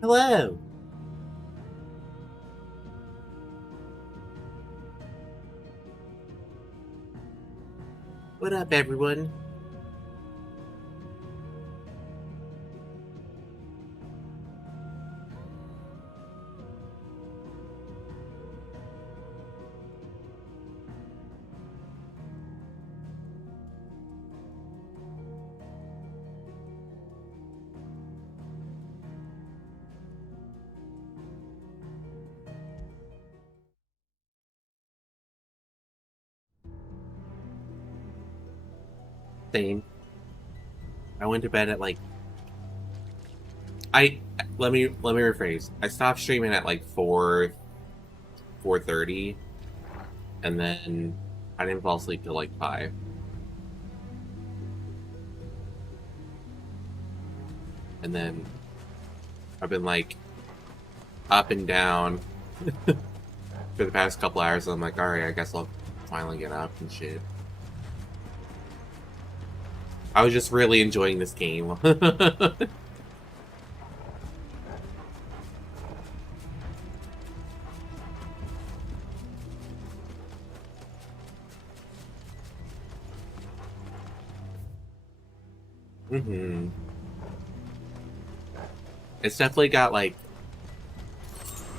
Hello! What up, everyone? Same. I went to bed at like I let me rephrase. I stopped streaming at like 4:30, and then I didn't fall asleep till like 5. And then I've been like up and down for the past couple hours, and I'm like, alright, I guess I'll finally get up and shit. I was just really enjoying this game. hmm It's definitely got like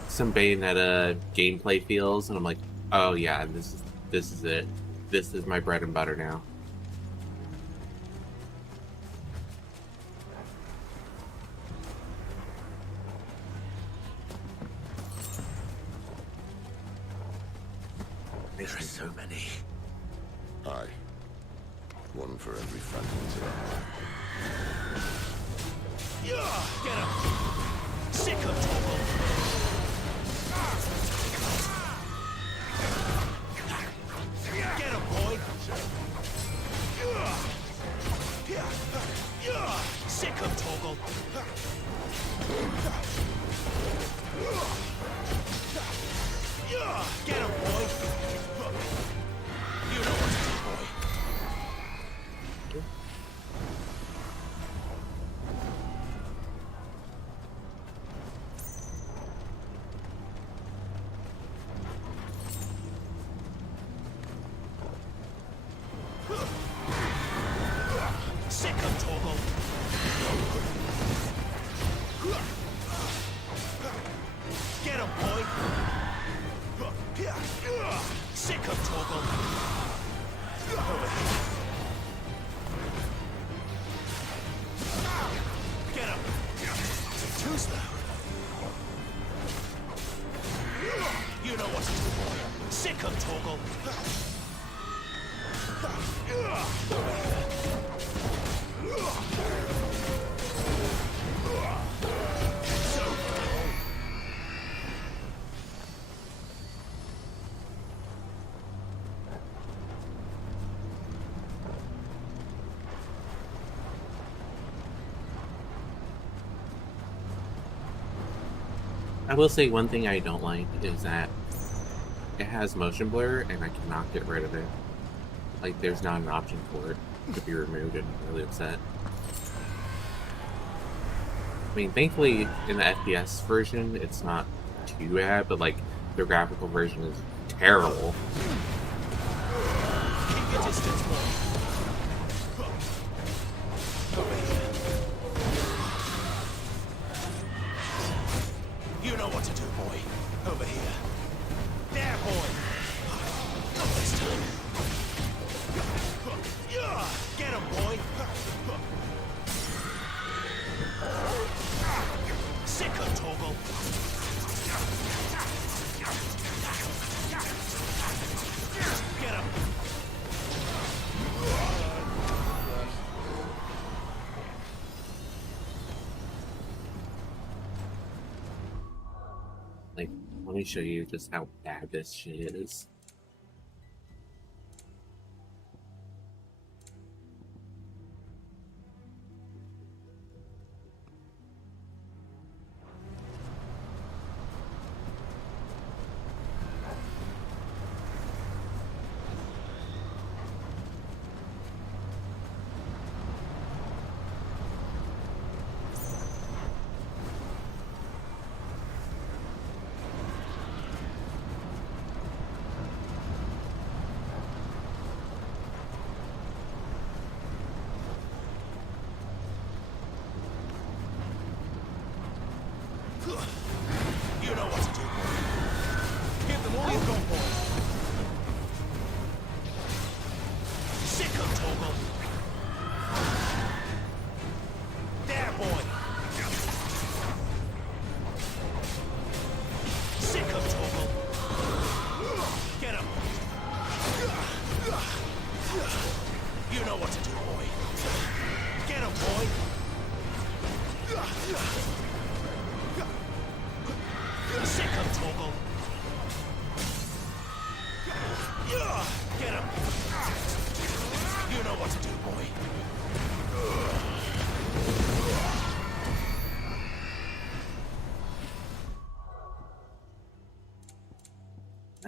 some Bayonetta gameplay feels, and I'm like, oh yeah, this is it. This is my bread and butter now. There are so many. Aye. One for every phantom terror. Get him! Sick of trouble! Get him, boy! Sick of Toggle! Get him, boy! You know what to do, boy. Sick of Toggle! Get him, boy! Sick of Toggle! Over here. Get him! Too slow. You know what to do, boy. Sick of Toggle! I will say one thing I don't like is that it has motion blur, and I cannot get rid of it. Like, there's not an option for it to be removed, and I'm really upset. I mean, thankfully, in the FPS version, it's not too bad, but, like, the graphical version is terrible. Keep your distance, boy. Over here. You know what to do, boy. Over here. There, boy. Not this time. Get him, boy. Sick of Toggle. Get him. Like, let me show you just how bad this shit is.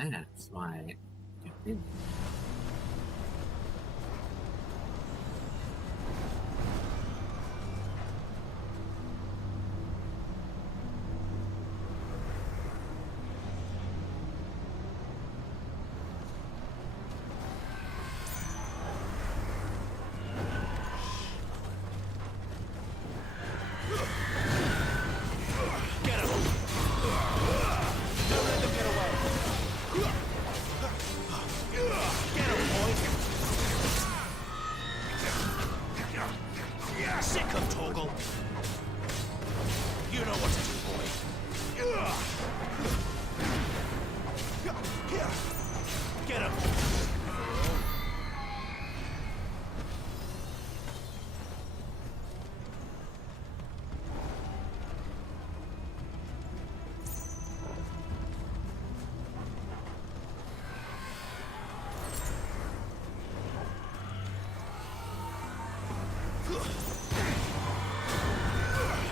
That's why. Get him! Don't let them get away! Get him, boy! Sick of Torgal! You know what to do, boy! Get him!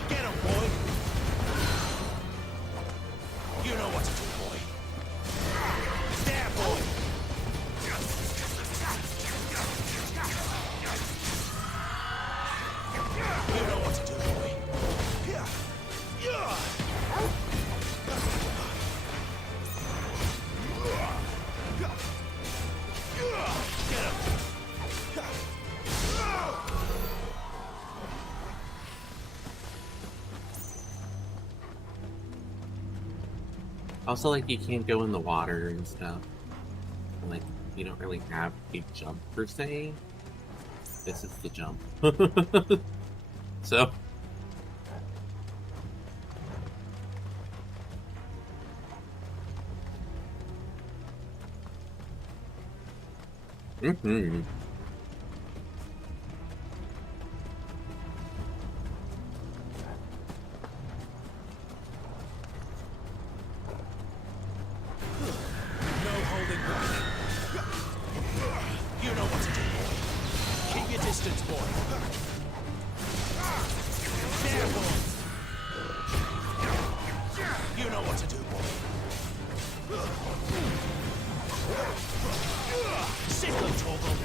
Get him, boy! You know what to do, boy. There, boy! You know what to do, boy. Get him! Also, like, you can't go in the water and stuff. Like, you don't really have a jump per se. This is the jump. So. Mm-hmm. No holding back. You know what to do, boy. Keep your distance, boy. There, boy. You know what to do, boy. Sick of Torgal.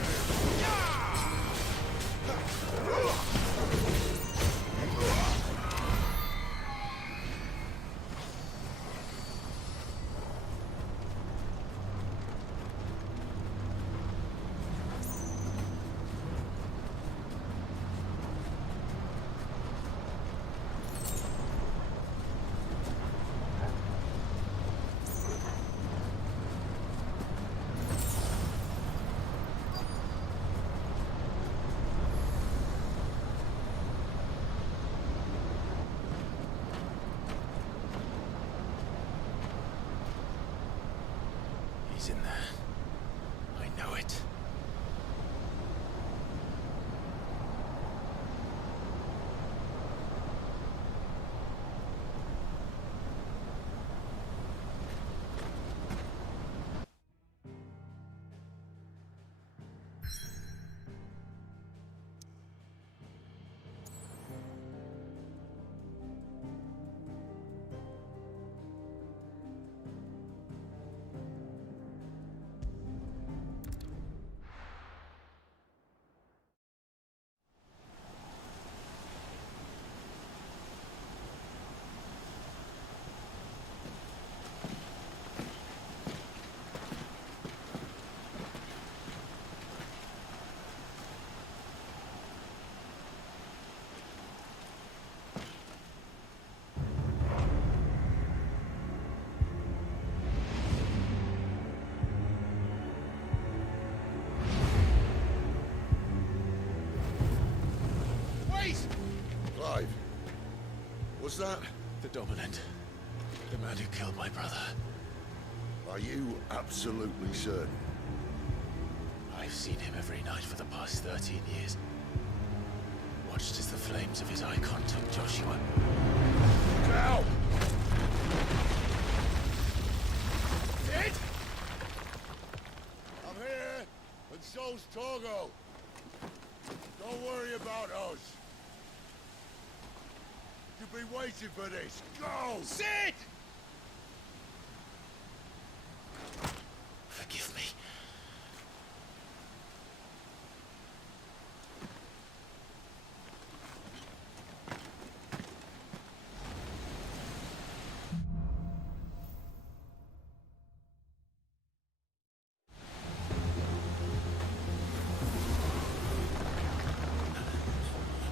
He's in there. I know it. Clive, was that? The Dominant. The man who killed my brother. Are you absolutely certain? I've seen him every night for the past 13 years. Watched as the flames of his icon took Joshua. Look out! Dead? I'm here, and so's Togo. Don't worry about us. You've been waiting for this. Go! Sid!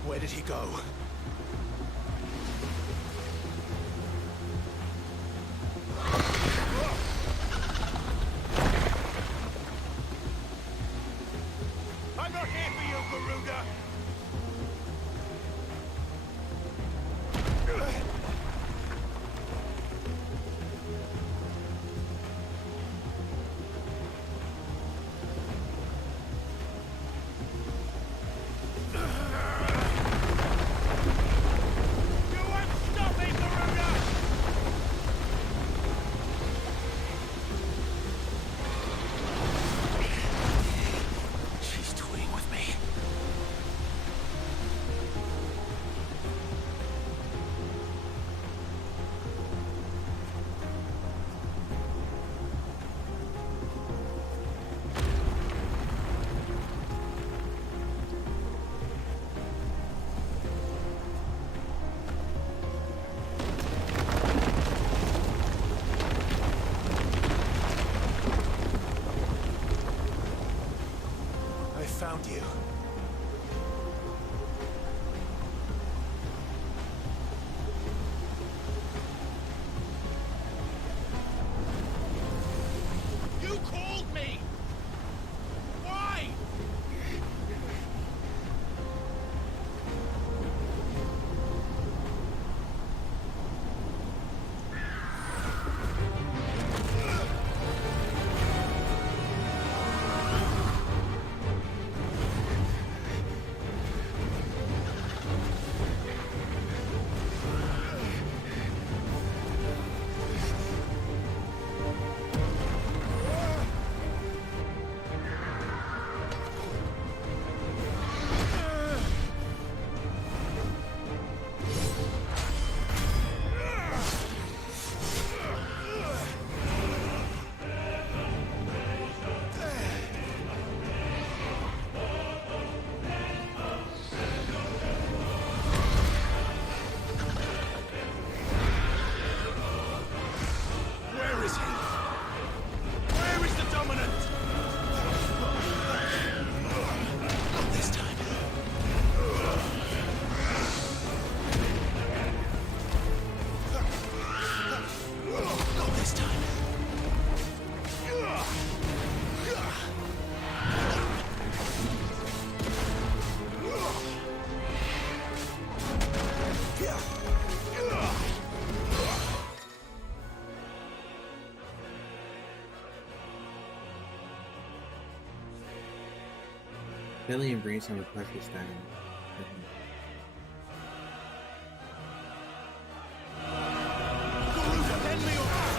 Where did he go? I'm not here for you, Garuda! She's toying with me. I found you. You called me! Why? Where is he? Where is the dominant? Not this time. Not this time. Billy and Breeze on the precious time. Garuda, lend me your hand!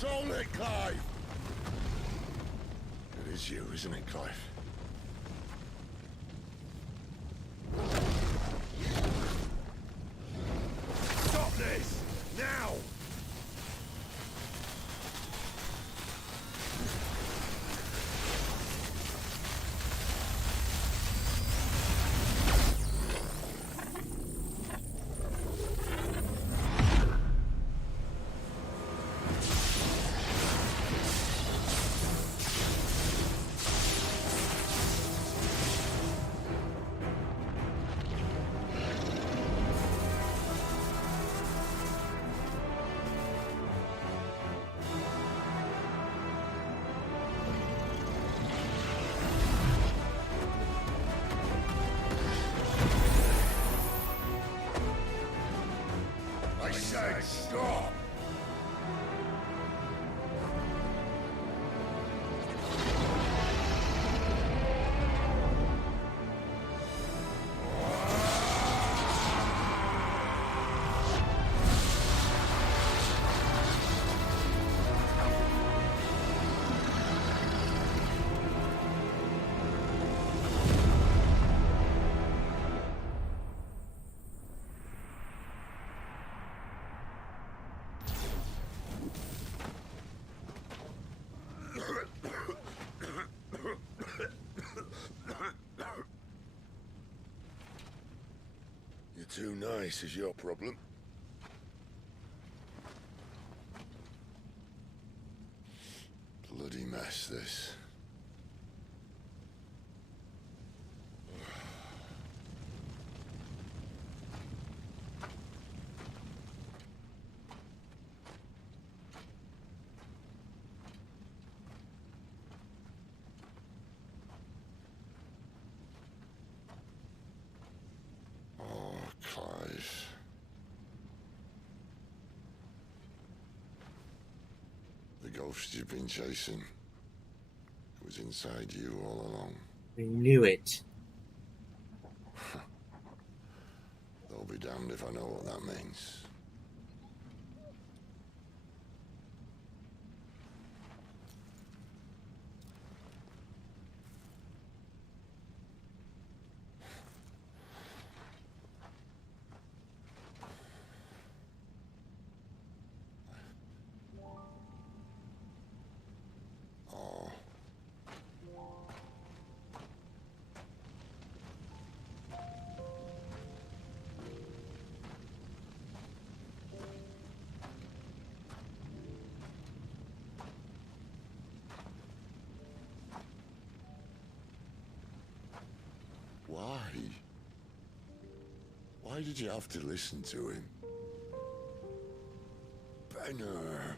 Control it, Clive! It is you, isn't it, Clive? Stop this! Now! I said stop! You're too nice is your problem. Bloody mess, this. Clive. The ghost you've been chasing was inside you all along. I knew it. They'll be damned if I know what that means. Why? Why did you have to listen to him? Benner.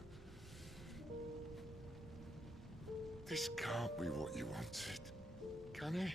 This can't be what you wanted, can it?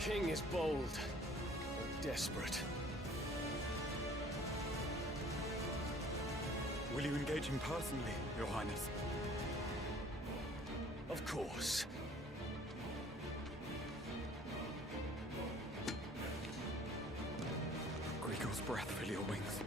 King is bold and desperate. Will you engage him personally, Your Highness? Of course. Grigor's breath fill your wings.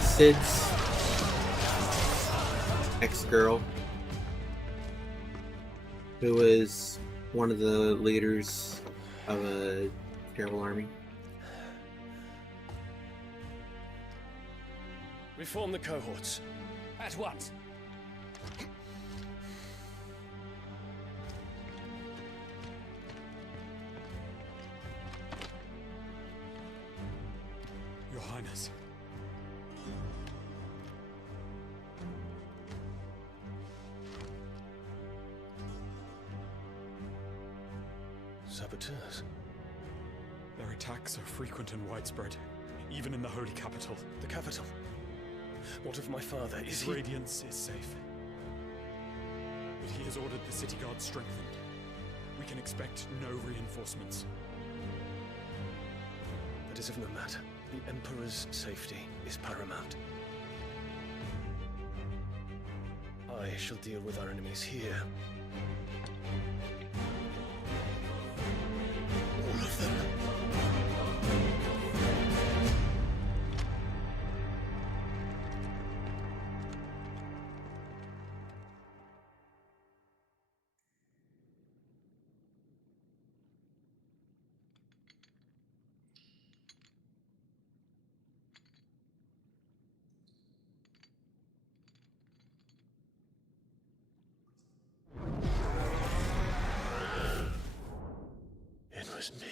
Sid's ex-girl, who was one of the leaders of a terrible army. Reform the cohorts. At once. Your Highness. Saboteurs. Their attacks are frequent and widespread, even in the holy capital. The capital. What of my father? Is His he... radiance is safe. But he has ordered the city guard strengthened. We can expect no reinforcements. That is of no matter. The Emperor's safety is paramount. I shall deal with our enemies here. All of them. It was me.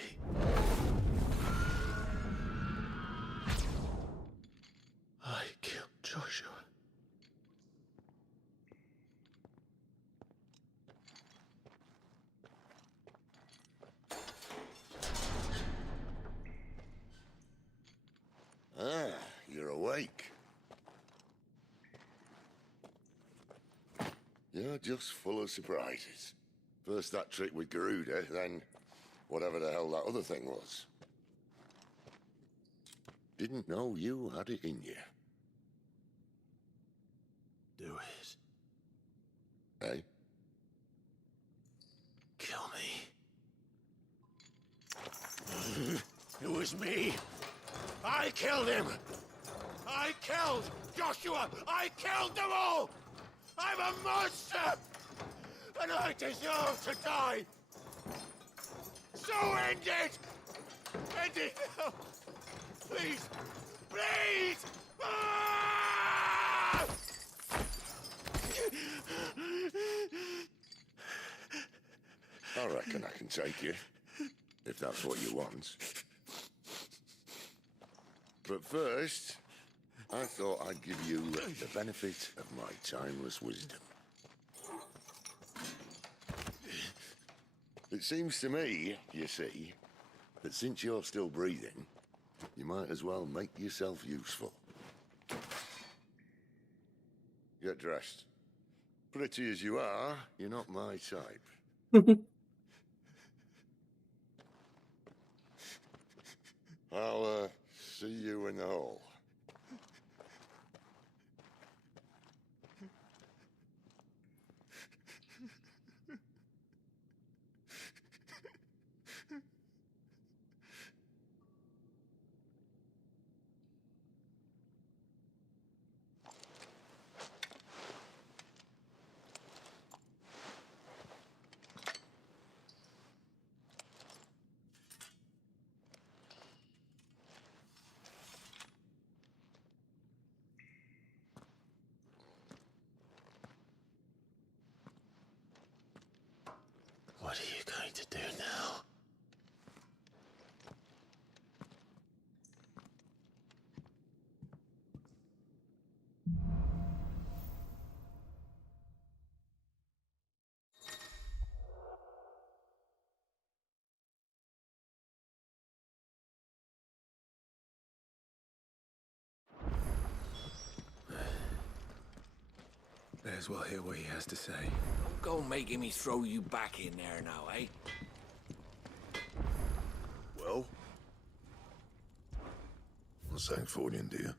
I killed Joshua. Ah, you're awake. You're just full of surprises. First that trick with Garuda, then whatever the hell that other thing was. Didn't know you had it in you. Do it. Eh? Kill me. It was me. I killed him. I killed Joshua. I killed them all. I'm a monster. And I deserve to die. So end it. End it now. Please. Please. Ah! I reckon I can take you, if that's what you want. But first, I thought I'd give you the benefit of my timeless wisdom. It seems to me, you see, that since you're still breathing, you might as well make yourself useful. Get dressed. Pretty as you are, you're not my type. I'll, see you in the hall. What are you going to do now? May as well hear what he has to say. Don't go making me throw you back in there now, eh? Well? What's that for you, dear?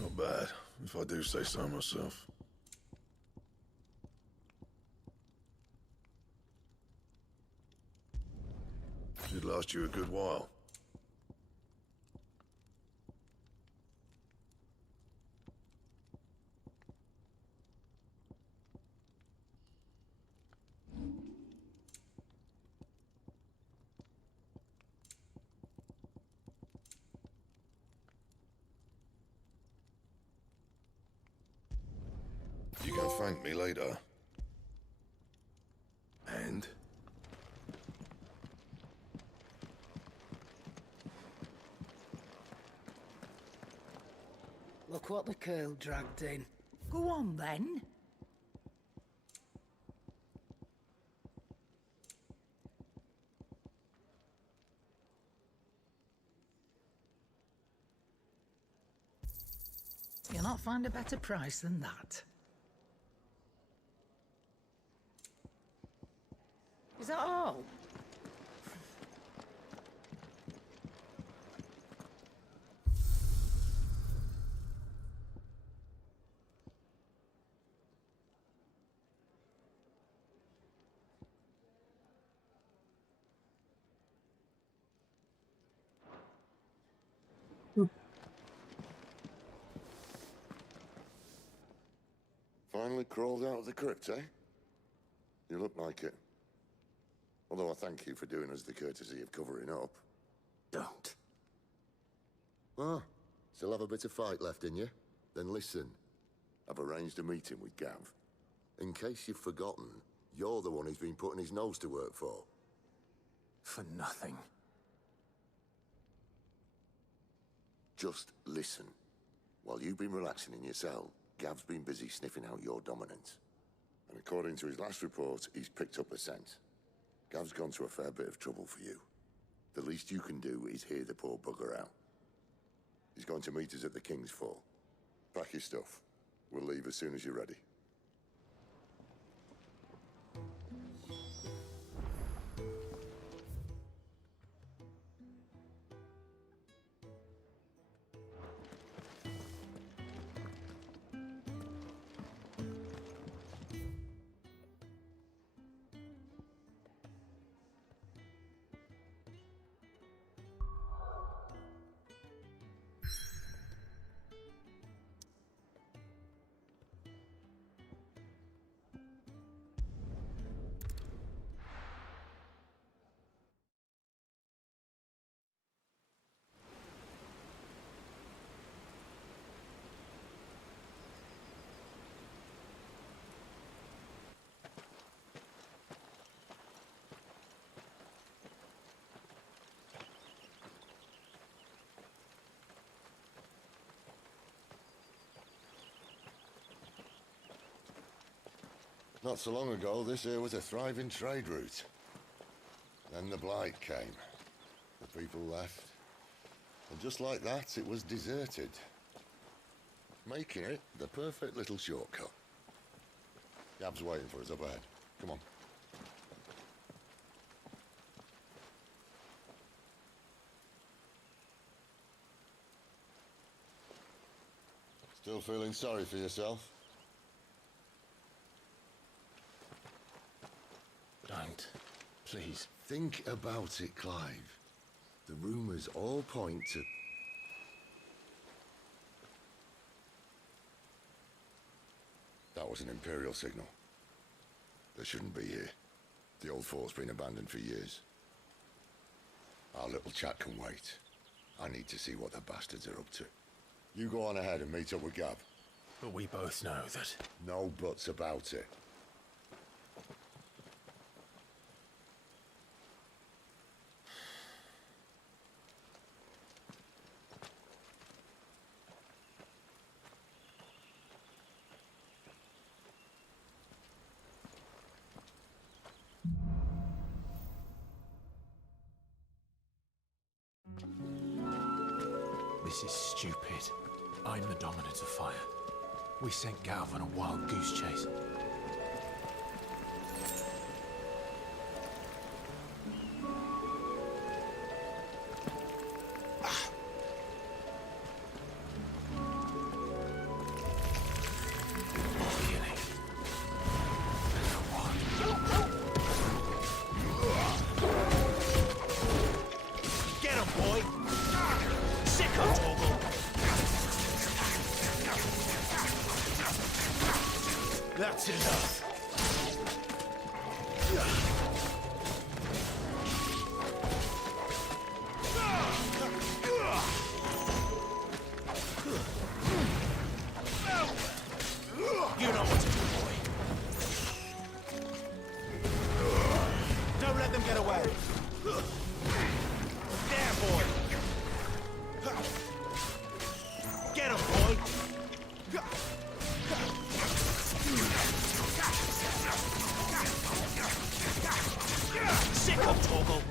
Not bad, if I do say so myself. Should last you a good while. You can thank me later. And? Look what the curl dragged in. Go on, then. You'll not find a better price than that. Is that all? Finally crawled out of the crypt, eh? You look like it. Although I thank you for doing us the courtesy of covering up. Don't. Ah, still have a bit of fight left in you? Then listen. I've arranged a meeting with Gav. In case you've forgotten, you're the one he's been putting his nose to work for. For nothing. Just listen. While you've been relaxing in your cell, Gav's been busy sniffing out your dominance. And according to his last report, he's picked up the scent. Gav's gone to a fair bit of trouble for you. The least you can do is hear the poor bugger out. He's going to meet us at the King's Fall. Pack your stuff. We'll leave as soon as you're ready. Not so long ago, this here was a thriving trade route. Then the Blight came. The people left. And just like that, it was deserted. Making it the perfect little shortcut. Gab's waiting for us up ahead. Come on. Still feeling sorry for yourself? Don't. Please. Think about it, Clive. The rumours all point to... That was an Imperial signal. They shouldn't be here. The old fort's been abandoned for years. Our little chat can wait. I need to see what the bastards are up to. You go on ahead and meet up with Gab. But we both know that... No buts about it. This is stupid. I'm the dominant of fire. We sent Gav on a wild goose chase. That's enough. You know what to do, boy. Don't let them get away. There, boy. Get him, boy. Sick of Toggle.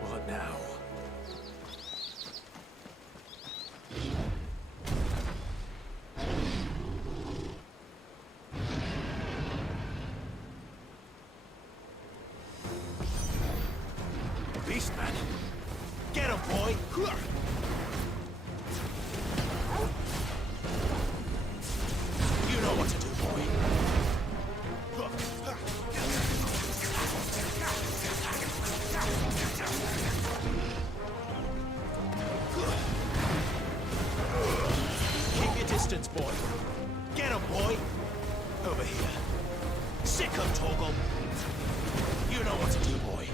What now? Beastman. Get him, boy. You know what to do, boy. Keep your distance, boy. Get him, boy. Over here. Sick of Toggle. You know what to do, boy.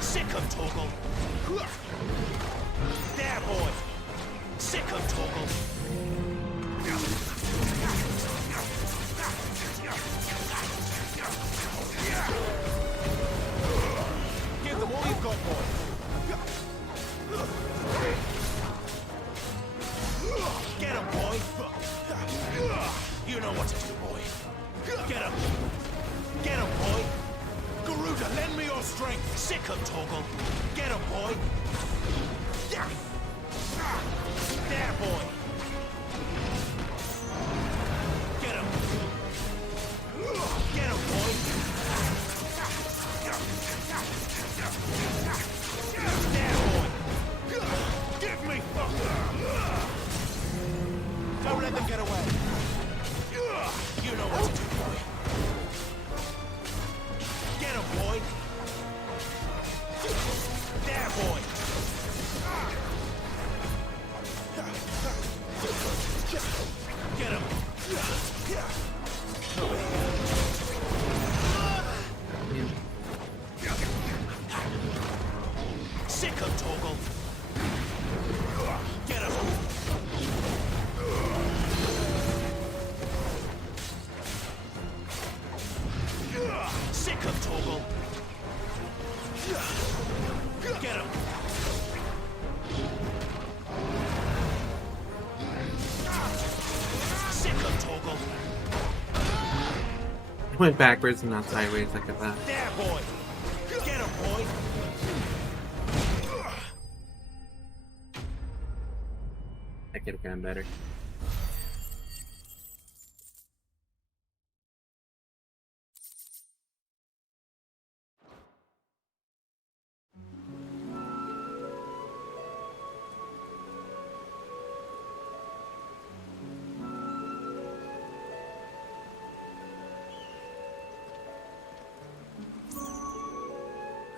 Sick of Toggle. There, boy. Sick of Toggle. Give them all you've got, boy. Get him, boy. You know what to do, boy. Get him. Get him, boy. Garuda, lend me your strength. Sick of Toggle. Get him, boy. There, boy. Get him. Get him, boy. There, boy. Give me fucker. Don't let them get away. You know what to do, boy. Get him, boy. There, boy. Get him. Over here. Sick of Toggle. Get him. Sick of Toggle. Get him. Sick of Toggle. Went backwards and not sideways. Look at that. There, boy. Get him, boy. That could have gone better.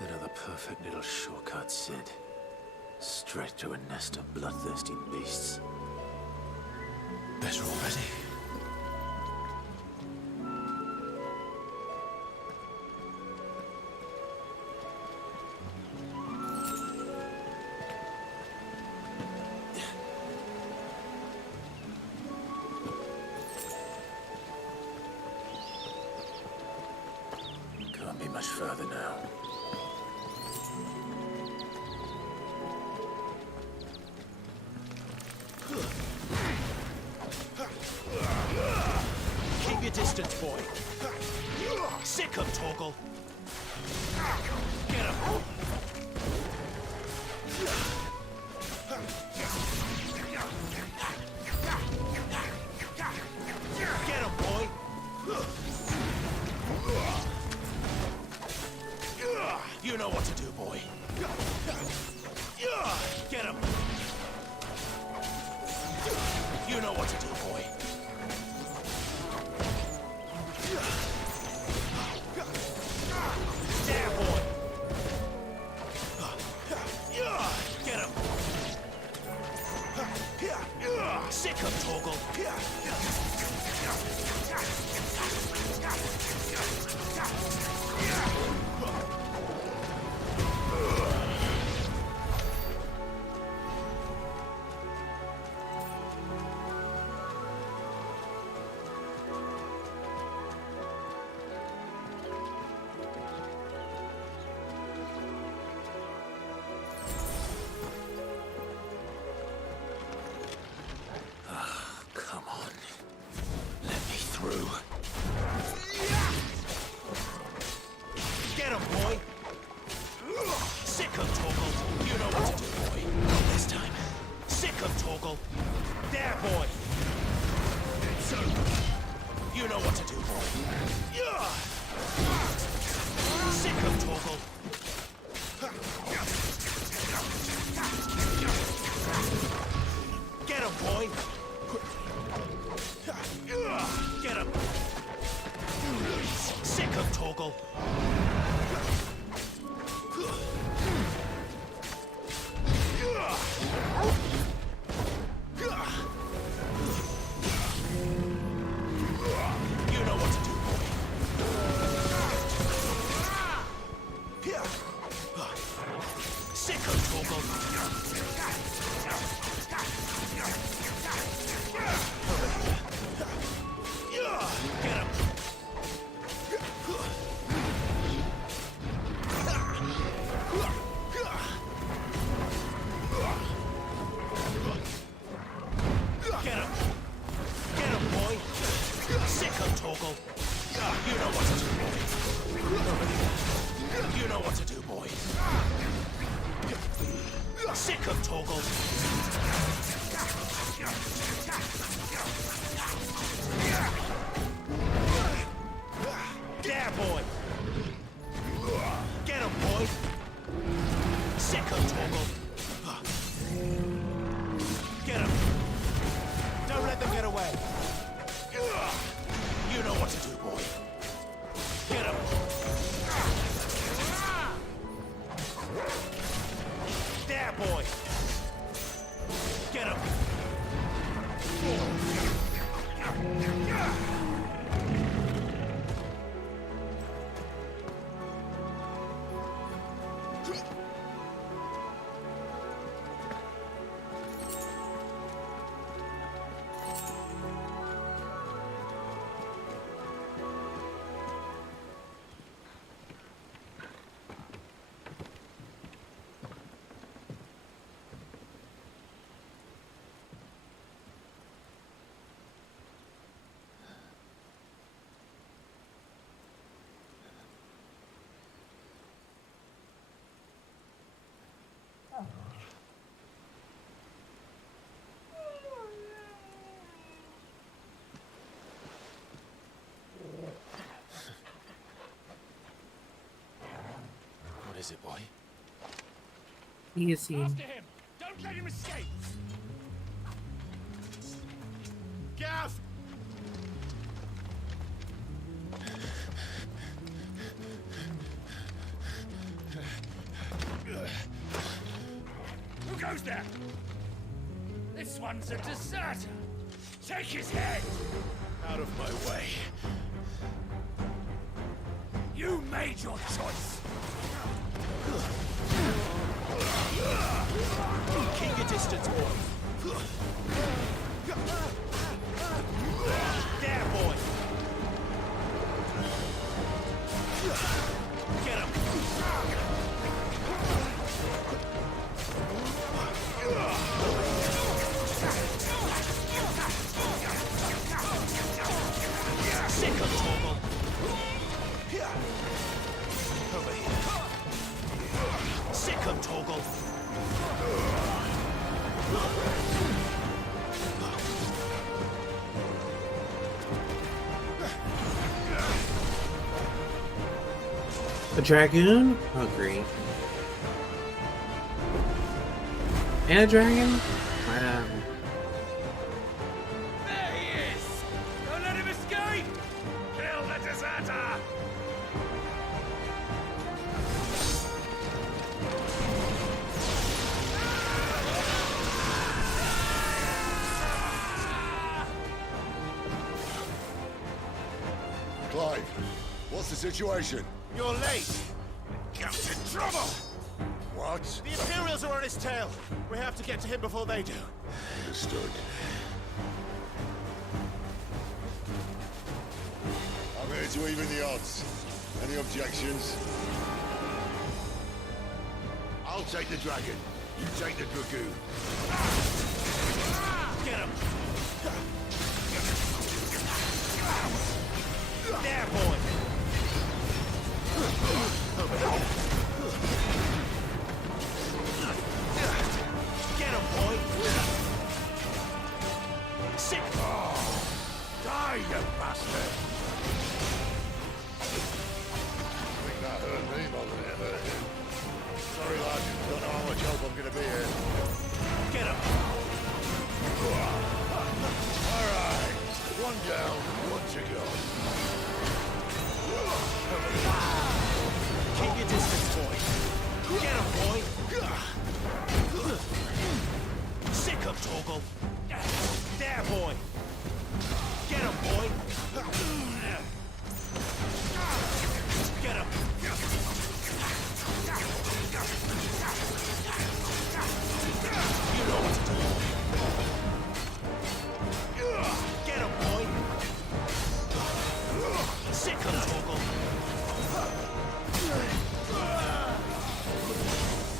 Another perfect little shortcut, Sid. Straight to a nest of bloodthirsty beasts. Better already. Can't be much further now. Keep your distance, boy. Sick of Toggle. Get him. Torgal. Come on. Let me through. Get him, boy! Sick of Torgal. You know what to do, boy. Not this time. Sick of Torgal. There, boy! It's over. You know what to do, boy. Sick of Torgal. Get him, boy! Get him! Sick of Torgal! You know what to do, boy. Sick of Torgal! Get him! Get him! Get him, boy! Sick of Torgal! You know what to do, boy! You know what to do, boy! Sick of Torgal! There, boy! Get him, boy! Sick of Torgal! Get him! Don't let them get away! You know what to do, boy! Get him! There, boy! Get him! What is it, boy? He is seen. After him! Don't let him escape! Gav! Who goes there? This one's a deserter! Take his head! Out of my way. You made your choice! Keep your distance, boy. There, boy. Get him. Sick of Torgal. Over here. Sick of Torgal. A dragoon? Oh, great. And a dragon? Wow. There he is! Don't let him escape! Kill the deserter! Quick! What's the situation? You're late. Cap's in trouble. What? The Imperials are on his tail. We have to get to him before they do. Understood. I'm here to even the odds. Any objections? I'll take the dragon. You take the dragoon. Get him. There, boy. Get him, boy. Sick. Die, you bastard! I think that hurt me more than it hurt him. Sorry, lad. Don't know how much help I'm gonna be here. Get him. All right. One down, one to go. Keep your distance, boy. Get him, boy. Sick him, Torgal. There, boy. Get him, boy. Get him. You know what to do. Get him, boy. Sick him, Torgal.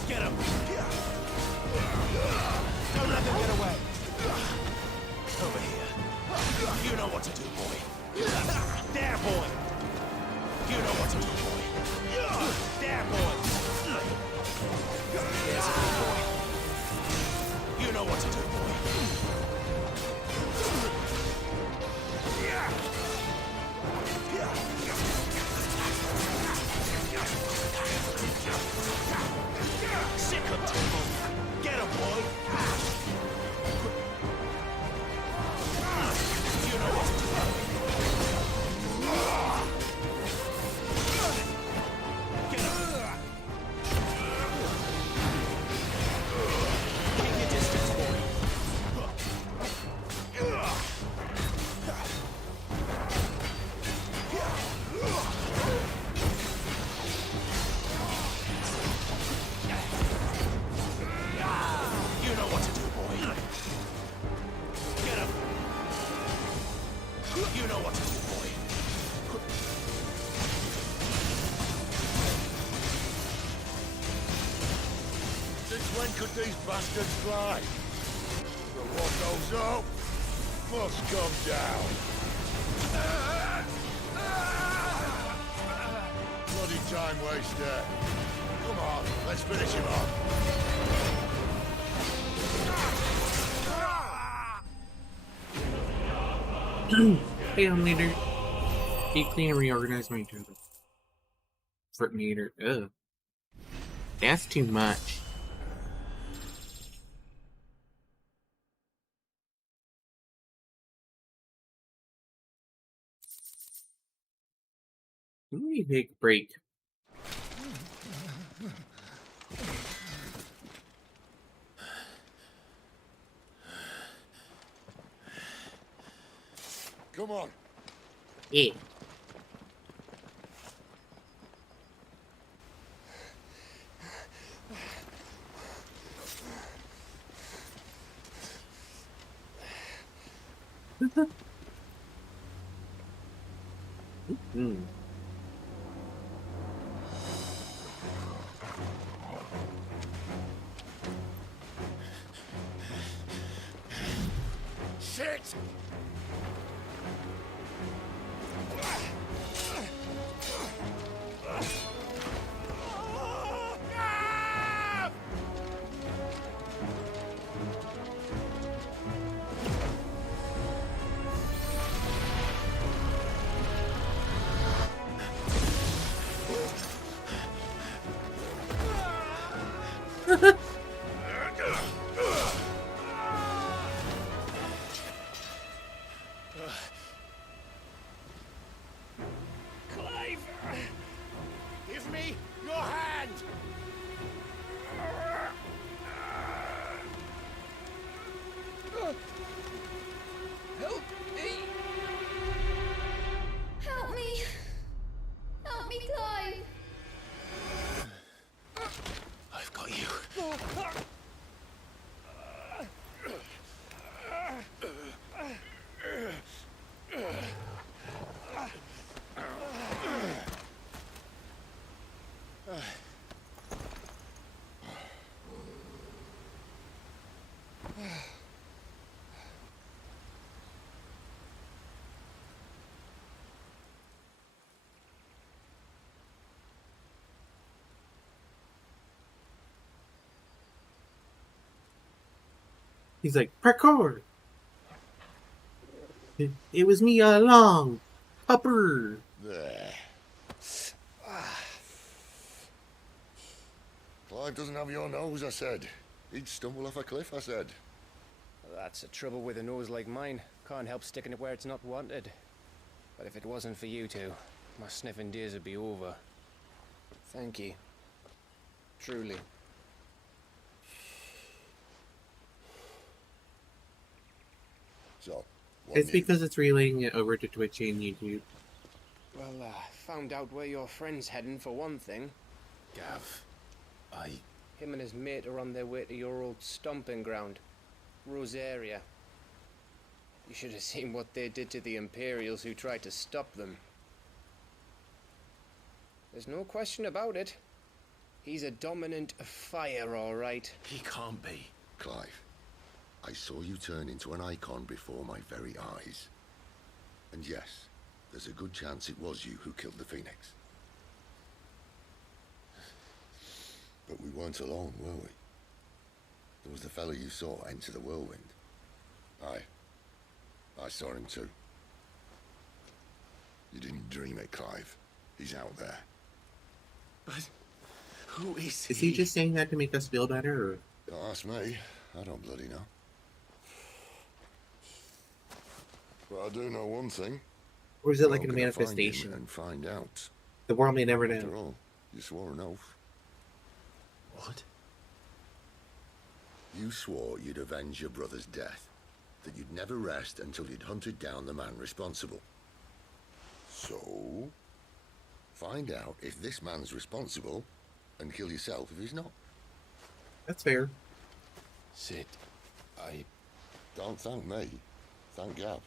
Get him. Don't let them get away. Over here. You know what to do, boy. There, boy. You know what to do, boy. There, boy. There's a good boy. You know what to do, boy. Sick of Torgal. Get him, boy. You know what to do. Get him. Keep your distance, boy. You know what to do, boy. Get him. You know what to do, boy. Since when could these bastards fly? But what goes up must come down. Bloody time waster. Come on, let's finish him off. Hey, leader. Deep clean and reorganize my total. Fruit meter. Ugh. That's too much. Let me take a break. Come on. Yeah. Mm. Shit! Give me your hand! Help me! Help me! He's like, parkour! It was me all along! Pupper! There. Clive doesn't have your nose, I said. He'd stumble off a cliff, I said. That's the trouble with a nose like mine. Can't help sticking it where it's not wanted. But if it wasn't for you two, my sniffing days would be over. Thank you. Truly. So, It's because it's relaying it over to Twitch and YouTube. Well, found out where your friend's heading for one thing. Gav, Him and his mate are on their way to your old stomping ground, Rosaria. You should have seen what they did to the Imperials who tried to stop them. There's no question about it. He's a dominant of fire, all right. he can't be. Clive, I saw you turn into an icon before my very eyes. And yes, there's a good chance it was you who killed the Phoenix. But we weren't alone, were we? There was the fellow you saw enter the whirlwind. I saw him too. You didn't dream it, Clive. He's out there. But who is Is he just saying that to make us feel better, or? Don't ask me. I don't bloody know. But I do know one thing. Or is it We're like all a gonna find him manifestation? and find out. The world may never After know. all, you swore an oath. What? You swore you'd avenge your brother's death. That you'd never rest until you'd hunted down the man responsible. So, find out if this man's responsible and kill yourself if he's not. That's fair. Sid, Don't thank me. Thank Gav.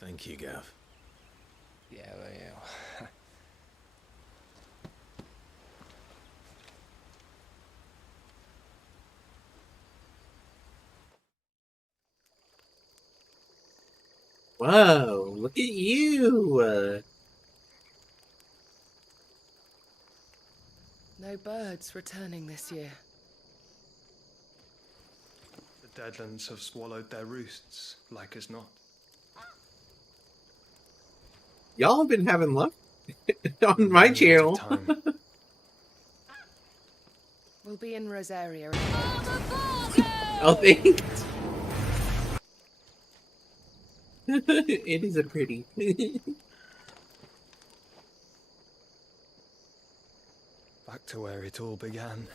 Thank you, Gav. Yeah, well, yeah. Whoa, look at you! No birds returning this year. The Deadlands have swallowed their roosts, like as not. Y'all have been having luck on my channel. We'll be in Rosaria. Oh, thanks. It is a pretty. Back to where it all began.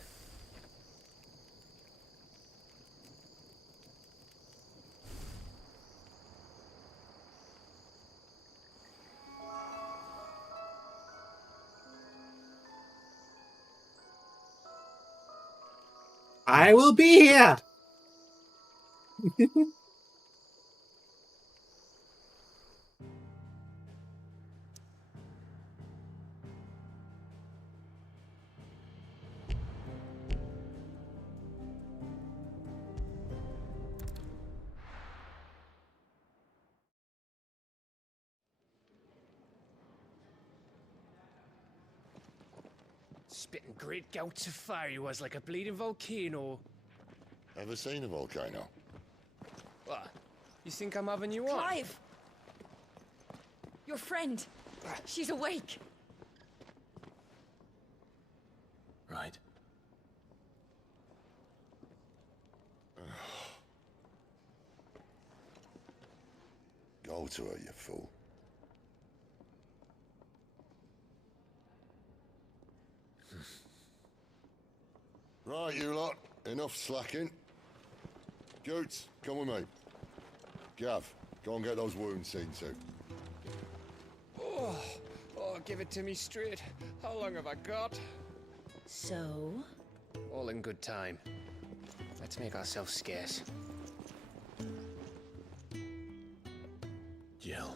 I will be here. Spitting great gouts of fire he was, like a bleeding volcano. Ever seen a volcano? What? You think I'm having you on? Clive! Your friend. She's awake. Right. Go to her, you fool. Right, you lot. Enough slacking. Goots, come with me. Gav, go and get those wounds seen to. Oh, give it to me straight. How long have I got? So? All in good time. Let's make ourselves scarce. Jill.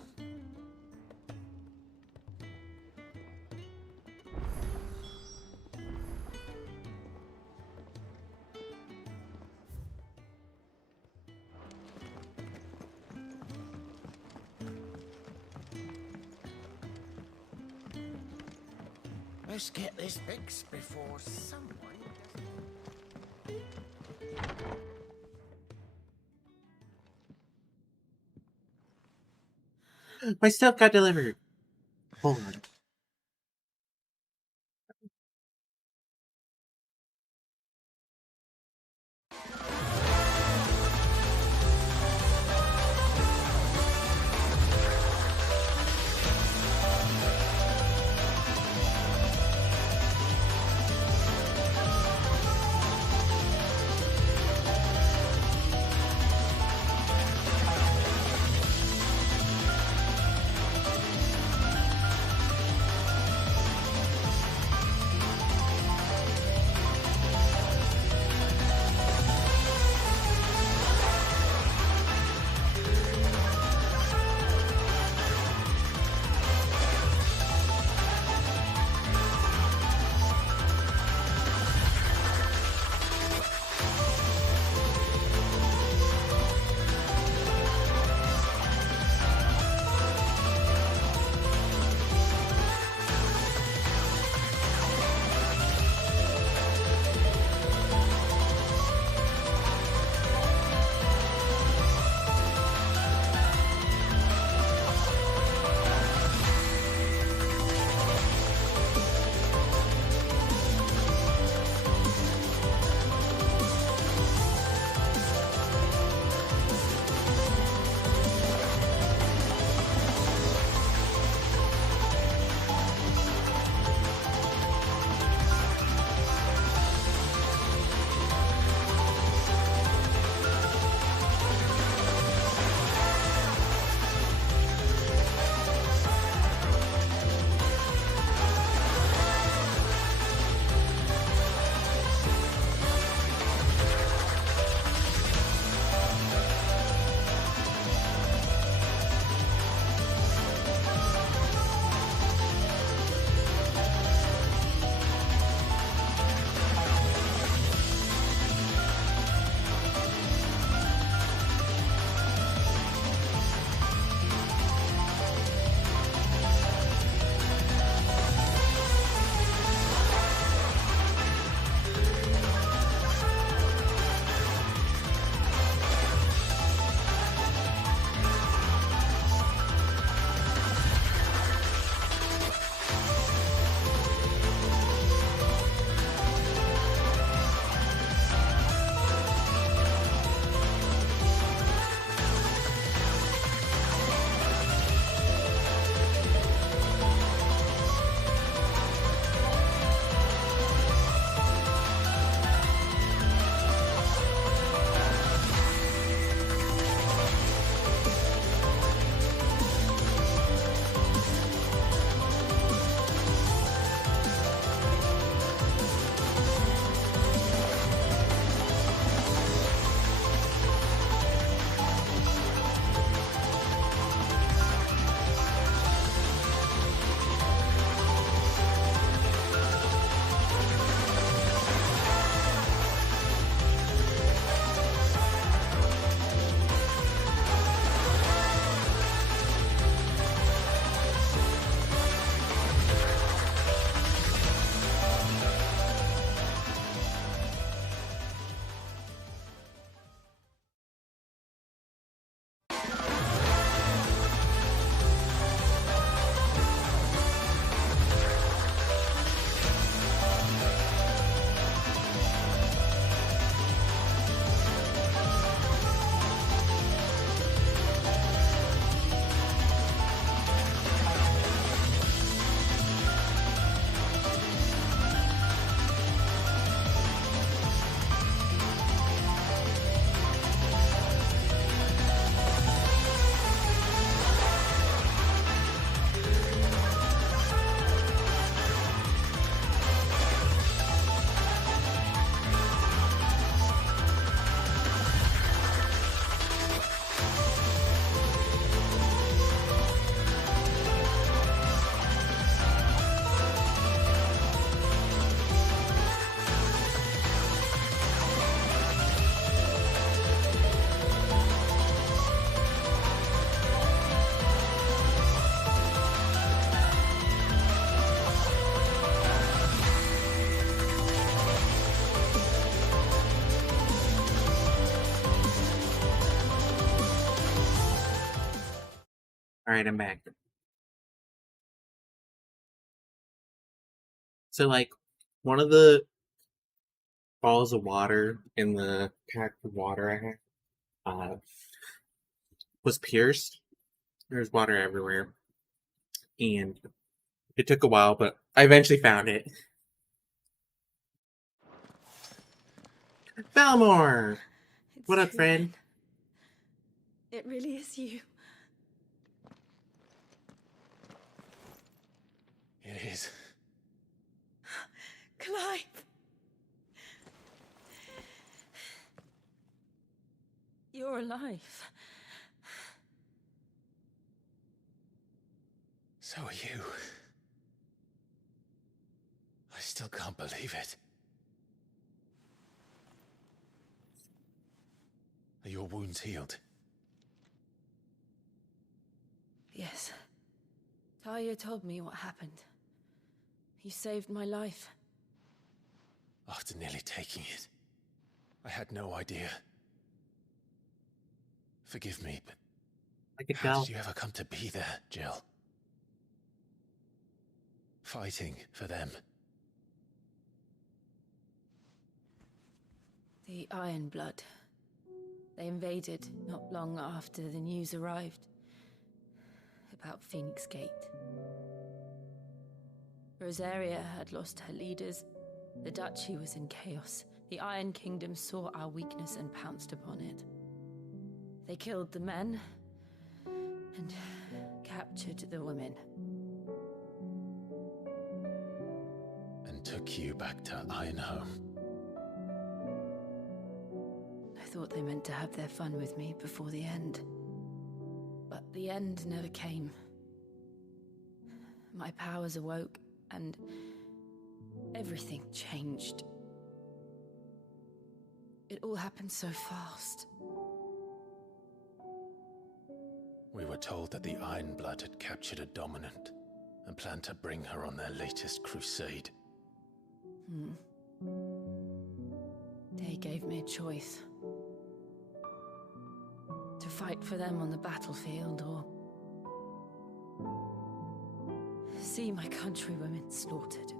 Let's get this fixed before someone... My stuff got delivered. Hold on. Alright, I'm back. So, like, one of the balls of water in the pack of water I had was pierced. There's water everywhere. And it took a while, but I eventually found it. Belmore! What up, true, friend? It really is you. It is. Clive! You're alive. So are you. I still can't believe it. Are your wounds healed? Yes. Talia told me what happened. You saved my life. After nearly taking it, I had no idea. Forgive me, but I could how tell. did you ever come to be there, Jill? Fighting for them. The Iron Blood. They invaded not long after the news arrived about Phoenix Gate. Rosaria had lost her leaders. The Duchy was in chaos. The Iron Kingdom saw our weakness and pounced upon it. They killed the men and captured the women. And took you back to Ironhome. I thought they meant to have their fun with me before the end. But the end never came. My powers awoke, and everything changed. It all happened so fast. We were told that the Iron Blood had captured a dominant and planned to bring her on their latest crusade. They gave me a choice. To fight for them on the battlefield, or see my countrywomen slaughtered.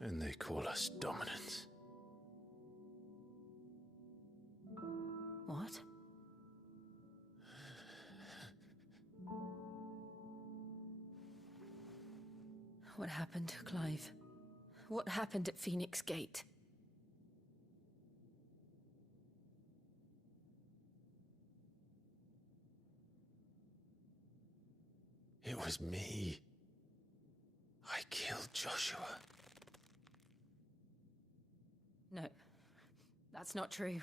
And they call us dominants. What? What happened, Clive? What happened at Phoenix Gate? It was me. I killed Joshua. No, that's not true.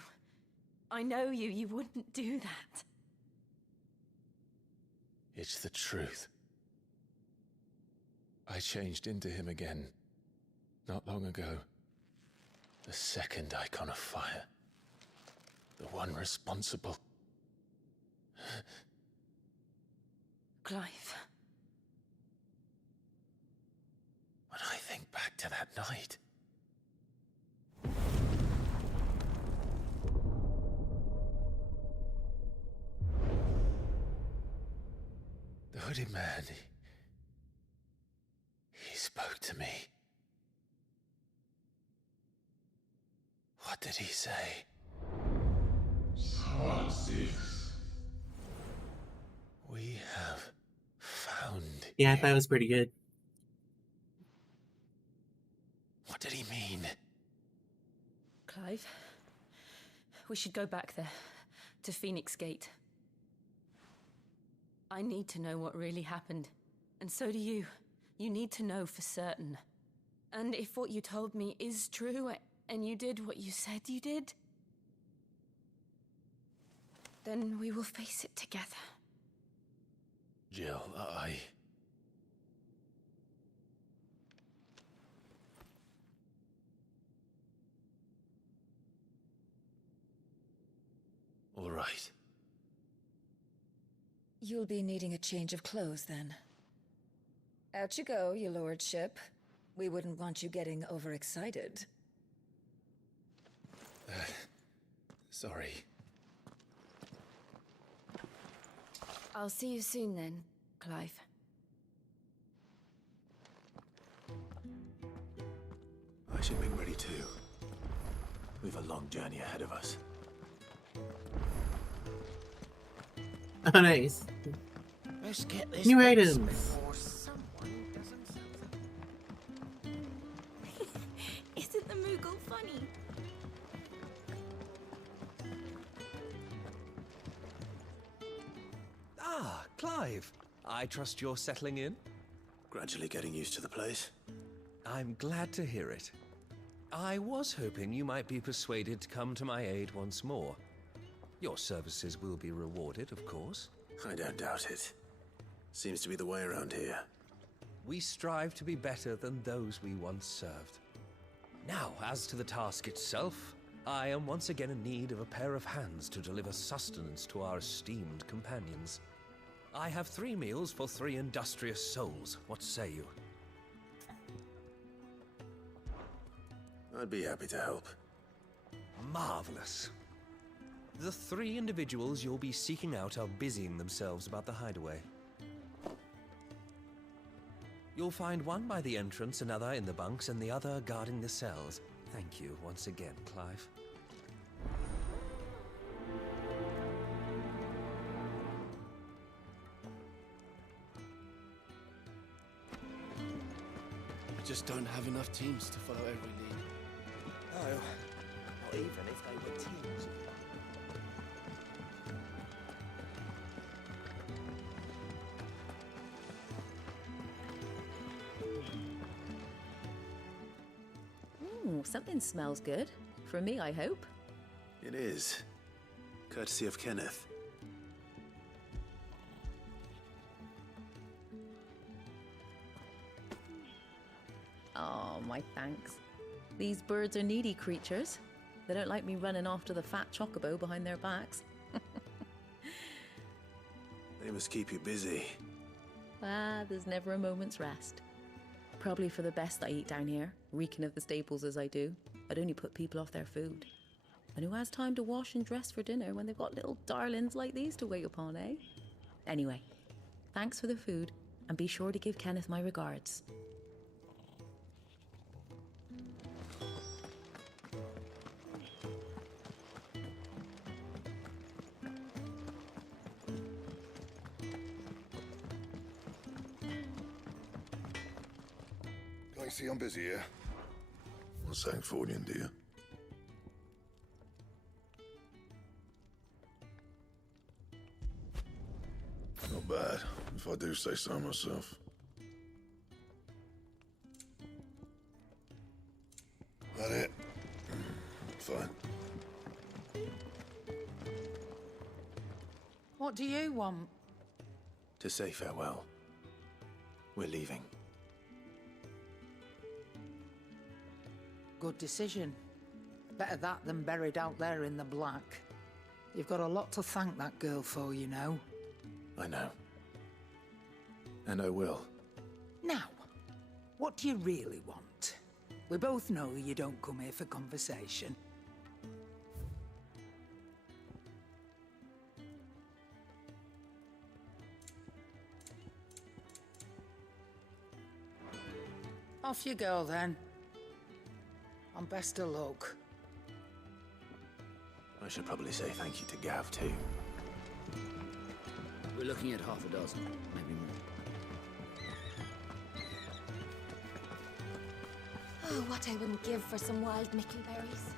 I know you. You wouldn't do that. It's the truth. I changed into him again, not long ago. The second icon of fire. The one responsible. Clive. When I think back to that night... The hooded man, he spoke to me. What did he say? We have found Yeah, I you. thought it was pretty good. What did he mean? Clive, we should go back there, to Phoenix Gate. I need to know what really happened, and so do you. You need to know for certain. And if what you told me is true, and you did what you said you did, then we will face it together. Jill, All right. You'll be needing a change of clothes, then. Out you go, your lordship. We wouldn't want you getting overexcited. Sorry. I'll see you soon then, Clive. I should be ready too. We've a long journey ahead of us. Oh, nice. Let's get this New fixed items. before someone does himself. Isn't the Moogle funny? Ah, Clive. I trust you're settling in? Gradually getting used to the place. I'm glad to hear it. I was hoping you might be persuaded to come to my aid once more. Your services will be rewarded, of course. I don't doubt it. Seems to be the way around here. We strive to be better than those we once served. Now, as to the task itself, I am once again in need of a pair of hands to deliver sustenance to our esteemed companions. I have 3 meals for 3 industrious souls. What say you? I'd be happy to help. Marvelous. The 3 individuals you'll be seeking out are busying themselves about the hideaway. You'll find one by the entrance, another in the bunks, and the other guarding the cells. Thank you once again, Clive. I just don't have enough teams to follow every lead. Oh, not even if they were teams. Ooh, something smells good. For me, I hope. It is. Courtesy of Kenneth. Oh, my thanks. These birds are needy creatures. They don't like me running after the fat chocobo behind their backs. They must keep you busy. There's never a moment's rest. Probably for the best I eat down here, reeking of the staples as I do. I'd only put people off their food. And who has time to wash and dress for dinner when they've got little darlings like these to wait upon, eh? Anyway, thanks for the food, and be sure to give Kenneth my regards. Can't you see I'm busy here? What's Sancfordian, dear? Not bad, if I do say so myself. That it? Fine. What do you want? To say farewell. We're leaving. Good decision. Better that than buried out there in the black. You've got a lot to thank that girl for, you know. I know. And I will. Now, what do you really want? We both know you don't come here for conversation. Off you go, then. And best of luck. I should probably say thank you to Gav, too. We're looking at half a dozen, maybe more. Oh, what I wouldn't give for some wild mickleberries.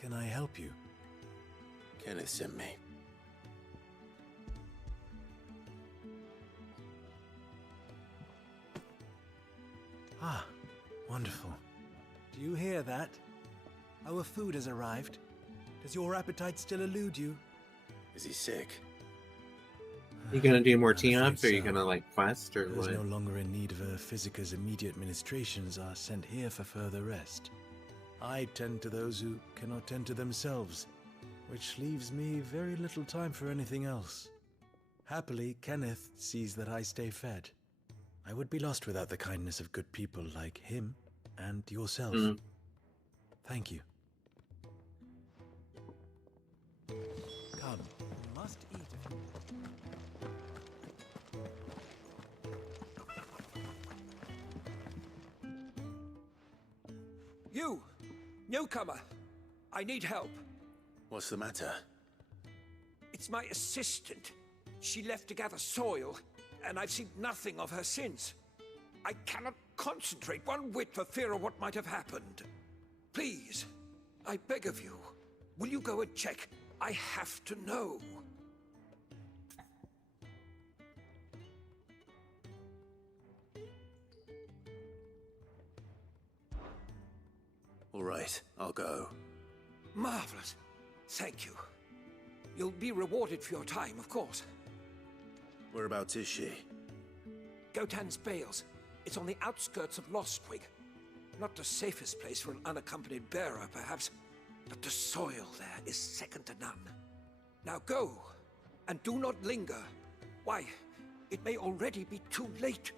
Can I help you? Kenneth sent me. Ah, wonderful. Do you hear that? Our food has arrived. Does your appetite still elude you? Is he sick? You gonna do more I'm afraid team-ups, or are you so. gonna, like, quest, or Those what? no longer in need of a Physica's immediate ministrations are sent here for further rest. I tend to those who cannot tend to themselves, which leaves me very little time for anything else. Happily, Kenneth sees that I stay fed. I would be lost without the kindness of good people like him and yourself. Thank you. must eat if You! Newcomer! I need help. What's the matter? It's my assistant. She left to gather soil, and I've seen nothing of her since. I cannot concentrate one whit for fear of what might have happened. Please, I beg of you, will you go and check? I have to know. All right, I'll go. Marvelous. Thank you. You'll be rewarded for your time, of course. Whereabouts is she? Gotan's Bales. It's on the outskirts of Lostwig. Not the safest place for an unaccompanied bearer, perhaps, but the soil there is second to none. Now go, and do not linger. Why, it may already be too late.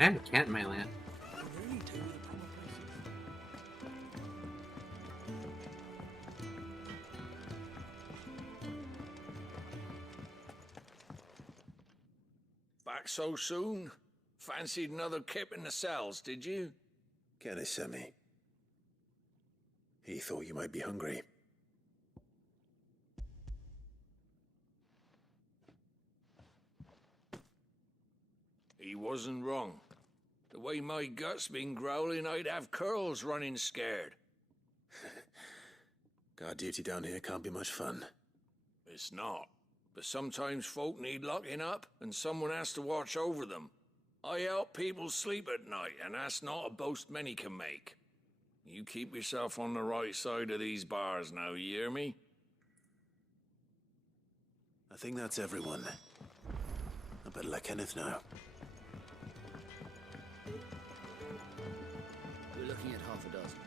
I have a cat in my lap. Back so soon? Fancied another kip in the cells, did you? Kenny sent me. He thought you might be hungry. He wasn't wrong. The way my gut's been growling, I'd have curls running scared. Guard duty down here can't be much fun. It's not. But sometimes folk need locking up, and someone has to watch over them. I help people sleep at night, and that's not a boast many can make. You keep yourself on the right side of these bars now, you hear me? I think that's everyone. I better let Kenneth know. We're looking at half a dozen.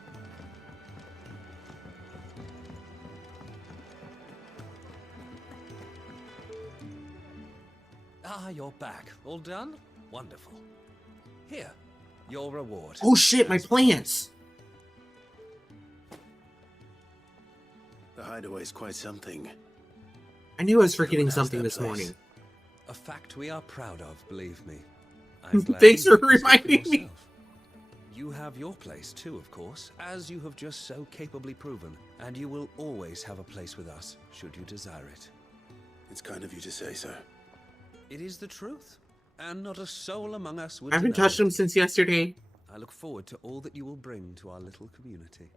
Ah, you're back. All done? Wonderful. Here, your reward. Oh shit, my plants! The hideaway's quite something. I knew I was forgetting How's something that this place? morning. A fact we are proud of, believe me. I'm glad Thanks you for noticed it reminding me. yourself. You have your place too, of course, as you have just so capably proven, and you will always have a place with us, should you desire it. It's kind of you to say so. It is the truth, and not a soul among us would I haven't deny touched it. them since yesterday. I look forward to all that you will bring to our little community.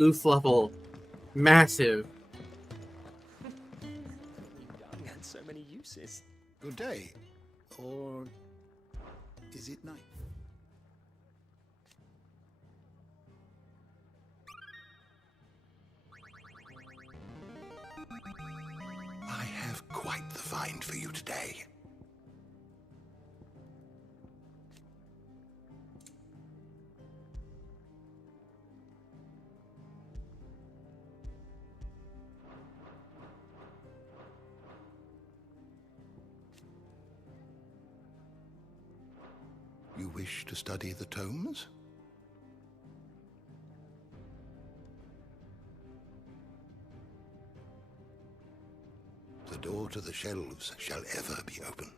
Oof level. Massive. Young and so many uses. Good day. Or is it night? I have quite the find for you today. You wish to study the tomes? The door to the shelves shall ever be open.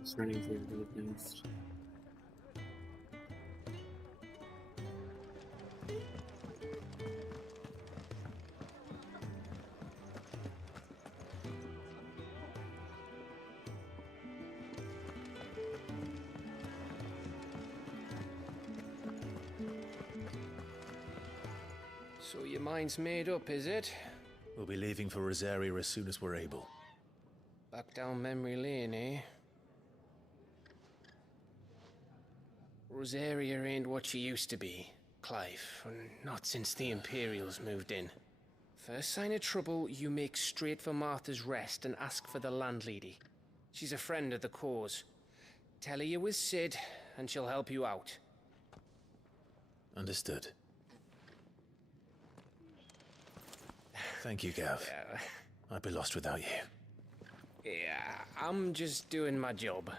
Just running through the things. So your mind's made up, is it? We'll be leaving for Rosaria as soon as we're able. Back down memory lane, eh? Rosaria ain't what she used to be, Clive. Not since the Imperials moved in. First sign of trouble, you make straight for Martha's Rest and ask for the landlady. She's a friend of the cause. Tell her you was Sid, and she'll help you out. Understood. Thank you, Gav. I'd be lost without you. Yeah, I'm just doing my job.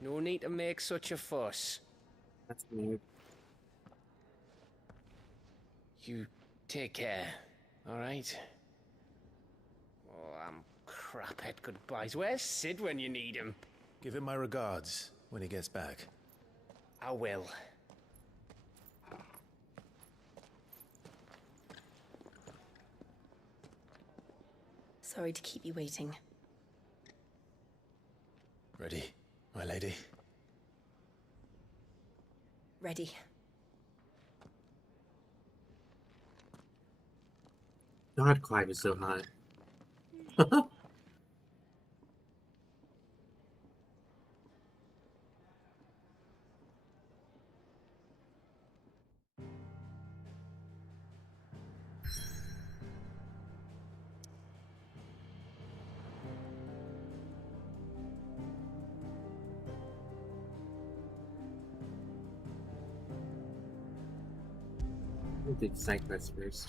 No need to make such a fuss. That's weird. You take care, alright? Oh, I'm crap at goodbyes. Where's Sid when you need him? Give him my regards when he gets back. I will. Sorry to keep you waiting. Ready, my lady? Ready. God, Clive is so hot. We'll do the side quest first.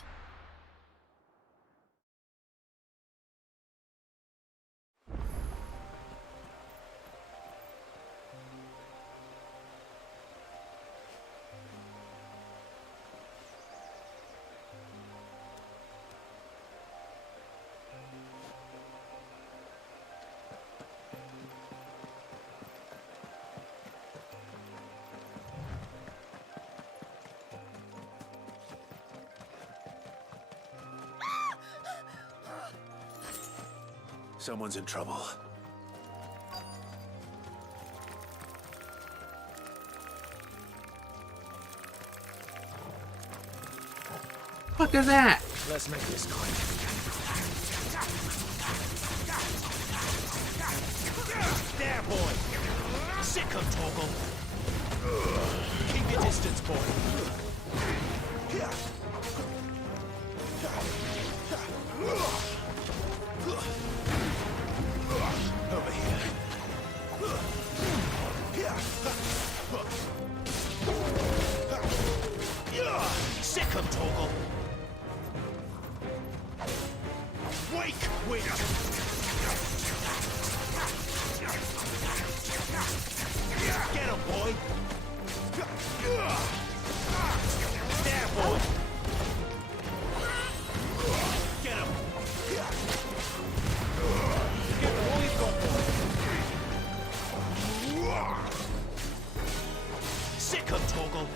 Someone's in trouble. Fuck is that? Let's make this quick. There, boy! Sick of Torgal! Keep your distance, boy! Over here. Sick of Torgal! Wake, winner! Get him, boy! There, boy! Get him! Get all you've got, boy! Sick of Torgal!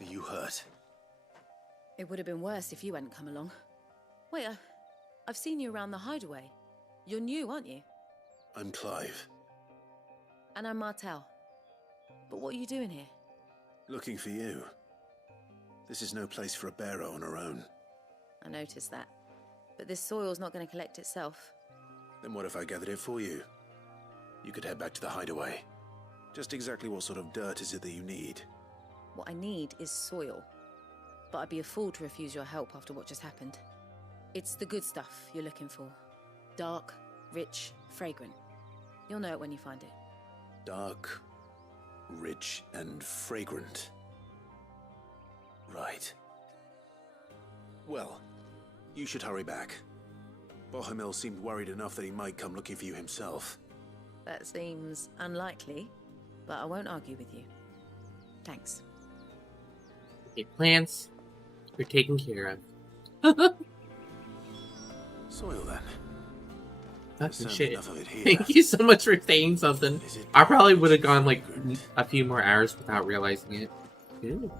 Are you hurt? It would have been worse if you hadn't come along. Wait, I've seen you around the hideaway. You're new, aren't you? I'm Clive. And I'm Martel. But what are you doing here? Looking for you. This is no place for a bearer on her own. I noticed that. But this soil's not going to collect itself. Then what if I gathered it for you? You could head back to the hideaway. Just exactly what sort of dirt is it that you need? What I need is soil. But I'd be a fool to refuse your help after what just happened. It's the good stuff you're looking for. Dark, rich, fragrant. You'll know it when you find it. Dark, rich, and fragrant. Right. Well, you should hurry back. Bohemil seemed worried enough that he might come looking for you himself. That seems unlikely, but I won't argue with you. Thanks. Okay, plants. You're taken care of. Soil, then. That's There's shit. enough of it here. Thank you so much for saying something. I probably would have gone like a few more hours without realizing it. Ew.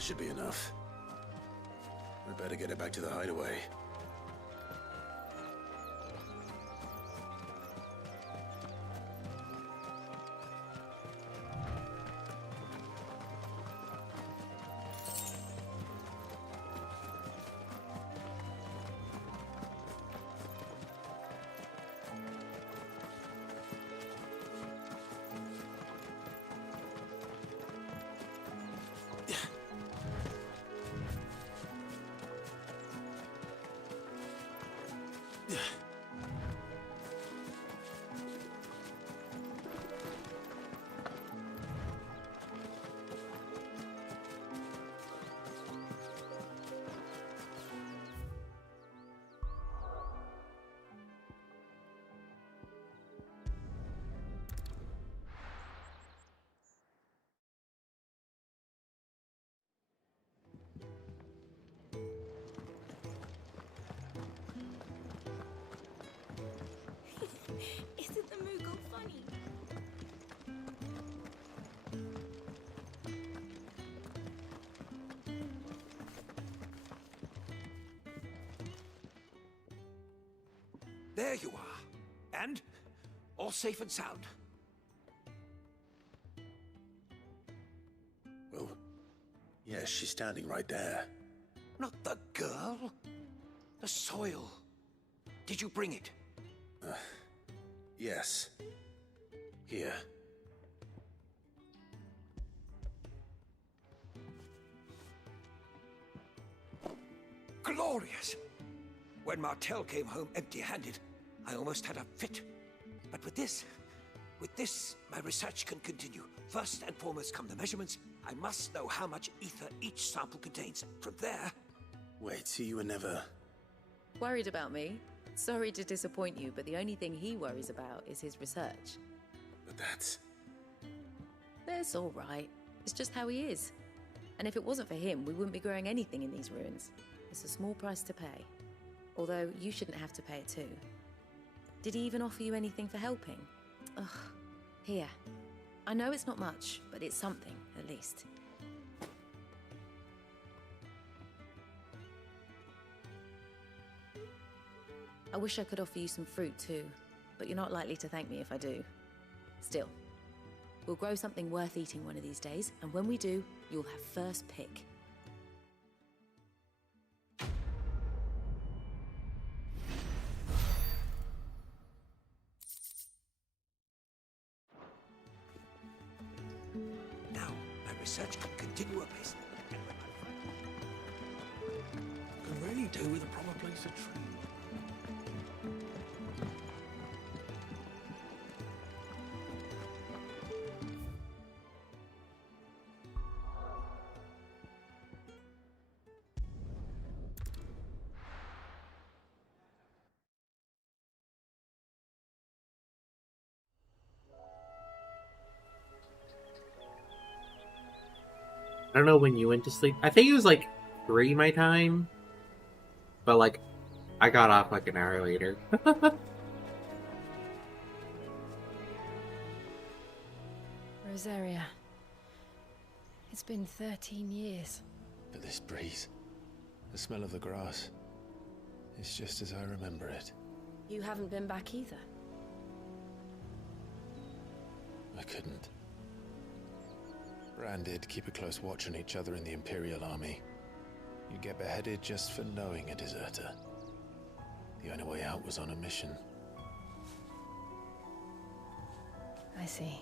That should be enough. We better get it back to the hideaway. Isn't the Moogle funny? There you are. And all safe and sound. Well, yes, she's standing right there. Not the girl. The soil. Did you bring it? Yes. Here. Glorious! When Martel came home empty-handed, I almost had a fit. But with this, my research can continue. First and foremost come the measurements. I must know how much ether each sample contains. From there... Wait, so you were never... Worried about me? Sorry to disappoint you, but the only thing he worries about is his research. But that's... That's all right. It's just how he is. And if it wasn't for him, we wouldn't be growing anything in these ruins. It's a small price to pay. Although, you shouldn't have to pay it too. Did he even offer you anything for helping? Ugh. Here. I know it's not much, but it's something, at least. I wish I could offer you some fruit too, but you're not likely to thank me if I do. Still, we'll grow something worth eating one of these days, and when we do, you'll have first pick. Now, my research can continue apace. Can really do with a proper place to train. I don't know when you went to sleep. I think it was like 3 my time. But like, I got off like an hour later. Rosaria. It's been 13 years. But this breeze, the smell of the grass, it's just as I remember it. You haven't been back either. I couldn't. Bran did keep a close watch on each other in the Imperial Army. You get beheaded just for knowing a deserter. The only way out was on a mission. I see.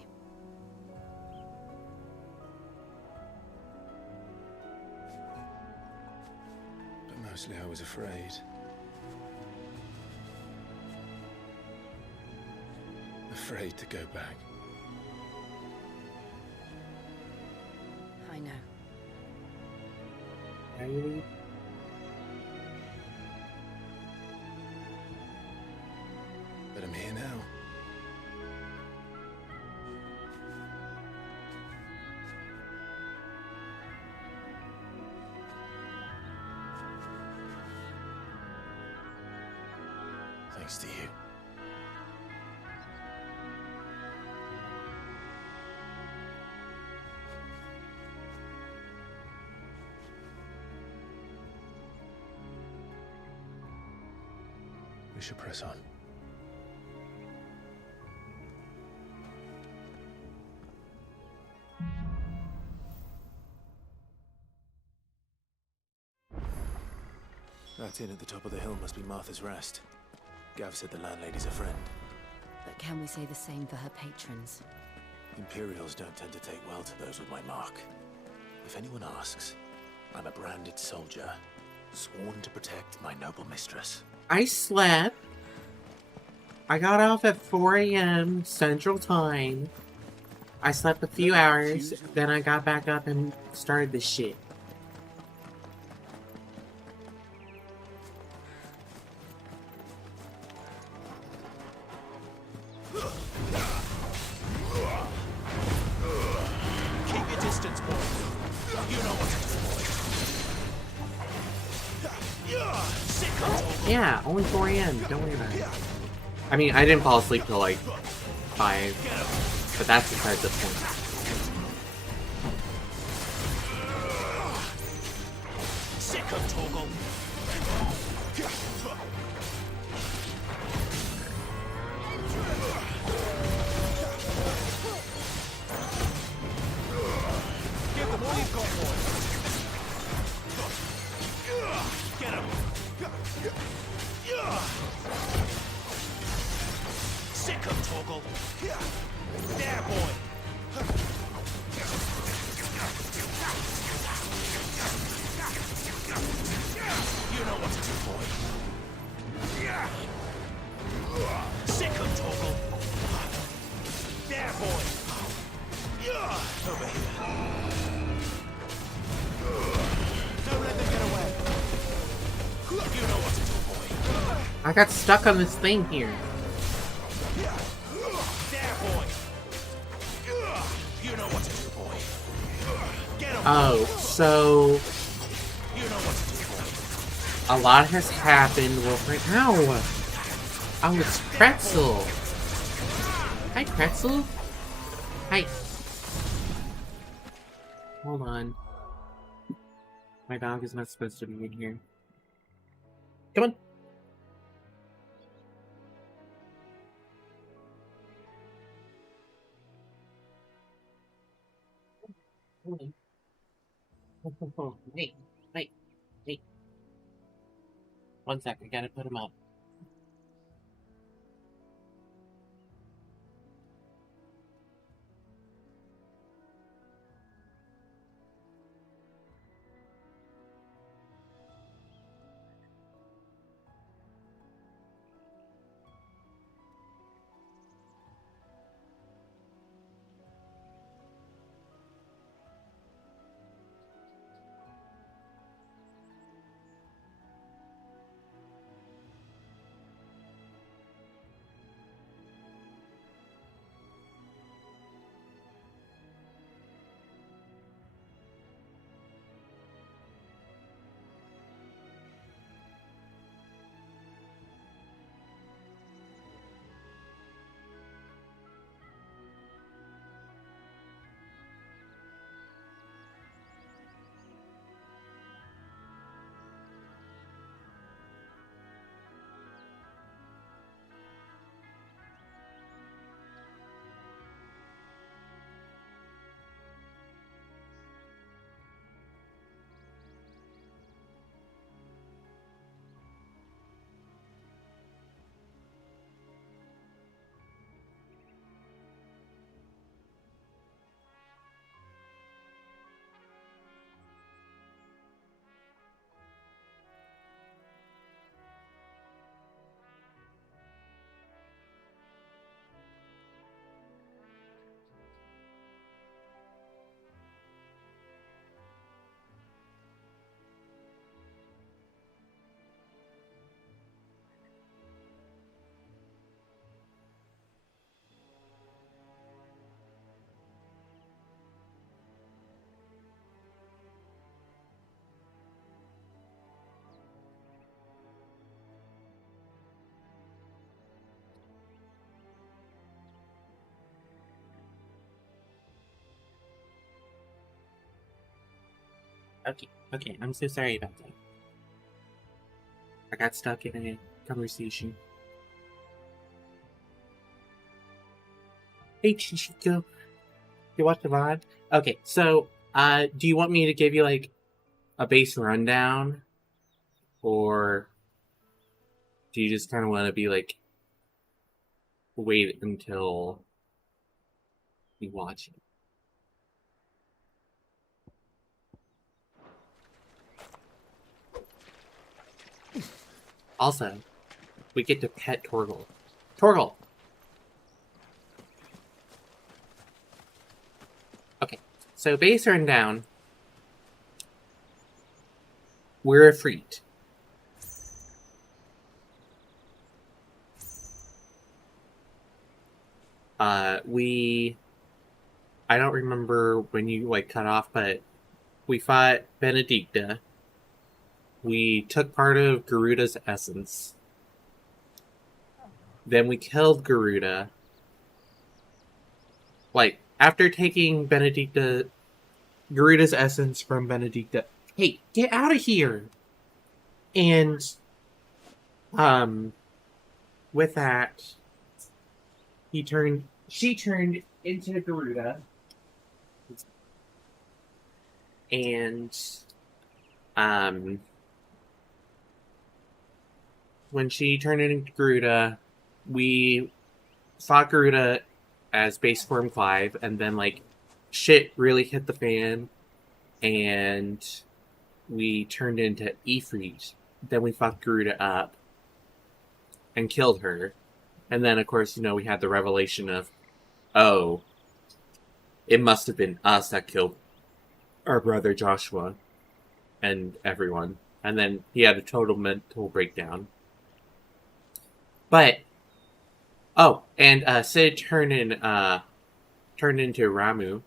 But mostly I was afraid. Afraid to go back. I know. Really? But I'm here now. Thanks to you. We should press on. That inn at the top of the hill must be Martha's Rest. Gav said the landlady's a friend. But can we say the same for her patrons? Imperials don't tend to take well to those with my mark. If anyone asks, I'm a branded soldier, sworn to protect my noble mistress. I slept. I got off at 4 a.m. Central Time. I slept a few hours, then I got back up and started this shit. Keep your distance, boy. You know what to do. Yeah, only 4 a.m. Don't worry about it. I mean, I didn't fall asleep till like 5, but that's besides the point. Sick of Toggle. Give them all you've got, boy. Get him. Sick of Toggle. There, boy. You know what to do, boy. Sick of Toggle. There, boy. Over here. Don't let them get away. You know what to do, boy. I got stuck on this thing here. There, boy. You know what to do, boy. Get him. Oh, so You know what to do, boy. a lot has happened. Ow! Oh, it's Pretzel. Hi, Pretzel. Hi. Hold on. My dog is not supposed to be in here. Come on. Hey, hey, hey. 1 sec, I gotta put him up. Okay, I'm so sorry about that. I got stuck in a conversation. Hey, Chichiko. You watch the VOD? Okay, so, do you want me to give you, like, a base rundown? Or do you just kind of want to be, like, wait until you watch it? Also, we get to pet Torgal. Torgal! Okay, so base rundown. We're a freak. I don't remember when you, like, cut off, but we fought Benedicta. We took part of Garuda's essence. Then we killed Garuda. Like, after taking Garuda's essence from Benedicta. Hey, get out of here! And, with that, she turned into Garuda. And, when she turned into Garuda, we fought Garuda as base form Clive, and then, like, shit really hit the fan, and we turned into Ifrit. Then we fucked Garuda up and killed her. And then, of course, you know, we had the revelation of, oh, it must have been us that killed our brother Joshua and everyone. And then he had a total mental breakdown. But, oh, and Sid turned into Ramu.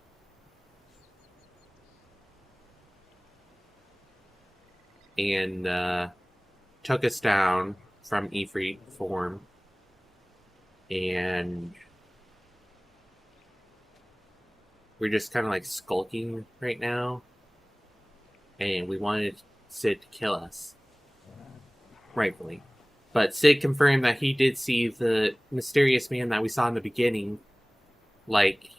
And took us down from Ifrit form. And we're just kind of like skulking right now. And we wanted Sid to kill us. Rightfully. But Sid confirmed that he did see the mysterious man that we saw in the beginning. Like,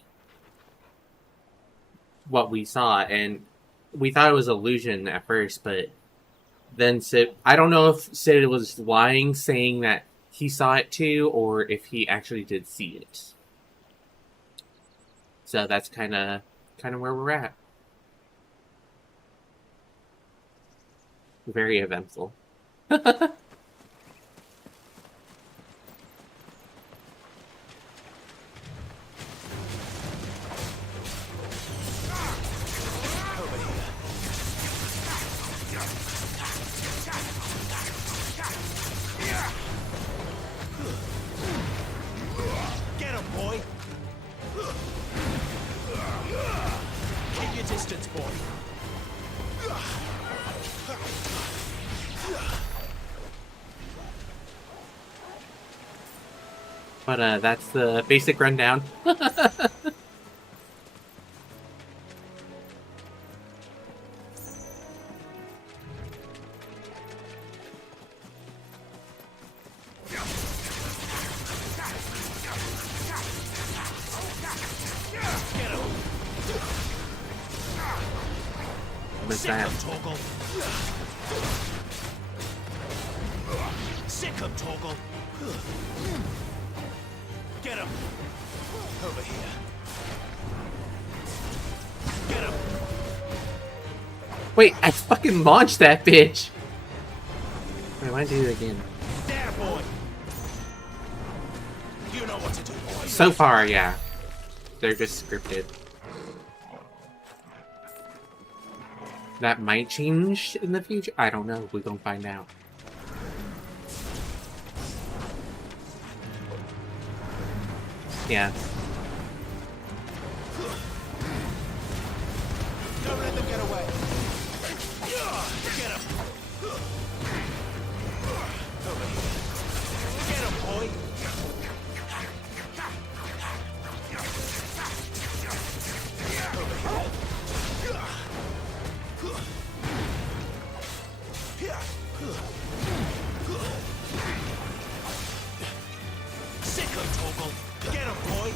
what we saw. And we thought it was illusion at first, but then Sid... I don't know if Sid was lying, saying that he saw it too, or if he actually did see it. So that's kind of where we're at. Very eventful. Get him, boy! Keep your distance, boy. But that's the basic rundown. What's that? Sick him, Torgal. Get him. Over here. Get him. Wait, I fucking launched that bitch! Wait, why do it again? There, boy. You know what to do, boy. So far, yeah. They're just scripted. That might change in the future. I don't know. We're gonna find out. Yeah. Don't let them get away. Get him. Over here. Get him, boy. Sick of Torgal. Get him, boy.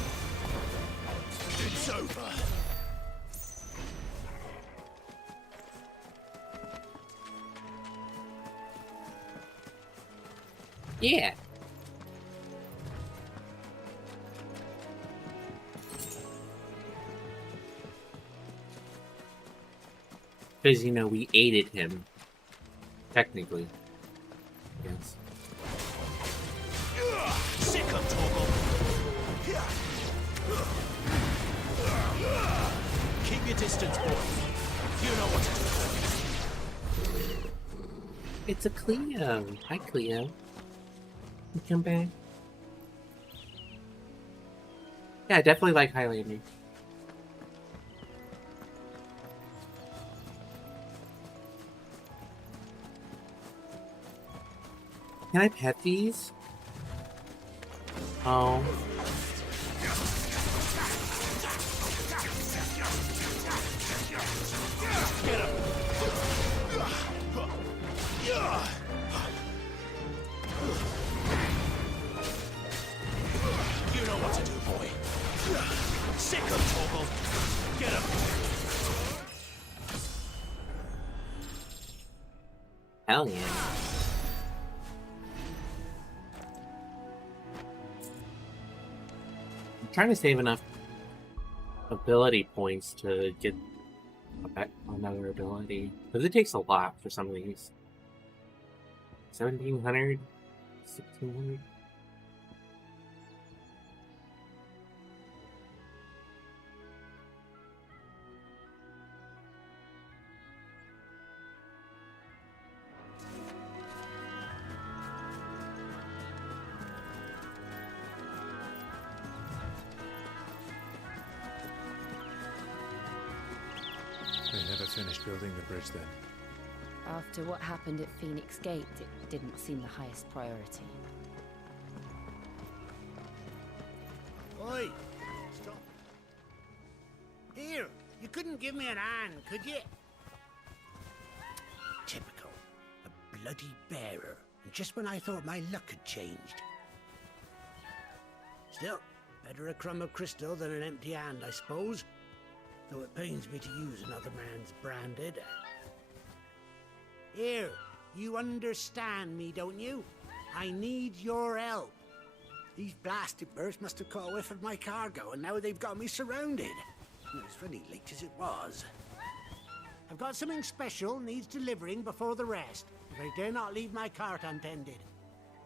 Yeah. Because, you know, we aided him. Technically. Yes. Sick of Torgal. Keep your distance, boy. You know what to do. It's a Cleo. Hi, Cleo. You come back. Yeah, I definitely like Highlander. Can I pet these? Oh. Get him. You know what to do, boy. Sick of Torgal. Get him. Hell yeah. I'm trying to save enough ability points to get another ability. Because it takes a lot for some of these. 1,700? 1,600? They never finished building the bridge then. After what happened at Phoenix Gate, it didn't seem the highest priority. Oi! Stop. Here, you couldn't give me an hand, could you? Typical. A bloody bearer. And just when I thought my luck had changed. Still, better a crumb of crystal than an empty hand, I suppose. Though it pains me to use another man's branded. Here, you understand me, don't you? I need your help. These blasted birds must have caught a whiff of my cargo, and now they've got me surrounded. It was funny late as it was. I've got something special needs delivering before the rest, but I dare not leave my cart untended.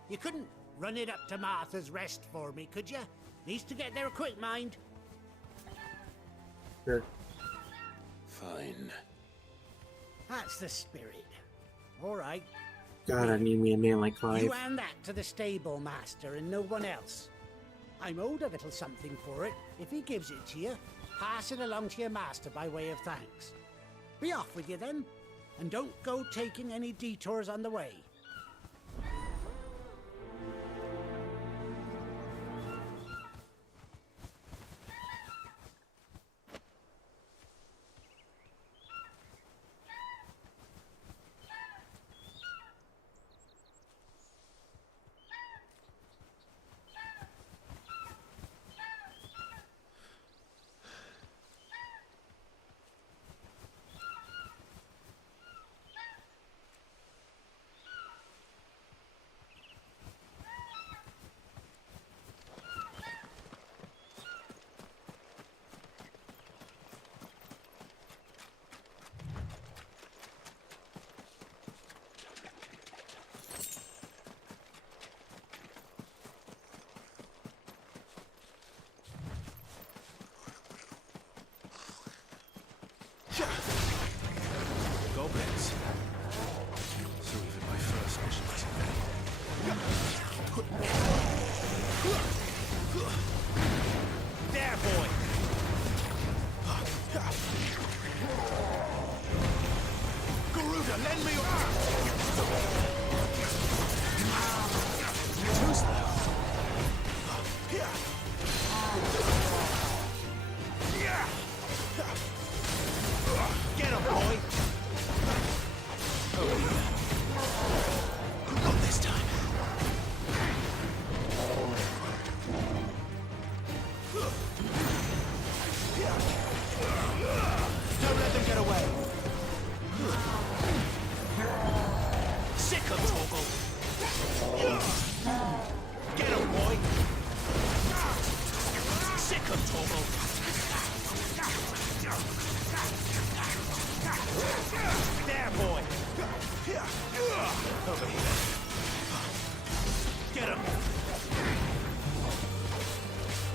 You couldn't run it up to Martha's Rest for me, could you? Needs to get there quick, mind. Sure. Fine. That's the spirit. All right. God, I need me a man like Clive. You hand that to the stable master and no one else. I'm owed a little something for it. If he gives it to you, pass it along to your master by way of thanks. Be off with you then, and don't go taking any detours on the way.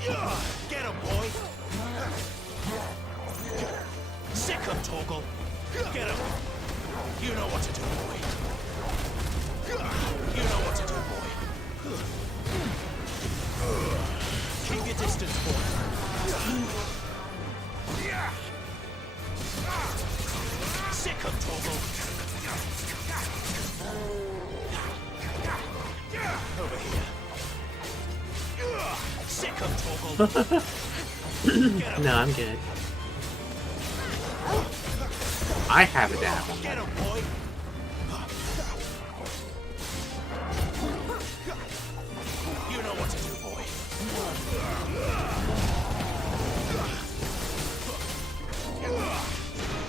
Get him, boy! Sick him, Torgal! Get him! You know what to do, boy! You know what to do, boy! Keep your distance, boy! Sick him, Torgal! Over here! Sick him, Torgal! No, I'm good. I have a dab. Get him, boy! You know what to do, boy.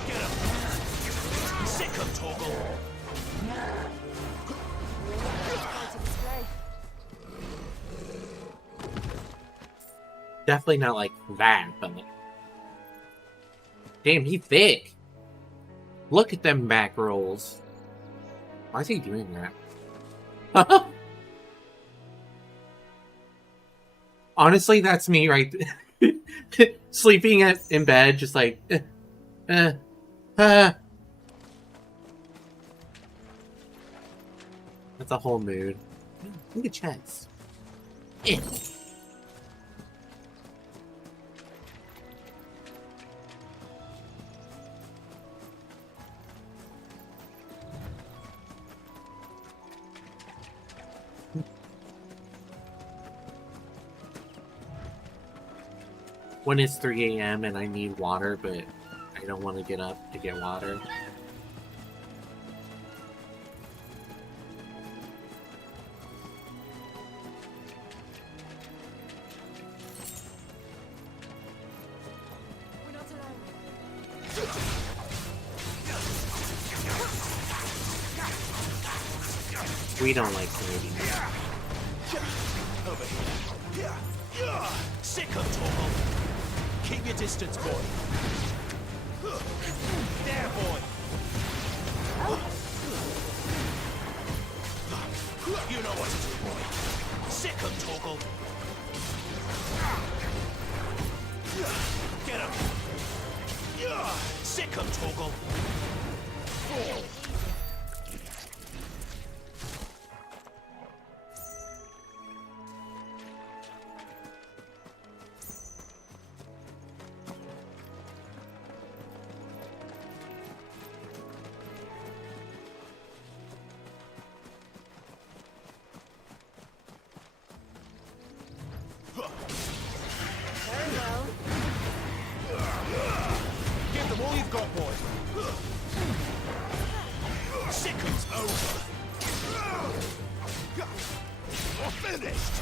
Get him! Sick him, Torgal! Definitely not like that, but damn, he's thick. Look at them back rolls. Why is he doing that? Honestly, that's me right sleeping in bed, just like That's a whole mood. Look at chest. When it's 3 a.m. and I need water, but I don't want to get up to get water. We don't like Canadians. Over here. Sick him, Torgal! Keep your distance, boy. There, boy. You know what to do, boy. Sick him, Torgal. Get him. Sick him, Torgal. Give them all you've got, boy. Sickham's over. You're finished.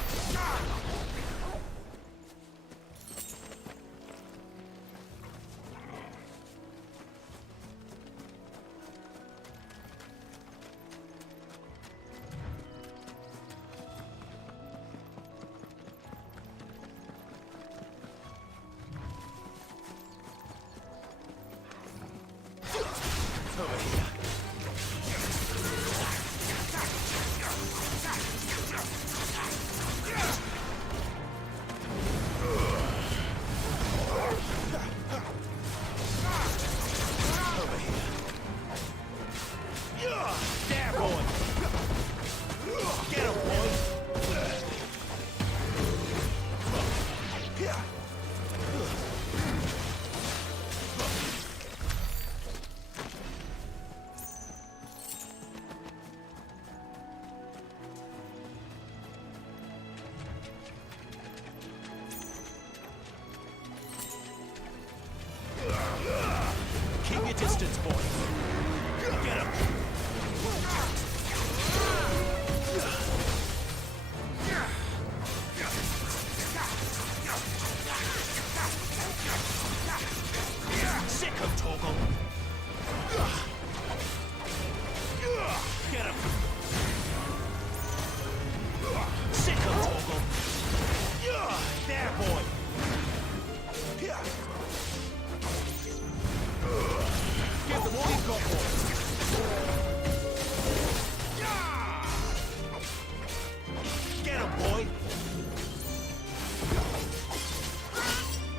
Over here. Over here. There, boy. Get him, boy. Keep your distance, boy. Get him. Sick him, Torgal. Get him. Sick him, Torgal. There, boy. Give them all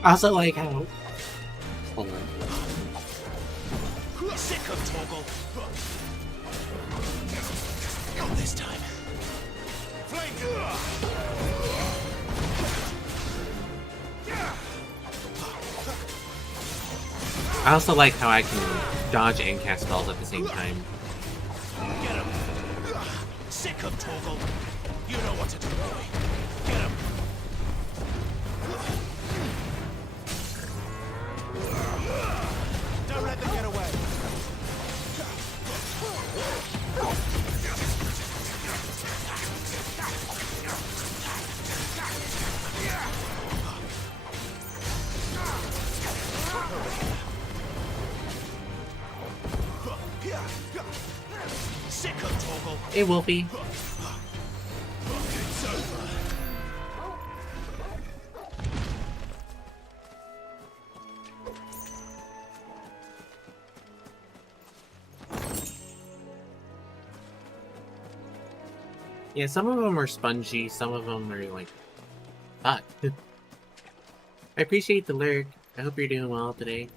I also like how. Hold on. Sick of Torgal. Not this time. I also like how I can dodge and cast spells at the same time. Get him. Sick of Torgal. You know what to do, boy. Get him. Don't let them get away. Sick of Torgal. Hey, Wolfie. It's over. Yeah, some of them are spongy, some of them are like, fuck. I appreciate the lyric. I hope you're doing well today.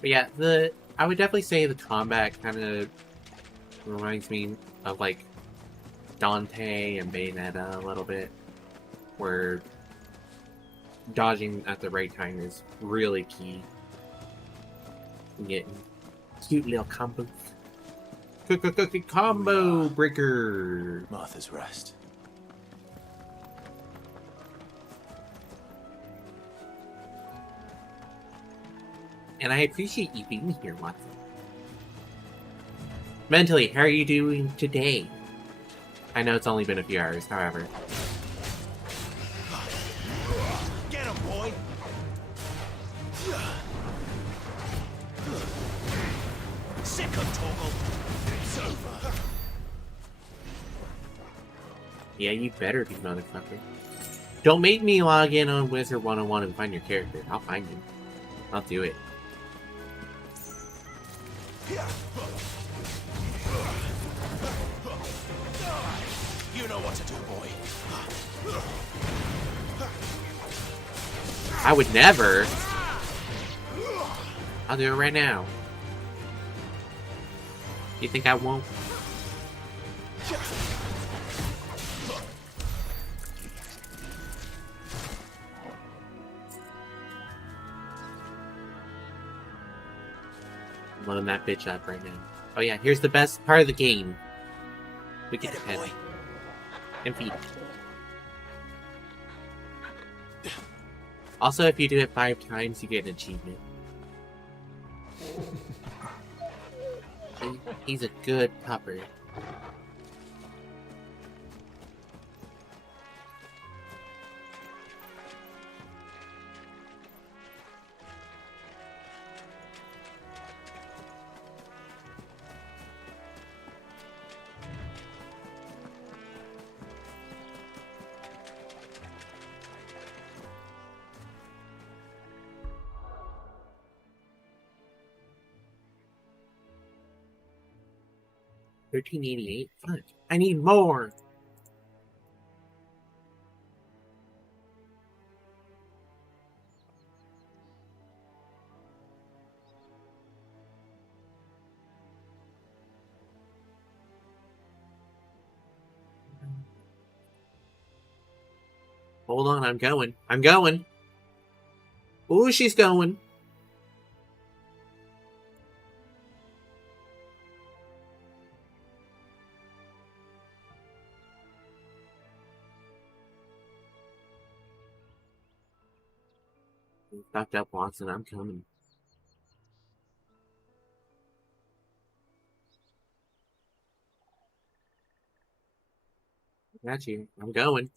But yeah, I would definitely say the combat kind of reminds me of like Dante and Bayonetta a little bit, where dodging at the right time is really key. Getting cute little combos. Combo breaker. Martha's Rest. And I appreciate you being here, Watson. Mentally, how are you doing today? I know it's only been a few hours, however. Get him, boy. Sick of Torgal. It's over. Yeah, you better be, motherfucker. Don't make me log in on Wizard 101 and find your character. I'll find you. I'll do it. You know what to do, boy. I would never. I'll do it right now. You think I won't? I'm loading that bitch up right now. Oh yeah, here's the best part of the game. We get to pet and feed. Also, if you do it 5 times, you get an achievement. He's a good pupper. $13.88. Fuck. I need more. Hold on, I'm going. I'm going. Ooh, she's going. Stocked up, Watson. I'm coming. Got you. I'm going.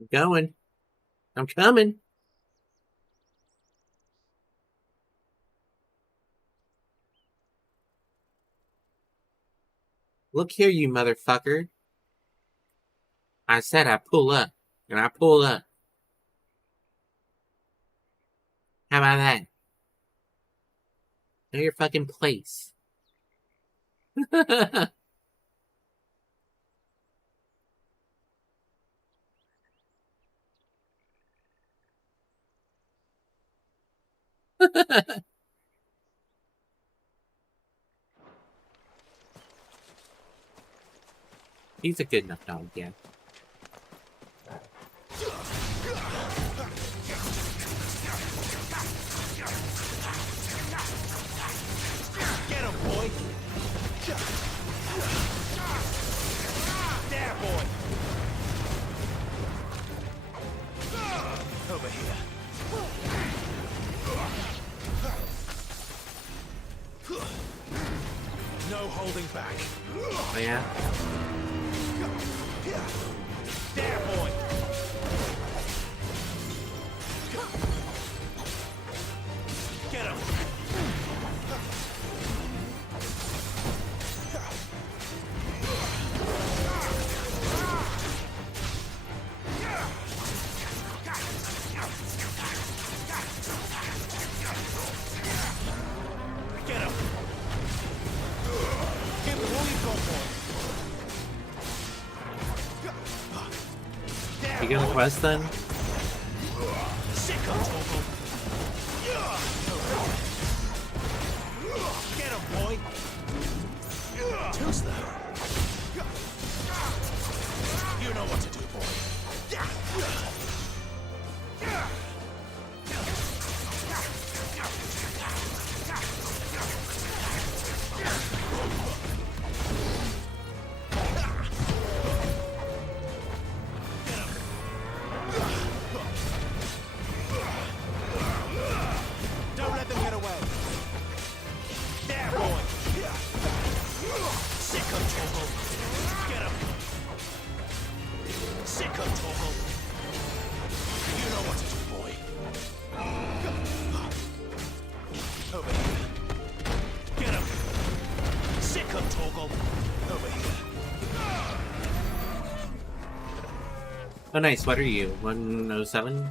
I'm going. I'm coming. Look here, you motherfucker. I said I pull up, and I pull up. How about that? Know your fucking place. He's a good enough dog, yeah. Get him, boy! There, boy! Over here. No holding back. Oh, yeah? There, boy! Get him! Get him! Give him all you've got, boy! You gonna quest then? Sick of Torgal! Get him, boy! Too slow. You know what to do, boy. Don't let them get away. There, boy. Sick of Torgal. Get him. Sick of Torgal. You know what to do, boy. Over here. Get him. Sick of Torgal. Over here. Oh, nice. What are you? 107?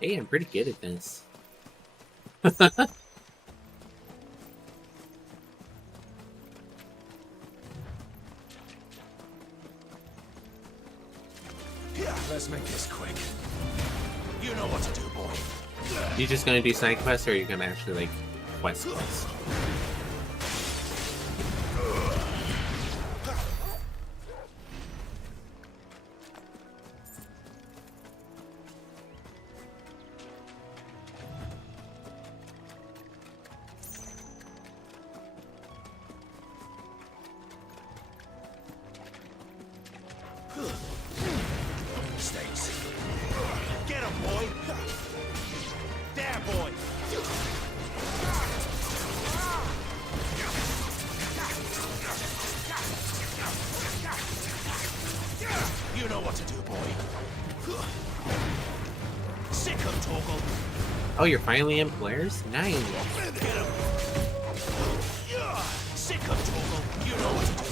Hey, I'm pretty good at this. Let's make this quick. You know what to do, boy. You just gonna do side quests, or are you gonna actually, like, quest? Mistakes. Get him, boy. There, boy. You know what to do, boy. Sick of Torgal. Oh, you're finally in Blair's? Nice. Get him. Sick of Torgal. You know what to do, boy.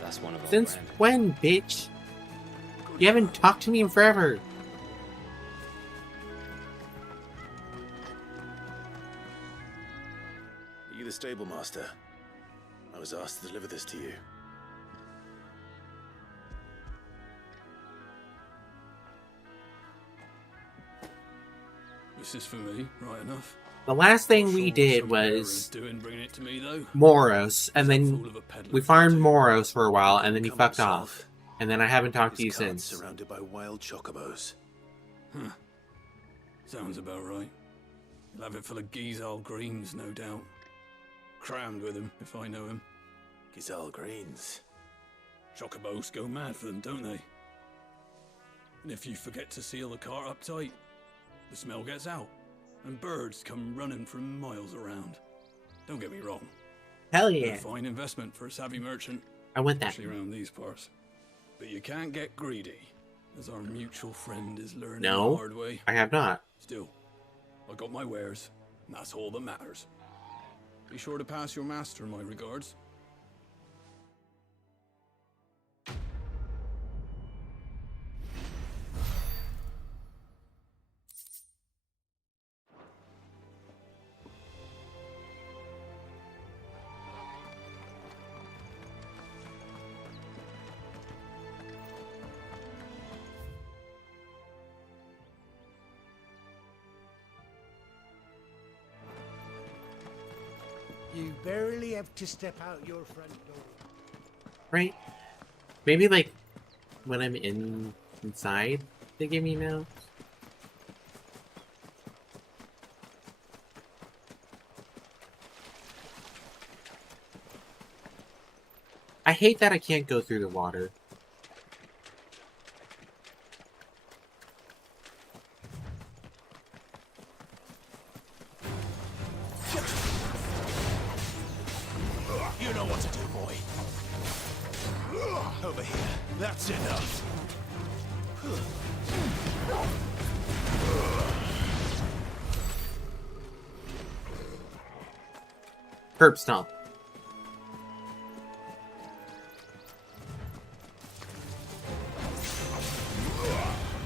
That's one of our Since brand. when, bitch? You haven't talked to me in forever. Are you the stable master? I was asked to deliver this to you. This is for me, right enough. The last thing we did was Doing bringing it to me though. Moros, and then we farmed Moros for a while, and then he fucked off. And then I haven't talked to you since. Surrounded by wild chocobos. Huh. Sounds about right. He'll have it full of Gizal greens, no doubt. Crammed with him, if I know him. Gizal greens. Chocobos go mad for them, don't they? And if you forget to seal the cart up tight, the smell gets out, and birds come running from miles around. Don't get me wrong. Hell They're yeah. a fine investment for a savvy merchant. I want that. Especially around these parts. But you can't get greedy, as our mutual friend is learning No, the hard way. I have not. Still, I got my wares, and that's all that matters. Be sure to pass your master my regards. You barely have to step out your front door. Right? Maybe like when I'm inside, they give me now. I hate that I can't go through the water. You know what to do, boy. Over here. That's enough. Curb stomp.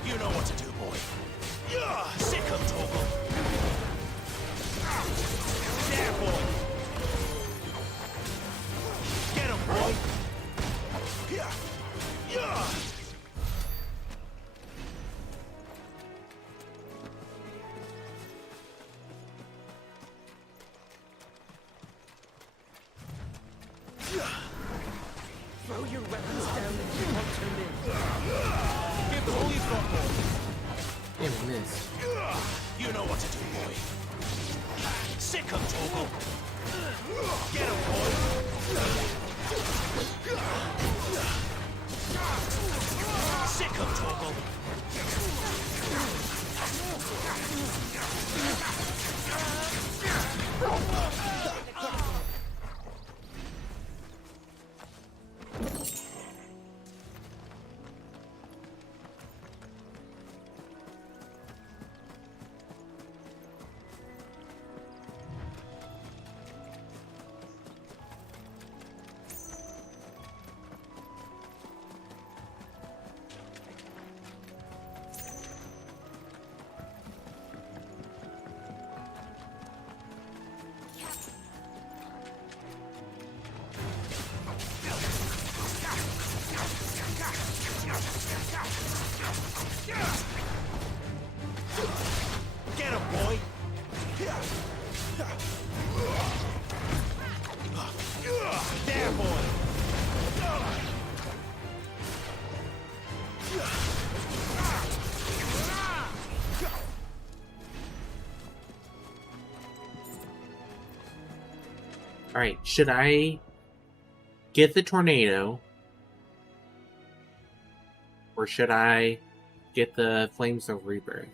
You know what to do, boy. Yeah, sick 'em, Toggle. There, boy. Get 'em, boy. Yeah, yeah. Throw your weapons down if you want to live. Give them all you've got, boy. Damn, miss. You know what to do, boy. Sick 'em, Toggle. Get 'em, boy. Sick 'em, Toggle. Get him, boy! There, boy! Alright, should I get the tornado? Or should I get the Flames of Rebirth?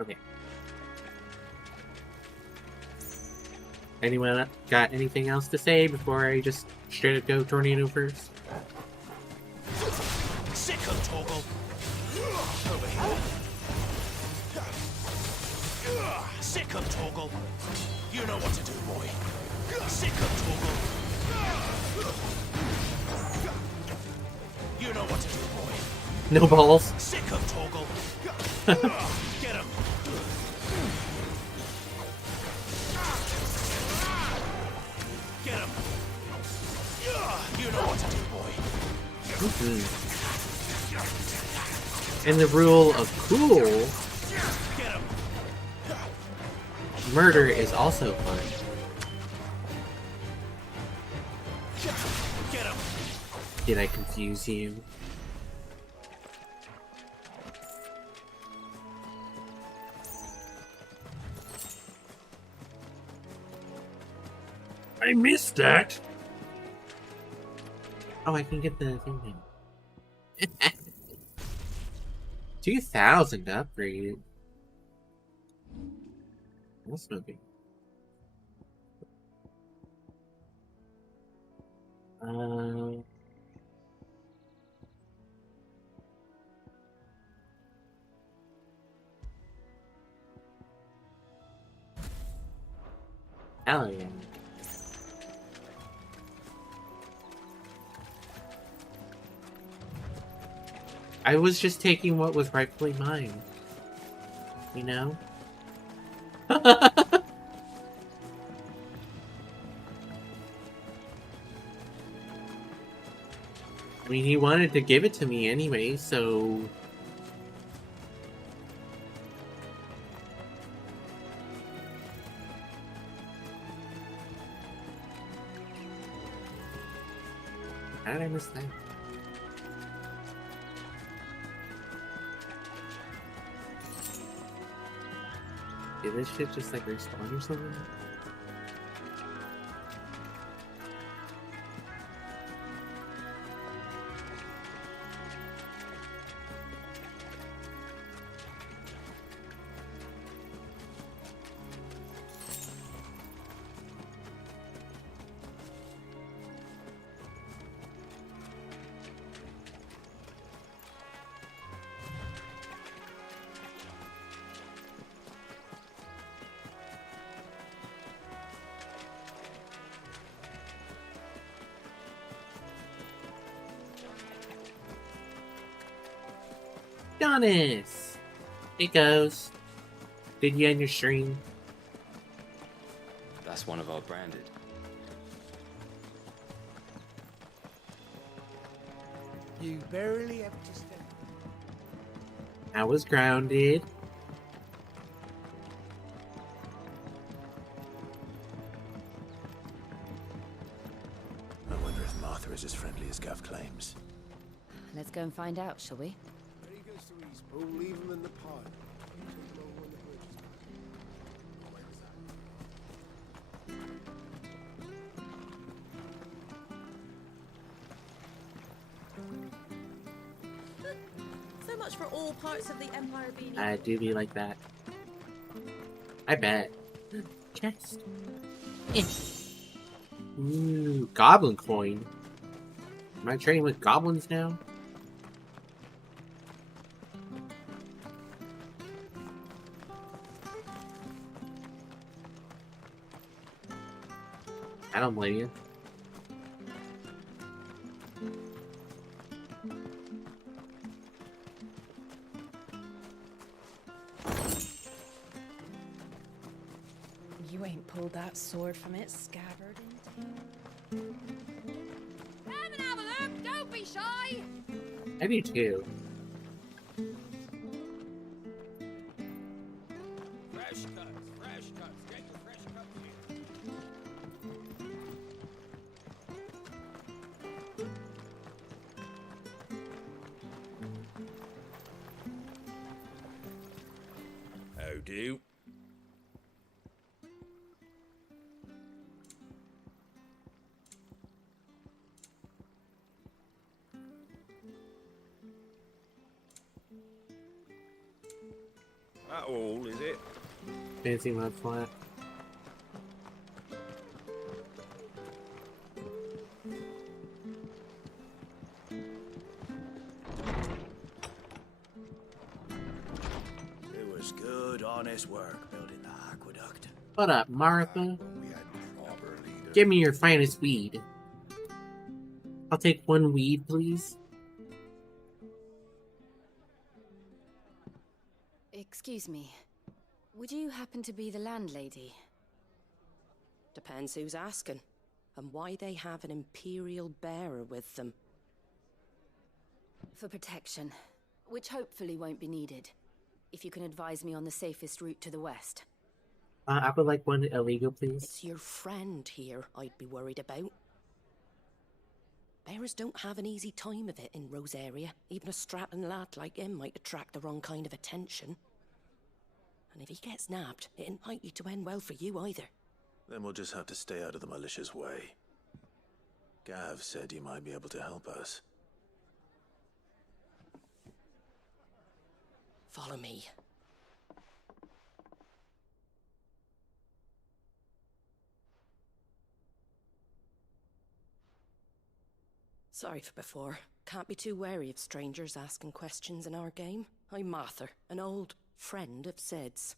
Okay. Anyone got anything else to say before I just straight up go tornado first? Sick 'em, Toggle! Over here. Sick 'em, Toggle! You know what to do, boy. Sick 'em, Toggle! You know what to do, boy. No balls. Sick 'em, Toggle! Get him! Get him! You know what to do, boy. And the rule of cool, Get him! murder is also fun. Did I confuse you? I missed that. Oh, I can get the thing now. 2,000 upgrade. What's moving? Hell yeah. I was just taking what was rightfully mine. You know? I mean, he wanted to give it to me anyway, so... How did I miss that? Did this shit just like respawn or something? Giannis! It goes. Did you end your stream? That's one of our branded. You barely have to step. I was grounded. I wonder if Martha is as friendly as Gav claims. Let's go and find out, shall we? When he goes to East, we'll leave him in the pod. Take him over when the bridge is back. Where is So much for all parts of the Empire being I do be like that. I bet. Chest. Ooh, goblin coin. Am I trading with goblins now? I don't blame you. You ain't pulled that sword from its scabbard, indeed. Come and have a look, don't be shy! I do too. Fresh cuts, get your fresh cuts here. How do? That all, is it? Fancy mud flat. It was good, honest work building the aqueduct. What up, Martha? We had proper leaders. Give me your finest weed. I'll take one weed, please. Excuse me. Would you happen to be the landlady? Depends who's asking, and why they have an Imperial bearer with them. For protection, which hopefully won't be needed. If you can advise me on the safest route to the west. I would like one illegal, please. It's your friend here I'd be worried about. Bearers don't have an easy time of it in Rose area. Even a strapping lad like him might attract the wrong kind of attention. And if he gets nabbed, it ain't likely to end well for you either. Then we'll just have to stay out of the malicious way. Gav said he might be able to help us. Follow me. Sorry for before. Can't be too wary of strangers asking questions in our game. I'm Martha, an old friend of Sid's.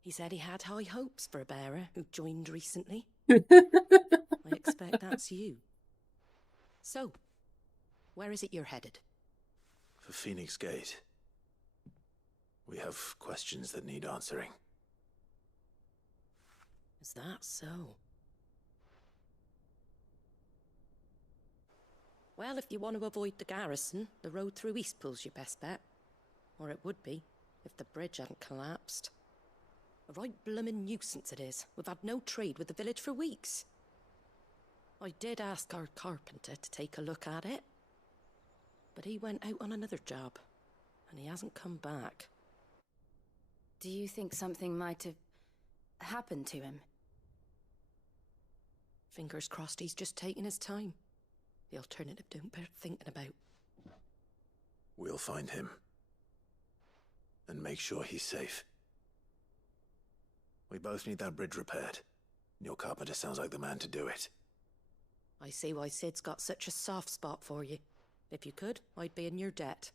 He said he had high hopes for a bearer who joined recently. I expect that's you. So, where is it you're headed? For Phoenix Gate. We have questions that need answering. Is that so? Well, if you want to avoid the garrison, the road through Eastpool's your best bet. Or it would be, if the bridge hadn't collapsed. A right bloomin' nuisance it is. We've had no trade with the village for weeks. I did ask our carpenter to take a look at it. But he went out on another job, and he hasn't come back. Do you think something might have happened to him? Fingers crossed he's just taking his time. The alternative don't bear thinking about. We'll find him. And make sure he's safe. We both need that bridge repaired. Your carpenter sounds like the man to do it. I see why Sid's got such a soft spot for you. If you could, I'd be in your debt.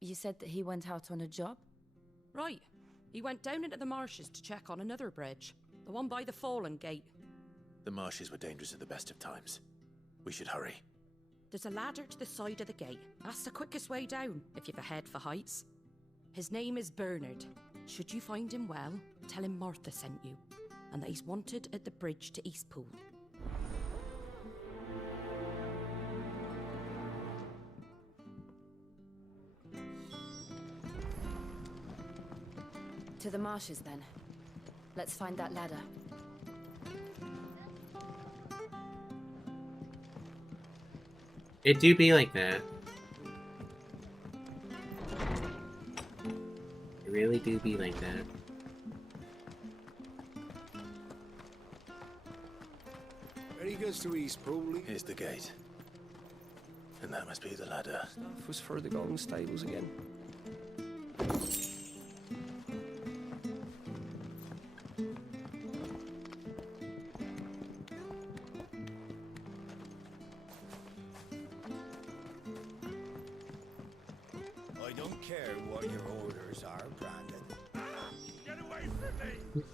You said that he went out on a job? Right. He went down into the marshes to check on another bridge. The one by the Fallen Gate. The marshes were dangerous at the best of times. We should hurry. There's a ladder to the side of the gate. That's the quickest way down, if you've a head for heights. His name is Bernard. Should you find him well, tell him Martha sent you, and that he's wanted at the bridge to Eastpool. To the marshes, then. Let's find that ladder. It do be like that. It really do be like that. Where he goes to Eastpool. Here's the gate. And that must be the ladder. Stuff was for the Golden Stables again. I don't care what your orders are, Brandon. Get away from me!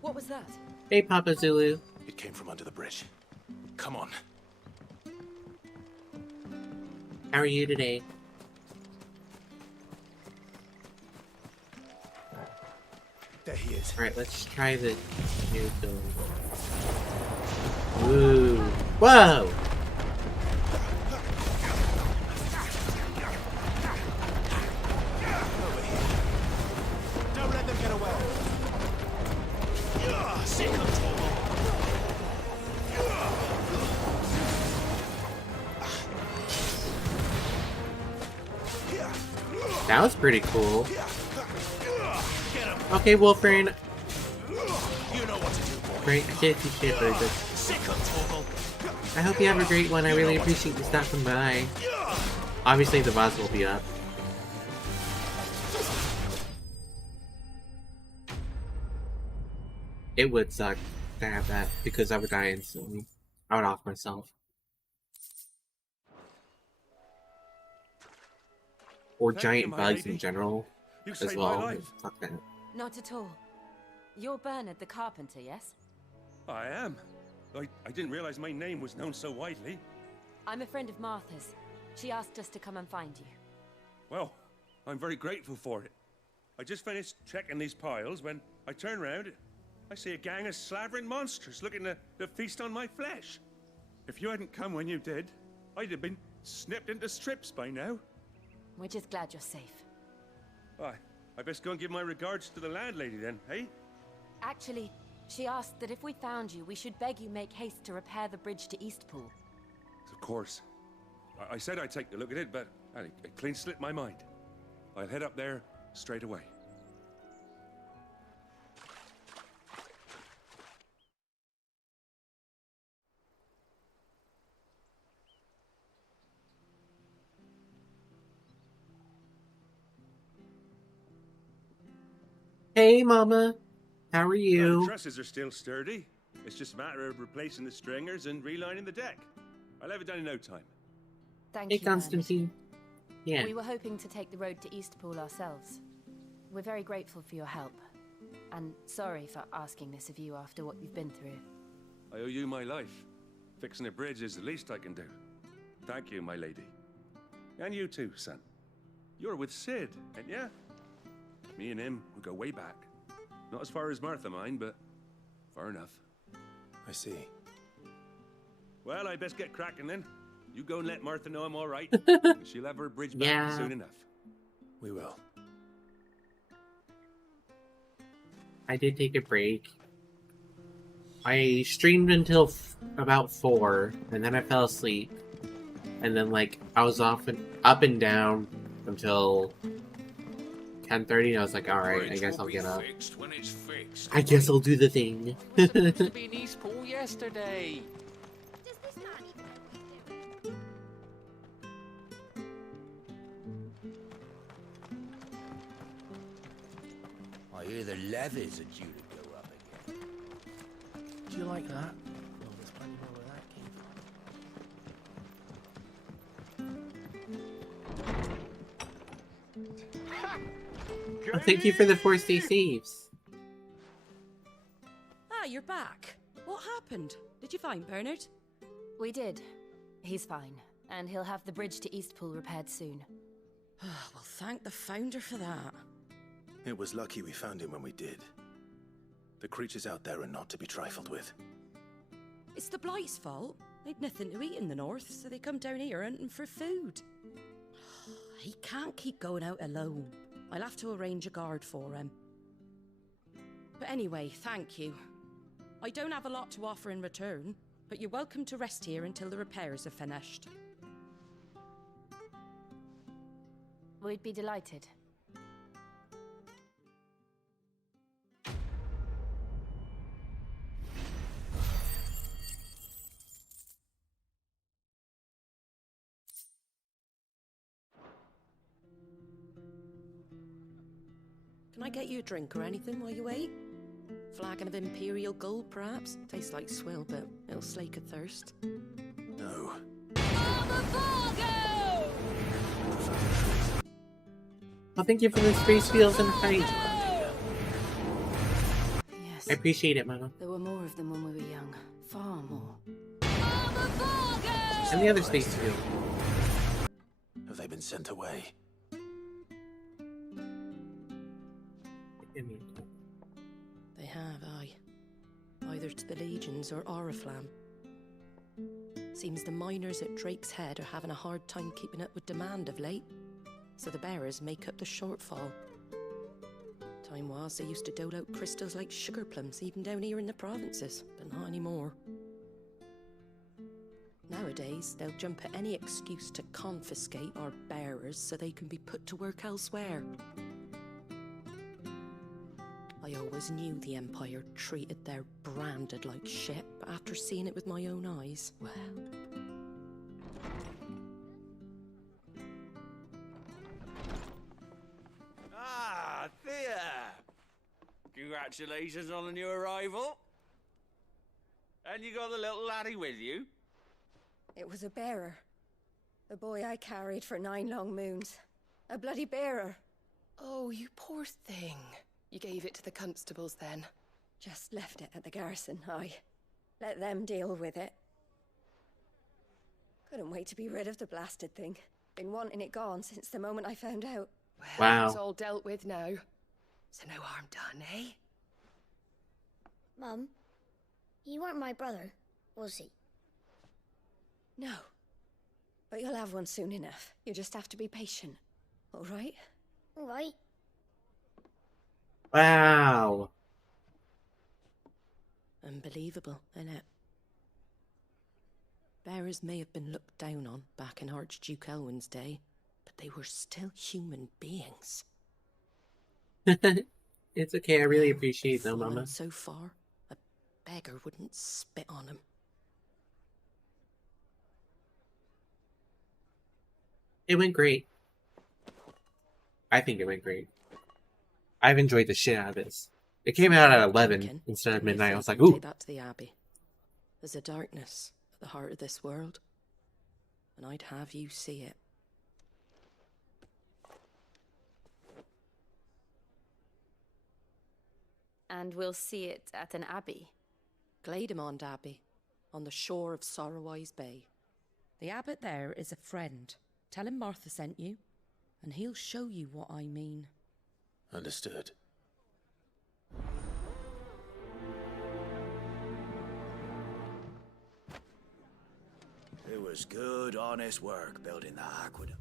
What was that? Hey, Papa Zulu. It came from under the bridge. Come on. How are you today? There he is. Alright, let's try the new build. Ooh. Whoa! Don't let them get away. That was pretty cool. Okay, Wolfram. Great, I can't do shit, but I hope you have a great one. I really appreciate you stopping by. Obviously, the VOD will be up. It would suck to have that because I would die instantly. I would off myself. Or giant bugs in general as well. Fuck that. Not at all. You're Bernard the carpenter, yes? I am. I didn't realize my name was known so widely. I'm a friend of Martha's. She asked us to come and find you. Well, I'm very grateful for it. I just finished checking these piles when I turn around. I see a gang of slavering monsters looking to feast on my flesh. If you hadn't come when you did, I'd have been snipped into strips by now. We're just glad you're safe. Why, I best go and give my regards to the landlady then, eh? Actually, She asked that if we found you, we should beg you make haste to repair the bridge to Eastpool. Of course. I said I'd take a look at it, but it clean slipped my mind. I'll head up there straight away. Hey, Mama. How are The you? trusses are still sturdy. It's just a matter of replacing the stringers and relining the deck. I'll have it done in no time. Thank Hey, you, Bernard. Constantine. Yeah. We were hoping to take the road to Eastpool ourselves. We're very grateful for your help. And sorry for asking this of you after what you've been through. I owe you my life. Fixing a bridge is the least I can do. Thank you, my lady. And you too, son. You're with Sid, ain't ya? Me and him, we go way back. Not as far as Martha, mind, but far enough. I see. Well, I best get cracking then. You go and let Martha know I'm all right. She'll have her bridge back Yeah. soon enough. We will. I did take a break. I streamed until about 4, and then I fell asleep. And then, like, I was up and down until 10:30, and I was like, alright, I guess I'll get up. When it's fixed. I guess I'll do the thing. Supposed to be in Eastpool yesterday. I hear the levies are due to go up again. Do you like that? Well, there's plenty more where that came Oh, thank you for the 4-day saves. Ah, you're back. What happened? Did you find Bernard? We did. He's fine, and he'll have the bridge to Eastpool repaired soon. Well, thank the Founder for that. It was lucky we found him when we did. The creatures out there are not to be trifled with. It's the Blight's fault. They'd nothing to eat in the north, so they come down here hunting for food. He can't keep going out alone. I'll have to arrange a guard for him. But anyway, thank you. I don't have a lot to offer in return, but you're welcome to rest here until the repairs are finished. We'd be delighted. Can I get you a drink or anything while you wait? Flagon of Imperial Gold, perhaps? Tastes like swill, but it'll slake a thirst. No. Well, thank you for the space wheels and fight. Yes. I appreciate it, Mama. There were more of them when we were young. Far more. And the other space wheel. Have they been sent away? They have, aye. Either to the Legions or Oriflamme. Seems the miners at Drake's Head are having a hard time keeping up with demand of late, so the bearers make up the shortfall. Time was they used to dole out crystals like sugar plums even down here in the provinces, but not anymore. Nowadays, they'll jump at any excuse to confiscate our bearers so they can be put to work elsewhere. I always knew the Empire treated their branded like shit, but after seeing it with my own eyes, well... Ah, Thea! Congratulations on the new arrival. And you got the little laddie with you? It was a bearer. The boy I carried for 9 long moons. A bloody bearer. Oh, you poor thing. You gave it to the constables then? Just left it at the garrison, I. Let them deal with it. Couldn't wait to be rid of the blasted thing. Been wanting it gone since the moment I found out. Well, Wow. it's all dealt with now. So no harm done, eh? Mum, you weren't my brother, was he? No. But you'll have one soon enough. You just have to be patient. All right? All right. Wow. Unbelievable, innit? Bearers may have been looked down on back in Archduke Elwin's day, but they were still human beings. It's okay, I really appreciate them, Fallen Mama. so far, a beggar wouldn't spit on him. It went great. I think it went great. I've enjoyed the shit out of this. It came out at 11 instead of midnight. I was like, ooh. Take that to the Abbey. There's a darkness at the heart of this world, and I'd have you see it. And we'll see it at an abbey. Glademond Abbey, on the shore of Sorrowwise Bay. The abbot there is a friend. Tell him Martha sent you, and he'll show you what I mean. Understood. It was good, honest work building the aqueduct.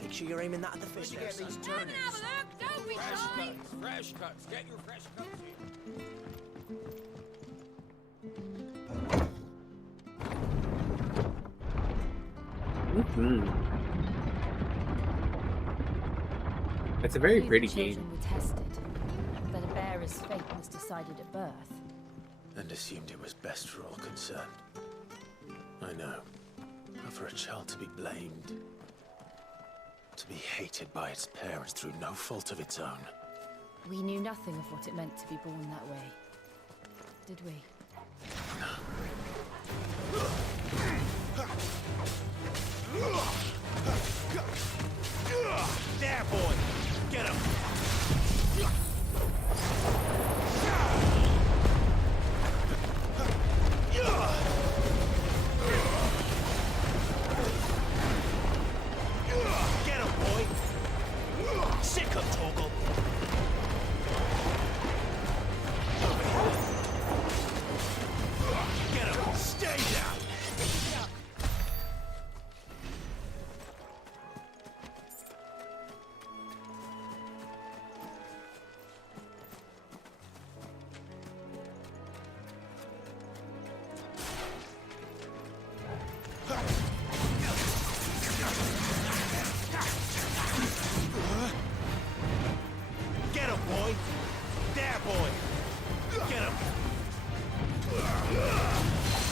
Make sure you're aiming that at the fish. Where'd you get these turnips? Don't be shy. Fresh cuts. Get your fresh cuts here. It's a very Only pretty the game. children were tested, that a bearer's fate was decided at birth. And assumed it was best for all concerned. I know. But for a child to be blamed, to be hated by its parents through no fault of its own. We knew nothing of what it meant to be born that way, did we? There, boy! Get him! Get him, boy! Sick him, Torgal! Get him! Stay down! Get him, boy! There, boy! Get him!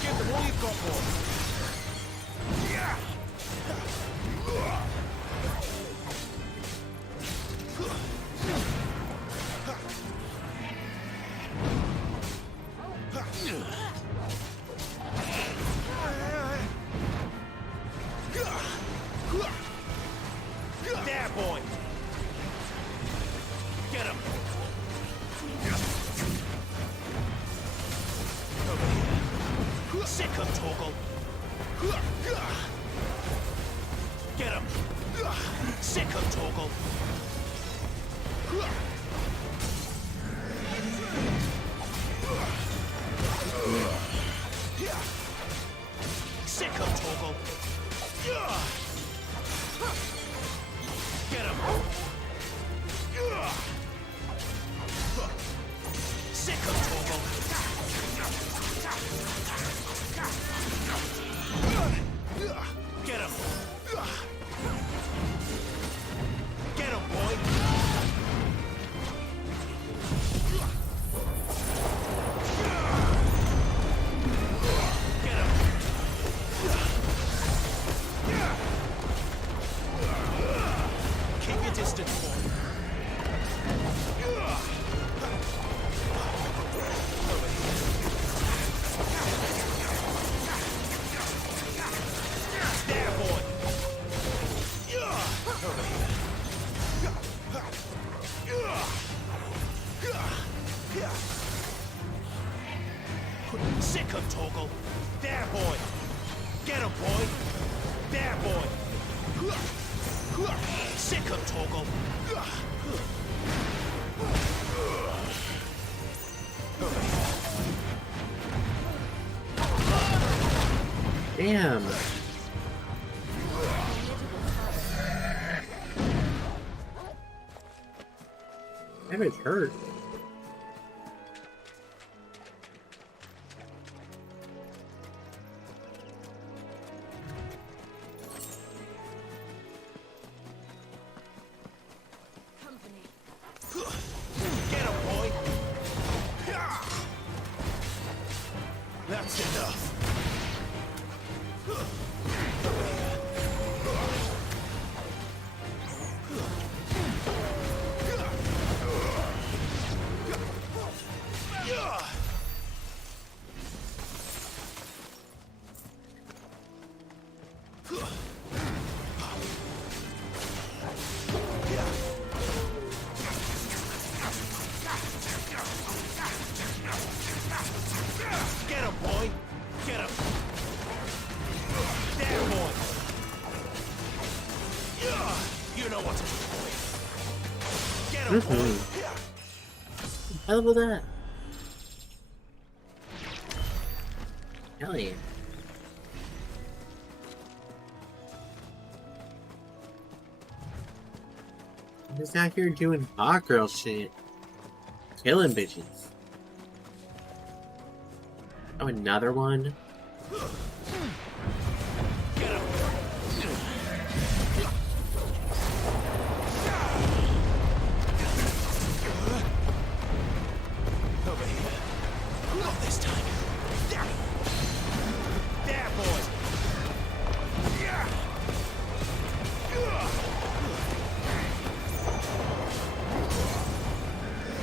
Give them all you've got, boy! There, boy! Get him! Sick him, Torgal! Get him! Sick him, Torgal! Sick him, Torgal! Get him! Sick him, Torgal! Get him! Get him, boy! Get him! Keep your distance, boy. There, boy! Sick him, Torgal! There, boy! Get him, boy! There, boy! Sick him, Torgal! Damn. That is hurt. Get him, boy! That's enough. Get him, boy! Get him! There, boy! You know what to do, boy! Get him, boy! How about that? Hell yeah. I'm just out here doing hot girl shit. Killing bitches. Oh, another one? Over here. Not this time. There, boy!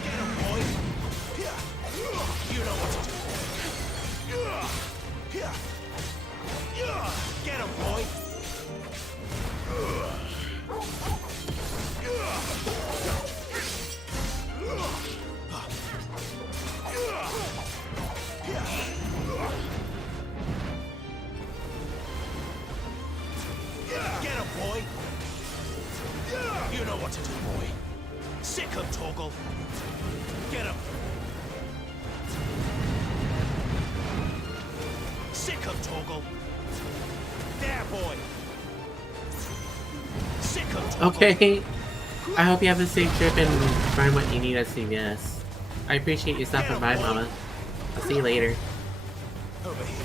Get him, boy! You know what to do. Get him, boy! Get him, boy! You know what to do, boy. Sick him, Torgal. Get him. Sick him, Torgal. There, boy. Sick him, Torgal. Okay. I hope you have a safe trip and find what you need at CVS. I appreciate you stopping by, Mama. I'll see you later. Over here.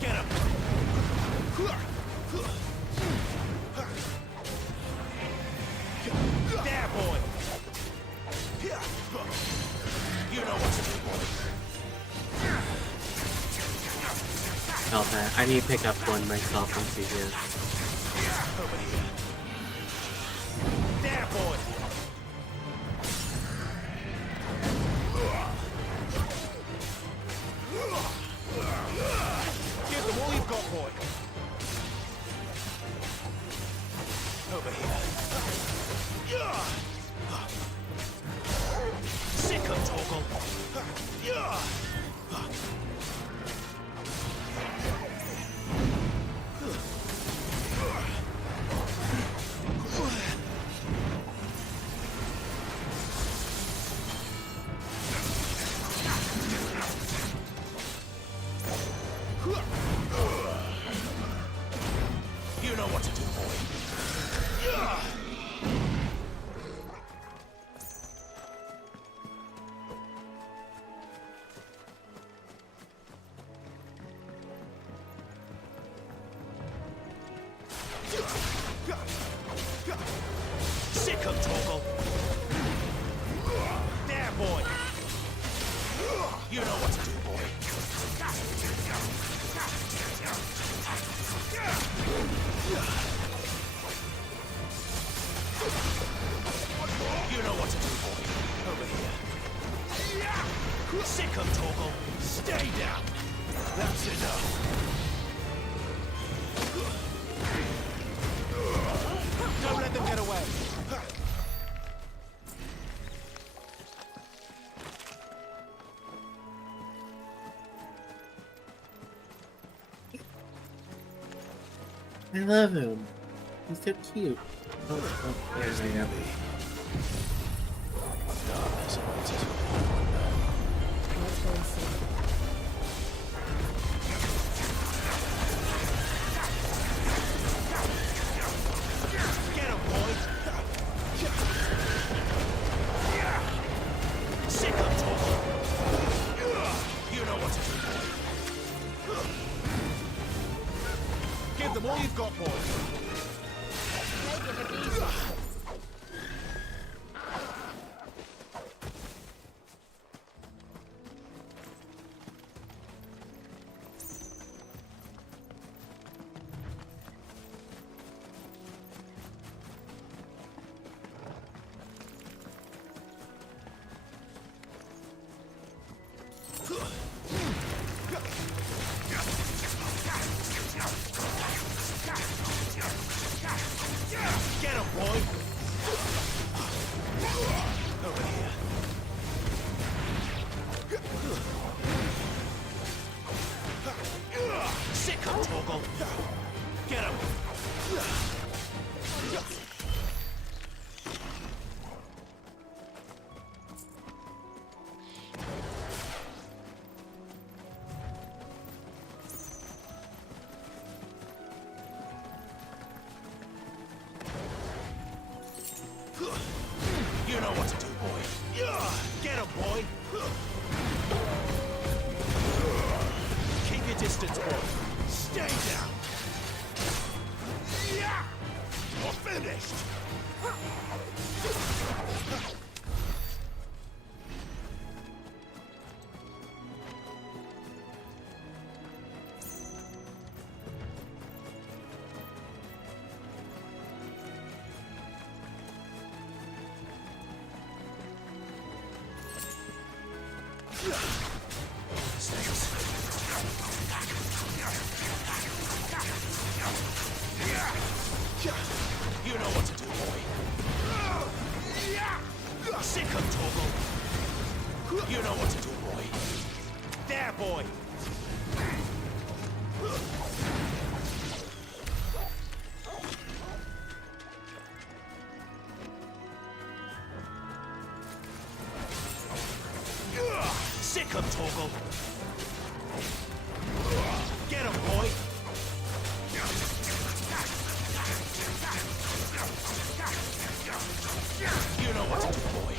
Get him. There, boy. You know what to do, boy. Felt that. I need to pick up one myself from CVS. Over here. There, boy. Give them all you've got, boy. Over here. Sick of Torgal. You know what to do, boy. Sick of Torgal. There, boy. You know what to do, boy. You know what to do, boy. Over here. Sick of Torgal. Stay down. That's enough. Don't let them get away. I love him. He's so cute. Oh, there's I am. more you've got, boy. Take it easy. Get him, boy! Over here. Sick him, Toggle! Get him! You know what to do, boy. Get him, boy. Keep your distance, boy. Stay down. You're finished. You know what to do, boy. Sick him, Toggle. You know what to do, boy. There, boy. Sick him, Toggle. Get him, boy. You know what to do, boy.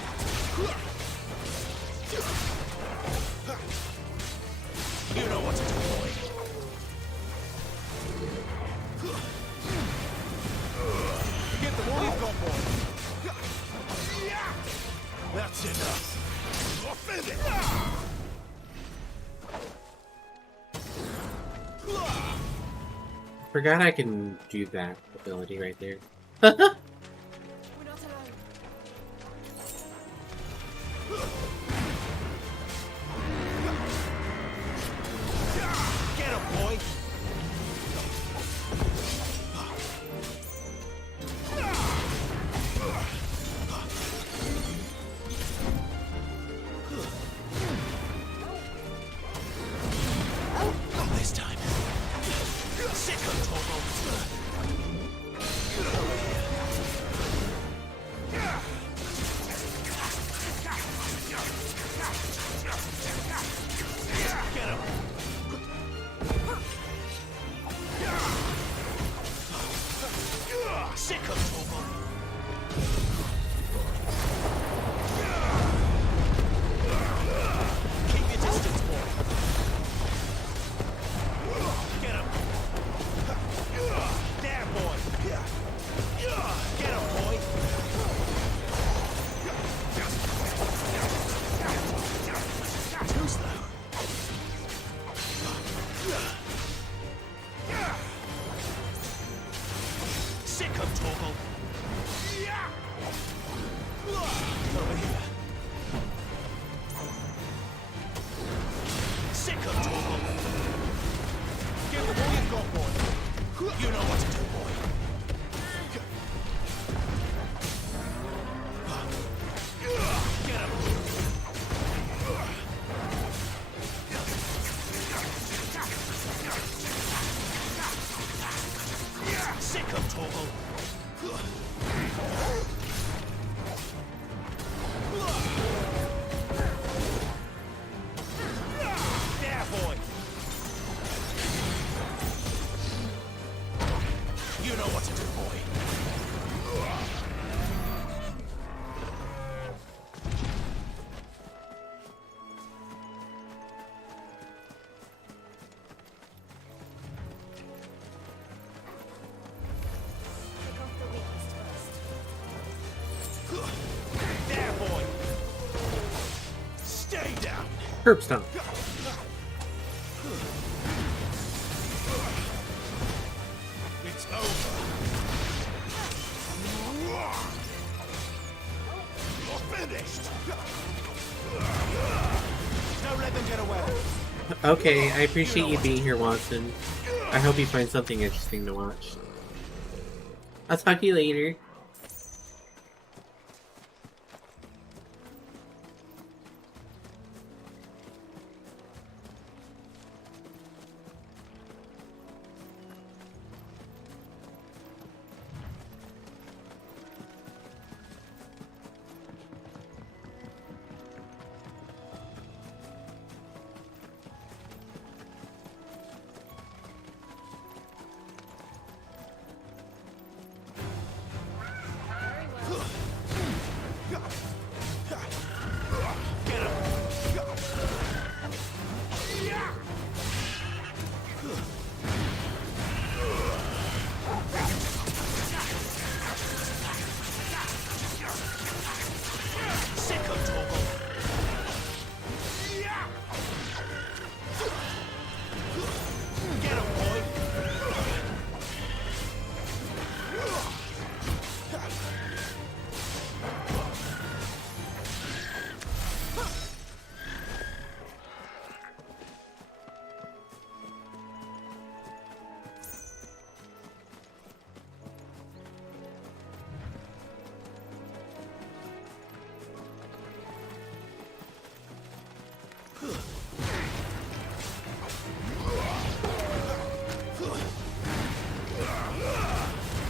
You know what to do, boy. Get them all you've got, boy. That's enough. Offend it. Forgot I can do that ability right there. We're not alone. Get him, boy. Not this time. Sick of Toggle. Over here. Curb stomp. It's over. You're finished. Don't let them get away. Okay, I appreciate you being here, Watson. I hope you find something interesting to watch. I'll talk to you later.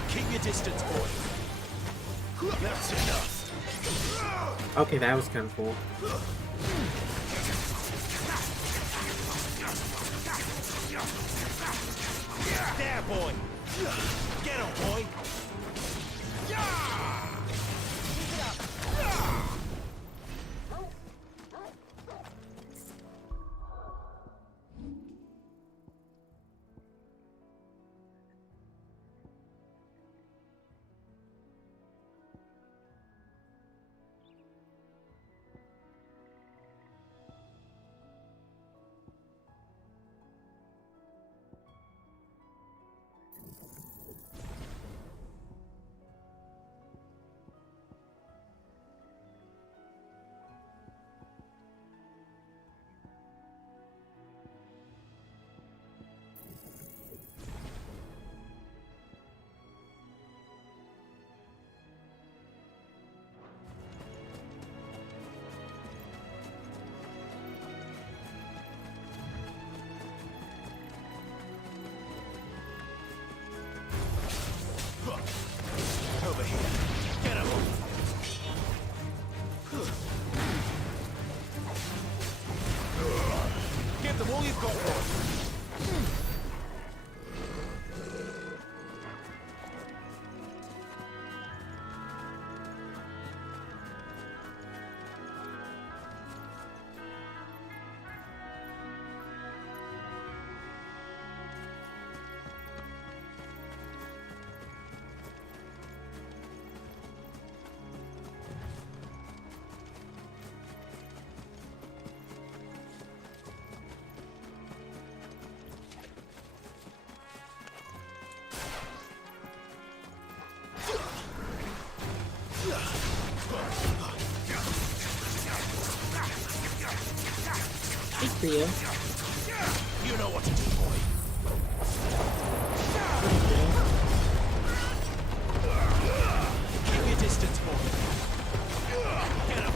Keep your distance, boy. That's enough. Okay, that was kind of cool. There, boy. Get him, boy. Over here. Get him. Give them all you've got, boy. Thanks for you. You know what to do, boy. Keep your distance, boy. Get him.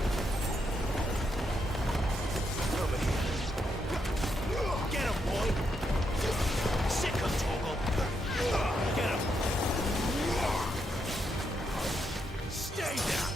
Over here. Get him, boy. Sick of Toggle. Get him. Stay down.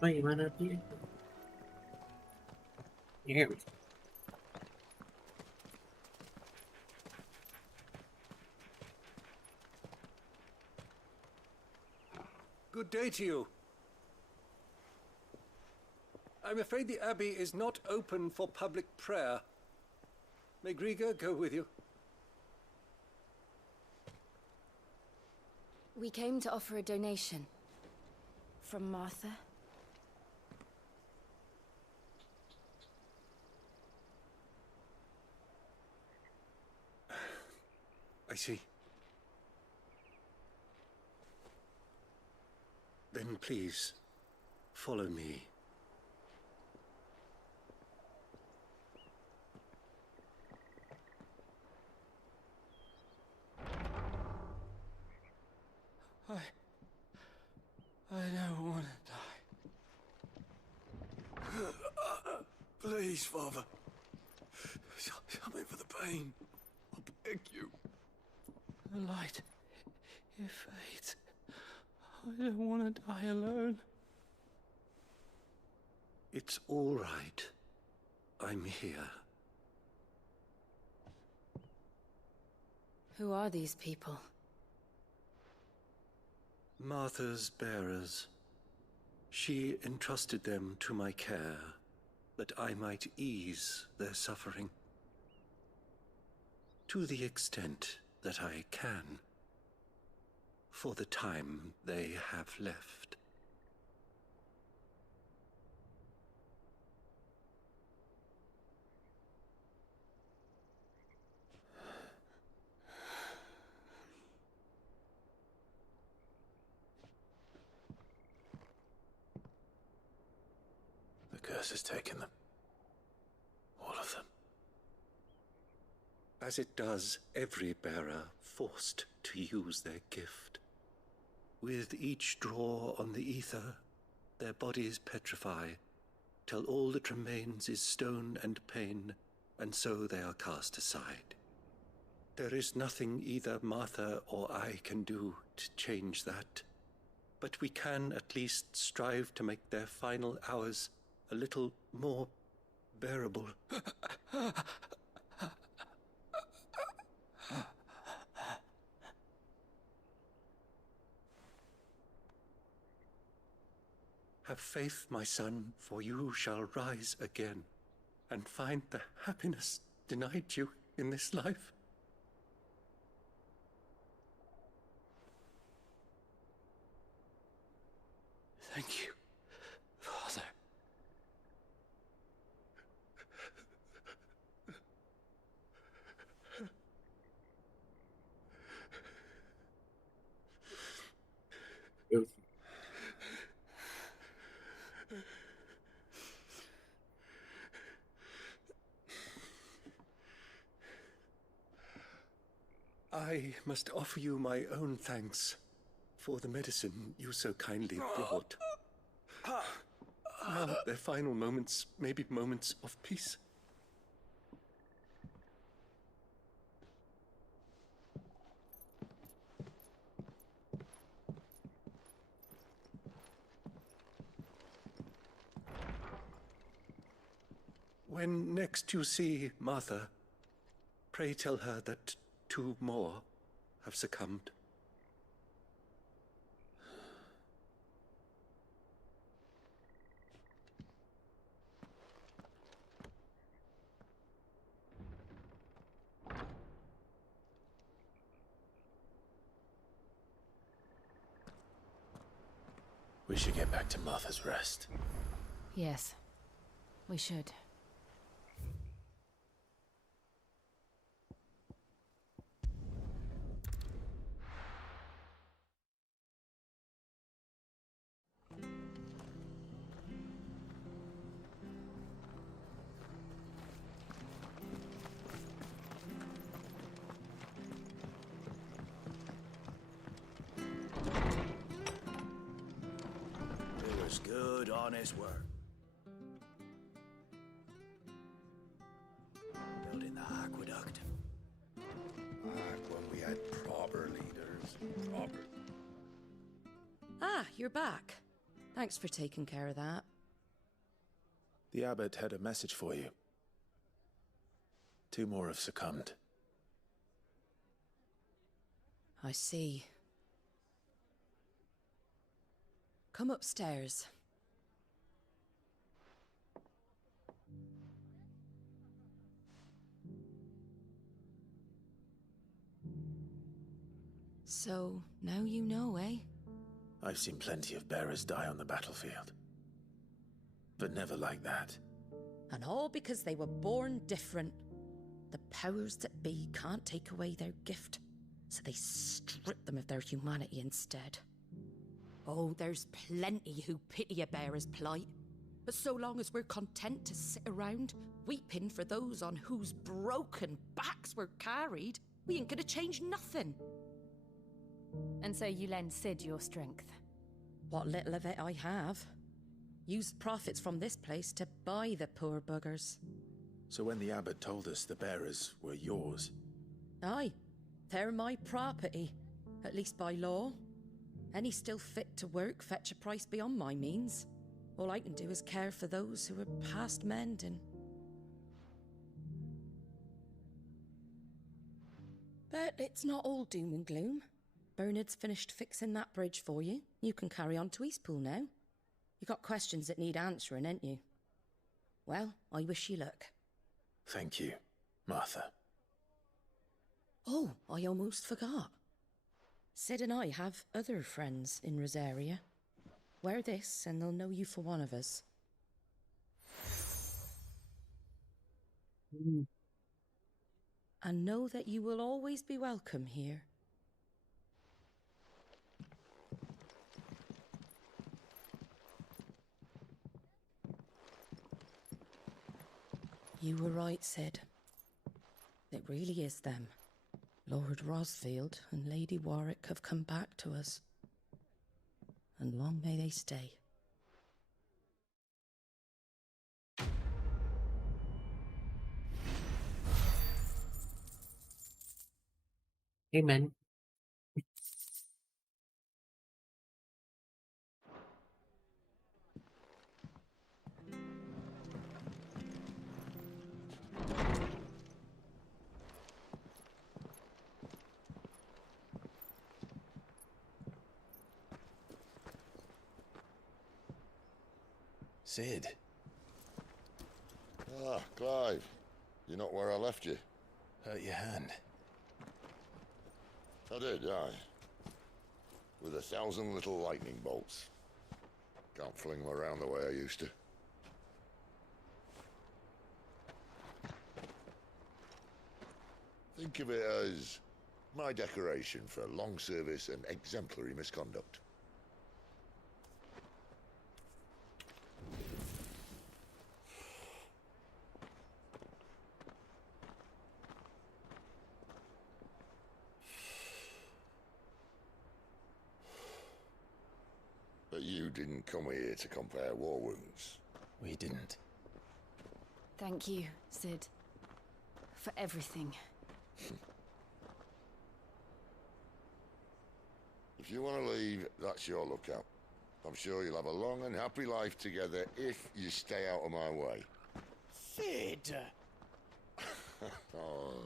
Wait, you went up here? Here we go. Good day to you. I'm afraid the Abbey is not open for public prayer. May Griga go with you? We came to offer a donation. From Martha. I see. Then please, follow me. I don't want to die. Please, Father. Help me for the pain. I beg you. The light, it fades. I don't want to die alone. It's all right. I'm here. Who are these people? Martha's bearers. She entrusted them to my care, that I might ease their suffering. To the extent that I can, for the time they have left. The curse has taken them. All of them. As it does every bearer forced to use their gift. With each draw on the ether, their bodies petrify, till all that remains is stone and pain, and so they are cast aside. There is nothing either Martha or I can do to change that, but we can at least strive to make their final hours a little more bearable. Have faith, my son, for you shall rise again and find the happiness denied you in this life. Thank you, Father. I must offer you my own thanks for the medicine you so kindly brought. Now their final moments may be moments of peace. When next you see Martha, pray tell her that 2 more have succumbed. We should get back to Martha's Rest. Yes, we should. It was good, honest work. Building the aqueduct. Back when we had proper leaders. Proper. Ah, you're back. Thanks for taking care of that. The abbot had a message for you. 2 more have succumbed. I see. Come upstairs. So, now you know, eh? I've seen plenty of bearers die on the battlefield. But never like that. And all because they were born different. The powers that be can't take away their gift, so they strip them of their humanity instead. Oh, there's plenty who pity a bearer's plight. But so long as we're content to sit around, weeping for those on whose broken backs we're carried, we ain't gonna change nothing. And so you lend Sid your strength? What little of it I have. Used profits from this place to buy the poor buggers. So when the abbot told us the bearers were yours... Aye, they're my property, at least by law. Any still fit to work fetch a price beyond my means. All I can do is care for those who are past mending. But it's not all doom and gloom. Bernard's finished fixing that bridge for you. You can carry on to Eastpool now. You got questions that need answering, ain't you? Well, I wish you luck. Thank you, Martha. Oh, I almost forgot. Sid and I have other friends in Rosaria. Wear this and they'll know you for one of us. And know that you will always be welcome here. You were right, Sid. It really is them. Lord Rosfield and Lady Warwick have come back to us. And long may they stay. Amen. Sid. Ah, Clive. You're not where I left you. Hurt your hand. I did, aye. With 1,000 little lightning bolts. Can't fling them around the way I used to. Think of it as my decoration for long service and exemplary misconduct. But you didn't come here to compare war wounds. We didn't. Thank you, Sid. For everything. If you want to leave, that's your lookout. I'm sure you'll have a long and happy life together if you stay out of my way. Sid! Oh.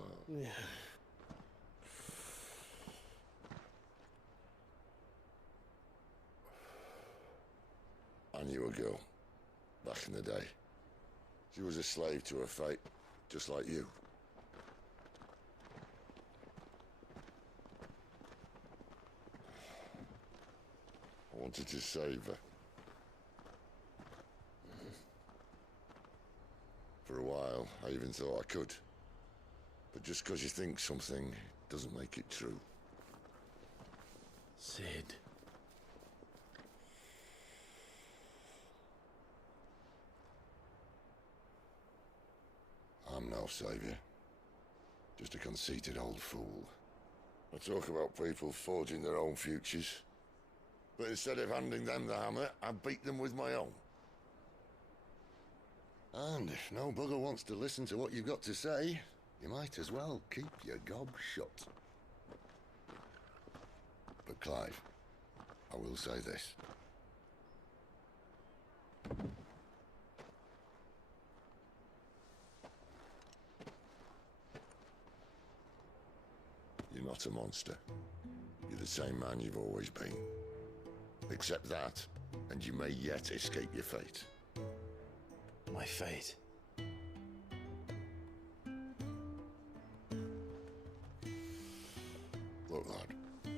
I knew a girl, back in the day. She was a slave to her fate, just like you. I wanted to save her. For a while, I even thought I could. But just because you think something doesn't make it true. Sid. I'm no savior. Just a conceited old fool. I talk about people forging their own futures. But instead of handing them the hammer, I beat them with my own. And if no bugger wants to listen to what you've got to say, you might as well keep your gob shut. But Clive, I will say this. not a monster. You're the same man you've always been. Accept that, and you may yet escape your fate. My fate? Look, lad,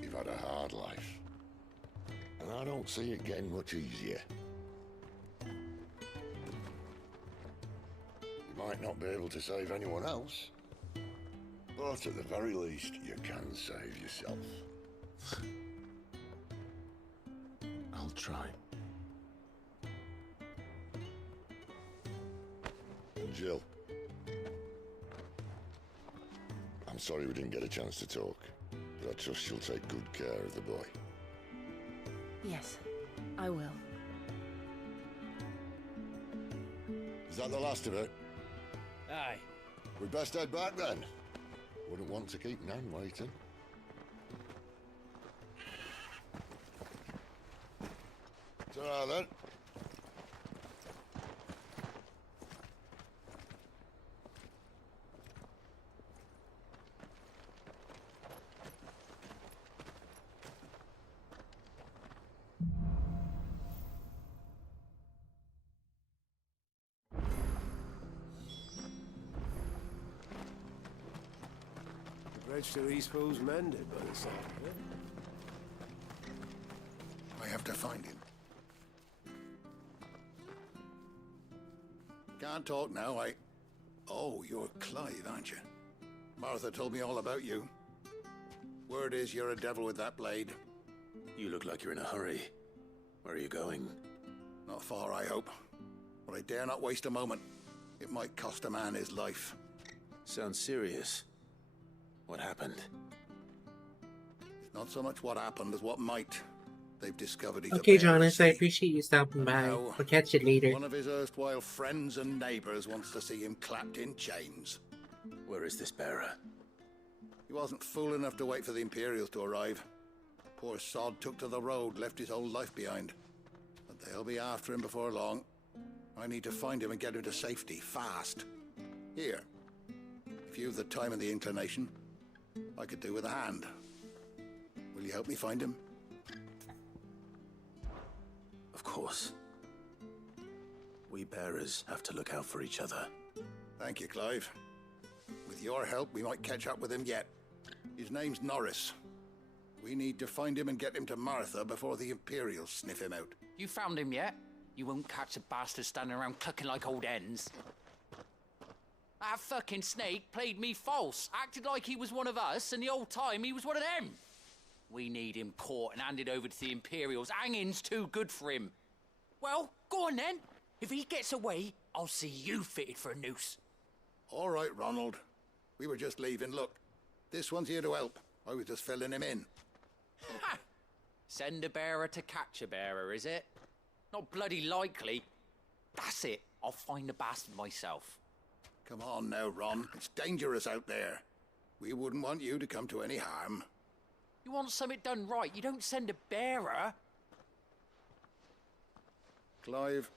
you've had a hard life. And I don't see it getting much easier. You might not be able to save anyone else, but at the very least, you can save yourself. I'll try. And Jill, I'm sorry we didn't get a chance to talk, but I trust she'll take good care of the boy. Yes, I will. Is that the last of it? Aye. We'd best head back then. Wouldn't want to keep Nan waiting. Ta-ra then. The bridge to East Pool's mended by the sound of it. I have to find him. Can't talk now, Oh, you're Clive, aren't you? Martha told me all about you. Word is you're a devil with that blade. You look like you're in a hurry. Where are you going? Not far, I hope. But I dare not waste a moment. It might cost a man his life. Sounds serious. What happened? It's not so much what happened as what might. They've discovered he's Okay, a bear Jonas, at I sea. appreciate you stopping by. Now, I'll catch you later. One of his erstwhile friends and neighbours wants to see him clapped in chains. Where is this bearer? He wasn't fool enough to wait for the Imperials to arrive. Poor sod took to the road, left his whole life behind. But they'll be after him before long. I need to find him and get him to safety, fast. Here, if you've the time and the inclination, I could do with a hand. Will you help me find him? Of course. We bearers have to look out for each other. Thank you, Clive. With your help, we might catch up with him yet. His name's Norris. We need to find him and get him to Martha before the Imperials sniff him out. You found him yet? You won't catch a bastard standing around clucking like old hens. That fucking snake played me false, acted like he was one of us, and the whole time he was one of them. We need him caught and handed over to the Imperials. Hanging's too good for him. Well, go on then. If he gets away, I'll see you fitted for a noose. All right, Ronald. We were just leaving. Look, this one's here to help. I was just filling him in. Ha! Send a bearer to catch a bearer, is it? Not bloody likely. That's it. I'll find the bastard myself. Come on now, Ron. It's dangerous out there. We wouldn't want you to come to any harm. You want something done right, you don't send a bearer. Clive,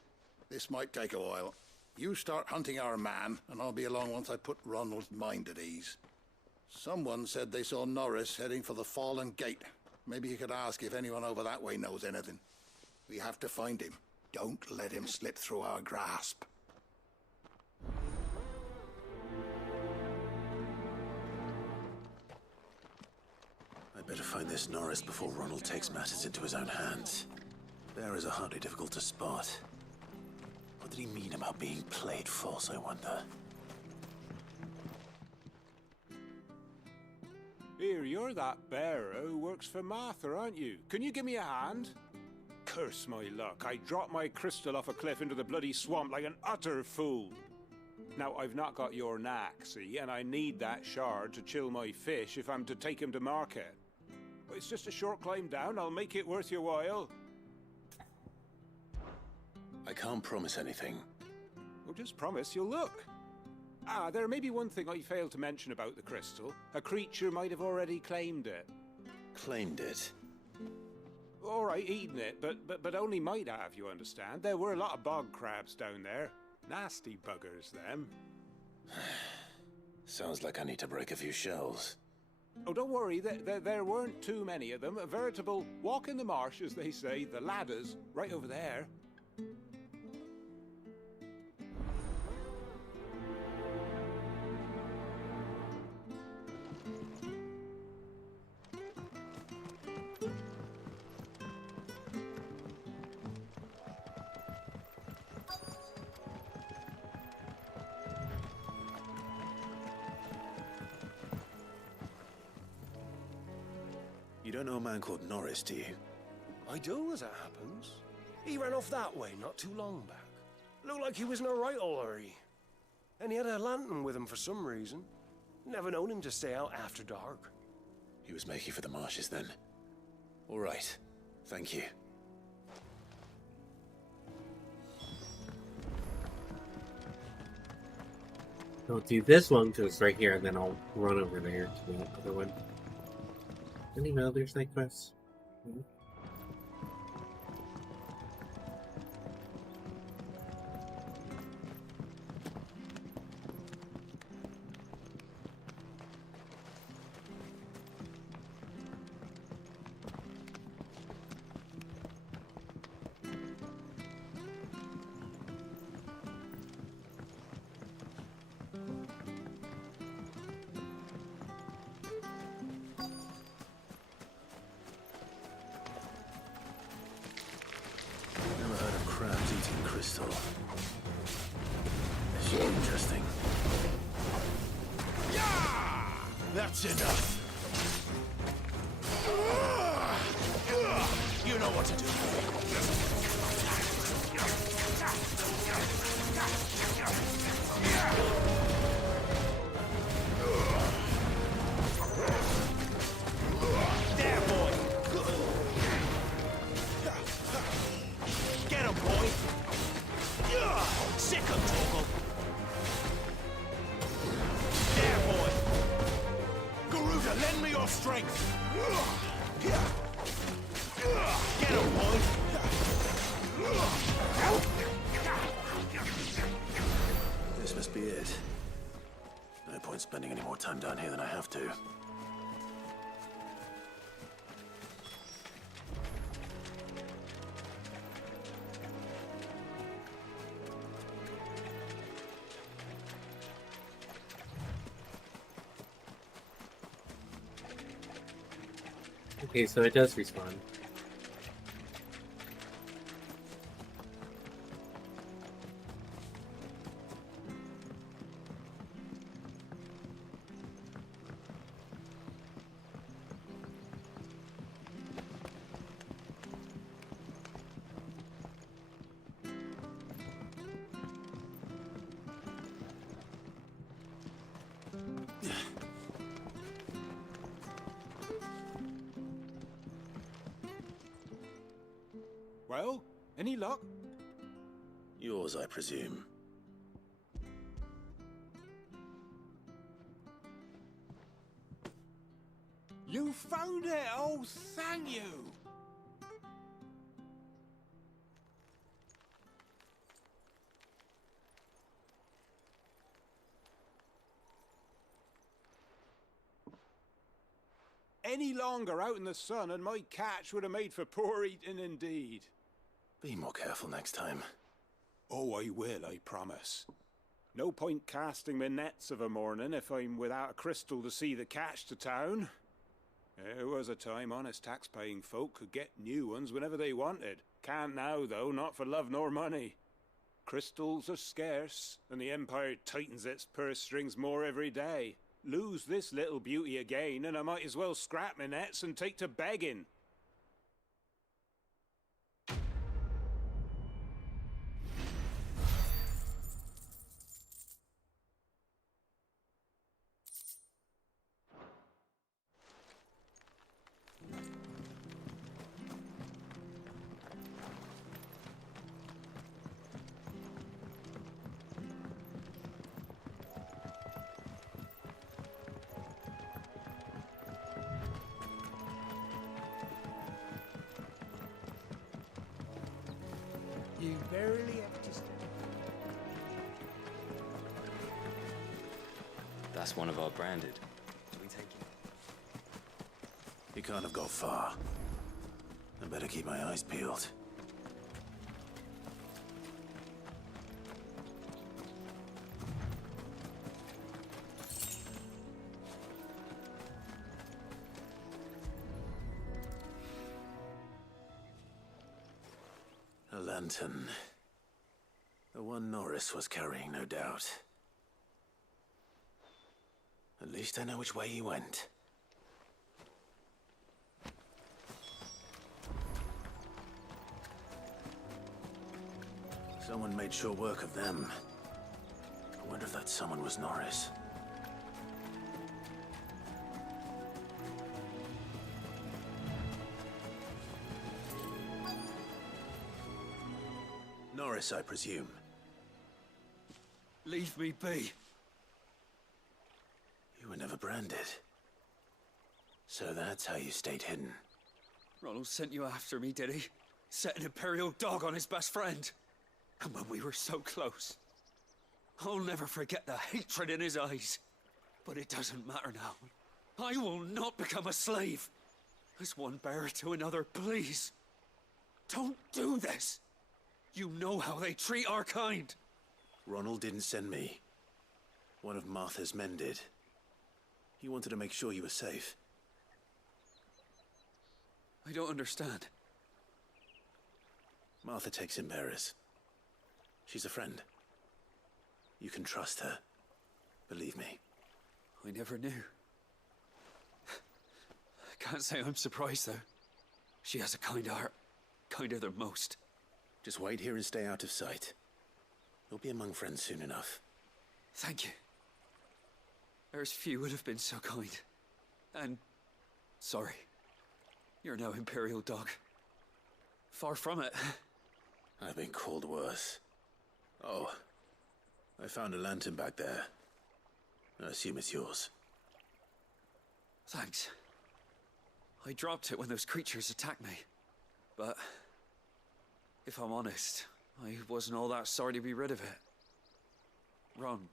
this might take a while. You start hunting our man, and I'll be along once I put Ronald's mind at ease. Someone said they saw Norris heading for the Fallen Gate. Maybe you could ask if anyone over that way knows anything. We have to find him. Don't let him slip through our grasp. I better find this Norris before Ronald takes matters into his own hands. Bearers are hardly difficult to spot. What did he mean about being played false, I wonder? Here, you're that bearer who works for Martha, aren't you? Can you give me a hand? Curse my luck, I dropped my crystal off a cliff into the bloody swamp like an utter fool. Now, I've not got your knack, see, and I need that shard to chill my fish if I'm to take him to market. But it's just a short climb down, I'll make it worth your while. I can't promise anything. Well, just promise you'll look. Ah, there may be one thing I failed to mention about the crystal. A creature might have already claimed it. Claimed it? All right, eaten it, but only might have, you understand. There were a lot of bog crabs down there. Nasty buggers, them. Sounds like I need to break a few shells. Oh, don't worry, there weren't too many of them. A veritable walk in the marsh, as they say, the ladders, right over there. You don't know a man called Norris, do you? I do, as it happens. He ran off that way not too long back. Looked like he was in a right old hurry. And he had a lantern with him for some reason. Never known him to stay out after dark. He was making for the marshes then. All right. Thank you. I'll do this one because it's right here, and then I'll run over there to the other one. Any other side quests? No? Never heard of crabs eating crystal. It's interesting. That's enough. You know what to do. There, boy. Get him, boy. Sick him, Torgal. There, boy. Garuda, lend me your strength. Get him, boy. This must be it. No point spending any more time down here than I have to. Okay, so it does respawn. Well, any luck? Yours, I presume. You found it! Oh, thank you! Any longer out in the sun and my catch would have made for poor eating indeed. Be more careful next time. Oh, I will, I promise. No point casting my nets of a morning if I'm without a crystal to see the catch to town. There was a time honest tax-paying folk could get new ones whenever they wanted. Can't now, though, not for love nor money. Crystals are scarce, and the Empire tightens its purse strings more every day. Lose this little beauty again, and I might as well scrap my nets and take to begging. You barely have to... That's one of our branded. Do we take it? He can't have got far. I better keep my eyes peeled. A lantern. The one Norris was carrying, no doubt. At least I know which way he went. Someone made sure work of them. I wonder if that someone was Norris. Norris, I presume. Leave me be. You were never branded. So that's how you stayed hidden. Ronald sent you after me, did he? Set an Imperial dog on his best friend. And when we were so close. I'll never forget the hatred in his eyes. But it doesn't matter now. I will not become a slave. As one bearer to another, please. Don't do this. You know how they treat our kind. Ronald didn't send me. One of Martha's men did. He wanted to make sure you were safe. I don't understand. Martha takes in bearers. She's a friend. You can trust her. Believe me. I never knew. I can't say I'm surprised, though. She has a kind heart. Kinder than most. Just wait here and stay out of sight. You'll be among friends soon enough. Thank you. There's few would have been so kind. And sorry. You're no Imperial dog. Far from it. I've been called worse. Oh, I found a lantern back there. I assume it's yours. Thanks. I dropped it when those creatures attacked me. But if I'm honest, I wasn't all that sorry to be rid of it. Ron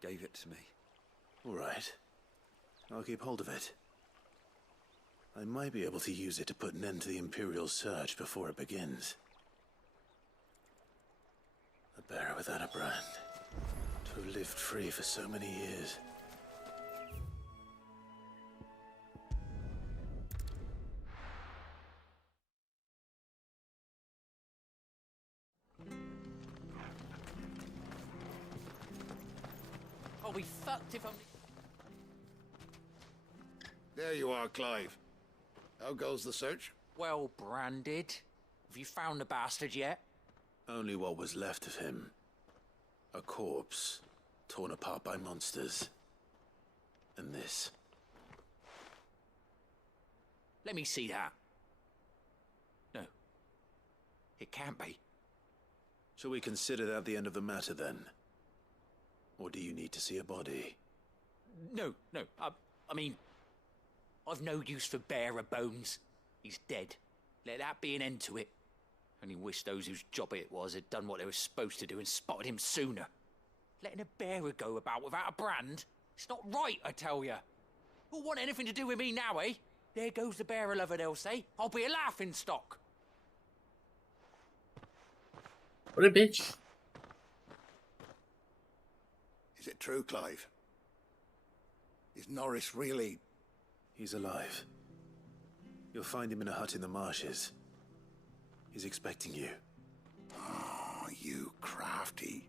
gave it to me. All right. I'll keep hold of it. I might be able to use it to put an end to the Imperial search before it begins. A bearer without a brand. To have lived free for so many years. I'll be fucked if I'm... There you are, Clive. How goes the search? Well branded. Have you found the bastard yet? Only what was left of him. A corpse, torn apart by monsters. And this. Let me see that. No. It can't be. Shall we consider that the end of the matter, then? Or do you need to see a body? No. I mean... I've no use for bearer bones. He's dead. Let that be an end to it. Only wish those whose job it was had done what they were supposed to do and spotted him sooner. Letting a bearer go about without a brand? It's not right, I tell you. Who'll want anything to do with me now, eh? There goes the bearer lover, they'll say. I'll be a laughing stock. What a bitch. Is it true, Clive? Is Norris really... He's alive. You'll find him in a hut in the marshes. He's expecting you. Oh, you crafty.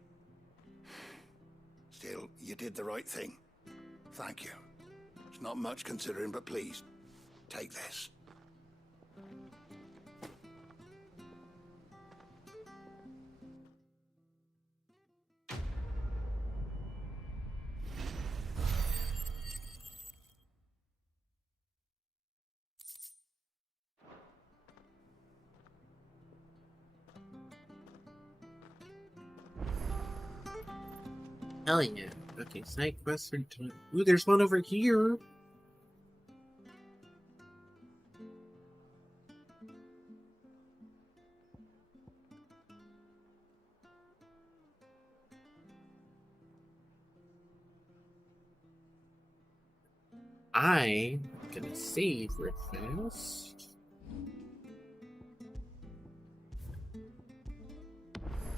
Still, you did the right thing. Thank you. It's not much considering, but please, take this. Hell yeah. Okay, side quest for... Ooh, there's one over here. I Gonna save real fast.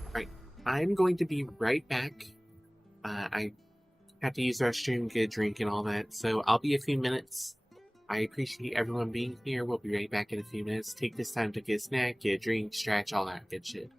Alright, I'm going to be right back. I have to use the restroom, get a drink, and all that, so I'll be a few minutes. I appreciate everyone being here. We'll be right back in a few minutes. Take this time to get a snack, get a drink, stretch, all that good shit.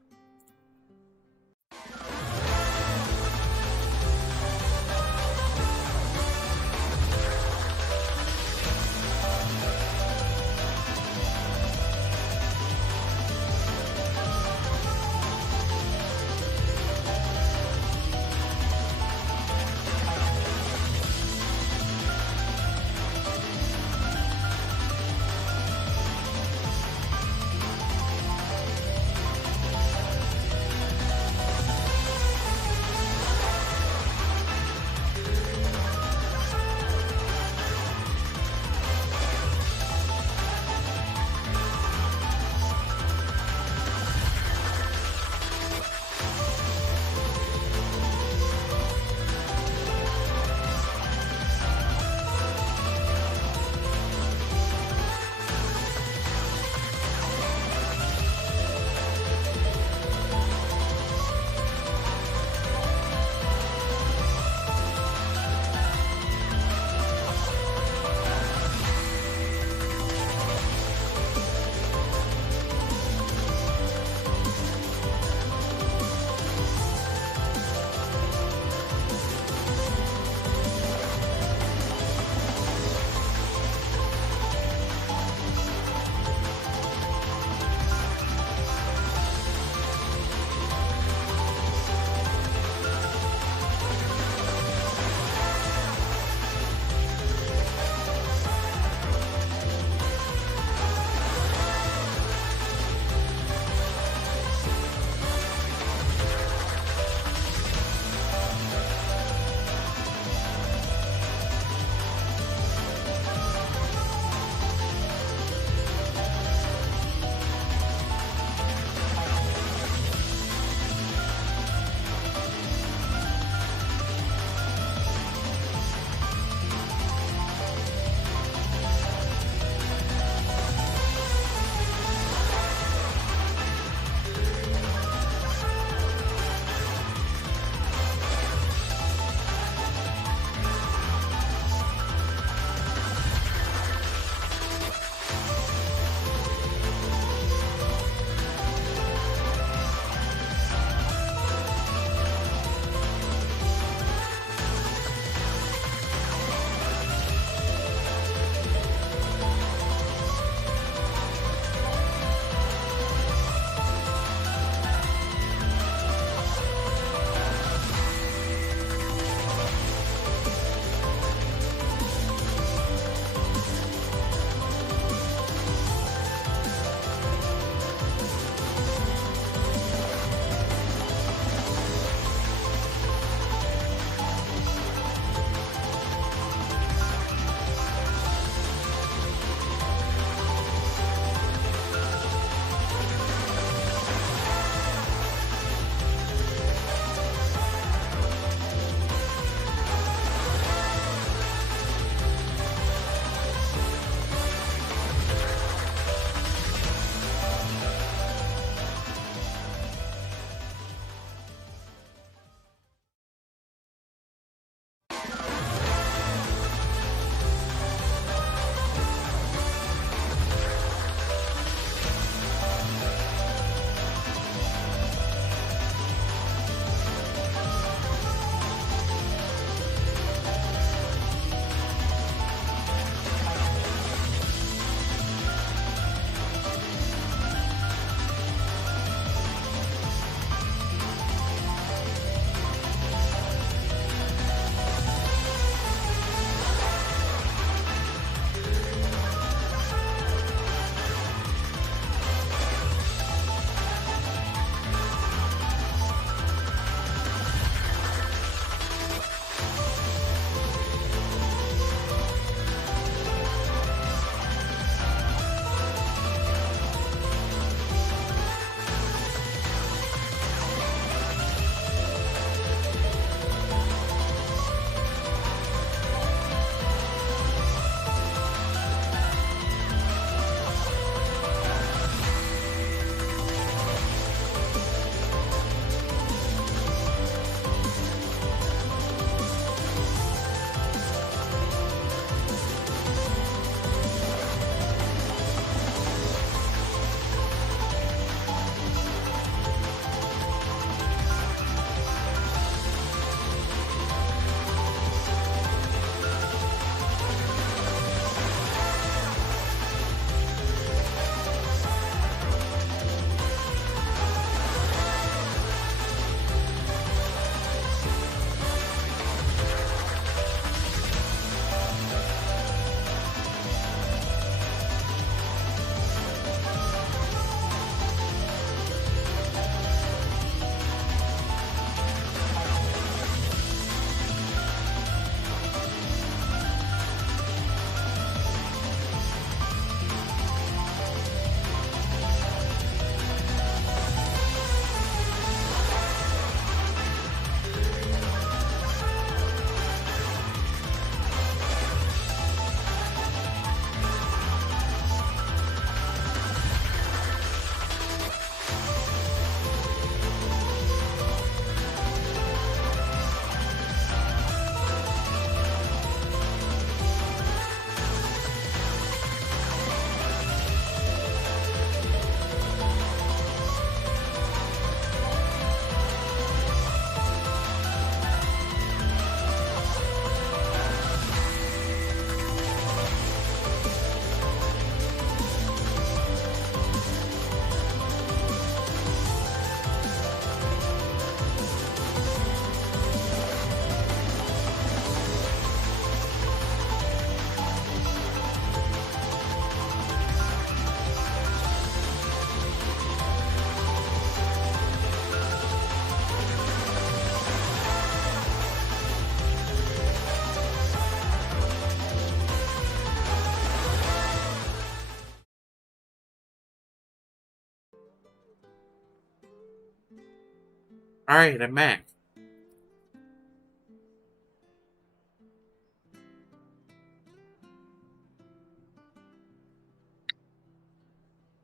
Alright, I'm back.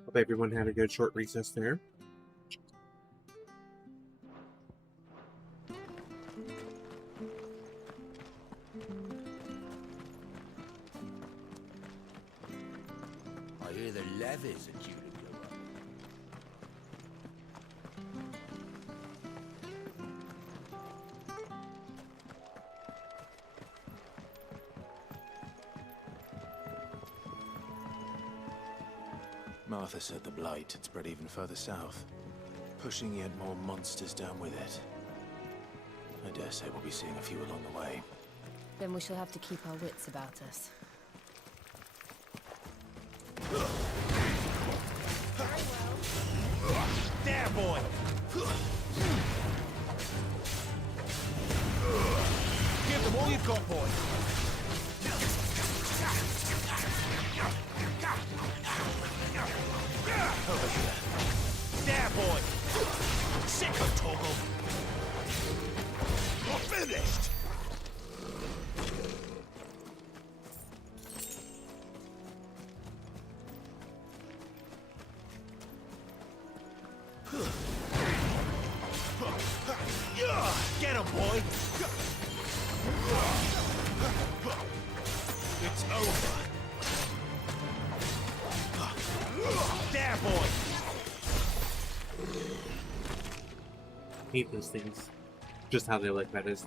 Hope everyone had a good short recess there. I hear the levies are due to go up. Martha said the blight had spread even further south, pushing yet more monsters down with it. I dare say we'll be seeing a few along the way. Then we shall have to keep our wits about us. There, boy! Give them all you've got, boy! Over here. There, boy! Sick of Toggle! You're finished! Get him, boy! It's over. There, boy! Hate those things. Just how they look, that is.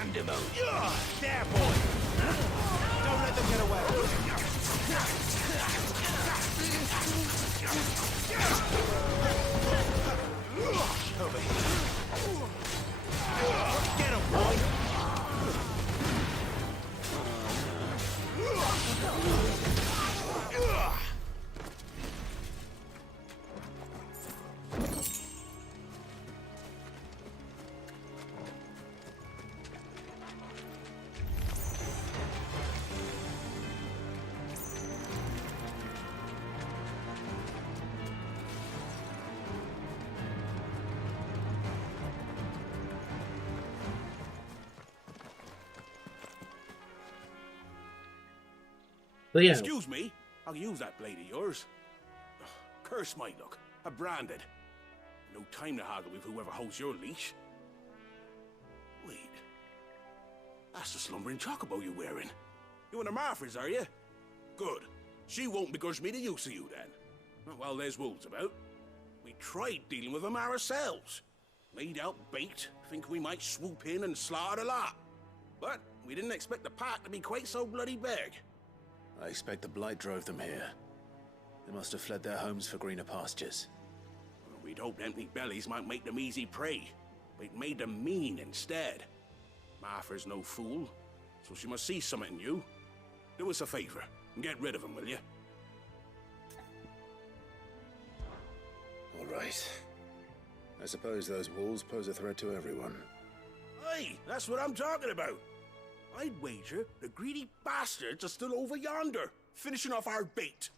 And him out. There, boy! Don't let them get away! Over here. Get him, boy! But yeah. Excuse me, I'll use that blade of yours. Ugh, curse my luck. I'm branded. No time to haggle with whoever holds your leash. Wait. That's the slumbering chocobo you're wearing. You one of Martha's, are you? Good. She won't begrudge me the use of you, then. Not while there's wolves about. We tried dealing with them ourselves. Laid out bait, think we might swoop in and slaughter the lot. But we didn't expect the pack to be quite so bloody big. I expect the blight drove them here. They must have fled their homes for greener pastures. Well, we'd hoped empty bellies might make them easy prey, but it made them mean instead. Martha's no fool, so she must see something in you. Do us a favor and get rid of them, will you? All right. I suppose those wolves pose a threat to everyone. Hey, that's what I'm talking about. I'd wager the greedy bastards are still over yonder, finishing off our bait.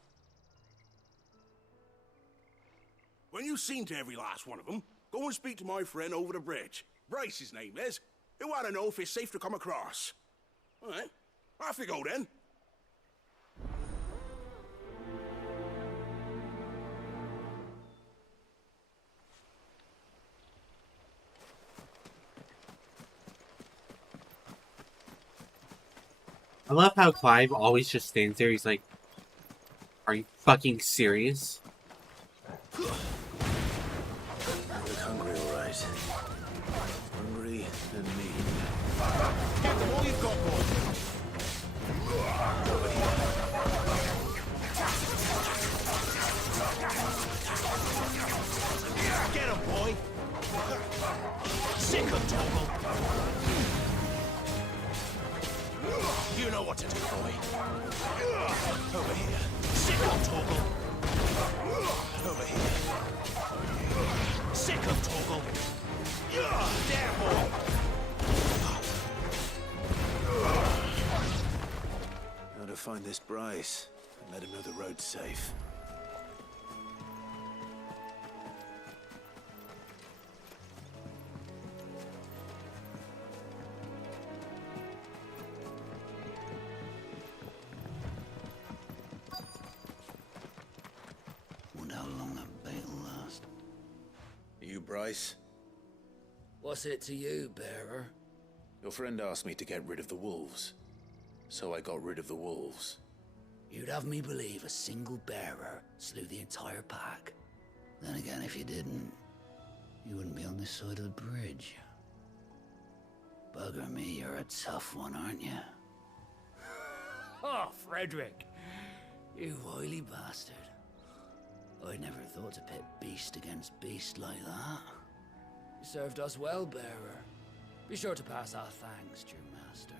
When you've seen to every last one of them, go and speak to my friend over the bridge. Bryce, his name is. He'll want to know if it's safe to come across. All right, off you go then. I love how Clive always just stands there. He's like, "Are you fucking serious?" I look hungry, all right. Hungry and mean. Get them all you've got, boy. Over here. Get him, boy. Sick of Toggle. You know what to do, boy. Over here. Sick of Toggle. Over here. Sick of Toggle. There, boy. Now to find this Bryce and let him know the road's safe. Wonder how long that bait'll last. You, Bryce? What's it to you, bearer? Your friend asked me to get rid of the wolves, so I got rid of the wolves. You'd have me believe a single bearer slew the entire pack. Then again, if you didn't, you wouldn't be on this side of the bridge. Bugger me, you're a tough one, aren't you? Oh, Frederick! You wily bastard. I'd never thought to pit beast against beast like that. You served us well, bearer. Be sure to pass our thanks, true master.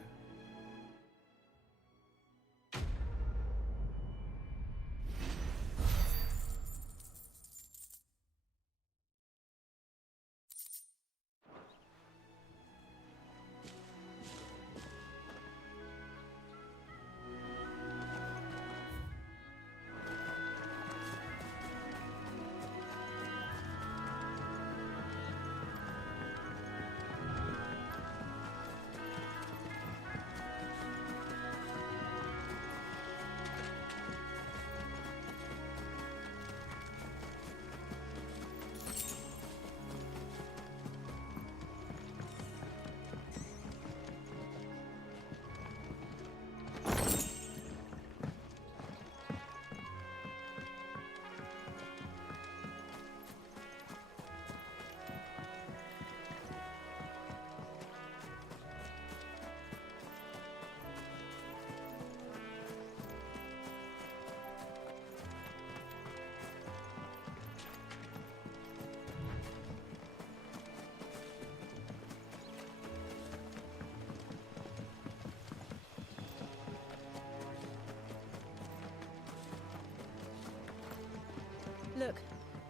Look,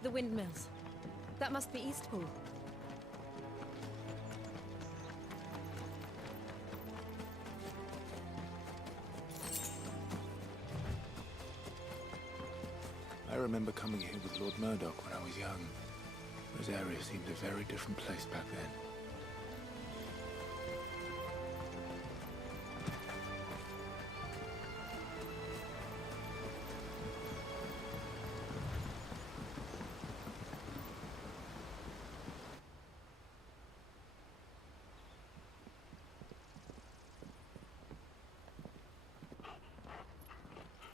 the windmills. That must be Eastpool. I remember coming here with Lord Murdoch when I was young. Those areas seemed a very different place back then.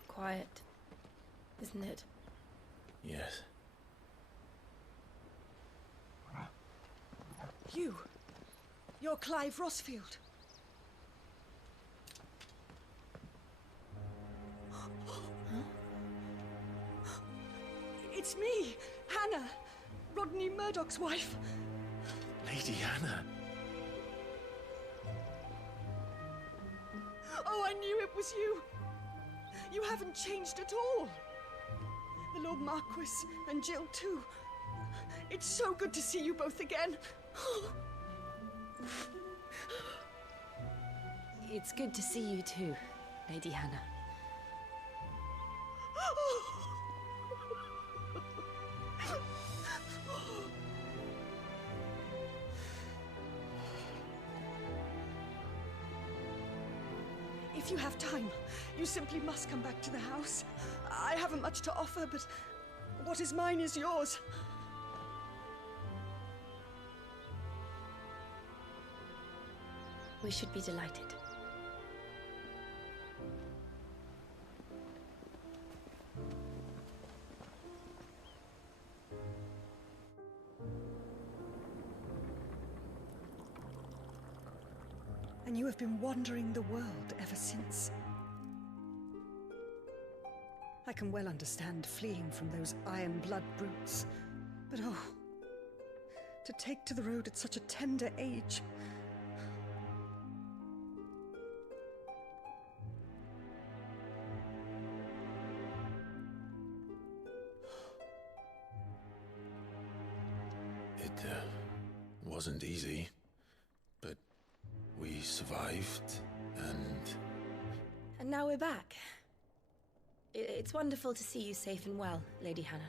Quiet, isn't it? Yes. You're Clive Rossfield. It's me, Hannah, Rodney Murdoch's wife. Lady Hannah. Oh, I knew it was you. You haven't changed at all. The Lord Marquis and Jill too. It's so good to see you both again. It's good to see you too, Lady Hannah. If you have time, you simply must come back to the house. I haven't much to offer, but what is mine is yours. We should be delighted. And you have been wandering the world ever since. I can well understand fleeing from those iron blood brutes, but oh, to take to the road at such a tender age. It wasn't easy, but we survived, and... And now we're back. It's wonderful to see you safe and well, Lady Hannah.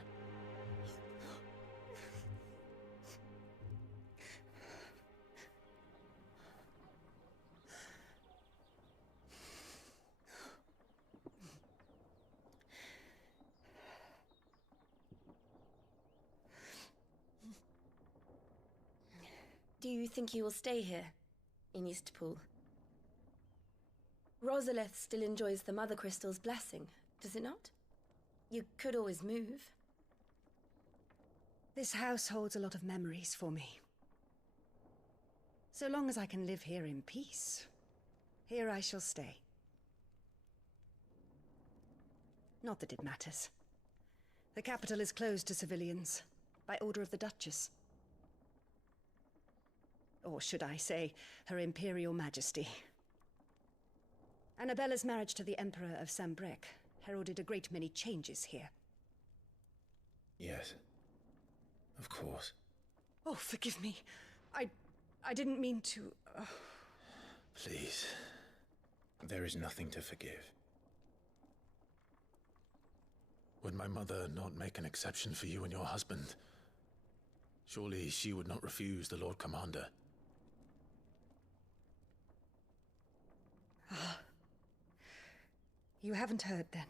Do you think you will stay here, in Eastpool? Rosalith still enjoys the Mother Crystal's blessing, does it not? You could always move. This house holds a lot of memories for me. So long as I can live here in peace, here I shall stay. Not that it matters. The capital is closed to civilians, by order of the Duchess. Or should I say, Her Imperial Majesty. Annabella's marriage to the Emperor of Sambrec heralded a great many changes here. Yes, of course. Oh, forgive me. I didn't mean to... Please. There is nothing to forgive. Would my mother not make an exception for you and your husband? Surely she would not refuse the Lord Commander. Ah. You haven't heard, then.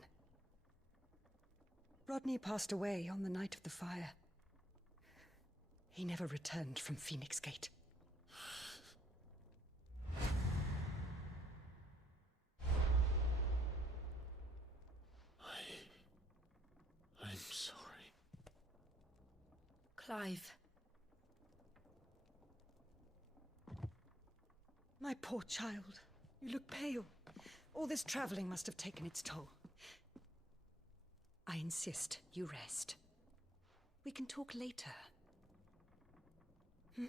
Rodney passed away on the night of the fire. He never returned from Phoenix Gate. I'm sorry. Clive. My poor child. You look pale. All this traveling must have taken its toll. I insist you rest. We can talk later. Hmm?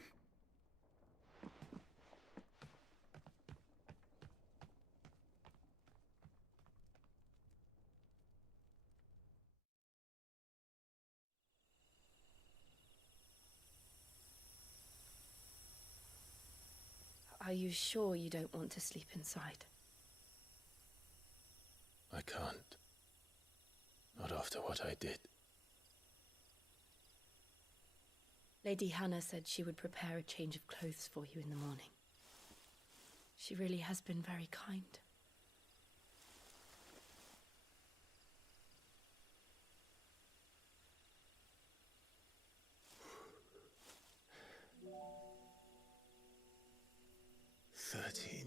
Are you sure you don't want to sleep inside? I can't. Not after what I did. Lady Hannah said she would prepare a change of clothes for you in the morning. She really has been very kind.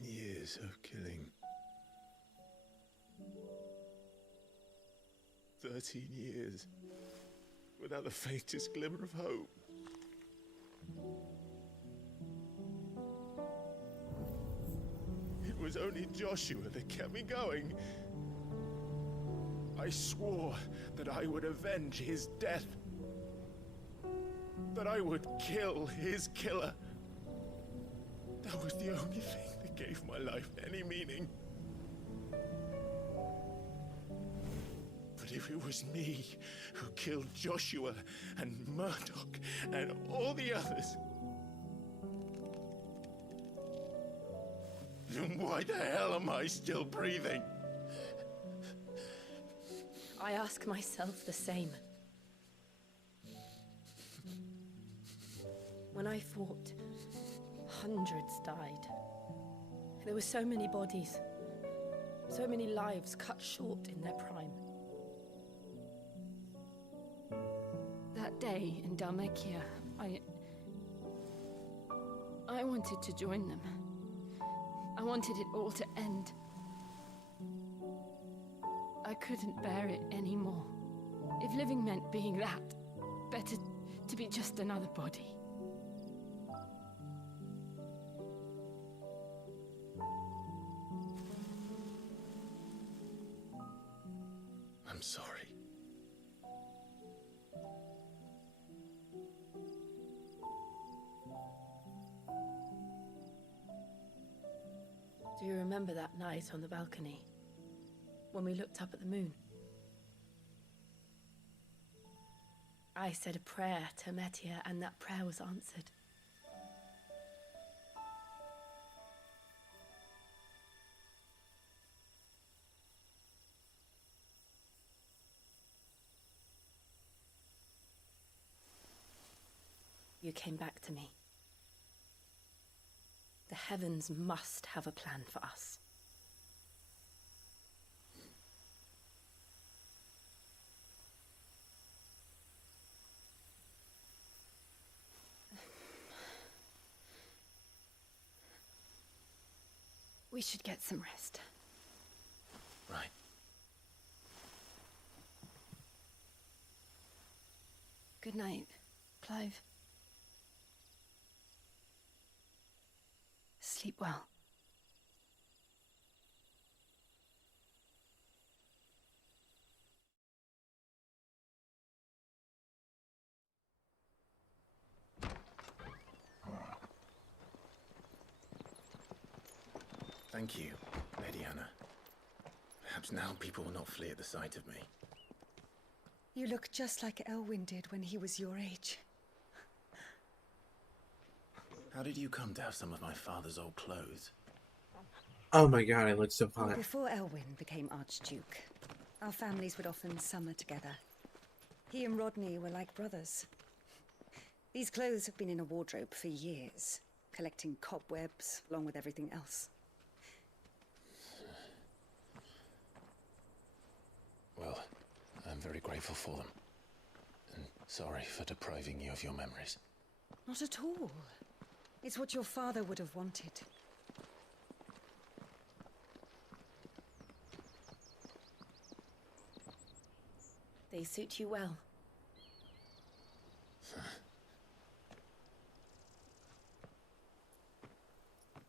Years of killing. 13 years without the faintest glimmer of hope. It was only Joshua that kept me going. I swore that I would avenge his death. That I would kill his killer. That was the only thing that gave my life any meaning. But if it was me who killed Joshua and Murdoch and all the others, then why the hell am I still breathing? I ask myself the same. When I fought, hundreds died. There were so many bodies. So many lives cut short in their prime. That day in Dalmekia, I wanted to join them. I wanted it all to end. I couldn't bear it anymore. If living meant being that, better to be just another body. I'm sorry. Do you remember that night on the balcony, when we looked up at the moon? I said a prayer to Metia, and that prayer was answered. You came back to me. The heavens must have a plan for us. We should get some rest. Right. Good night, Clive. Sleep well. Thank you, Lady Hannah. Perhaps now people will not flee at the sight of me. You look just like Elwyn did when he was your age. How did you come to have some of my father's old clothes? Oh my god, I look so hot. Before Elwyn became Archduke, our families would often summer together. He and Rodney were like brothers. These clothes have been in a wardrobe for years, collecting cobwebs along with everything else. Well, I'm very grateful for them. And sorry for depriving you of your memories. Not at all. It's what your father would have wanted. They suit you well.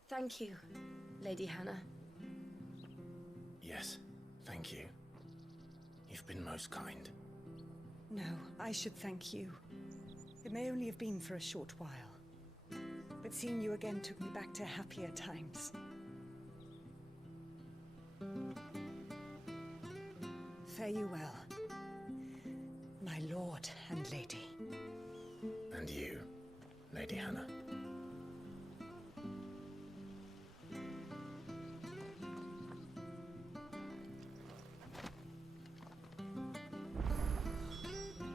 Thank you, Lady Hannah. Yes, thank you. You've been most kind. No, I should thank you. It may only have been for a short while, but seeing you again took me back to happier times. Fare you well, my lord and lady. And you, Lady Hannah.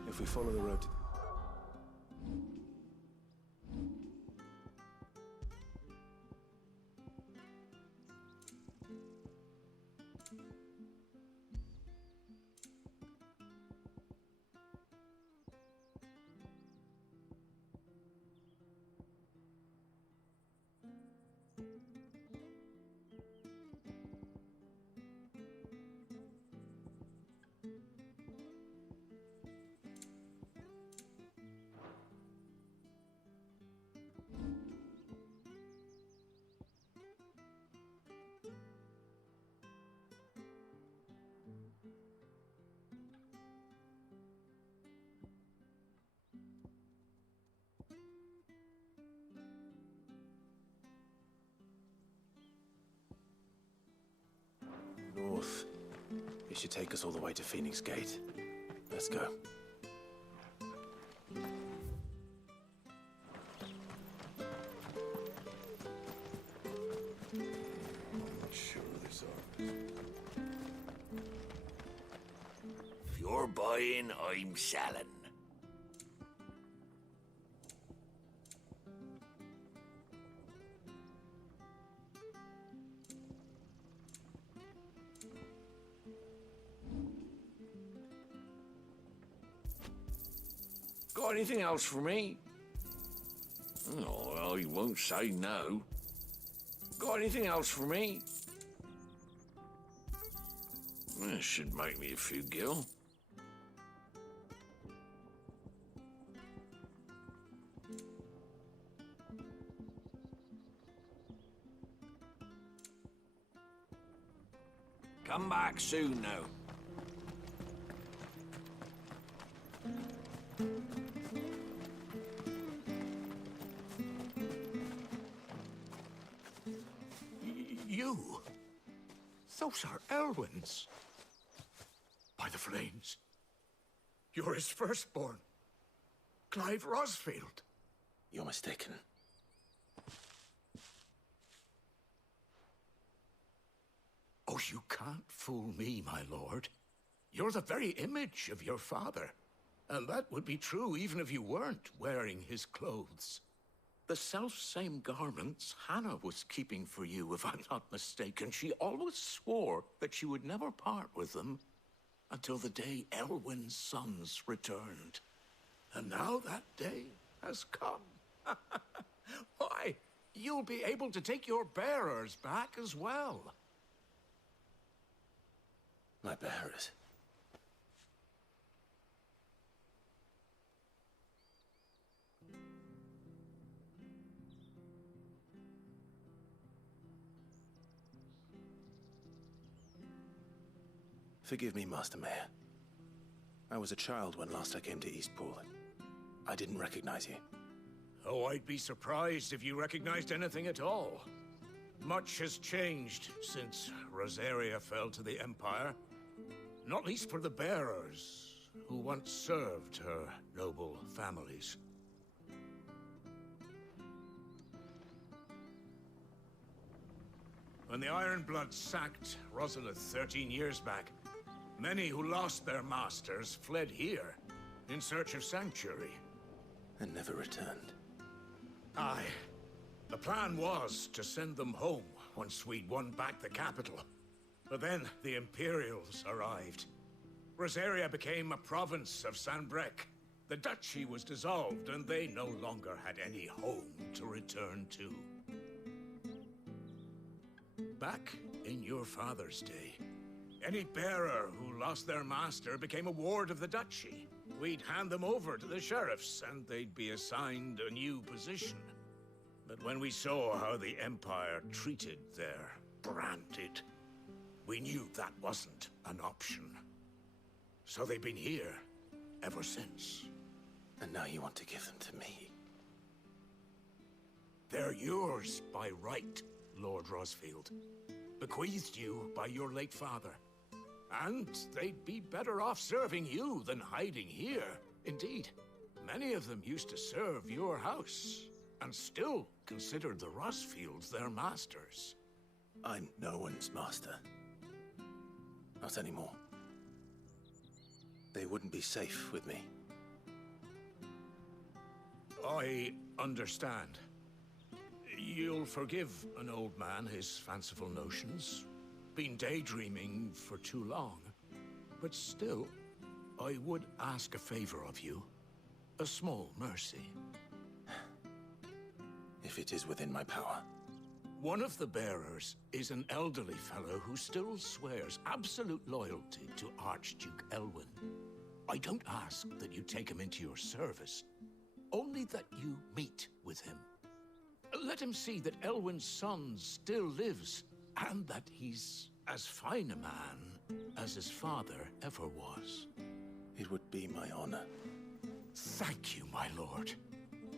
If we follow the road to... North. It should take us all the way to Phoenix Gate. Let's go. Not sure of this office. If you're buying, I'm selling. Got anything else for me? Oh, well, he won't say no. Got anything else for me? This should make me a few gil. Come back soon now. You? Those are Elwyn's. By the flames. You're his firstborn. Clive Rosfield. You're mistaken. Oh, you can't fool me, my lord. You're the very image of your father. And that would be true even if you weren't wearing his clothes. The self-same garments Hannah was keeping for you, if I'm not mistaken. She always swore that she would never part with them until the day Elwyn's sons returned. And now that day has come. Why, you'll be able to take your bearers back as well. My bearers? Forgive me, Master Mayor. I was a child when last I came to Eastpool. I didn't recognize you. Oh, I'd be surprised if you recognized anything at all. Much has changed since Rosaria fell to the Empire. Not least for the bearers, who once served her noble families. When the Ironbloods sacked Rosalith 13 years back, many who lost their masters fled here in search of sanctuary. And never returned. Aye. The plan was to send them home once we'd won back the capital. But then the Imperials arrived. Rosaria became a province of Sanbreque. The duchy was dissolved, and they no longer had any home to return to. Back in your father's day, any bearer who lost their master became a ward of the duchy. We'd hand them over to the sheriffs, and they'd be assigned a new position. But when we saw how the Empire treated their branded, we knew that wasn't an option. So they've been here ever since. And now you want to give them to me? They're yours by right, Lord Rosfield. Bequeathed you by your late father. And they'd be better off serving you than hiding here. Indeed, many of them used to serve your house, and still considered the Rosfields their masters. I'm no one's master. Not anymore. They wouldn't be safe with me. I understand. You'll forgive an old man his fanciful notions. Been daydreaming for too long. But still, I would ask a favor of you. A small mercy. If it is within my power. One of the bearers is an elderly fellow who still swears absolute loyalty to Archduke Elwyn. I don't ask that you take him into your service, only that you meet with him. Let him see that Elwyn's son still lives, and that he's as fine a man as his father ever was. It would be my honor. Thank you, my lord.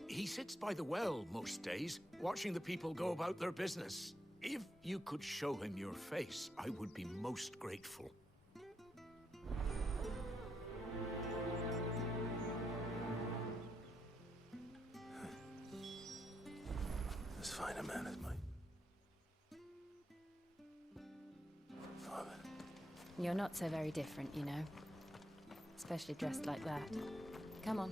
He sits by the well most days, watching the people go about their business. If you could show him your face, I would be most grateful. As fine a man as my father. You're not so very different, you know. Especially dressed like that. Come on,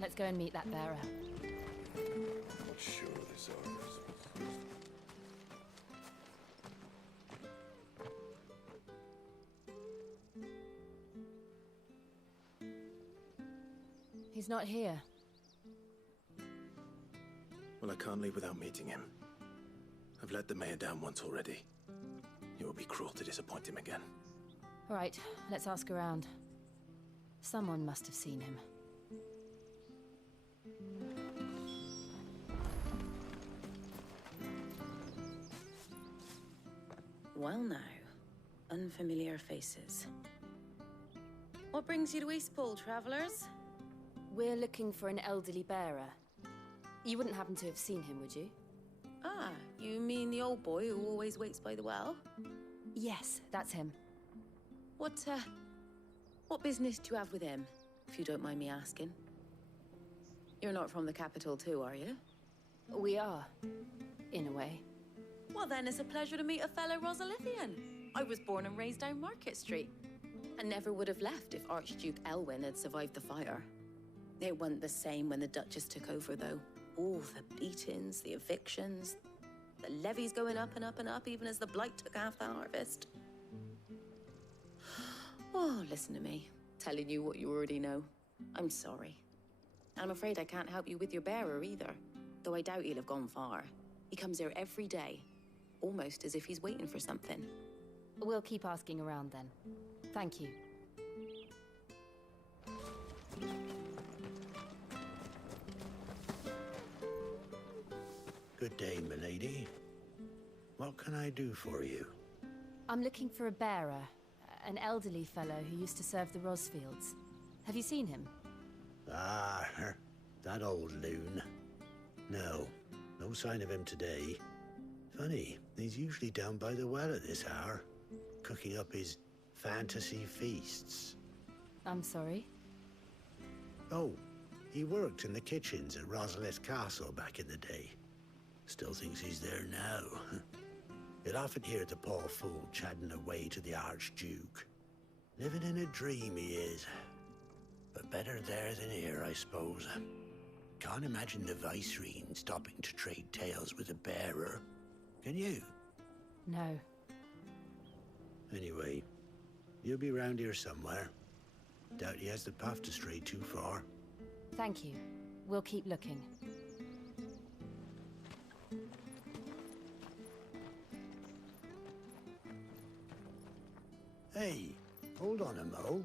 let's go and meet that bearer. I'm not sure this orders. He's not here. Well, I can't leave without meeting him. I've let the mayor down once already. It would be cruel to disappoint him again. All right, let's ask around. Someone must have seen him. Well now, unfamiliar faces. What brings you to Eastpool, travellers? We're looking for an elderly bearer. You wouldn't happen to have seen him, would you? Ah, you mean the old boy who always waits by the well? Yes, that's him. What business do you have with him, if you don't mind me asking? You're not from the capital too, are you? We are, in a way. Well then, it's a pleasure to meet a fellow Rosalithian. I was born and raised down Market Street. And never would have left if Archduke Elwyn had survived the fire. It wasn't the same when the Duchess took over, though. All the beatings, the evictions, the levies going up and up and up, even as the blight took half the harvest. Oh, listen to me, telling you what you already know. I'm sorry. I'm afraid I can't help you with your bearer either, though I doubt he'll have gone far. He comes here every day, almost as if he's waiting for something. We'll keep asking around then. Thank you. Good day, milady. What can I do for you? I'm looking for a bearer, an elderly fellow who used to serve the Rosfields. Have you seen him? Ah, that old loon. No sign of him today. Funny, he's usually down by the well at this hour, cooking up his fantasy feasts. I'm sorry? Oh, he worked in the kitchens at Rosalith Castle back in the day. Still thinks he's there now. You'd often hear the poor fool chatting away to the Archduke. Living in a dream he is. But better there than here, I suppose. Can't imagine the Vicereine stopping to trade tales with a bearer. Can you? No. Anyway, you'll be round here somewhere. Doubt he has the path to stray too far. Thank you. We'll keep looking. Hey, hold on a mo.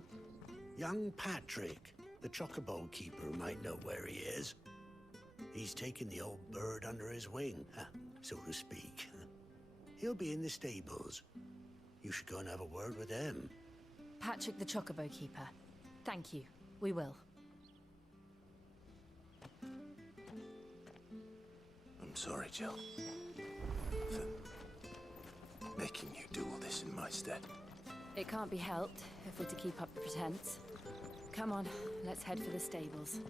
Young Patrick, the chocobo keeper, might know where he is. He's taken the old bird under his wing, so to speak. He'll be in the stables. You should go and have a word with him. Patrick the Chocobo Keeper. Thank you. We will. I'm sorry, Jill. For making you do all this in my stead. It can't be helped if we're to keep up the pretense. Come on, let's head for the stables.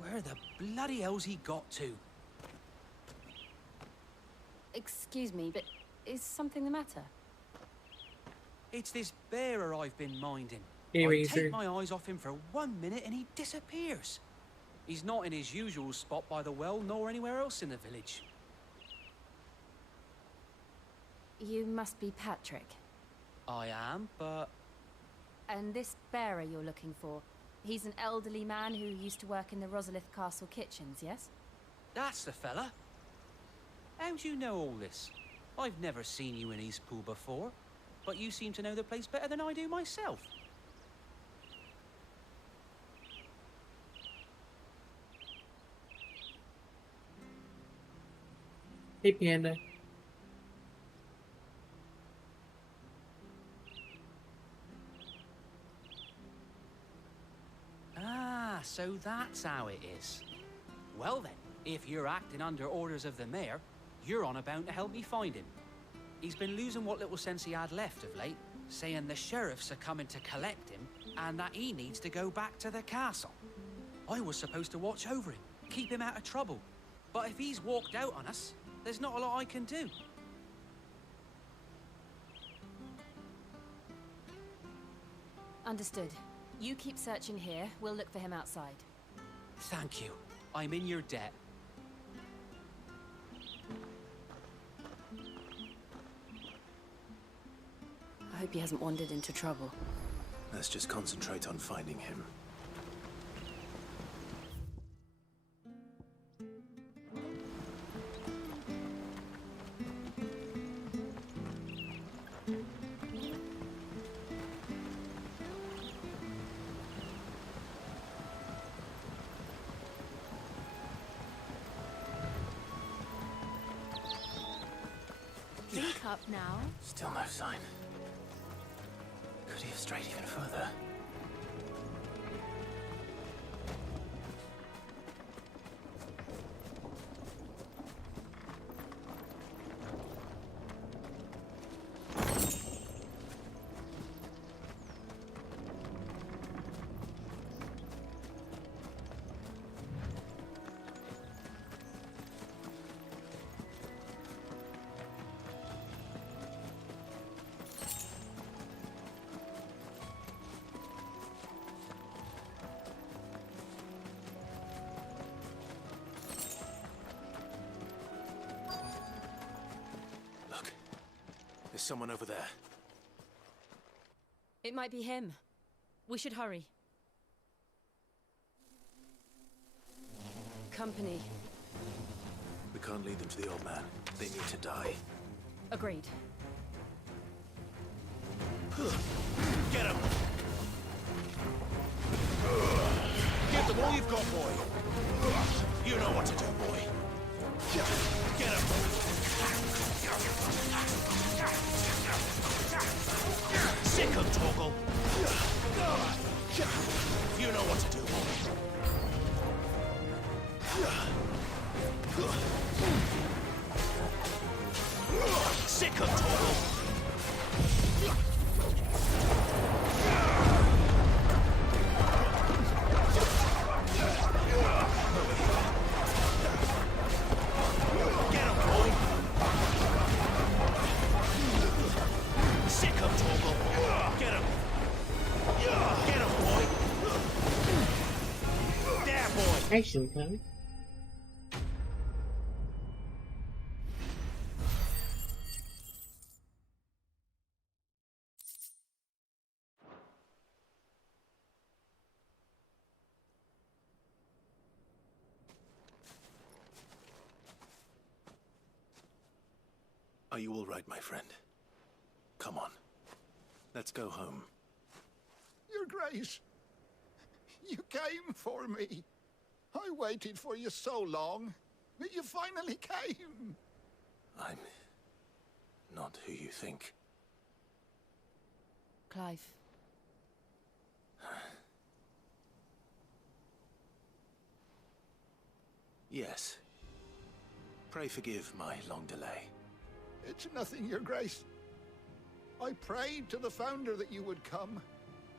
Where the bloody hell's he got to? Excuse me, but is something the matter? It's this bearer I've been minding. Hey, I Razor. take my eyes off him for 1 minute and he disappears. He's not in his usual spot by the well, nor anywhere else in the village. You must be Patrick. I am, but... And this bearer you're looking for, he's an elderly man who used to work in the Rosalith Castle kitchens, yes? That's the fella. How do you know all this? I've never seen you in Eastpool before, but you seem to know the place better than I do myself. Hey, Panda. Ah, so that's how it is. Well then, if you're acting under orders of the mayor, you're on about to help me find him. He's been losing what little sense he had left of late, saying the sheriffs are coming to collect him and that he needs to go back to the castle. I was supposed to watch over him, keep him out of trouble. But if he's walked out on us, there's not a lot I can do. Understood. You keep searching here, we'll look for him outside. Thank you. I'm in your debt. I hope he hasn't wandered into trouble. Let's just concentrate on finding him. Think up now. Still no sign. Could he have strayed even further? There's someone over there. It might be him. We should hurry. Company. We can't lead them to the old man. They need to die. Agreed. Get him! Give them all you've got, boy. You know what to do, boy. Get him! Sick of Torgal. You know what to do, boy. Sick of Torgal. Action, Chloe. Are you all right, my friend? Come on. Let's go home. Your Grace, you came for me. I waited for you so long, but you finally came. I'm not who you think. Clive. Yes. Pray forgive my long delay. It's nothing, Your Grace. I prayed to the Founder that you would come,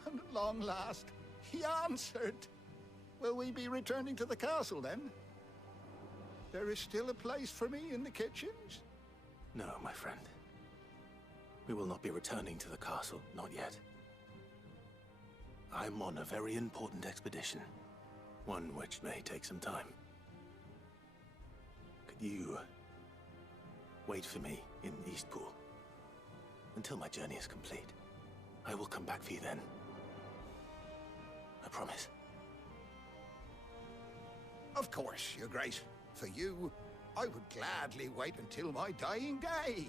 and at long last, he answered. Will we be returning to the castle, then? There is still a place for me in the kitchens? No, my friend. We will not be returning to the castle, not yet. I'm on a very important expedition. One which may take some time. Could you wait for me in Eastpool until my journey is complete? I will come back for you then. I promise. Of course, Your Grace. For you, I would gladly wait until my dying day.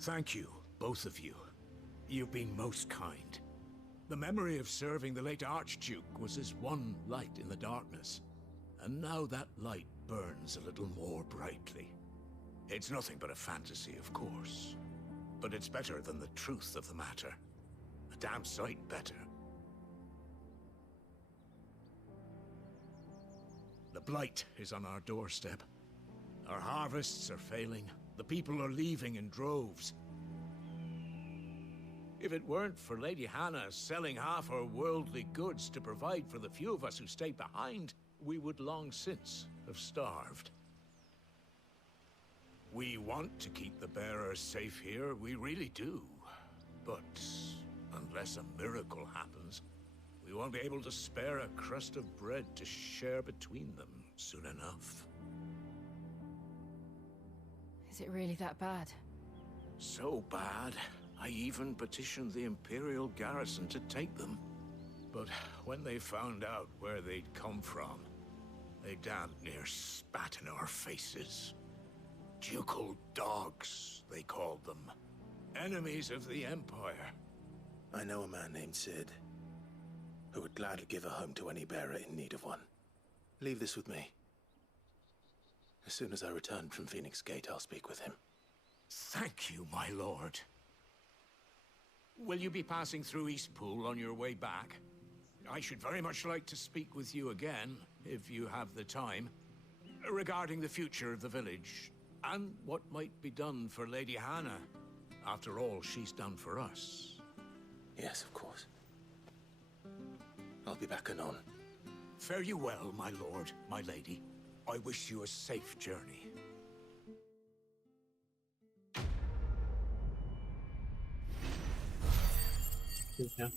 Thank you, both of you. You've been most kind. The memory of serving the late Archduke was as one light in the darkness, and now that light burns a little more brightly. It's nothing but a fantasy, of course, but it's better than the truth of the matter. A damn sight better. The blight is on our doorstep. Our harvests are failing. The people are leaving in droves. If it weren't for Lady Hannah selling half her worldly goods to provide for the few of us who stay behind, we would long since have starved. We want to keep the bearers safe here, we really do. But unless a miracle happens, we won't be able to spare a crust of bread to share between them soon enough. Is it really that bad? So bad, I even petitioned the Imperial garrison to take them. But when they found out where they'd come from, they damn near spat in our faces. Ducal dogs, they called them. Enemies of the Empire. I know a man named Sid, who would gladly give a home to any bearer in need of one. Leave this with me. As soon as I return from Phoenix Gate, I'll speak with him. Thank you, my lord. Will you be passing through Eastpool on your way back? I should very much like to speak with you again, if you have the time, regarding the future of the village, and what might be done for Lady Hannah. After all she's done for us. Yes, of course. I'll be back anon. Fare you well, my lord, my lady. I wish you a safe journey. Yeah.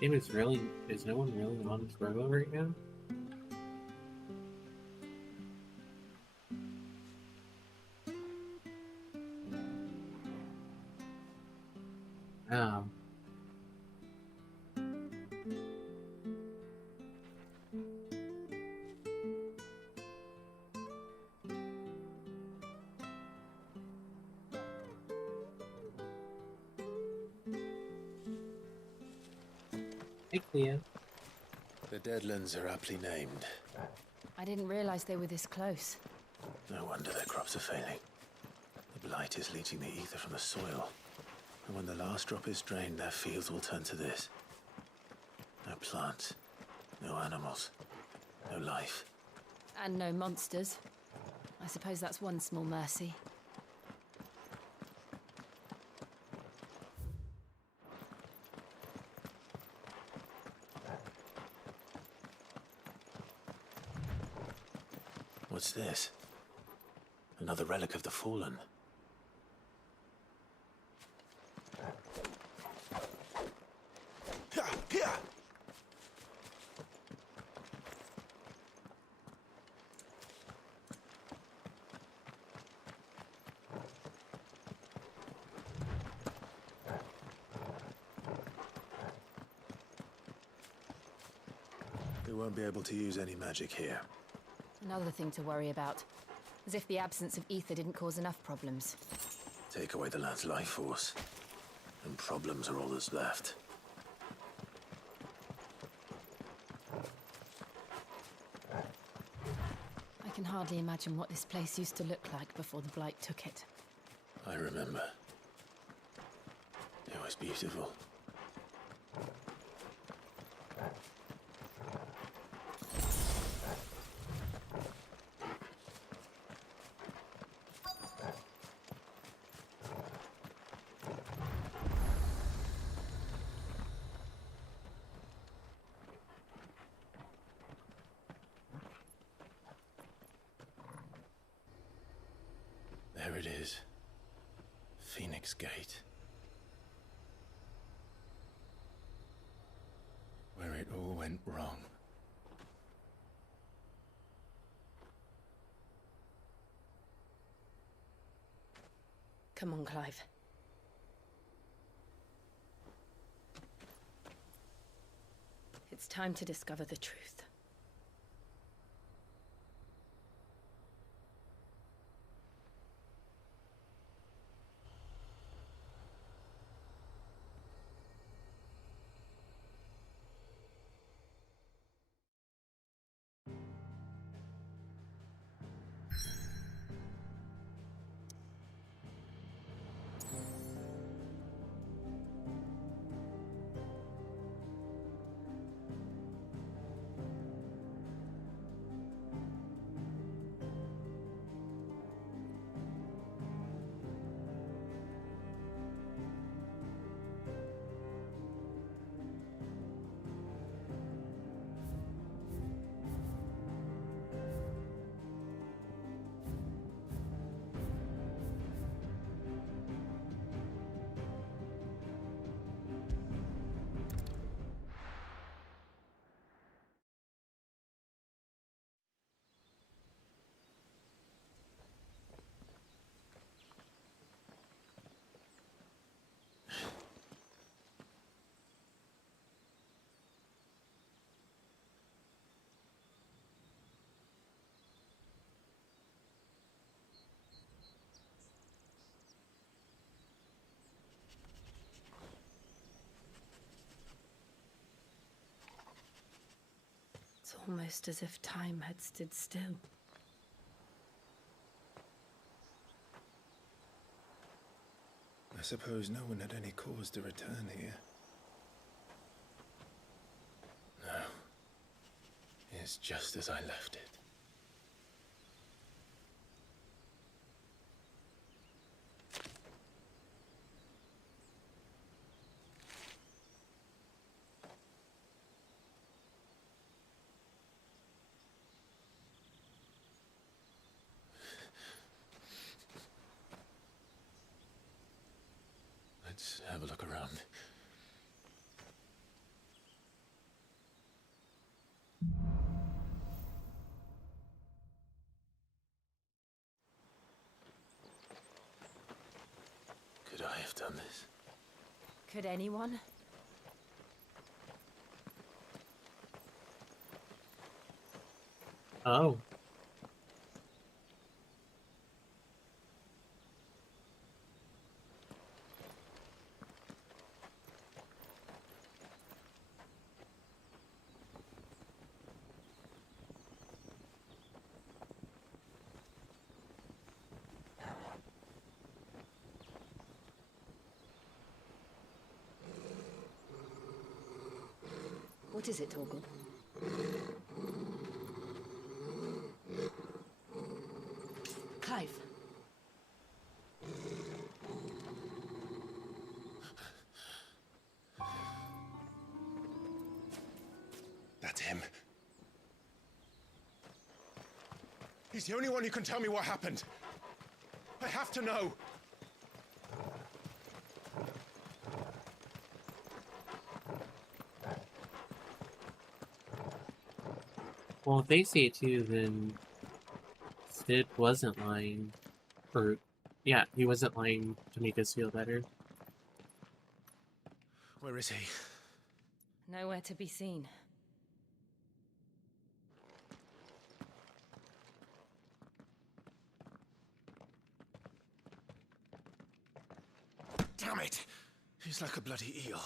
Damn, is no one really on Scribble right now? Oh. Hey, Cleo. The Deadlands are aptly named. I didn't realize they were this close. No wonder their crops are failing. The blight is leaching the ether from the soil. And when the last drop is drained, their fields will turn to this. No plants, no animals, no life. And no monsters. I suppose that's one small mercy. What's this? Another relic of the Fallen. We won't be able to use any magic here. Another thing to worry about. As if the absence of ether didn't cause enough problems. Take away the lad's life force, and problems are all that's left. I can hardly imagine what this place used to look like before the Blight took it. I remember. It was beautiful. There it is. Phoenix Gate. Where it all went wrong. Come on, Clive. It's time to discover the truth. It's almost as if time had stood still. I suppose no one had any cause to return here. No. It's just as I left it. Let's have a look around. Could I have done this? Could anyone? Oh. What is it, Torgal? Clive. That's him. He's the only one who can tell me what happened. I have to know. Well, if they say it too, then Sid wasn't lying. Or, yeah, he wasn't lying to make us feel better. Where is he? Nowhere to be seen. Damn it! He's like a bloody eel.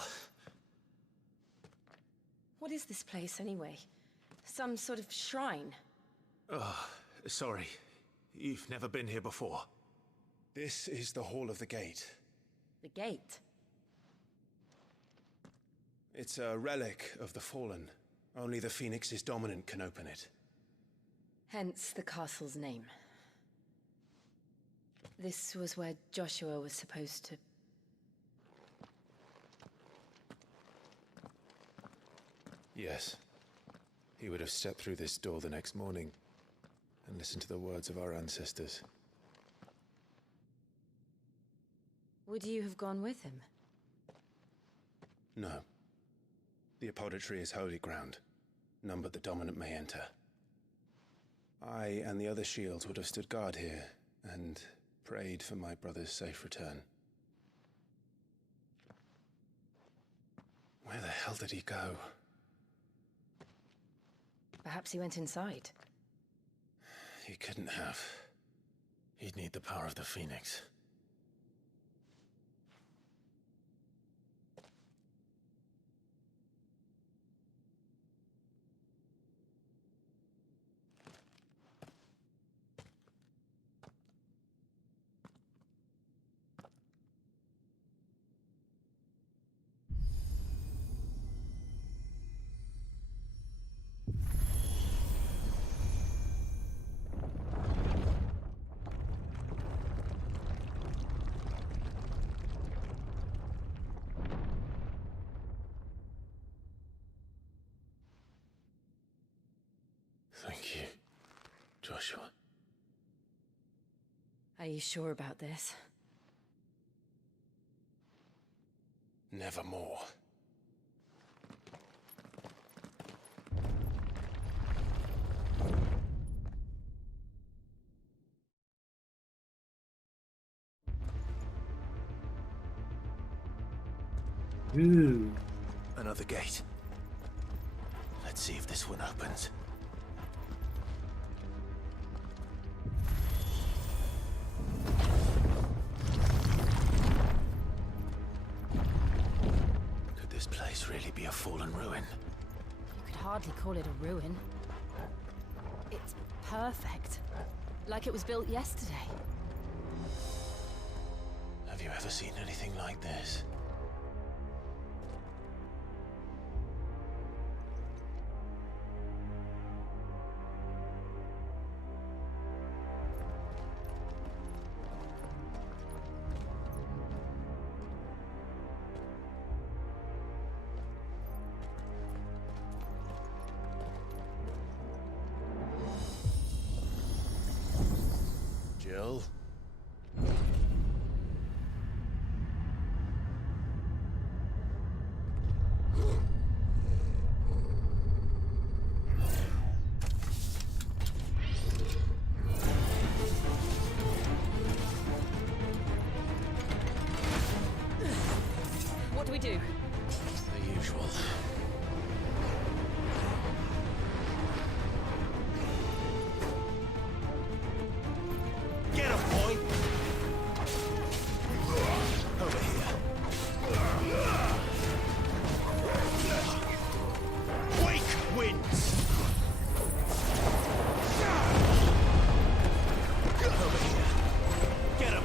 What is this place, anyway? Some sort of shrine? Oh, sorry. You've never been here before. This is the Hall of the Gate. The gate? It's a relic of the Fallen. Only the Phoenix's dominant can open it. Hence the castle's name. This was where Joshua was supposed to... Yes. He would have stepped through this door the next morning and listened to the words of our ancestors. Would you have gone with him? No. The apodatory is holy ground. None but the dominant may enter. I and the other shields would have stood guard here and prayed for my brother's safe return. Where the hell did he go? Perhaps he went inside. He couldn't have. He'd need the power of the Phoenix. Thank you, Joshua. Are you sure about this? Nevermore. Ooh. Another gate. Let's see if this one opens. Could this place really be a fallen ruin? You could hardly call it a ruin. It's perfect. Like it was built yesterday. Have you ever seen anything like this? Jill? What do we do? The usual. Get him, boy! Over here. Wake wins! Over here. Get him!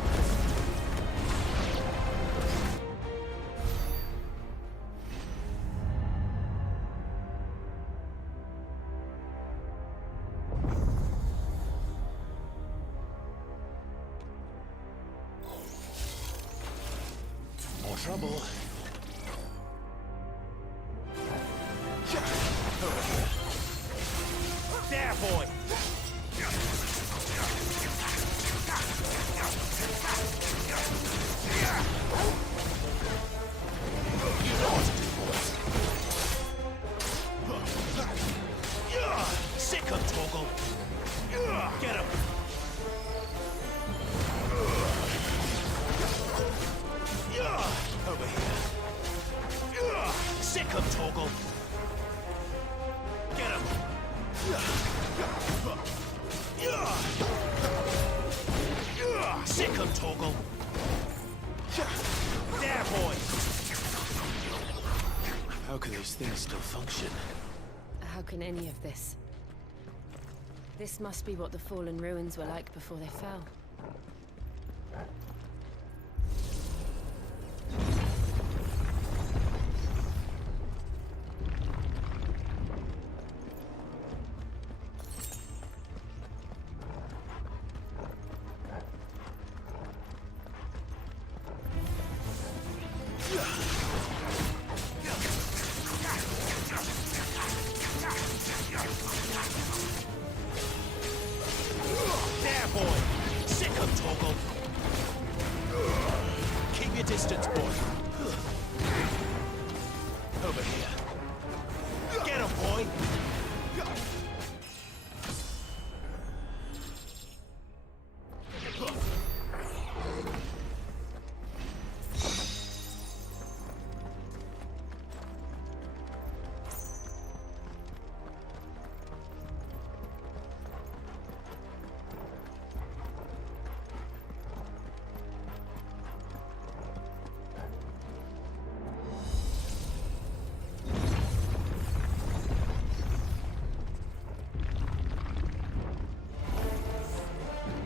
More trouble. Over here. There, boy! You know what to do, boy. Sick him, Torgal. Get him! Over here. Sick him, Torgal. Get him. Sick him, Torgal. There, boy. How can these things still function? How can any of this? This must be what the fallen ruins were like before they fell. There, boy. Sick him, Torgal. Keep your distance, boy. Over here. Get him, boy.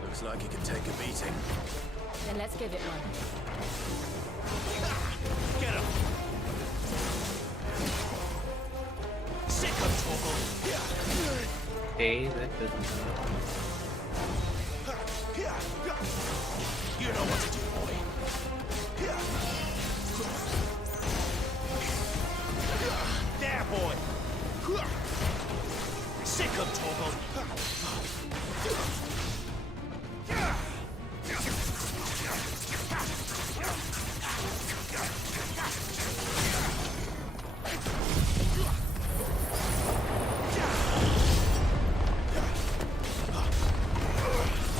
Looks like he can take a beating. Then let's give it one. Get him. Sick him, Torgal. Hey, that doesn't You know what to do, boy. There, boy. Sick him, Torgal.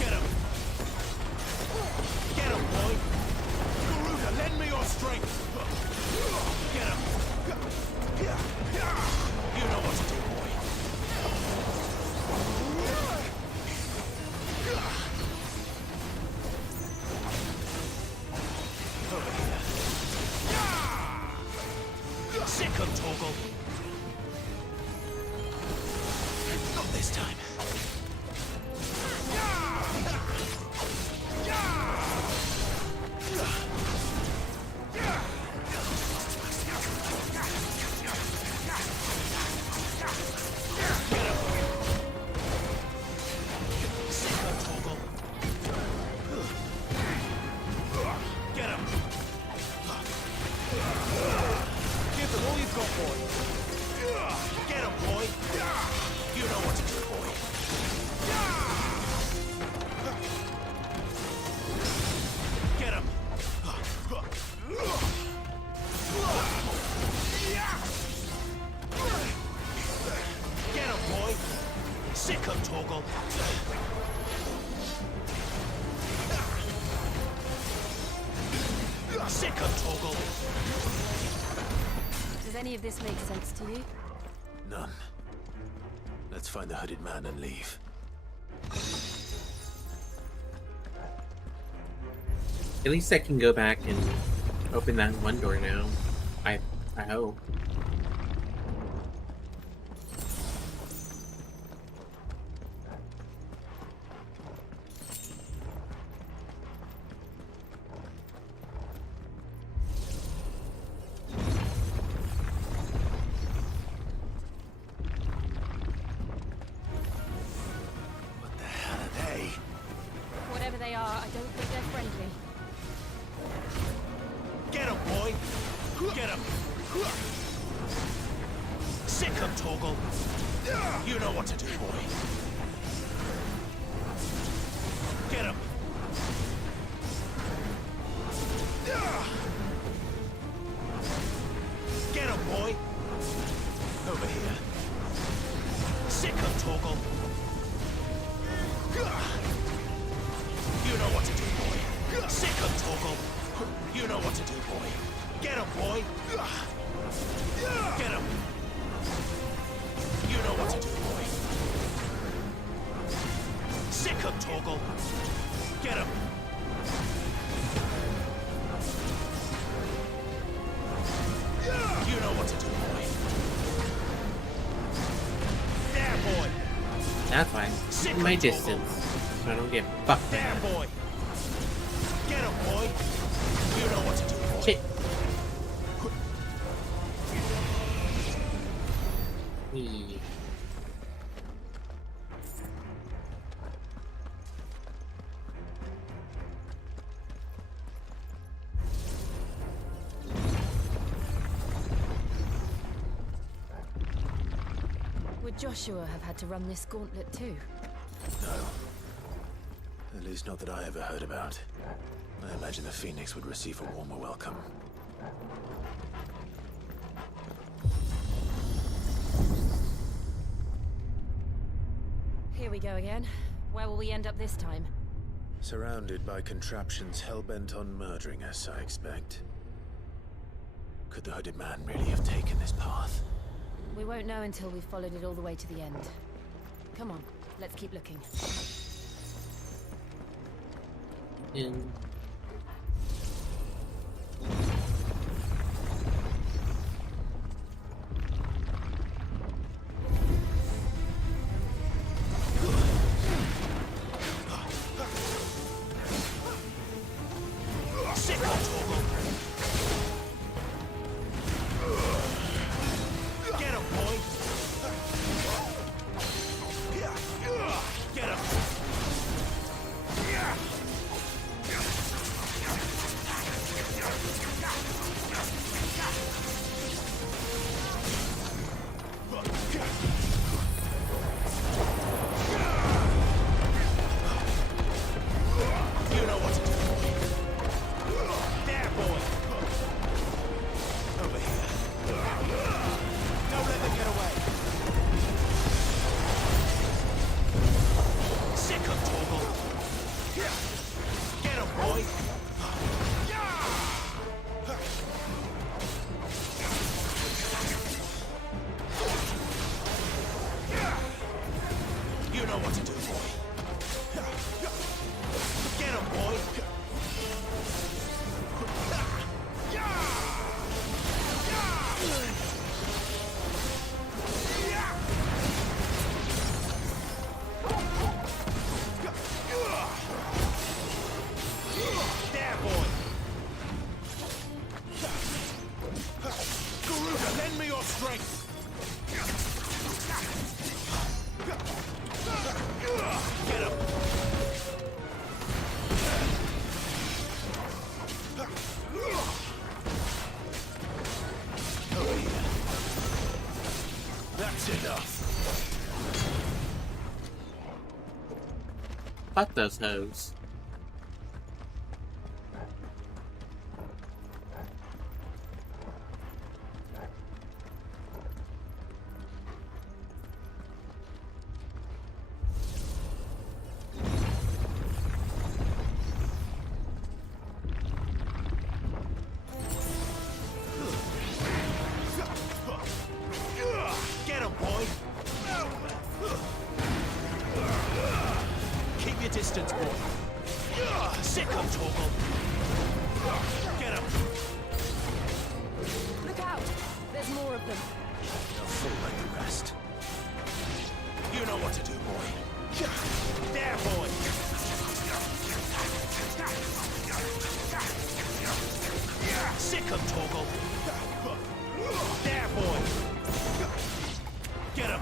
Get him! Get him, boy! Garuda, lend me your strength! Get him! this time. Get him! Give them all you've got, boy. Get him, boy. You know what to do, boy. Get him. Get him, boy. Sick him, Torgal. Sick him, Torgal. Does any of this make sense to you? None. Let's find the hooded man and leave. At least I can go back and open that one door now. I hope. Whatever they are, I don't think they're friendly. Get him, boy! Get him! Sick him, Torgal! You know what to do, boy. Get him! Get him, boy! Over here. Sick him, Torgal! You know what to do, boy. Sick him, Torgal! You know what to do, boy. Get him, boy! Get him! You know what to do, boy. Sick him, Torgal! Get him! You know what to do, boy. There, boy! That's fine. Sick In my him, distance. So I don't get fucked There, there. boy! Get him, boy! You know what to do, boy. Shit. Wee. Would Joshua have had to run this gauntlet too? No. At least not that I ever heard about. I imagine the Phoenix would receive a warmer welcome. Here we go again. Where will we end up this time? Surrounded by contraptions hell-bent on murdering us, I expect. Could the hooded man really have taken this path? We won't know until we've followed it all the way to the end. Come on, let's keep looking. In. Sick him, Torgal! Get him, boy! Get him! You know what to do, boy. There, boy! Over here. Don't let them get away! Sick him, Torgal! Get him, boy! You know what to do, boy. Get him, boy! Fuck those hoes. Get him, boy! Keep your distance, boy. Sick him, Torgal! Get him! Look out! There's more of them. They'll fall like the rest. You know what to do, boy. There, boy! Sick him, Torgal! There, boy! Get him!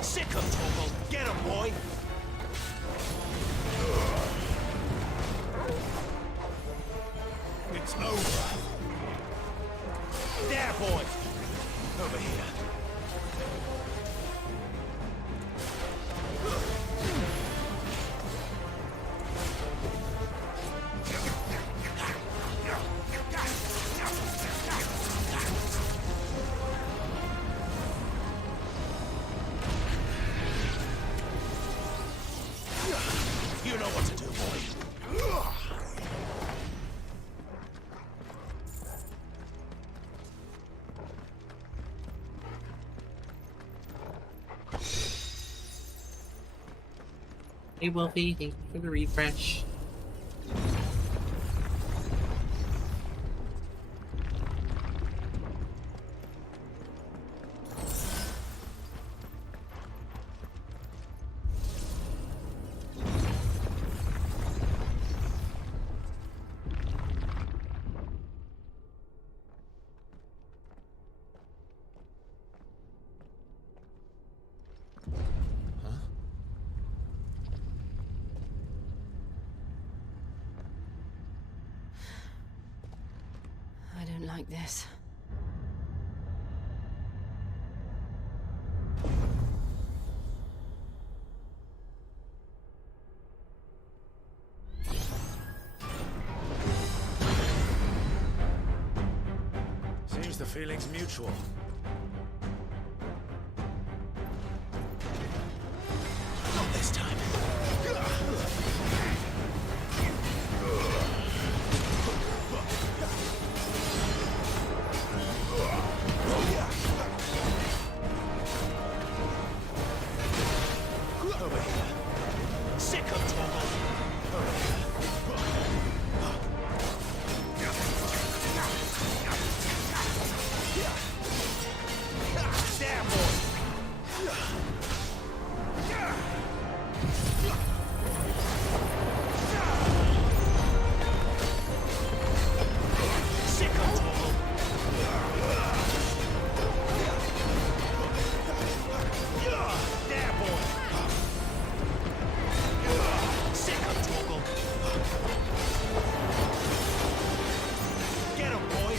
Sick him, Torgal! Get him, boy! It's over. There, boy! Over here. You know what to do, boy. Hey Wolfie, thank you for the refresh. I don't like this. Seems the feeling's mutual. Not this time. Over here. Sick of Torgal. Over here. There, boy. Sick of Torgal. There, boy. Sick of Torgal. Get him, boy.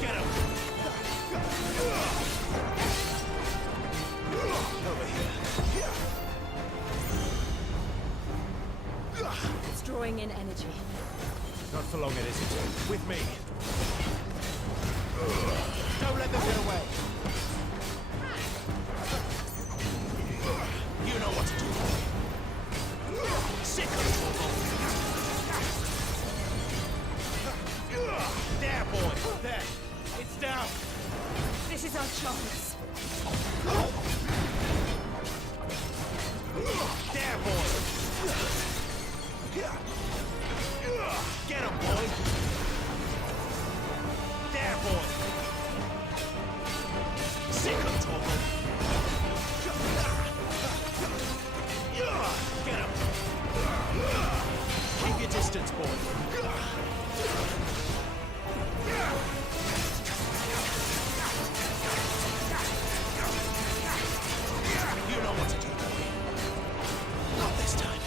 Get him. Over here. It's drawing in energy. Not for long, it isn't. With me. Don't let them get away. You know what to do. Sick of Torgal. There, boy. There. It's down. This is our chance. There, boy. Get him, boy. There, boy. Sick of Torgal. Get him. Keep your distance, boy. You know what to do, boy. Not this time.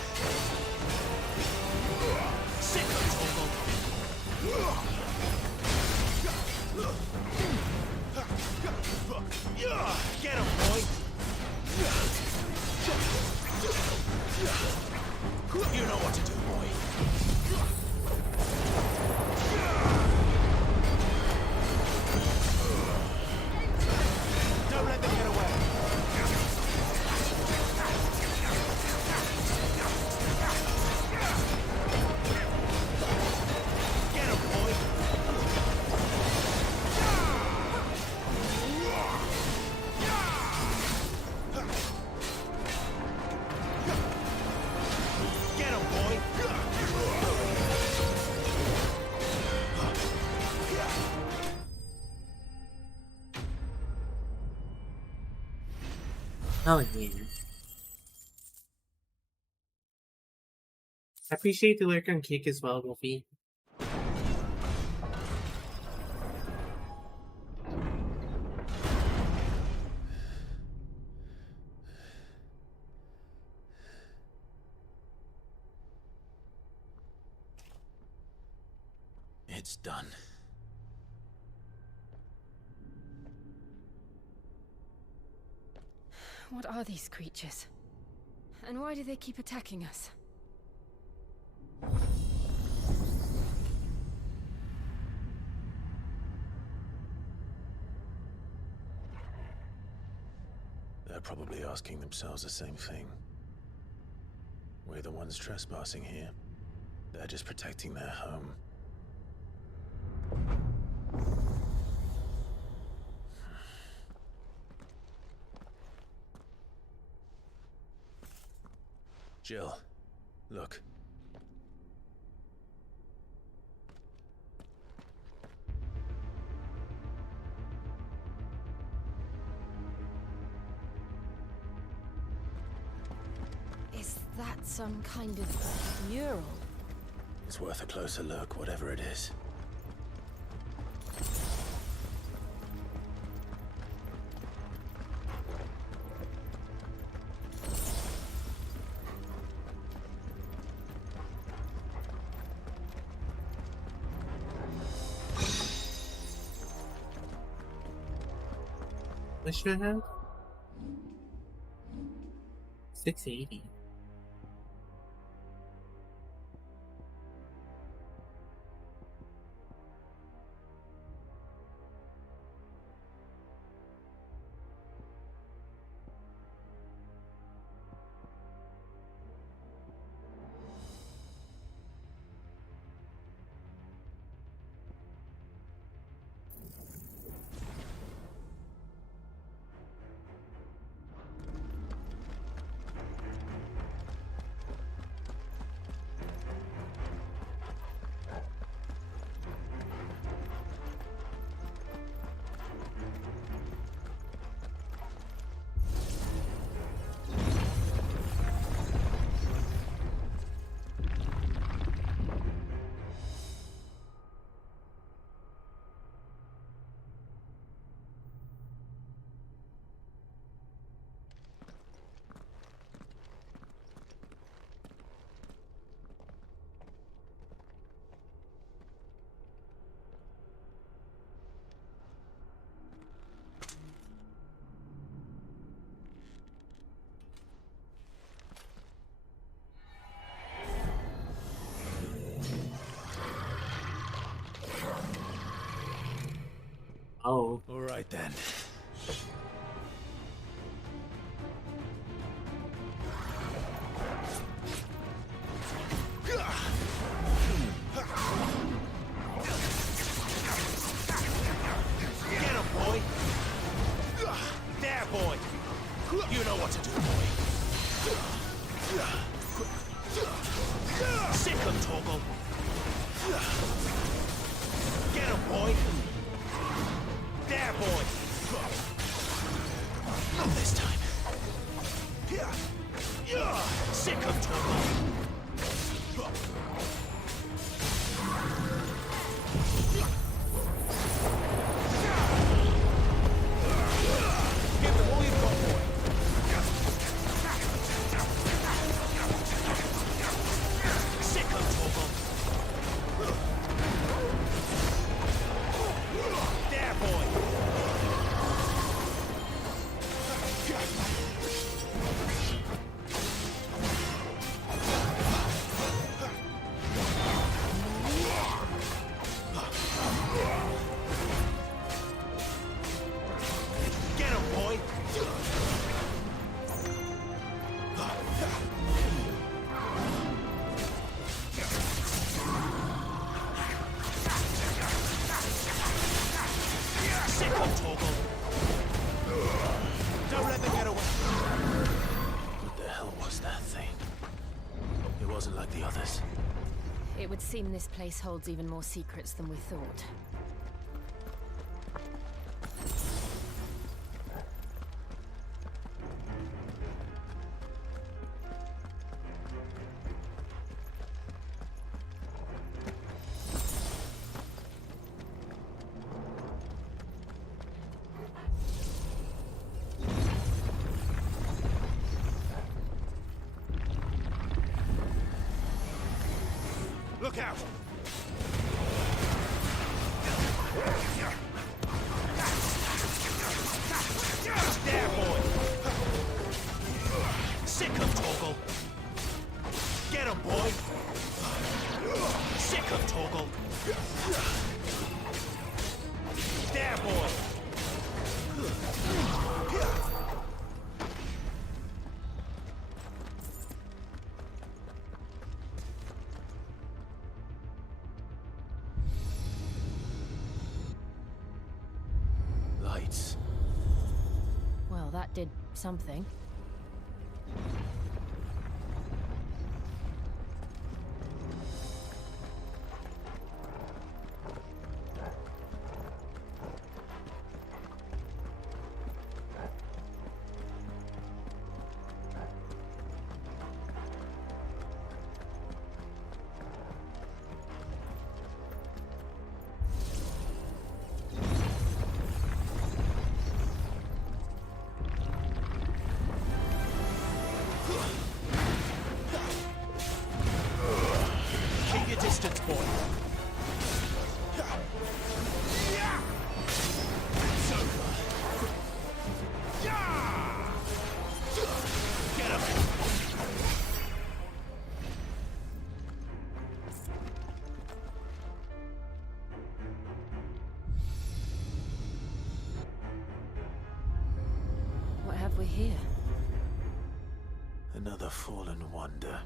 Oh, yeah. I appreciate the lurk on Kick as well, Wolfie. It's done. What are these creatures? And why do they keep attacking us? They're probably asking themselves the same thing. We're the ones trespassing here. They're just protecting their home. Jill, look. Is that some kind of mural? It's worth a closer look, whatever it is. What should I have? 680. Oh. All right then. Get him, boy! There, boy! You know what to do, boy! Sick him, Torgal! Get him, boy! There, boy! Not this time! Sick him, Torgal! Don't let them get away. What the hell was that thing? It wasn't like the others. It would seem this place holds even more secrets than we thought. Look out! There, boy! Sick of Torgal! Get him, boy! Sick of Torgal! There, boy! Lights. Well, that did something. Keep your distance, boy. Get him. What have we here? Another fallen wonder.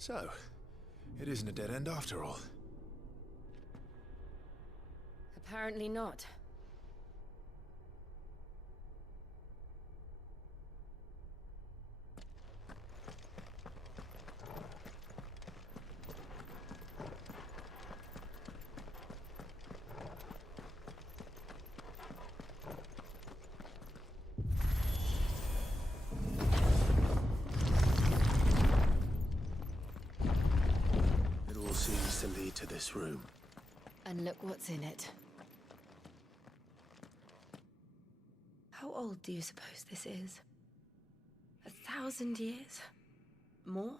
So, it isn't a dead end after all. Apparently not. It all seems to lead to this room. And look what's in it. How old do you suppose this is? 1,000 years? More?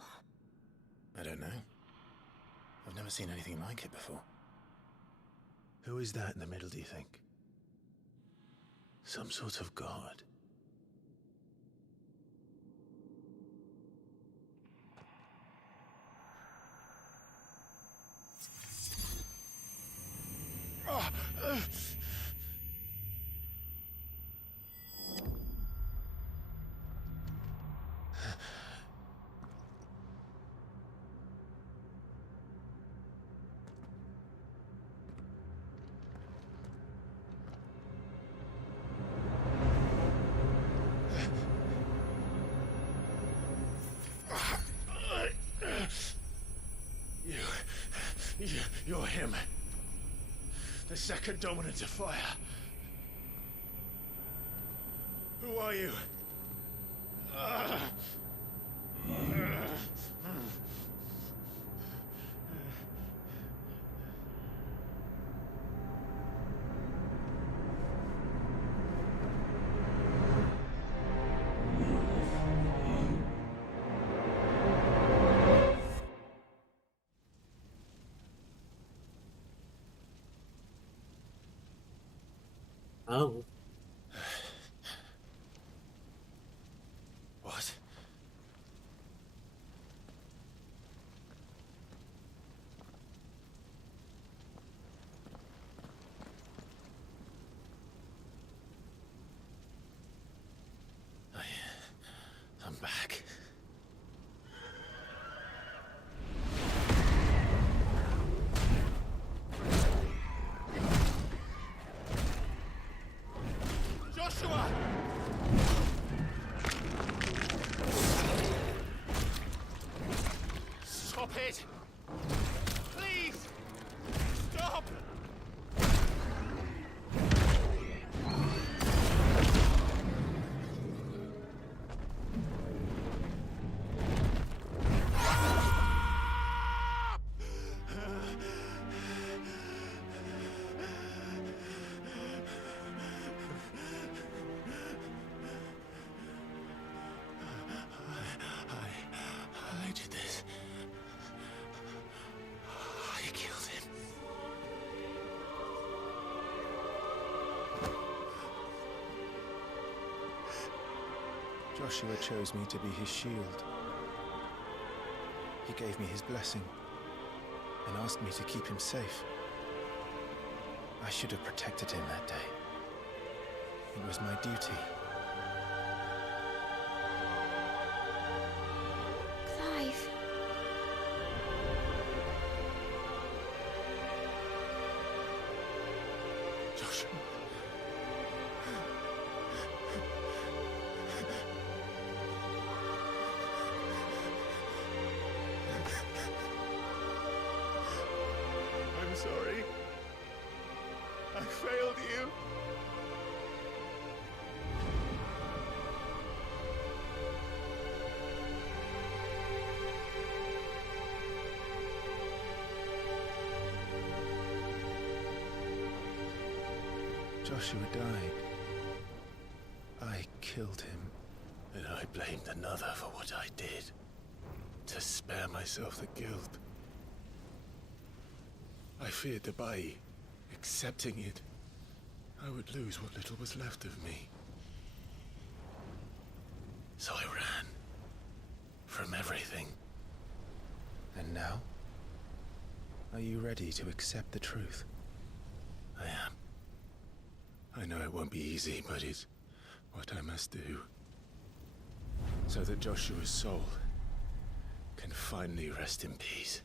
I don't know. I've never seen anything like it before. Who is that in the middle, do you think? Some sort of god. You're him. The second dominant of fire. Who are you? Oh. What? I'm back. Stop it! Please! Stop! I did this. I killed him. Joshua chose me to be his shield. He gave me his blessing and asked me to keep him safe. I should have protected him that day. It was my duty. Clive. Joshua. I'm sorry. I failed you. Joshua died. I killed him. And I blamed another for what I did, to spare myself the guilt. I feared that by accepting it, I would lose what little was left of me. So I ran from everything. And now? Are you ready to accept the truth? I am. I know it won't be easy, but it's what I must do. So that Joshua's soul can finally rest in peace.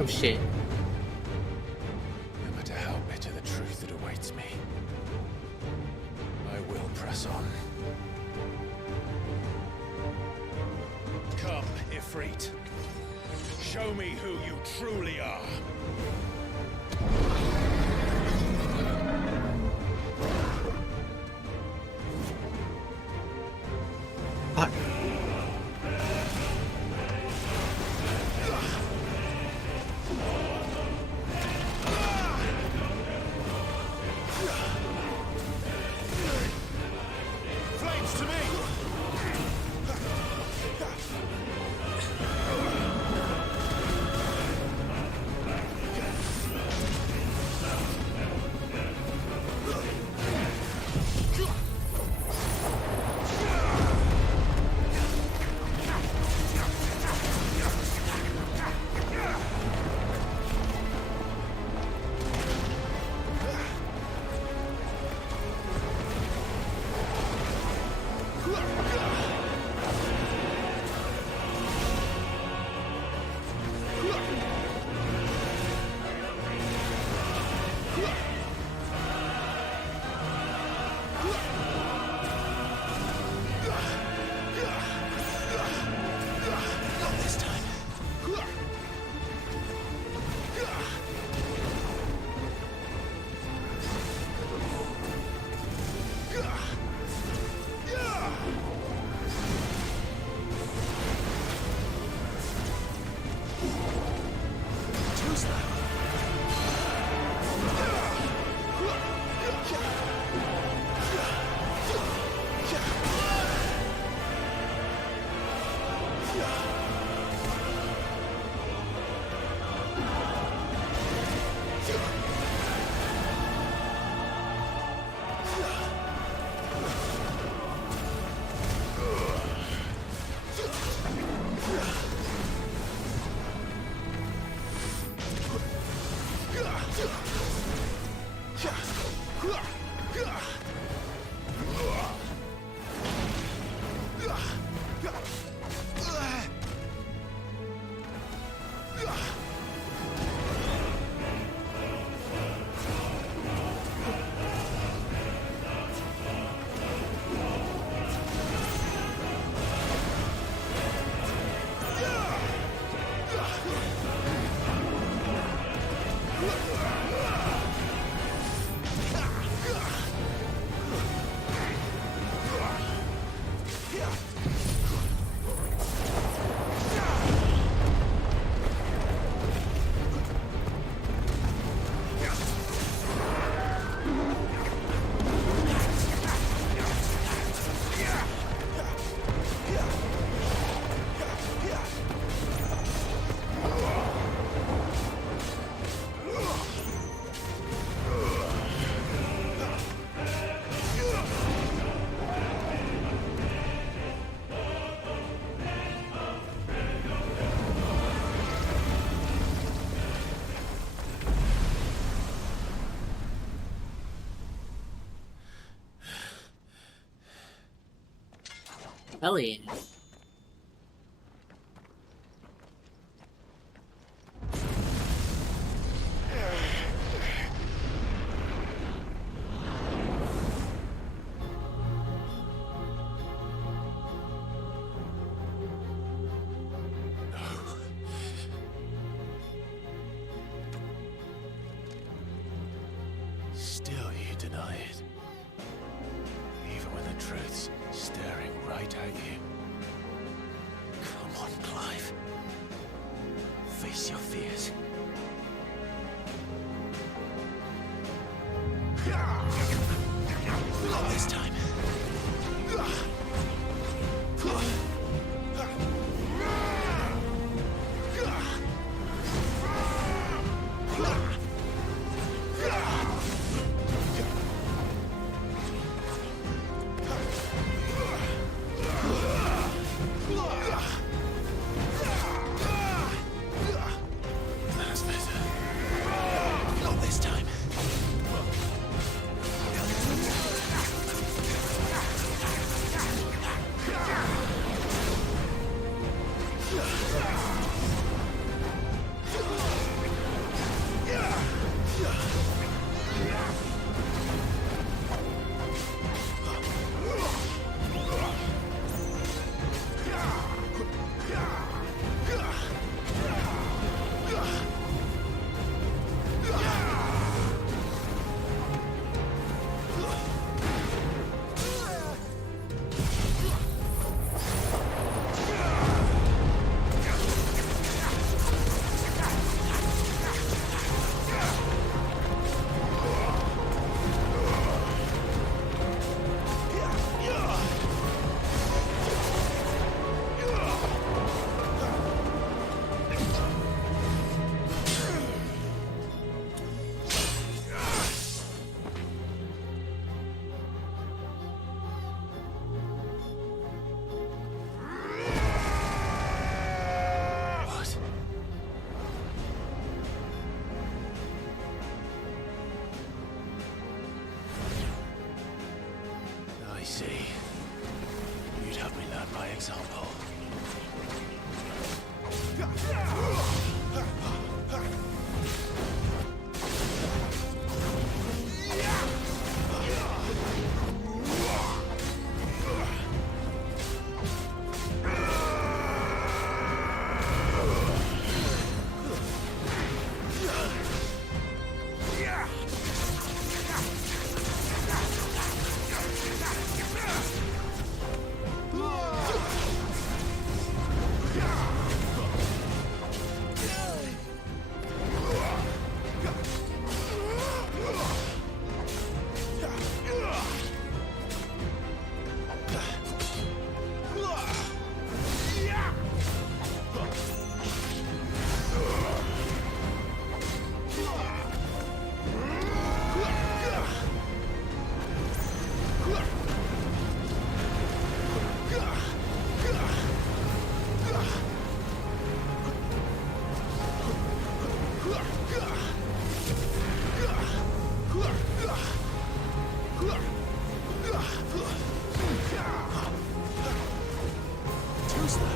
Oh shit. No matter how bitter the truth that awaits me, I will press on. Come, Ifrit. Show me who you truly are. Flames to me! Hell yeah. Still you deny it. Even when the truth's staring right at you. Come on, Clive. Face your fears. Not this time. That's better. Not this time. What? I see. You'd have me learn by example. Too slow.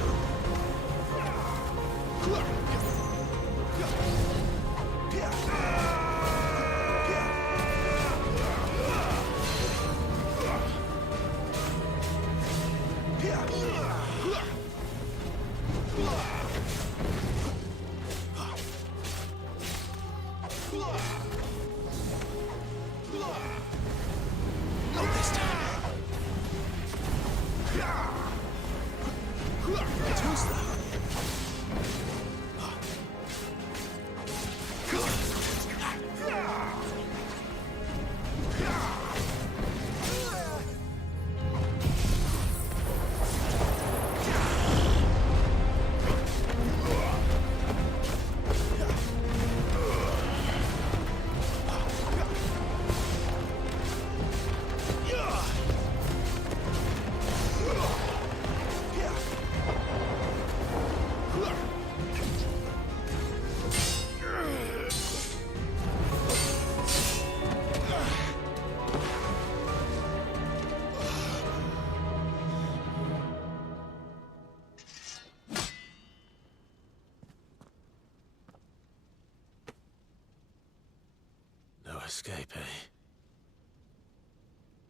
Not this time.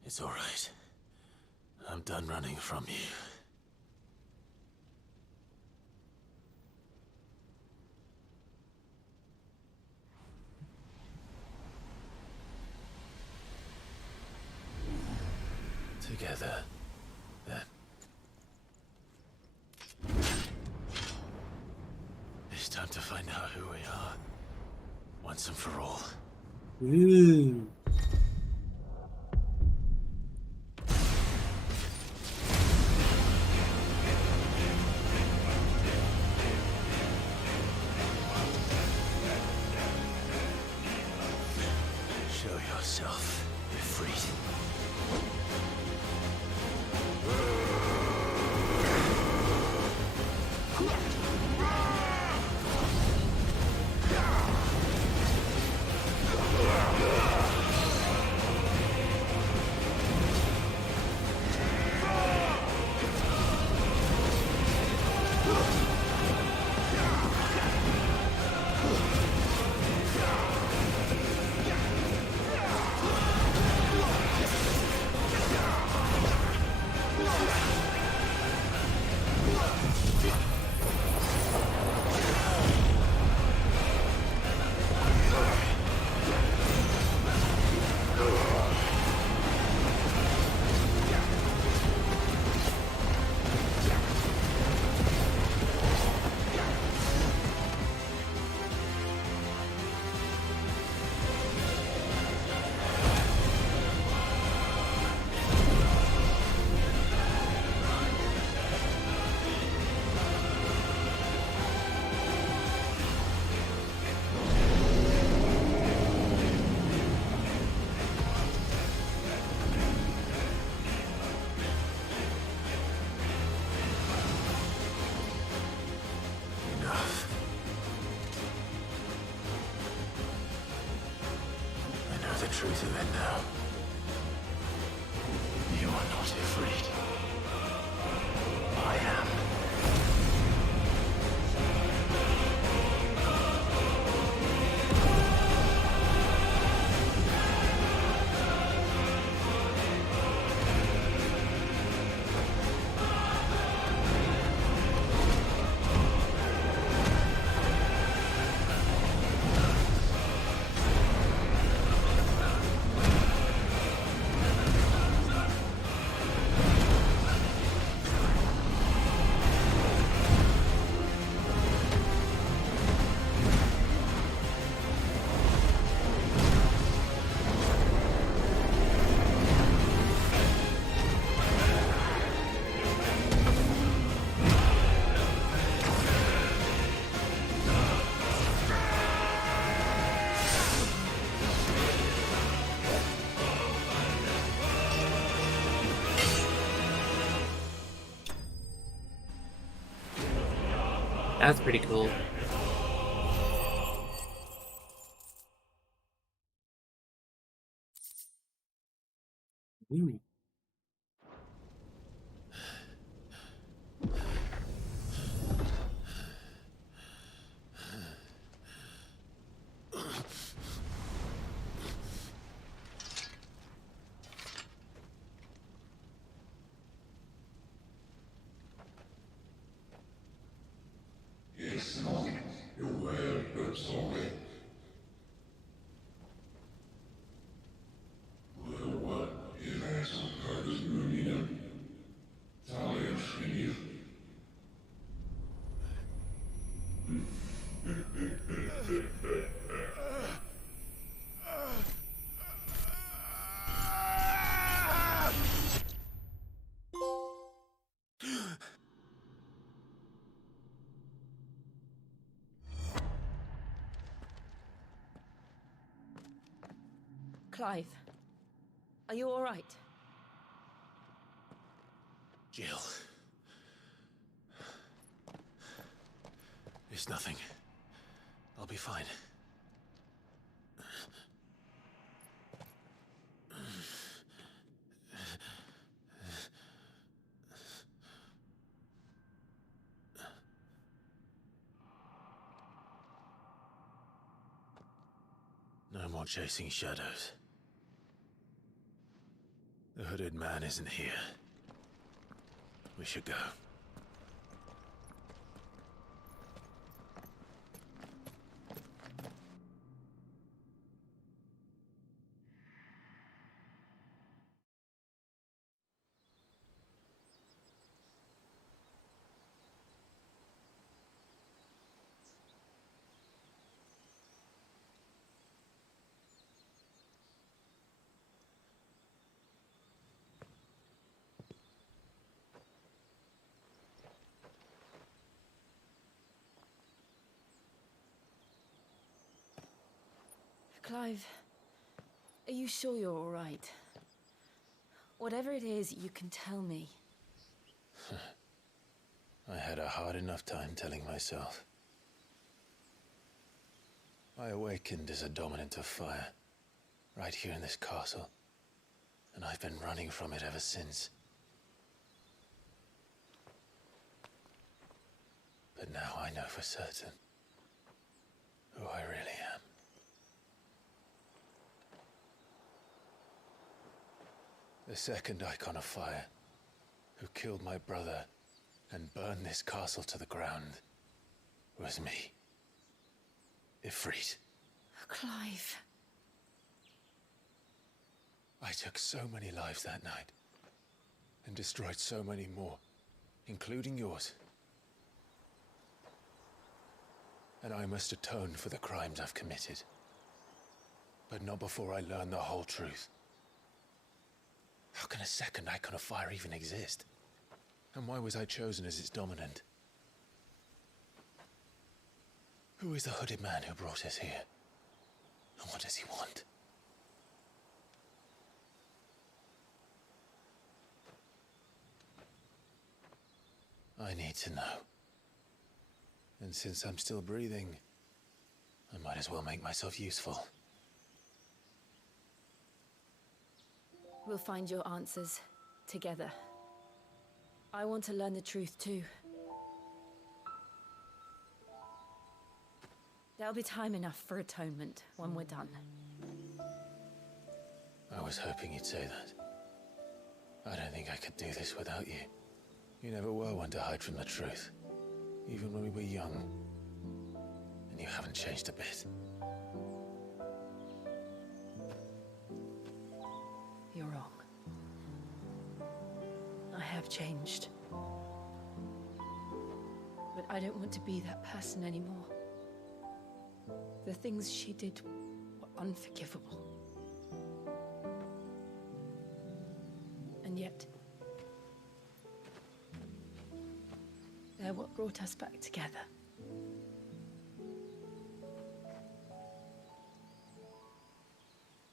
It's all right. I'm done running from you. Together, then. It's time to find out who we are, once and for all. Ooh. Show yourself, Ifrit. The truth of it now. You are not afraid. I am. That's pretty cool. Ooh. It's not your word, but sorry. What is that union? Clive, are you all right? Jill. It's nothing. I'll be fine. No more chasing shadows. The hooded man isn't here. We should go. Clive, are you sure you're all right? Whatever it is, you can tell me. I had a hard enough time telling myself. I awakened as a dominant of fire, right here in this castle, and I've been running from it ever since. But now I know for certain who I really am. The second icon of fire, who killed my brother and burned this castle to the ground, was me. Ifrit. Clive. I took so many lives that night, and destroyed so many more, including yours. And I must atone for the crimes I've committed. But not before I learn the whole truth. How can a second icon of fire even exist? And why was I chosen as its dominant? Who is the hooded man who brought us here? And what does he want? I need to know. And since I'm still breathing, I might as well make myself useful. We'll find your answers together. I want to learn the truth too. There'll be time enough for atonement when we're done. I was hoping you'd say that. I don't think I could do this without you. You never were one to hide from the truth, even when we were young. And you haven't changed a bit. You're wrong. I have changed. But I don't want to be that person anymore. The things she did were unforgivable. And yet, they're what brought us back together.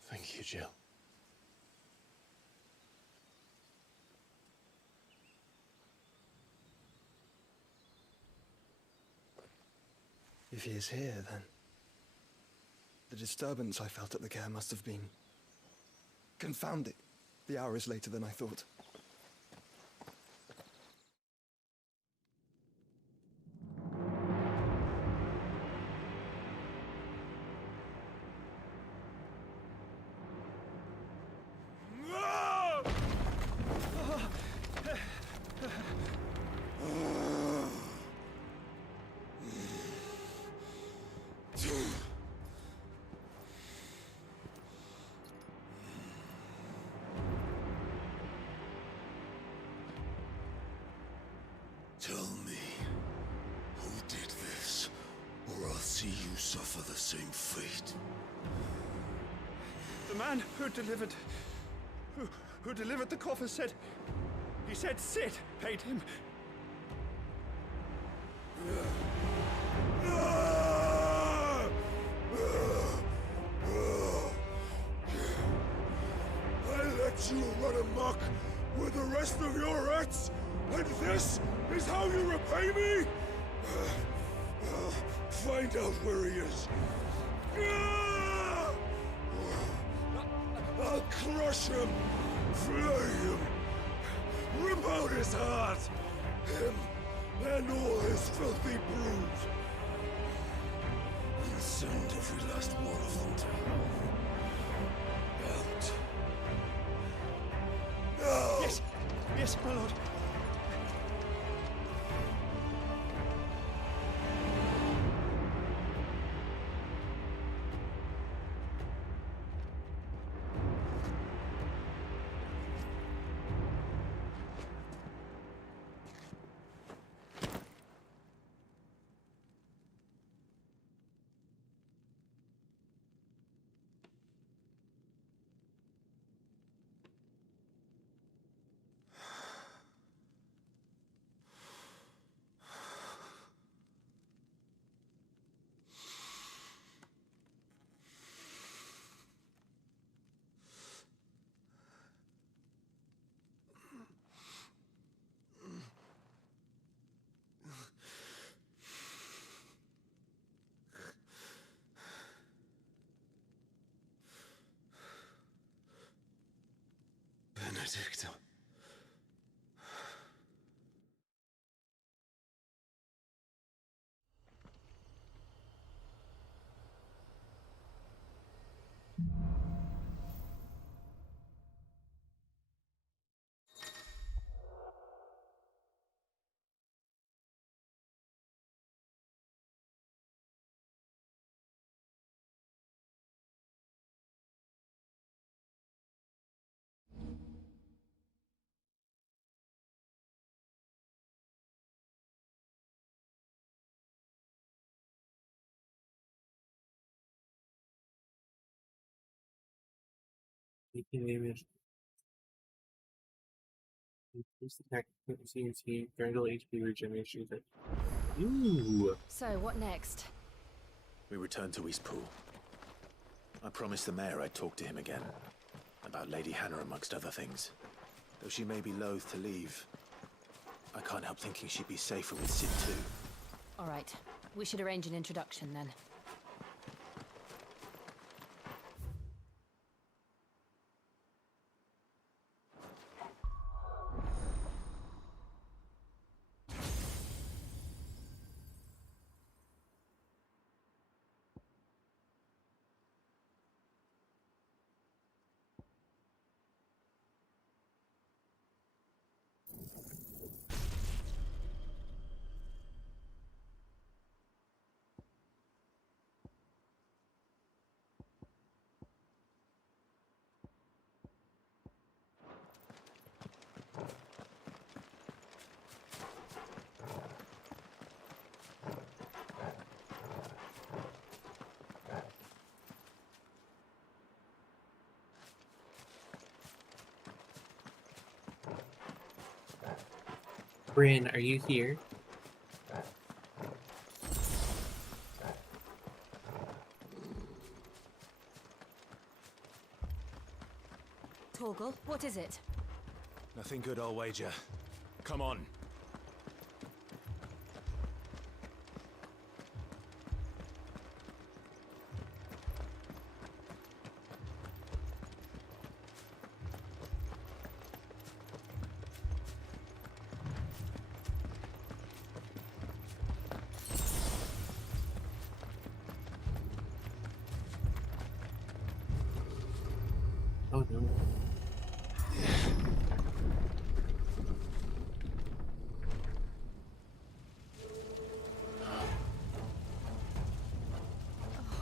Thank you, Jill. If he is here, then the disturbance I felt at the care must have been confounded. The hour is later than I thought. Tell me, who did this, or I'll see you suffer the same fate. The man who delivered the coffer said, he said Sid paid him. I let you run amok with the rest of your rats, and this is how you repay me? Find out where he is. I'll crush him, flay him, rip out his heart, him and all his filthy brood, and send every last one of them to hell. Out. Yes, my lord. Benedicta. Making damage. Increase attack CMC, Grendel HP regeneration. Ooh. So, what next? We return to Eastpool. I promised the mayor I'd talk to him again. About Lady Hannah amongst other things. Though she may be loath to leave, I can't help thinking she'd be safer with Sid too. All right. We should arrange an introduction then. Bryn, are you here? Torgal, what is it? Nothing good, I'll wager. Come on. Oh no.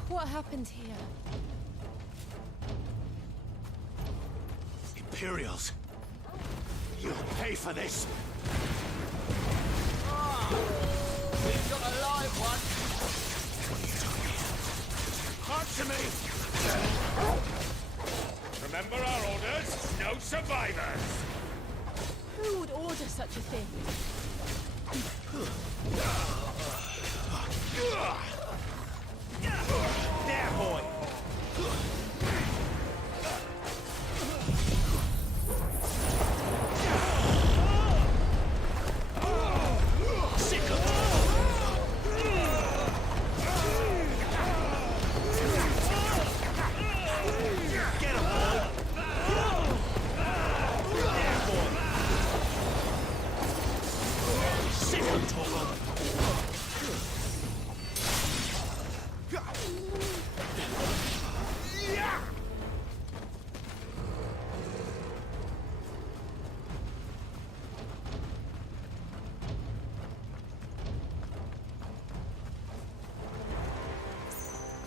What happened here? Imperials! You'll pay for this! We've got a live one! Answer me! Remember our orders? No survivors! Who would order such a thing? There, boy!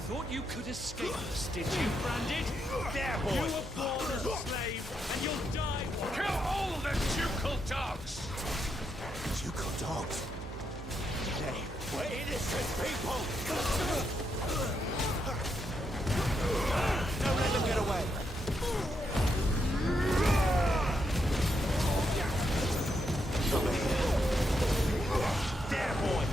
thought you could escape us, did you, Branded? There, boy. You were born as a slave, and you'll die one. Kill all the ducal dogs! Ducal dogs? They were innocent people! Don't let them get away! Over here. There, boy!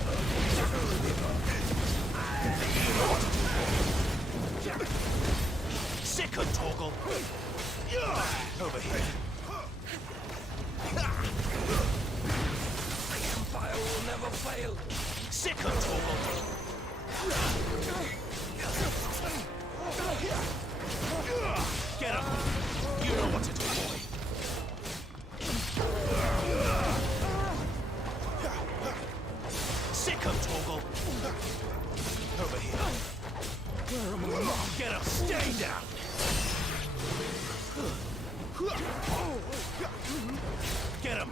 Sick of Torgal! Over here. The Empire will never fail! Sick of Torgal! Get up! You know what to do, boy! Sick of Torgal! Over here. Where am I? Get up! Stay down! Get him!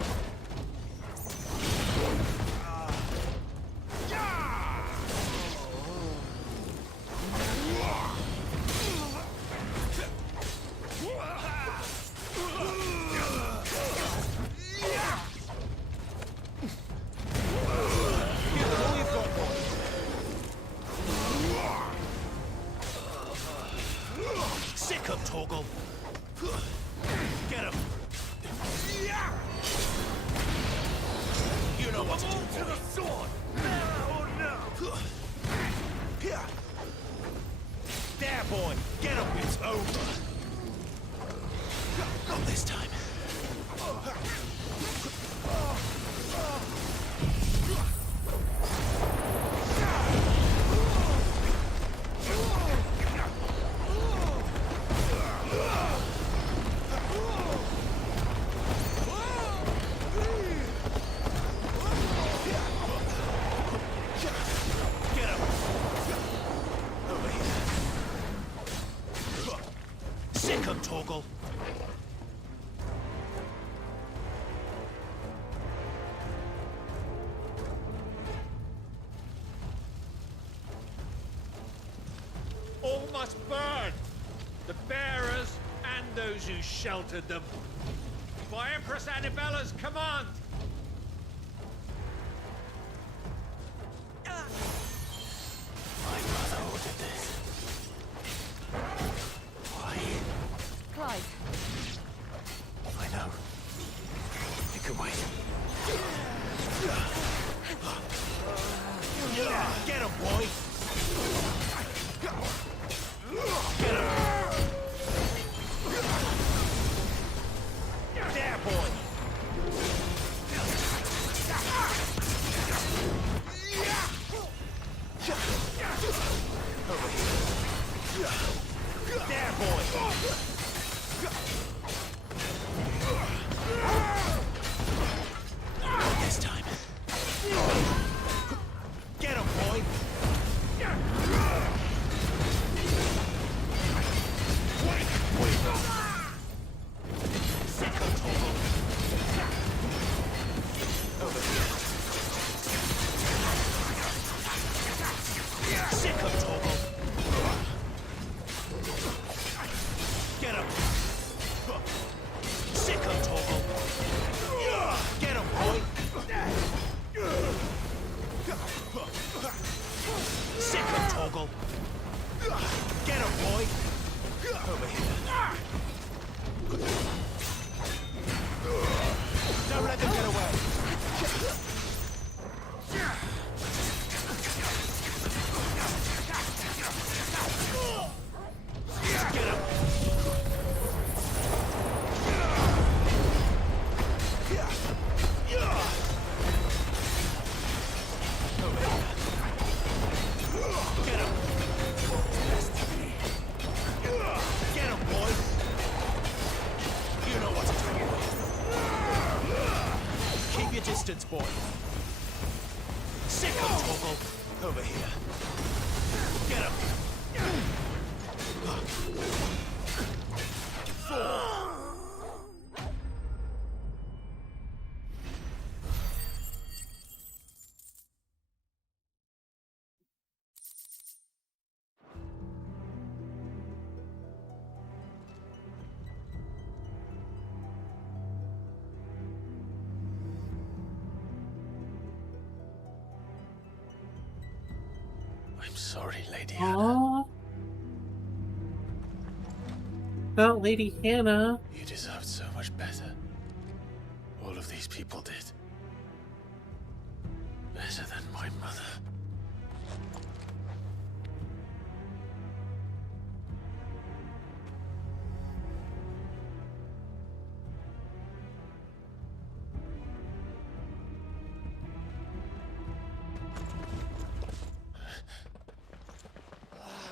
Sick of Torgal! Get him! You know what to do, boy. To the sword! Now or no! There, boy! Get him! It's over! Not this time. Sick of Torgal! All must burn! The bearers and those who sheltered them. By Empress Annibella's command! My brother ordered this. Why? Clive. I know. It could wait. Get him, boy! Get him! There, boy! Over here. There, boy! Not this time. Get him, boy! Sick of Torgal! Over here. Sick of Torgal! Get him! Sick of Torgal! Get him, boy! Sick of Torgal! Get him, boy! Over here. Don't let them get away! Get him! Get him, boy! You know what to do. Keep your distance, boy. Sick of Torgal! Over here. Get him! I'm sorry, Lady Aww. Not Lady Hannah. You deserved so much better. All of these people did. Better than my mother.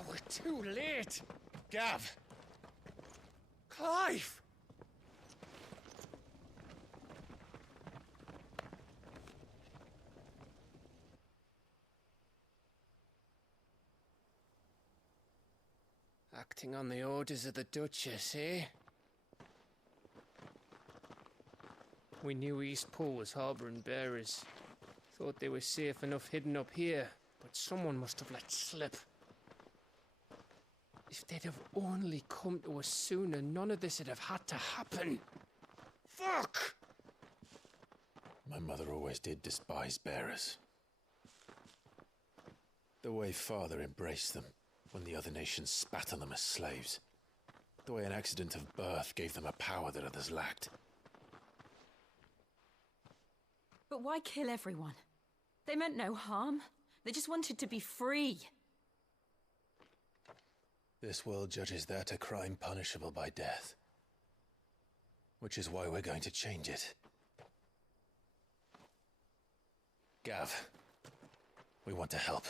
We're too late. Gav. Clive. Acting on the orders of the Duchess, eh? We knew Eastpool was harbouring bearers. Thought they were safe enough hidden up here, but someone must have let slip. If they'd have only come to us sooner, none of this would have had to happen. Fuck! My mother always did despise bearers. The way Father embraced them when the other nations spat on them as slaves. The way an accident of birth gave them a power that others lacked. But why kill everyone? They meant no harm. They just wanted to be free. This world judges that a crime punishable by death. Which is why we're going to change it. Gav, we want to help.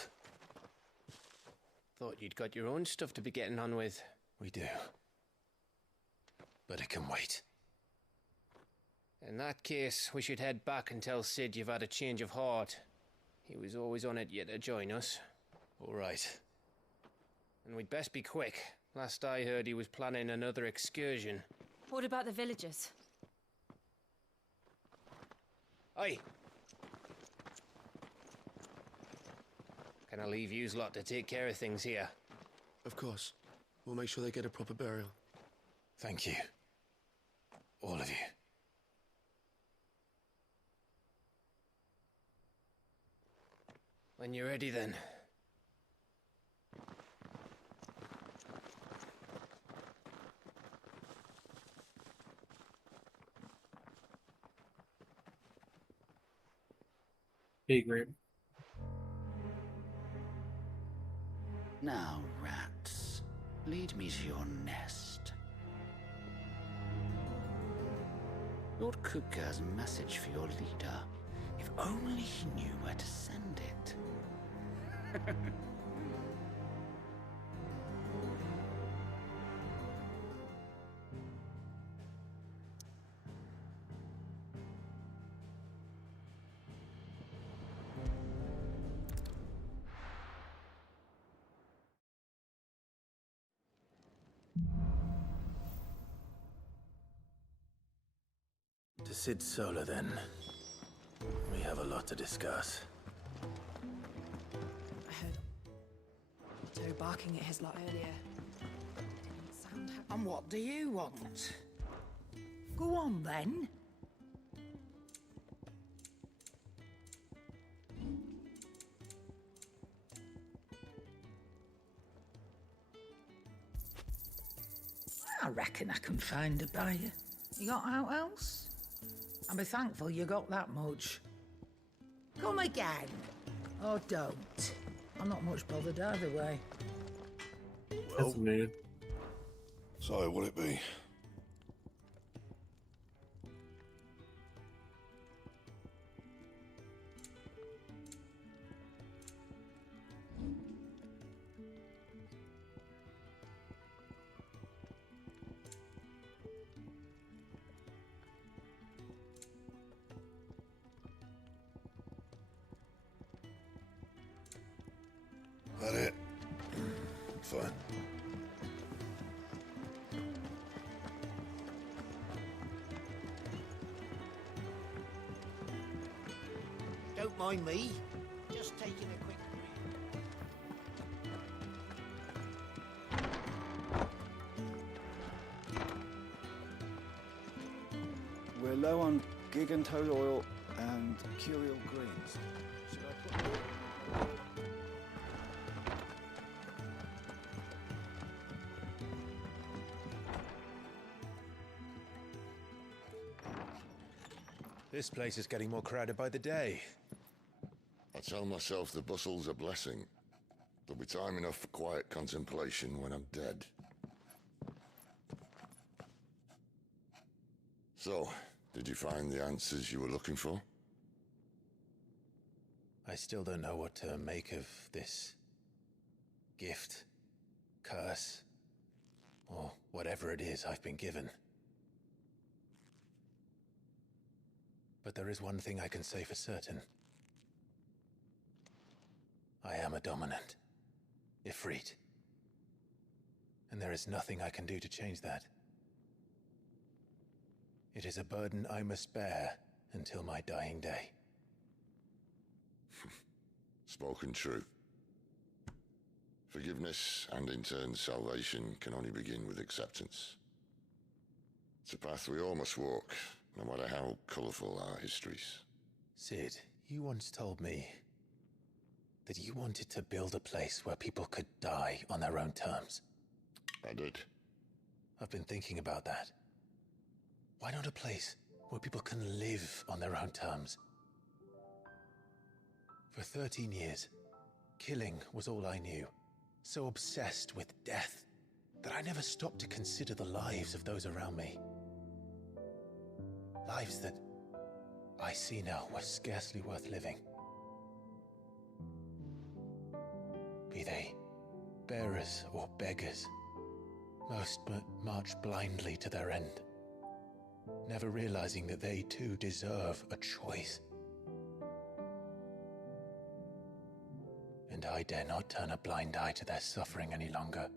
Thought you'd got your own stuff to be getting on with. We do. But it can wait. In that case, we should head back and tell Sid you've had a change of heart. He was always on it yet to join us. All right. And we'd best be quick. Last I heard, he was planning another excursion. What about the villagers? Aye. Can I leave yous lot to take care of things here? Of course. We'll make sure they get a proper burial. Thank you. All of you. When you're ready, then. Hey, Grim. Now, rats, lead me to your nest. Lord Cook has a message for your leader. If only he knew where to send it. To Sid Solar, then. We have a lot to discuss. I heard Joe barking at his lot earlier. Didn't sound happy. And what do you want? Go on, then. I reckon I can find a buyer. You got out else? I'll be thankful you got that much. Come again. Or don't. I'm not much bothered either way. That's weird. So, will it be? That it? Fine. Don't mind me. Just taking a quick break. We're low on gig and toad oil and curial greens. Should I put... This place is getting more crowded by the day. I tell myself the bustle's a blessing. There'll be time enough for quiet contemplation when I'm dead. So, did you find the answers you were looking for? I still don't know what to make of this gift, curse, or whatever it is I've been given. But there is one thing I can say for certain. I am a dominant, Ifrit. And there is nothing I can do to change that. It is a burden I must bear until my dying day. Spoken true. Forgiveness and in turn salvation can only begin with acceptance. It's a path we all must walk, no matter how colourful our histories. Sid, you once told me that you wanted to build a place where people could die on their own terms. I did. I've been thinking about that. Why not a place where people can live on their own terms? For 13 years, killing was all I knew. So obsessed with death that I never stopped to consider the lives of those around me. Lives that I see now were scarcely worth living. Be they bearers or beggars, most march blindly to their end, never realizing that they too deserve a choice. And I dare not turn a blind eye to their suffering any longer.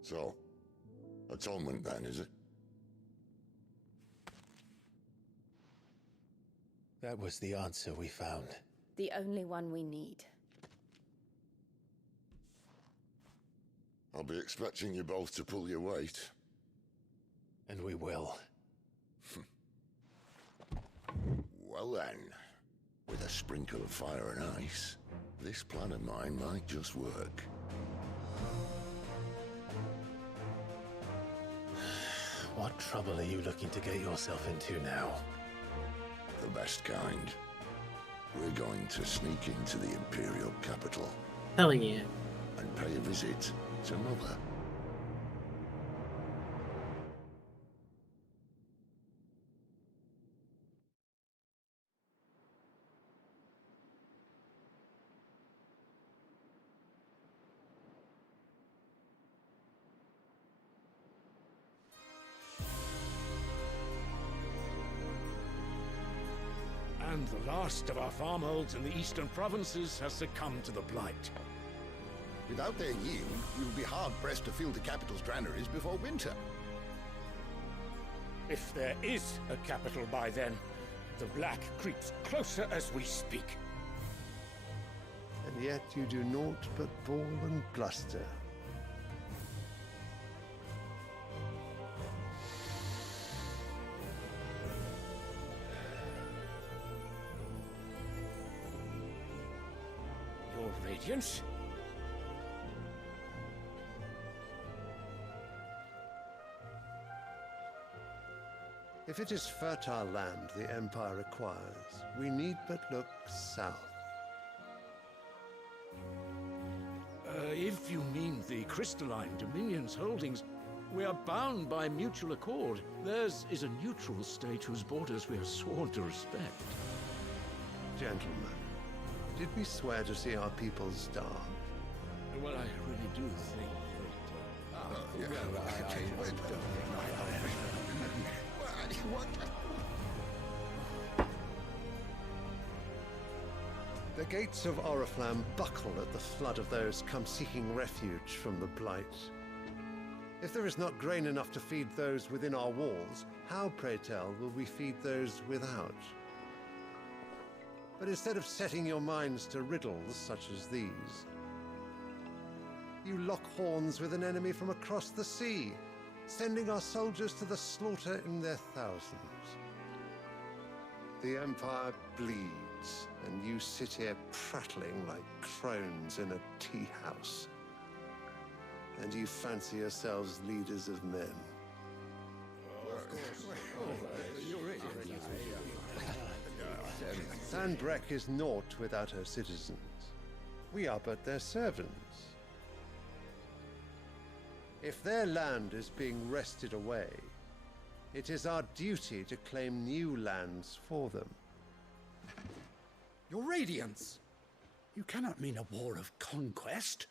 So, atonement then, is it? That was the answer we found. The only one we need. I'll be expecting you both to pull your weight. And we will. Well then, with a sprinkle of fire and ice, this plan of mine might just work. What trouble are you looking to get yourself into now? The best kind. We're going to sneak into the Imperial capital. Hell yeah. And pay a visit to Mother. And the last of our farmholds in the eastern provinces has succumbed to the blight. Without their yield, you'll be hard-pressed to fill the capital's granaries before winter. If there is a capital by then, the black creeps closer as we speak. And yet you do naught but bawl and bluster. Your Radiance? If it is fertile land the Empire requires, we need but look south. If you mean the crystalline Dominion's holdings, we are bound by mutual accord. Theirs is a neutral state whose borders we are sworn to respect. Gentlemen, did we swear to see our people starve? Well, I really do think The gates of Oriflamme buckle at the flood of those come seeking refuge from the Blight. If there is not grain enough to feed those within our walls, how, pray tell, will we feed those without? But instead of setting your minds to riddles such as these, you lock horns with an enemy from across the sea, sending our soldiers to the slaughter in their thousands. The Empire bleeds, and you sit here prattling like crones in a tea house. And you fancy yourselves leaders of men. You're right. Sandbreck is naught without her citizens. We are but their servants. If their land is being wrested away, it is our duty to claim new lands for them. Your Radiance! You cannot mean a war of conquest.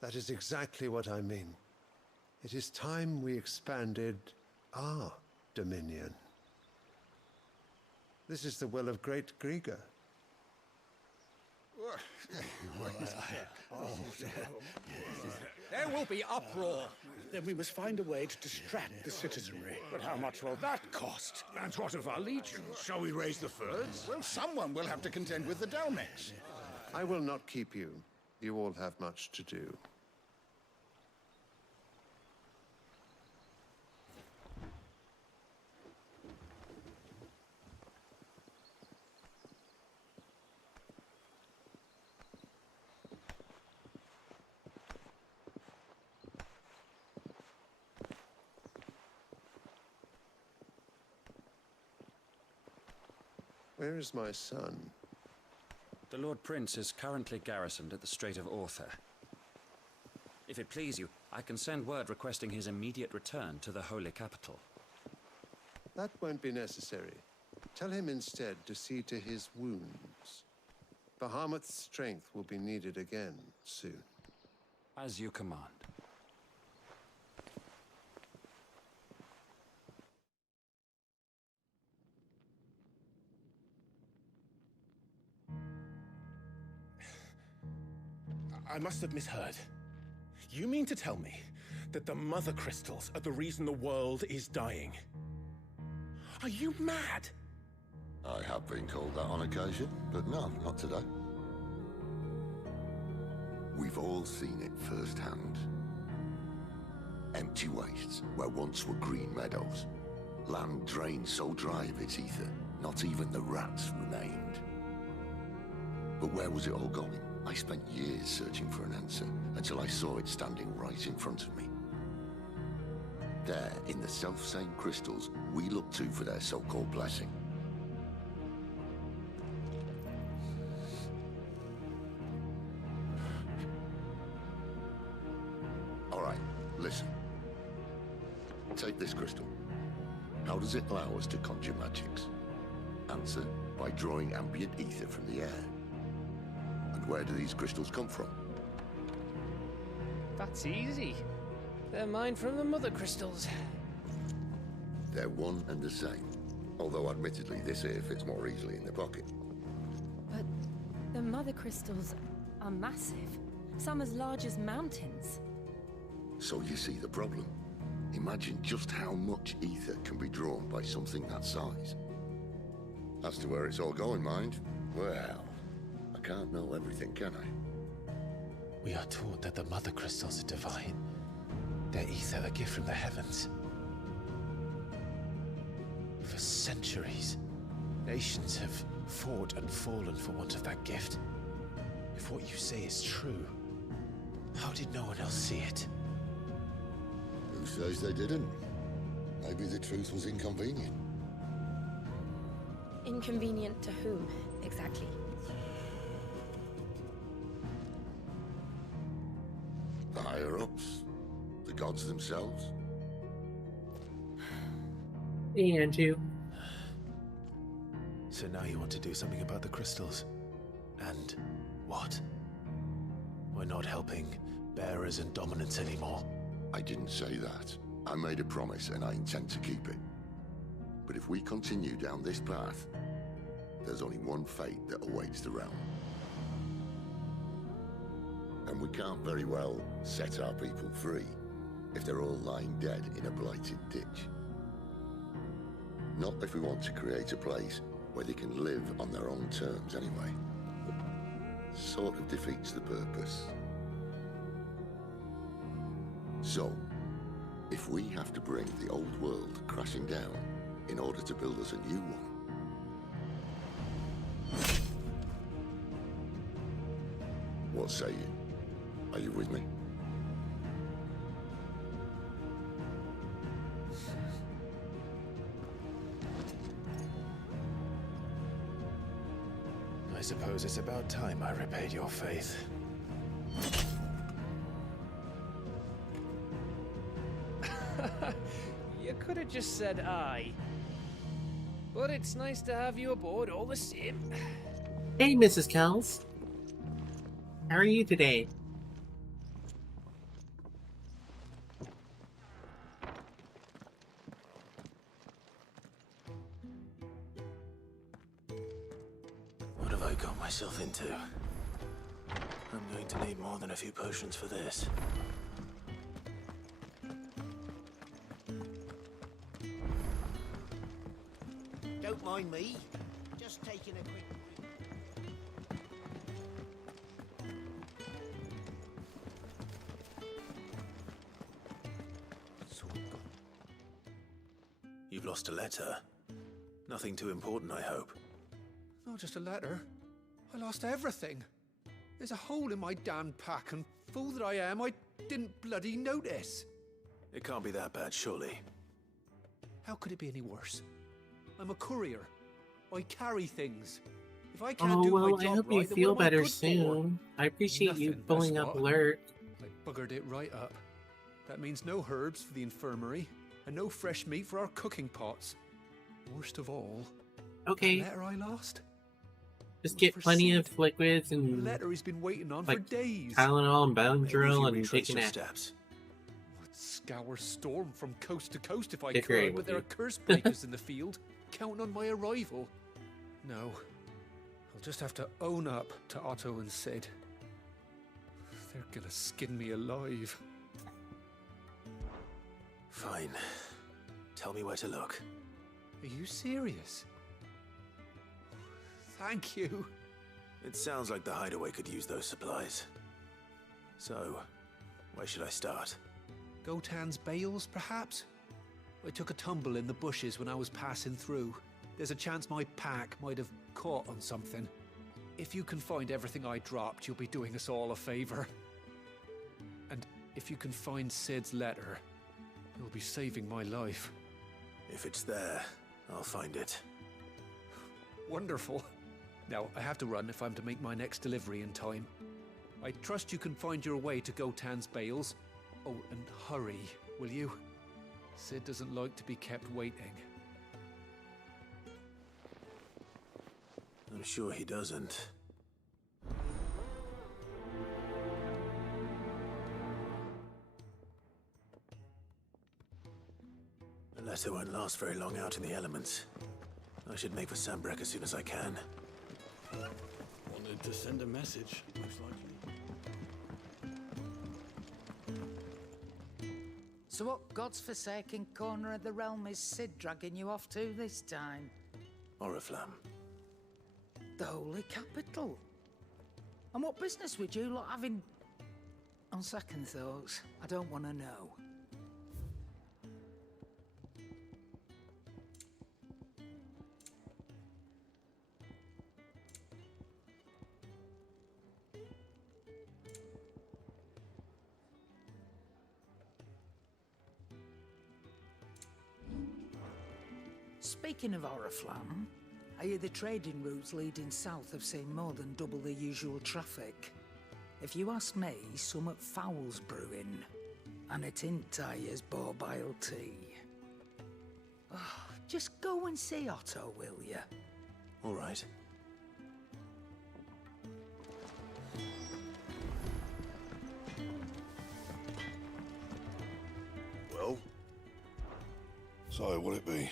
That is exactly what I mean. It is time we expanded our dominion. This is the will of great Grieger. There will be uproar. Then we must find a way to distract the citizenry. But how much will that cost? And what of our legions? Shall we raise the furs? Well, someone will have to contend with the Dalmex. I will not keep you. You all have much to do. Where is my son? The Lord Prince is currently garrisoned at the Strait of Arthur. If it please you, I can send word requesting his immediate return to the Holy Capital. That won't be necessary. Tell him instead to see to his wounds. Bahamut's strength will be needed again soon. As you command. I must have misheard. You mean to tell me that the Mother Crystals are the reason the world is dying? Are you mad? I have been called that on occasion, but no, not today. We've all seen it firsthand. Empty wastes where once were green meadows. Land drained so dry of its ether, not even the rats remained. But where was it all going? I spent years searching for an answer, until I saw it standing right in front of me. There, in the self-same crystals we look to for their so-called blessing. All right, listen. Take this crystal. How does it allow us to conjure magics? Answer, by drawing ambient ether from the air. And where do these crystals come from? That's easy. They're mined from the Mother Crystals. They're one and the same. Although admittedly this here fits more easily in the pocket. But the Mother Crystals are massive. Some as large as mountains. So you see the problem. Imagine just how much ether can be drawn by something that size. As to where it's all going, mind, well, I can't know everything, can I? We are taught that the Mother Crystals are divine. Their ether a gift from the heavens. For centuries, nations have fought and fallen for want of that gift. If what you say is true, how did no one else see it? Who says they didn't? Maybe the truth was inconvenient. Inconvenient to whom, exactly? The higher-ups? The gods themselves? And you. So now you want to do something about the crystals? And what? We're not helping bearers and dominants anymore. I didn't say that. I made a promise and I intend to keep it. But if we continue down this path, there's only one fate that awaits the realm. And we can't very well set our people free if they're all lying dead in a blighted ditch. Not if we want to create a place where they can live on their own terms anyway. Sort of defeats the purpose. So, if we have to bring the old world crashing down in order to build us a new one, what say you? Are you with me? I suppose it's about time I repaid your faith. You could have just said aye. But it's nice to have you aboard all the same. Hey, Mrs. Kells. How are you today? What have I got myself into? I'm going to need more than a few potions for this. Don't mind me. Just taking a quick... You've lost a letter. Nothing too important, I hope. Not just a letter. I lost everything. There's a hole in my damn pack, and fool that I am, I didn't bloody notice. It can't be that bad, surely. How could it be any worse? I'm a courier. I carry things. If I can't Oh, do well, my I job hope right, you then feel what am I better good for? soon. I appreciate you Nothing, pulling that's up what. alert. I buggered it right up. That means no herbs for the infirmary, and no fresh meat for our cooking pots. Worst of all, Okay. that letter I lost. Just get plenty of liquids The and letter he's been waiting on like for days. Tylenol and bone Maybe if drill you and retrace take a your nap. steps. I'd scour storm from coast to coast if I If you're could, able but there to. are curse breakers in the field, counting on my arrival. No, I'll just have to own up to Otto and Sid. They're gonna skin me alive. Fine. Tell me where to look. Are you serious? Thank you. It sounds like the hideaway could use those supplies. So, where should I start? Gotan's bales, perhaps? I took a tumble in the bushes when I was passing through. There's a chance my pack might have caught on something. If you can find everything I dropped, you'll be doing us all a favor. And if you can find Sid's letter, you'll be saving my life. If it's there, I'll find it. Wonderful. Now, I have to run if I'm to make my next delivery in time. I trust you can find your way to Gotan's bales. Oh, and hurry, will you? Sid doesn't like to be kept waiting. I'm sure he doesn't. The letter won't last very long out in the elements. I should make for Sambrek as soon as I can. Wanted to send a message, most likely. So what god's-forsaken corner of the realm is Sid dragging you off to this time? Oriflamme. The holy capital. And what business would you lot have in... On second thoughts, I don't want to know. Speaking of Oriflamme, I hear the trading routes leading south have seen more than double the usual traffic. If you ask me, summat foul's brewing, and it entires borbile tea. Oh, just go and see Otto, will you? All right. Well? So, what'll it be?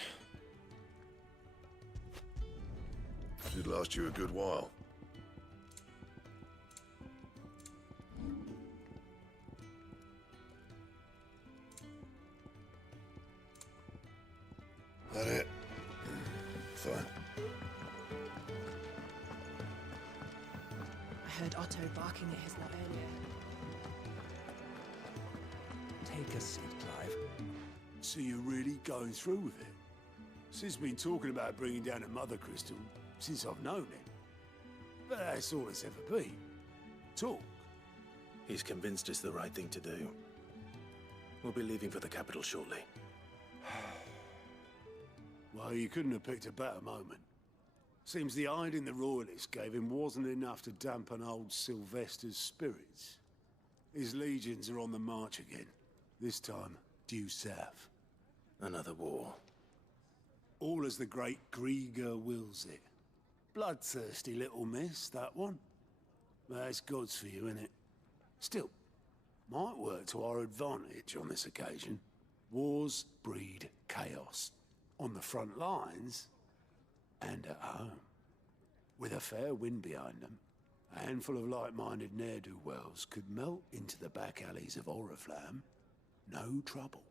Should last you a good while. That it? Fine. I heard Otto barking at his lot earlier. Take a seat, Clive. So you're really going through with it? Sid's been talking about bringing down a mother crystal since I've known him. But that's all it's ever been. Talk. He's convinced it's the right thing to do. We'll be leaving for the capital shortly. Well, you couldn't have picked a better moment. Seems the hiding the royalists gave him wasn't enough to dampen old Sylvester's spirits. His legions are on the march again, this time due south. Another war. All as the great Grieger wills it. Bloodthirsty little miss, that one. That's God's for you, innit? Still, might work to our advantage on this occasion. Wars breed chaos. On the front lines, and at home. With a fair wind behind them, a handful of like-minded ne'er-do-wells could melt into the back alleys of Oriflamme. No trouble.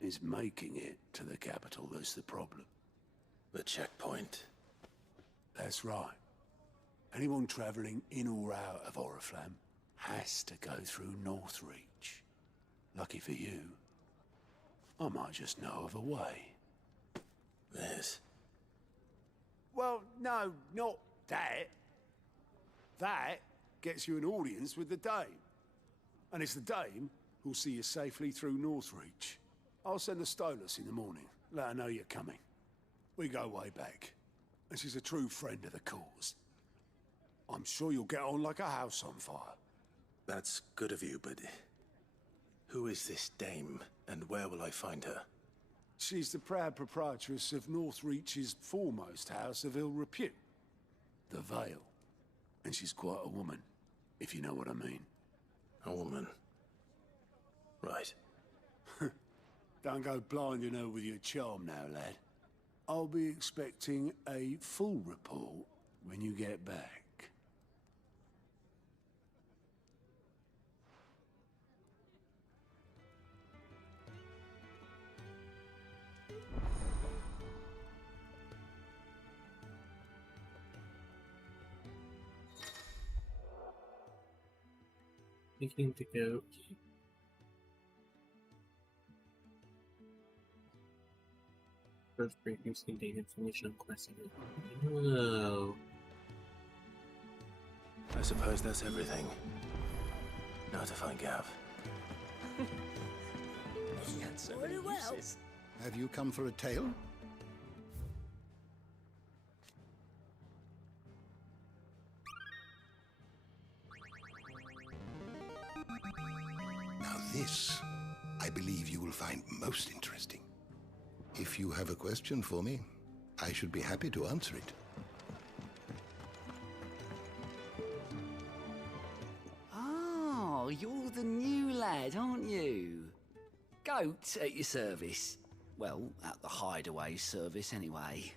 It's making it to the capital that's the problem. The checkpoint. That's right. Anyone travelling in or out of Oriflamme has to go through Northreach. Lucky for you, I might just know of a way. This? Well, no, not that. That gets you an audience with the Dame. And it's the Dame who'll see you safely through Northreach. I'll send the Stolas in the morning, let her know you're coming. We go way back, and she's a true friend of the cause. I'm sure you'll get on like a house on fire. That's good of you, but who is this dame, and where will I find her? She's the proud proprietress of Northreach's foremost house of ill repute, the Vale. And she's quite a woman, if you know what I mean. A woman. Right. Don't go blinding her with your charm now, lad. I'll be expecting a full report when you get back. Thinking to go. First briefings contain information on questing. Oh. I suppose that's everything. Now to find Gav. He had so many uses. Have you come for a tale? Now this, I believe you will find most interesting. If you have a question for me, I should be happy to answer it. Oh, you're the new lad, aren't you? Goat at your service. Well, at the hideaway service anyway.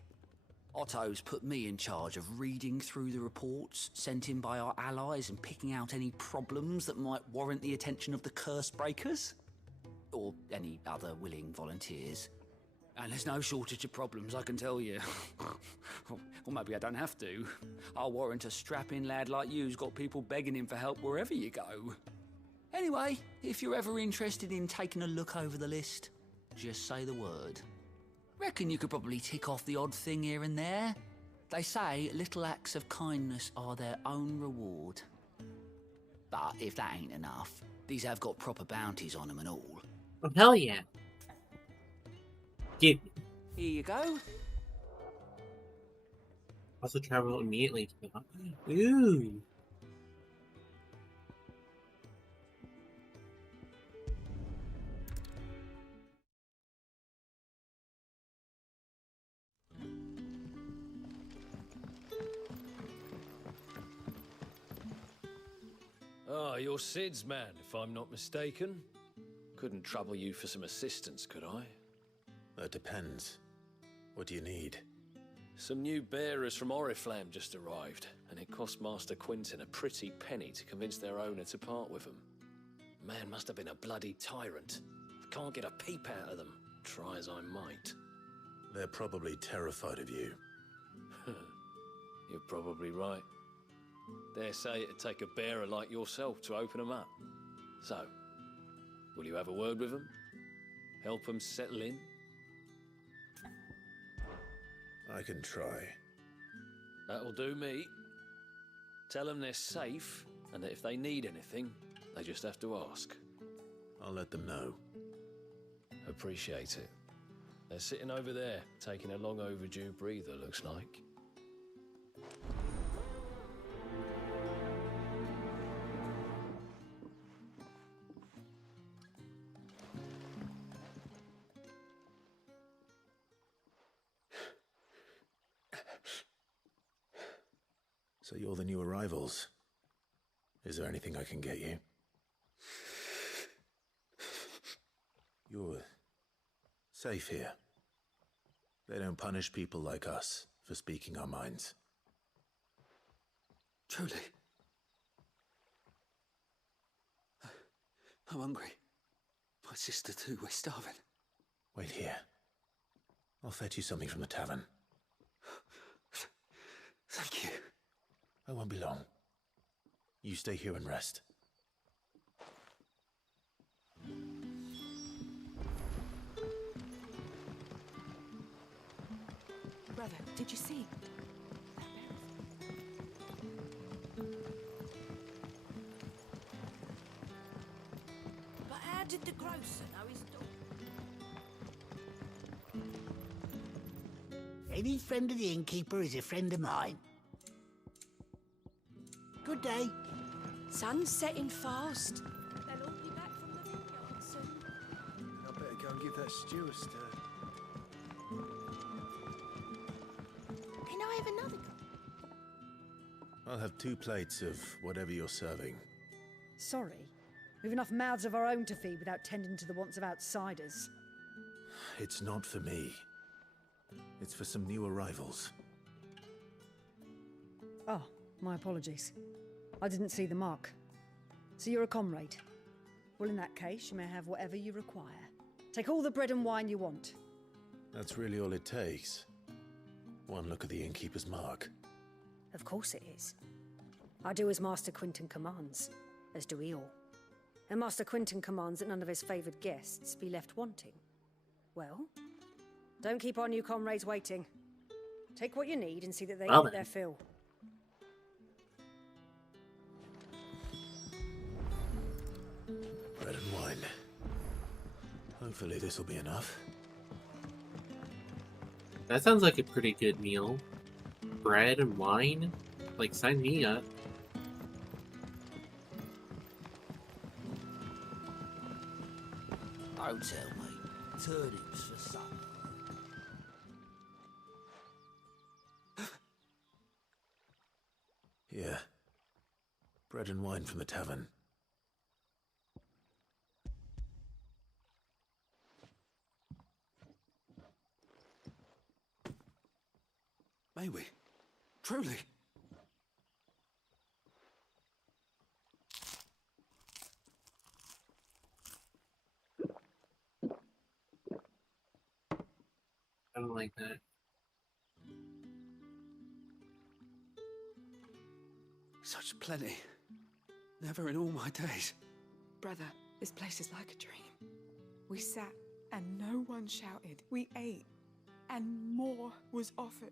Otto's put me in charge of reading through the reports sent in by our allies and picking out any problems that might warrant the attention of the curse breakers. Or any other willing volunteers. And there's no shortage of problems, I can tell you. Or maybe I don't have to. I'll warrant a strapping lad like you's got people begging him for help wherever you go. Anyway, if you're ever interested in taking a look over the list, just say the word. Reckon you could probably tick off the odd thing here and there. They say little acts of kindness are their own reward. But if that ain't enough, these have got proper bounties on them and all. Oh, hell yeah. Give me. Here you go. Also travel immediately to the hub. Ooh. Ah, you're Sid's man, if I'm not mistaken. Couldn't trouble you for some assistance, could I? That depends. What do you need? Some new bearers from Oriflamme just arrived, and it cost Master Quinton a pretty penny to convince their owner to part with them. Man must have been a bloody tyrant. I can't get a peep out of them, try as I might. They're probably terrified of you. You're probably right. Dare say it'd take a bearer like yourself to open them up. So, will you have a word with them? Help them settle in? I can try. That'll do me. Tell them they're safe, and that if they need anything, they just have to ask. I'll let them know. Appreciate it. They're sitting over there, taking a long overdue breather, looks like. So you're the new arrivals. Is there anything I can get you? You're safe here. They don't punish people like us for speaking our minds. Truly. I'm hungry. My sister too, we're starving. Wait here. I'll fetch you something from the tavern. Thank you. I won't be long. You stay here and rest. Brother, did you see? But how did the grocer know his dog? Any friend of the innkeeper is a friend of mine. Good day. Sun's setting fast. They'll all be back from the vineyard soon. I better go and give that stew a stir. Can I have another cup? I'll have 2 plates of whatever you're serving. Sorry. We've enough mouths of our own to feed without tending to the wants of outsiders. It's not for me. It's for some new arrivals. Oh, my apologies. I didn't see the mark. So you're a comrade. Well, in that case, you may have whatever you require. Take all the bread and wine you want. That's really all it takes. One look at the innkeeper's mark. Of course it is. I do as Master Quinton commands, as do we all. And Master Quinton commands that none of his favoured guests be left wanting. Well, don't keep our new comrades waiting. Take what you need and see that they get their fill. Bread and wine. Hopefully this will be enough. That sounds like a pretty good meal. Bread and wine? Like, sign me up. Hotel, mate. Turnips for supper. Here. Bread and wine from the tavern. May we? Truly? I don't like that. Such plenty. Never in all my days. Brother, this place is like a dream. We sat and no one shouted. We ate and more was offered.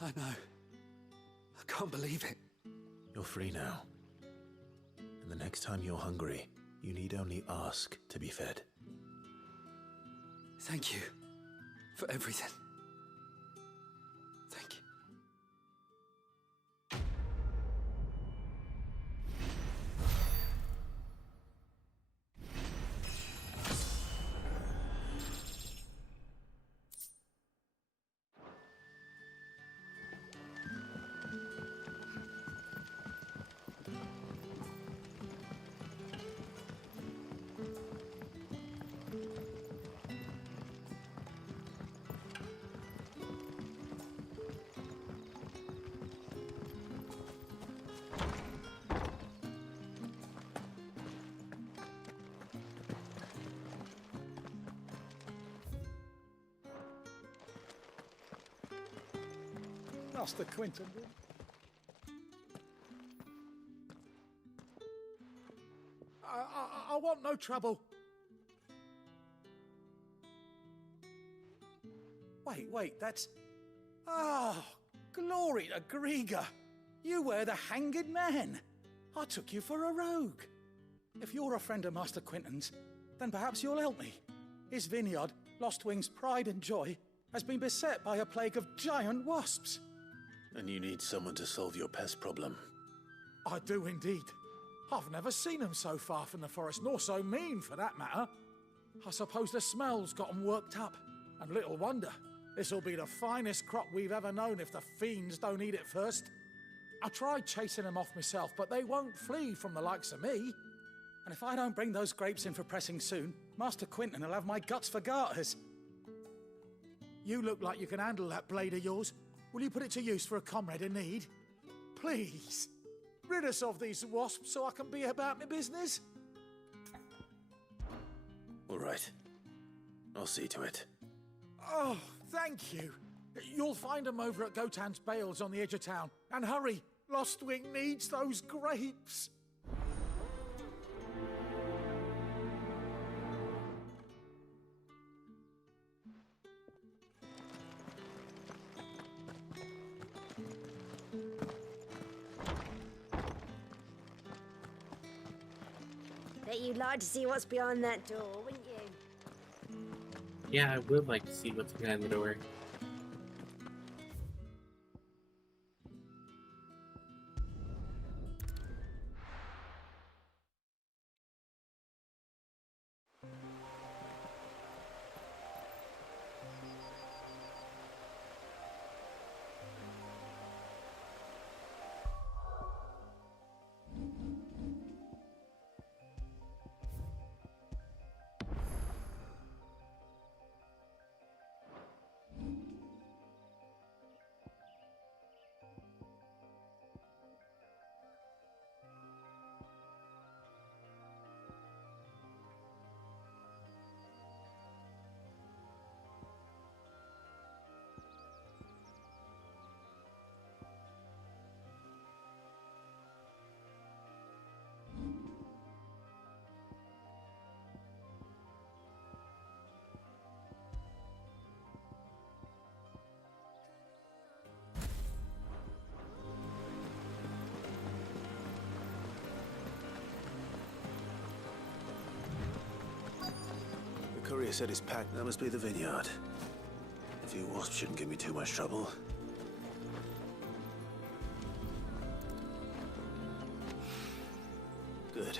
I know. I can't believe it. You're free now. And the next time you're hungry, you need only ask to be fed. Thank you for everything. Thank you. Master Quinton. I want no trouble. Wait, that's... Oh, glory to Grieger. You were the hanged man. I took you for a rogue. If you're a friend of Master Quinton's, then perhaps you'll help me. His vineyard, Lostwing's pride and joy, has been beset by a plague of giant wasps. And you need someone to solve your pest problem. I do indeed. I've never seen them so far from the forest, nor so mean, for that matter. I suppose the smell's got them worked up. And little wonder. This'll be the finest crop we've ever known if the fiends don't eat it first. I tried chasing them off myself, but they won't flee from the likes of me. And if I don't bring those grapes in for pressing soon, Master Quinton will have my guts for garters. You look like you can handle that blade of yours. Will you put it to use for a comrade in need? Please, rid us of these wasps so I can be about my business. All right. I'll see to it. Oh, thank you. You'll find them over at Gotan's Bales on the edge of town. And hurry, Lostwing needs those grapes. Bet you'd like to see what's behind that door, wouldn't you? Yeah, I would like to see what's behind the door. The courier said it's packed. That must be the vineyard. A few wasps shouldn't give me too much trouble. Good.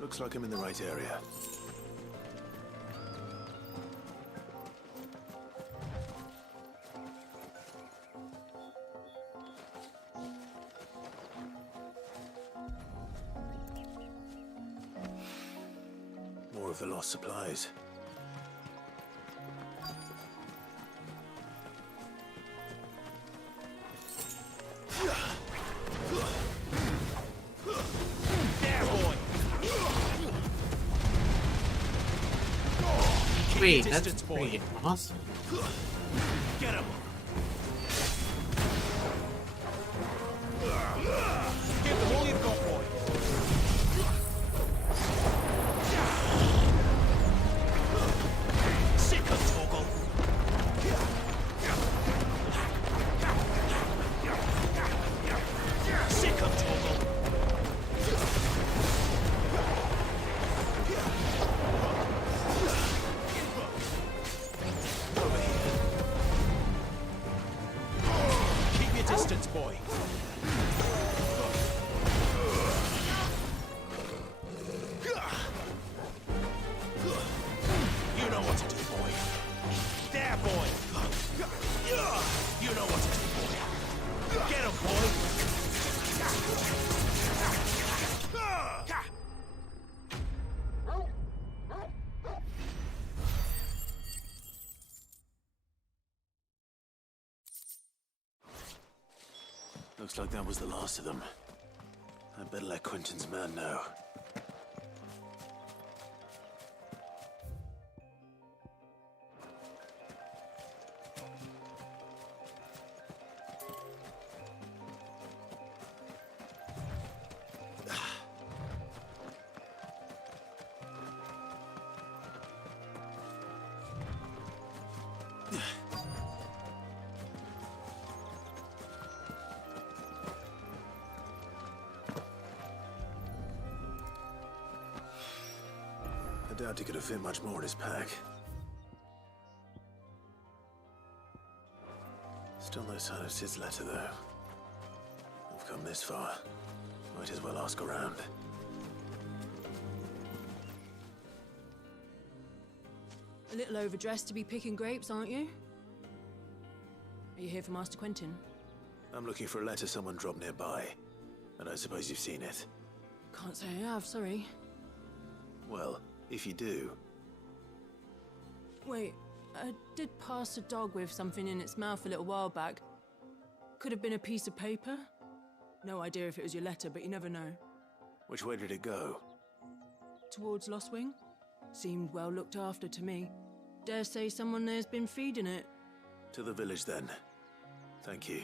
Looks like I'm in the right area. More of the lost supplies. Wait, that's pretty awesome. Get him! Give them all you've got, boy! Sick of Torgal! Sick of Torgal! Keep your distance, boy. You know what to do, boy. There, boy. You know what to do, boy. Get him, boy. Looks like that was the last of them. I'd better let Quinton's man know. I doubt he could have fit much more in his pack. Still no sign of Sid's letter, though. I've come this far. Might as well ask around. A little overdressed to be picking grapes, aren't you? Are you here for Master Quinton? I'm looking for a letter someone dropped nearby, and I suppose you've seen it. Can't say I have, sorry. Well, if you do... Wait, I did pass a dog with something in its mouth a little while back. Could have been a piece of paper. No idea if it was your letter, but you never know. Which way did it go? Towards Lost Wing? Seemed well looked after to me. Dare say someone there's been feeding it. To the village, then. Thank you.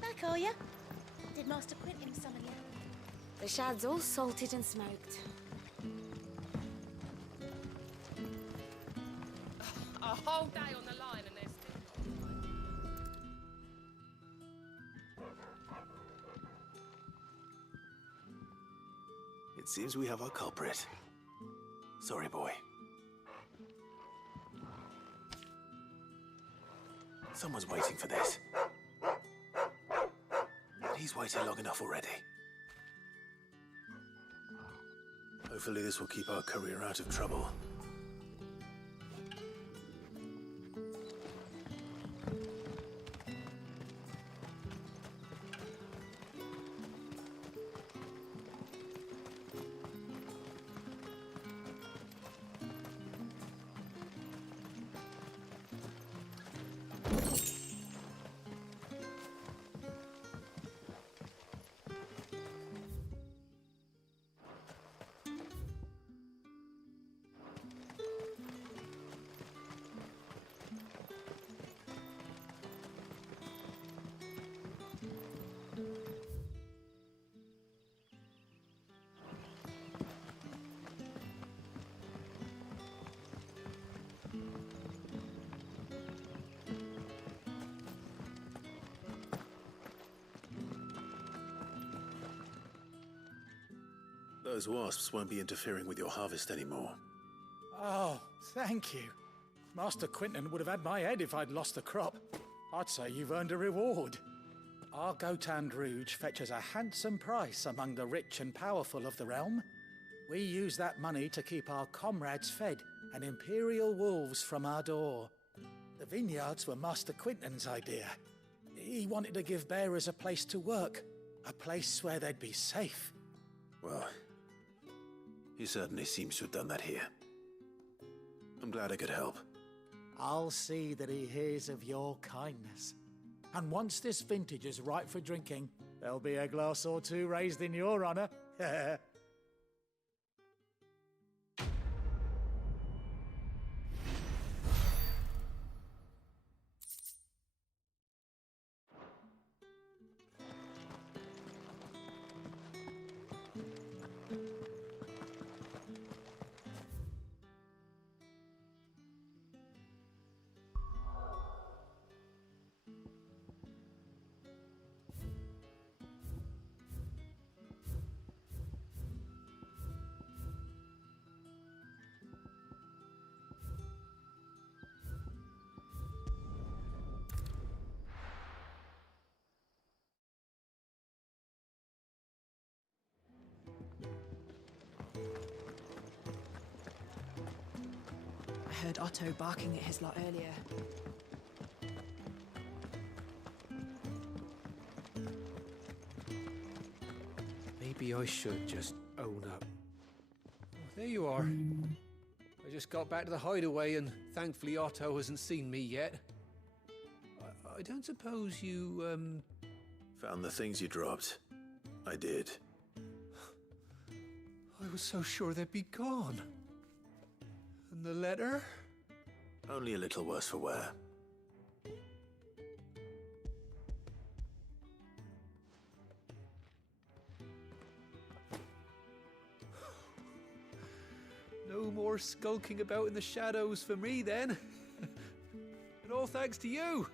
Back, are ya? Did Master Quentin summon you? The shad's all salted and smoked. A whole day on the line and they're still... It seems we have our culprit. Sorry, boy. Someone's waiting for this. But he's waited long enough already. Hopefully this will keep our career out of trouble. Those wasps won't be interfering with your harvest anymore. Oh, thank you. Master Quentin would have had my head if I'd lost the crop. I'd say you've earned a reward. Our Gotand Rouge fetches a handsome price among the rich and powerful of the realm. We use that money to keep our comrades fed and imperial wolves from our door. The vineyards were Master Quentin's idea. He wanted to give bearers a place to work, a place where they'd be safe. Well, he certainly seems to have done that here. I'm glad I could help. I'll see that he hears of your kindness. And once this vintage is ripe for drinking, there'll be a glass or two raised in your honor. I heard Otto barking at his lot earlier. Maybe I should just own up. Oh, there you are. I just got back to the hideaway and thankfully Otto hasn't seen me yet. I don't suppose you, Found the things you dropped. I did. I was so sure they'd be gone. And the letter? Only a little worse for wear. No more skulking about in the shadows for me, then. And all thanks to you.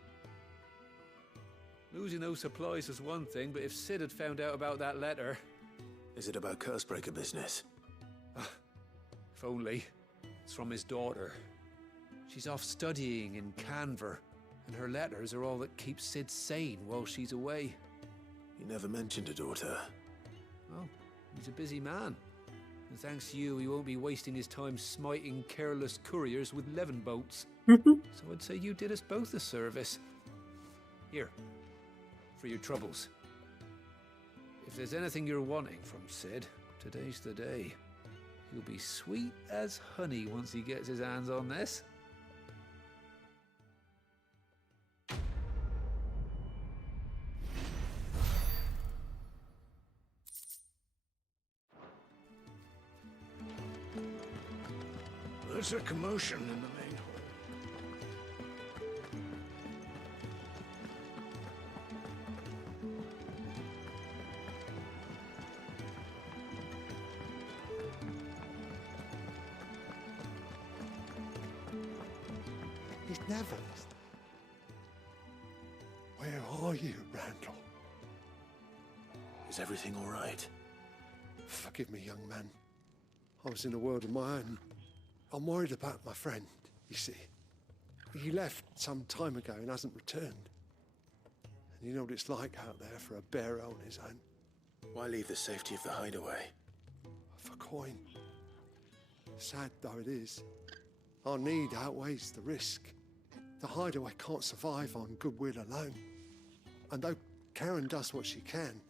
Losing those supplies was one thing, but if Sid had found out about that letter, Is it about Cursebreaker business? If only. It's from his daughter. She's off studying in Canver, and her letters are all that keep Sid sane while she's away. You never mentioned a daughter. Well, he's a busy man. And thanks to you, he won't be wasting his time smiting careless couriers with levin bolts. So I'd say you did us both a service. Here, for your troubles. If there's anything you're wanting from Sid, today's the day. He'll be sweet as honey once he gets his hands on this. There's a commotion in the main hall. He's never listening. Where are you, Randall? Is everything all right? Forgive me, young man. I was in a world of my own. I'm worried about my friend, you see. He left some time ago and hasn't returned. And you know what it's like out there for a bearer on his own. Why leave the safety of the hideaway? For coin. Sad though it is, our need outweighs the risk. The hideaway can't survive on goodwill alone. And though Karen does what she can,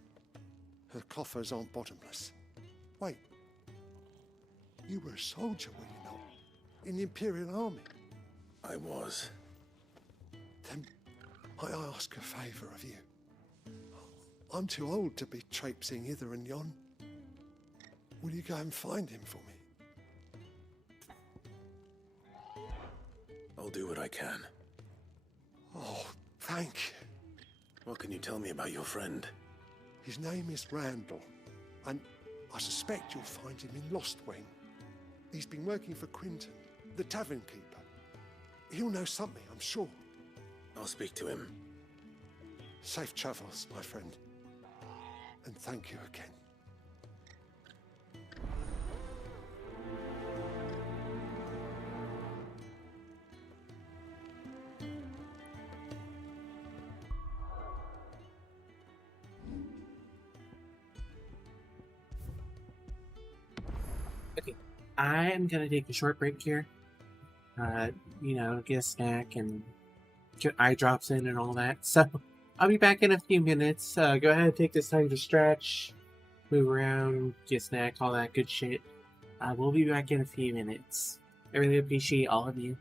her coffers aren't bottomless. Wait. You were a soldier, were you not? In the Imperial Army? I was. Then I ask a favour of you. I'm too old to be traipsing hither and yon. Will you go and find him for me? I'll do what I can. Oh, thank you. What can you tell me about your friend? His name is Randall, and I suspect you'll find him in Lost Wing. He's been working for Quinton, the tavern keeper. He'll know something, I'm sure. I'll speak to him. Safe travels, my friend. And thank you again. Okay, I'm gonna take a short break here. Get a snack and get eye drops in and all that. So I'll be back in a few minutes. Go ahead and take this time to stretch, move around, get a snack, all that good shit. We'll be back in a few minutes. I really appreciate all of you.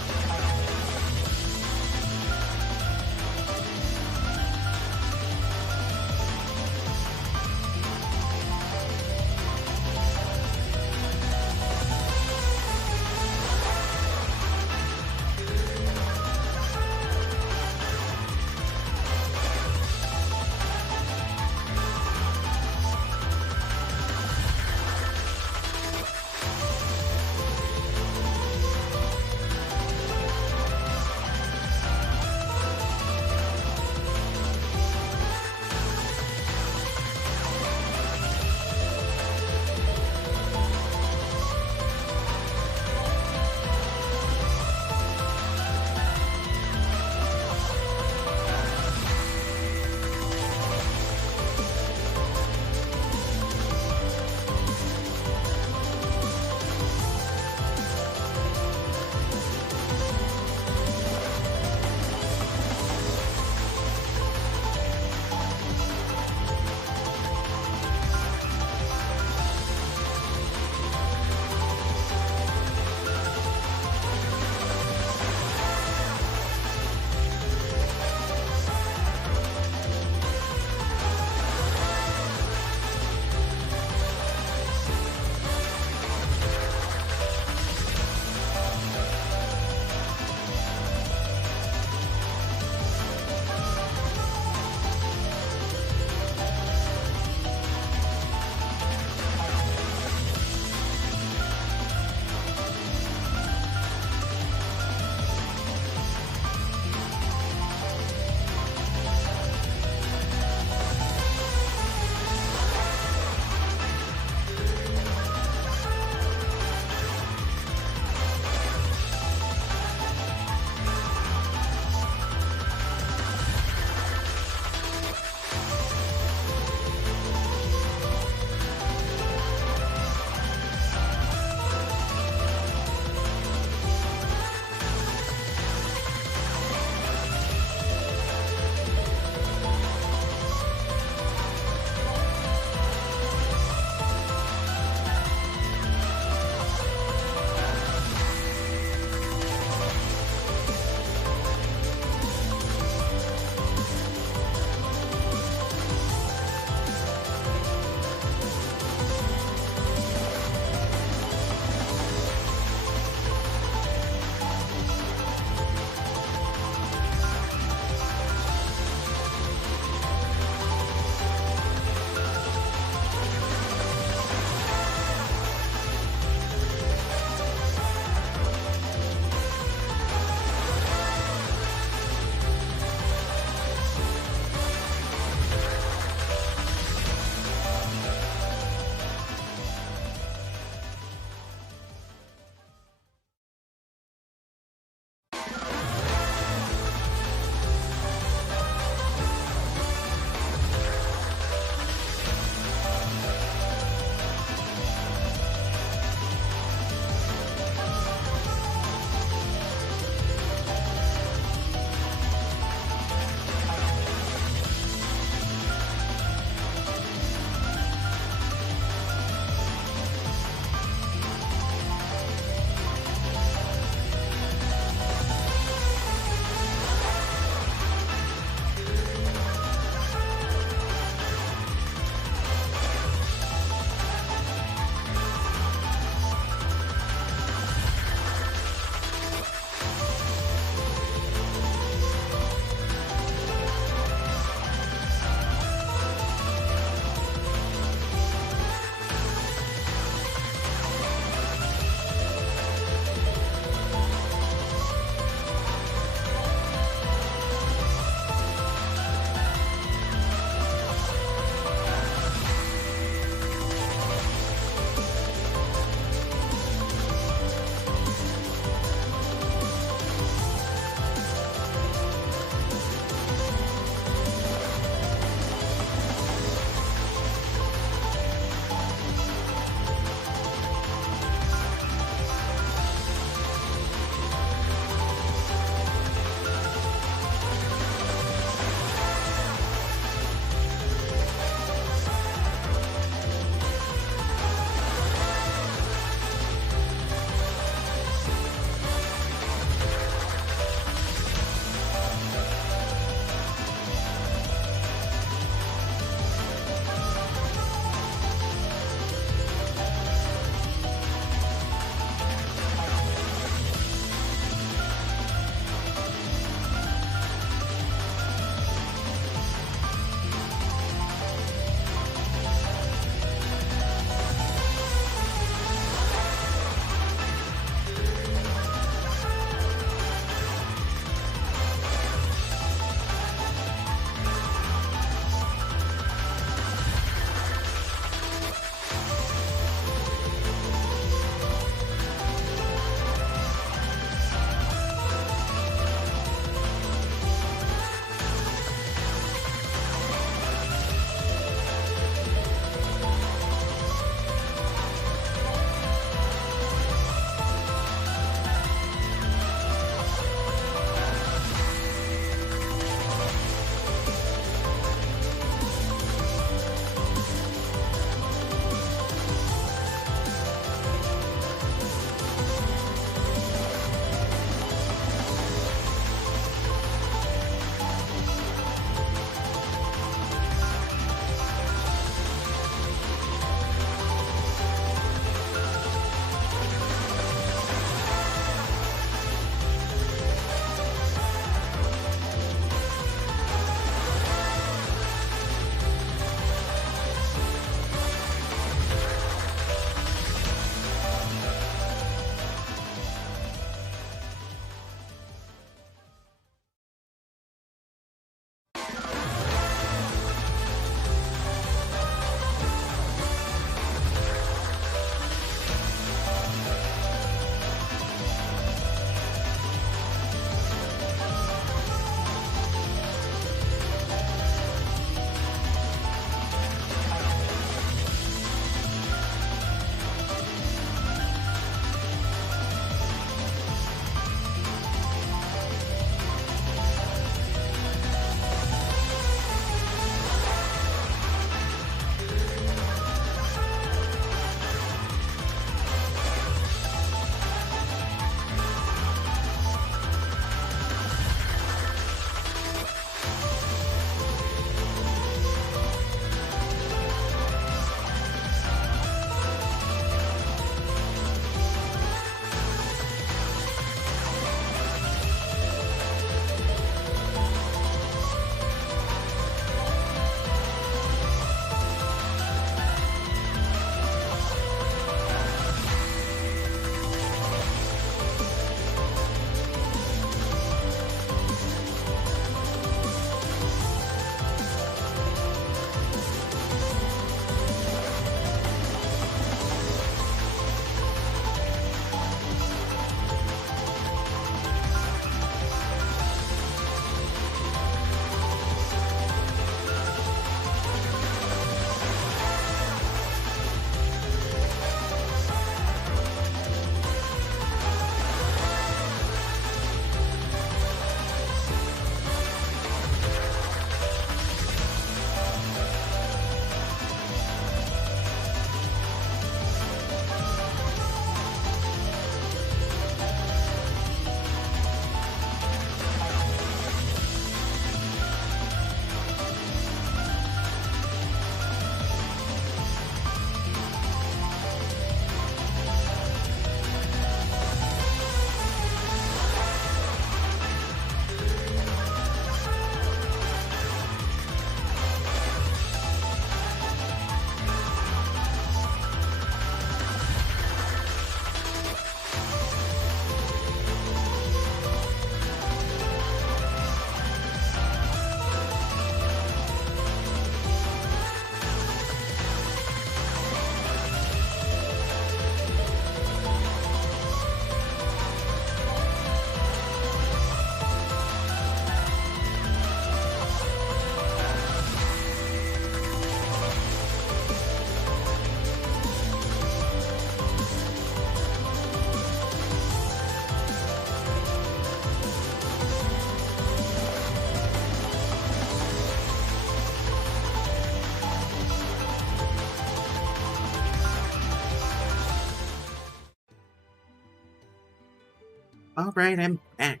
Alright, I'm back.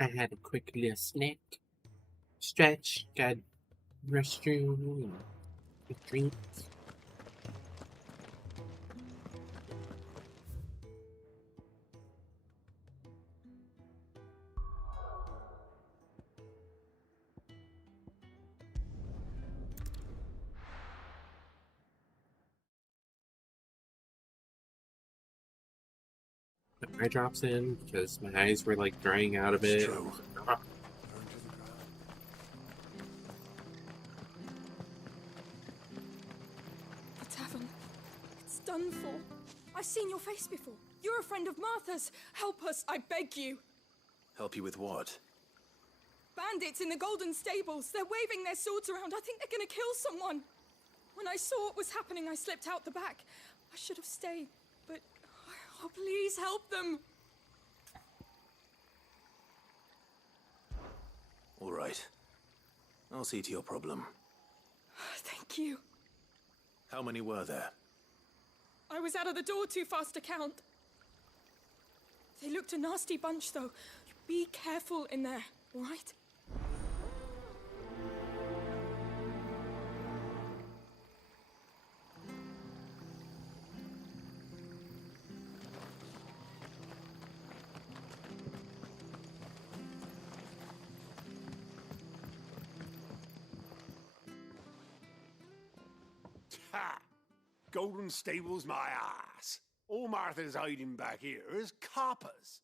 I had a quick little snack, stretch, got restroom, and drinks. Put eye drops in because my eyes were like drying out a bit. True. The tavern. It's done for. I've seen your face before. You're a friend of Martha's. Help us, I beg you. Help you with what? Bandits in the Golden Stables. They're waving their swords around. I think they're gonna kill someone. When I saw what was happening, I slipped out the back. I should have stayed, but... Oh, please help them. All right. I'll see to your problem. Thank you. How many were there? I was out of the door too fast to count. They looked a nasty bunch, though. Be careful in there, all right? Ha! Golden Stables my ass. All Martha's hiding back here is coppers.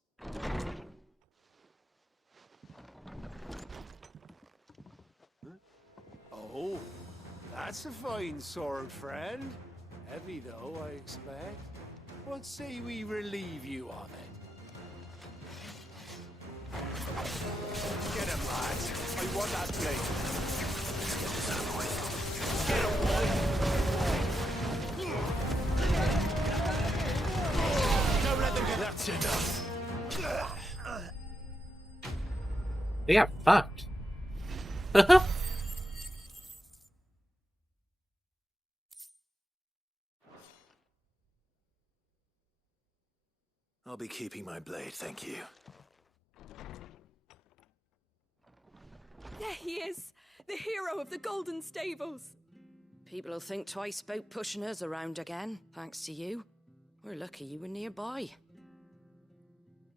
Huh? Oh, that's a fine sword, friend. Heavy though, I expect. What say we relieve you of it? Get him, lads. I want that blade. Get him, boy. Don't let them get that's enough. They got fucked. I'll be keeping my blade, thank you. There he is, the hero of the Golden Stables. People will think twice about pushing us around again, thanks to you. We're lucky you were nearby.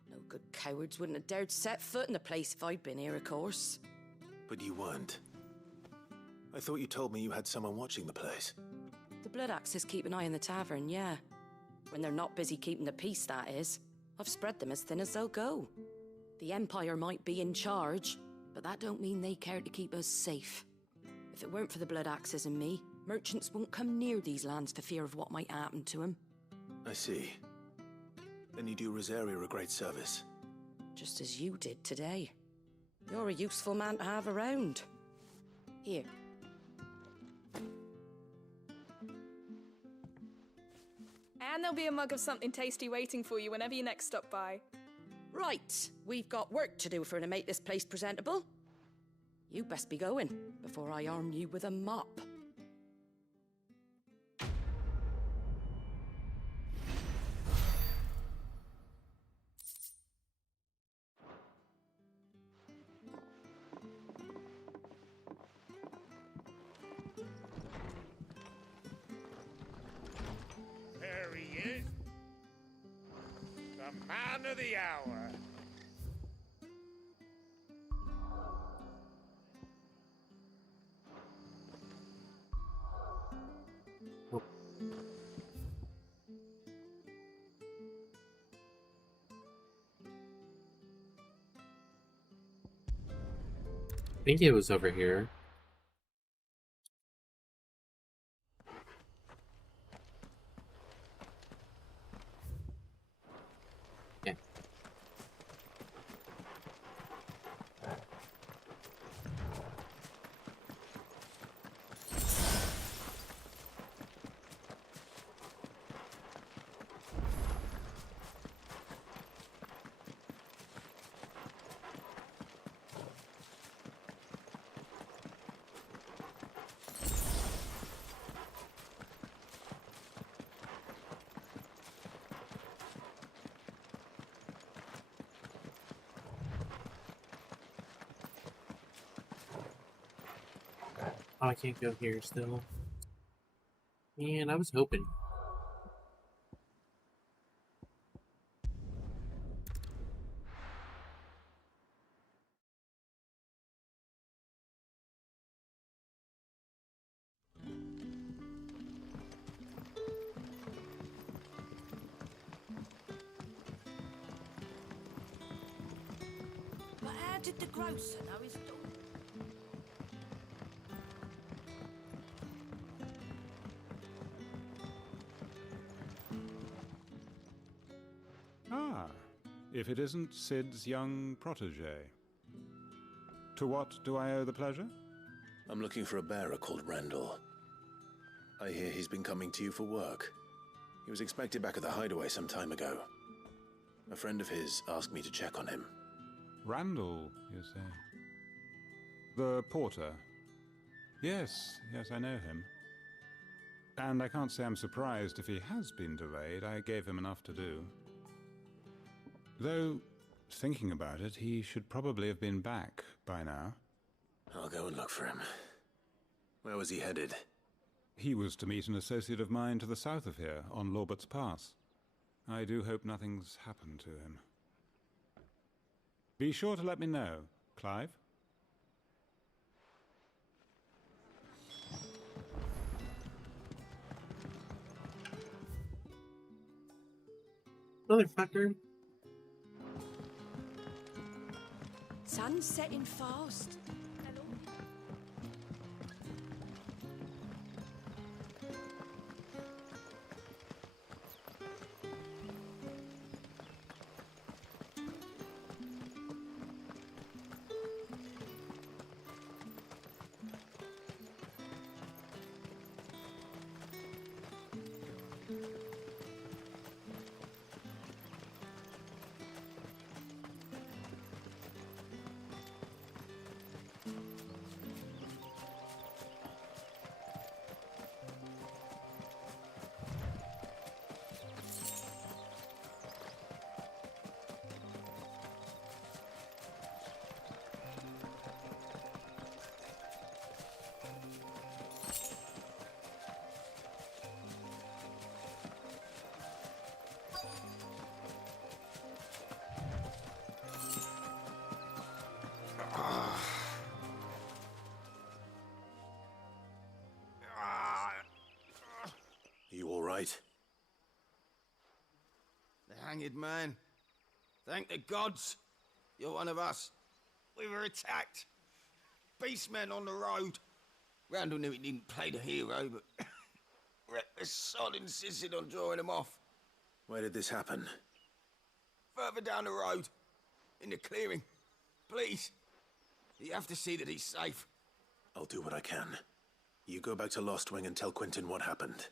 No good cowards wouldn't have dared set foot in the place if I'd been here, of course. But you weren't. I thought you told me you had someone watching the place. The Blood Axes keep an eye on the tavern, yeah. When they're not busy keeping the peace, that is. I've spread them as thin as they'll go. The Empire might be in charge, but that don't mean they care to keep us safe. If it weren't for the Blood Axes and me, merchants won't come near these lands for fear of what might happen to them. I see. Then you do Rosaria a great service. Just as you did today. You're a useful man to have around. Here. And there'll be a mug of something tasty waiting for you whenever you next stop by. Right, we've got work to do to make this place presentable. You best be going, before I arm you with a mop. There he is. The man of the hour. I think it was over here. Yeah. I can't go here still. Man, I was hoping. But how did the grocer know his daughter? Ah, if it isn't Sid's young protege. To what do I owe the pleasure? I'm looking for a bearer called Randall. I hear he's been coming to you for work. He was expected back at the hideaway some time ago. A friend of his asked me to check on him. Randall, you say? The porter? Yes, I know him. And I can't say I'm surprised if he has been delayed. I gave him enough to do. Though, thinking about it, he should probably have been back by now. I'll go and look for him. Where was he headed? He was to meet an associate of mine to the south of here, on Lorbert's Pass. I do hope nothing's happened to him. Be sure to let me know, Clive. Motherfucker. Sun's setting fast. You all right? The hanged man. Thank the gods. You're one of us. We were attacked. Beastmen on the road. Randall knew he didn't play the hero, but the sod insisted on drawing him off. Where did this happen? Further down the road. In the clearing. Please. You have to see that he's safe. I'll do what I can. You go back to Lost Wing and tell Quentin what happened.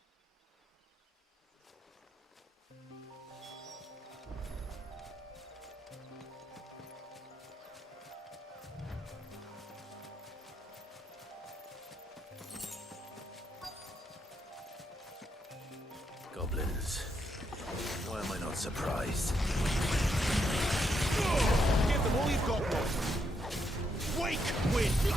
Goblins. Why am I not surprised? Give them all you've got, boy. Wake, wind!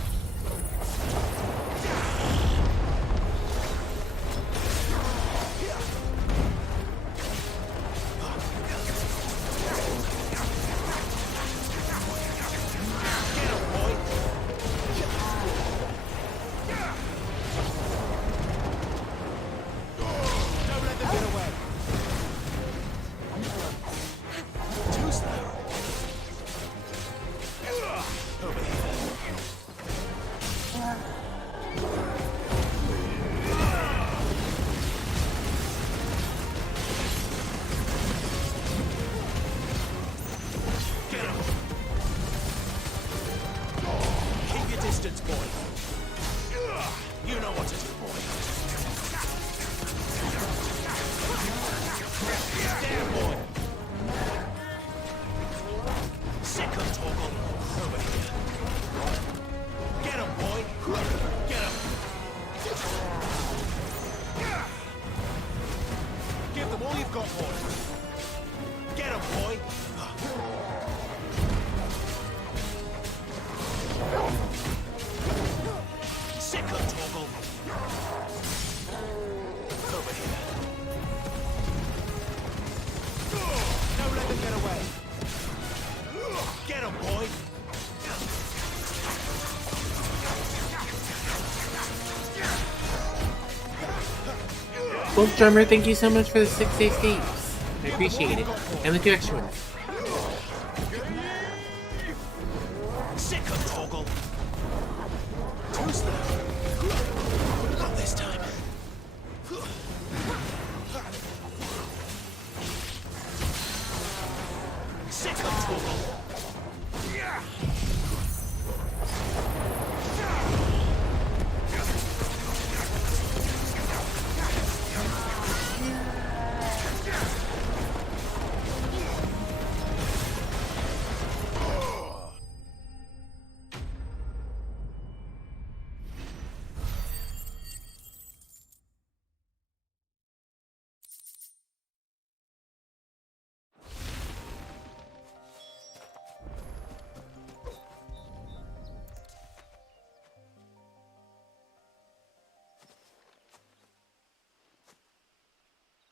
him get away. Get him, boy. Wolf Drummer, thank you so much for the 6 days steeps. I appreciate it. And the 2 extra ones. Sick of Toggle. Who's that? Not this time. Sick of Toggle.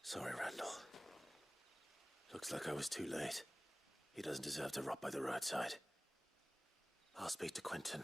Sorry, Randall. Looks like I was too late. He doesn't deserve to rot by the roadside. I'll speak to Quentin.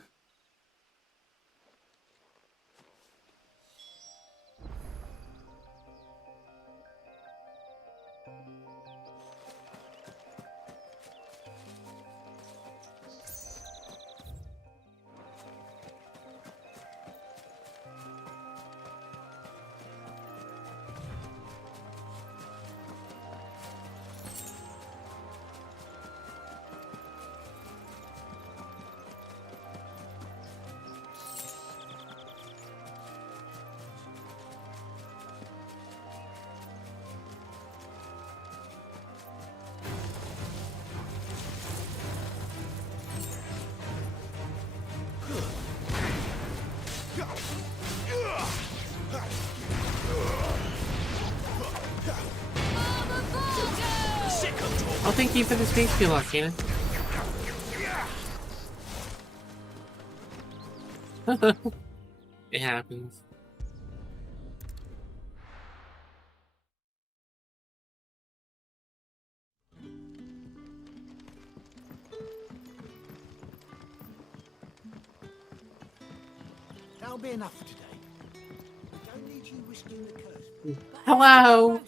Oh, thank you for the space fuel, Arcana. It happens. That'll be enough for today. We don't need you risking the curse. Hello!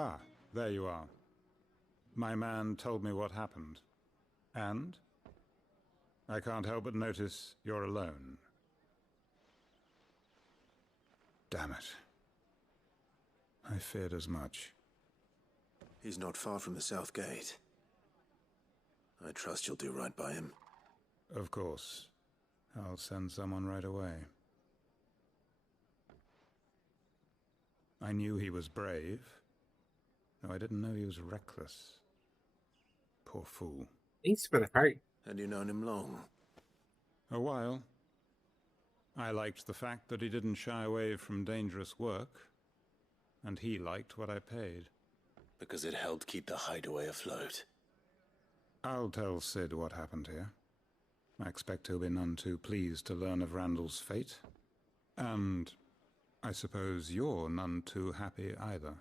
Ah, there you are. My man told me what happened. And? I can't help but notice you're alone. Damn it. I feared as much. He's not far from the South Gate. I trust you'll do right by him. Of course. I'll send someone right away. I knew he was brave, though I didn't know he was reckless. Poor fool. Thanks for the heart. And you've known him long? A while. I liked the fact that he didn't shy away from dangerous work, and he liked what I paid. Because it helped keep the hideaway afloat. I'll tell Sid what happened here. I expect he'll be none too pleased to learn of Randall's fate. And I suppose you're none too happy either.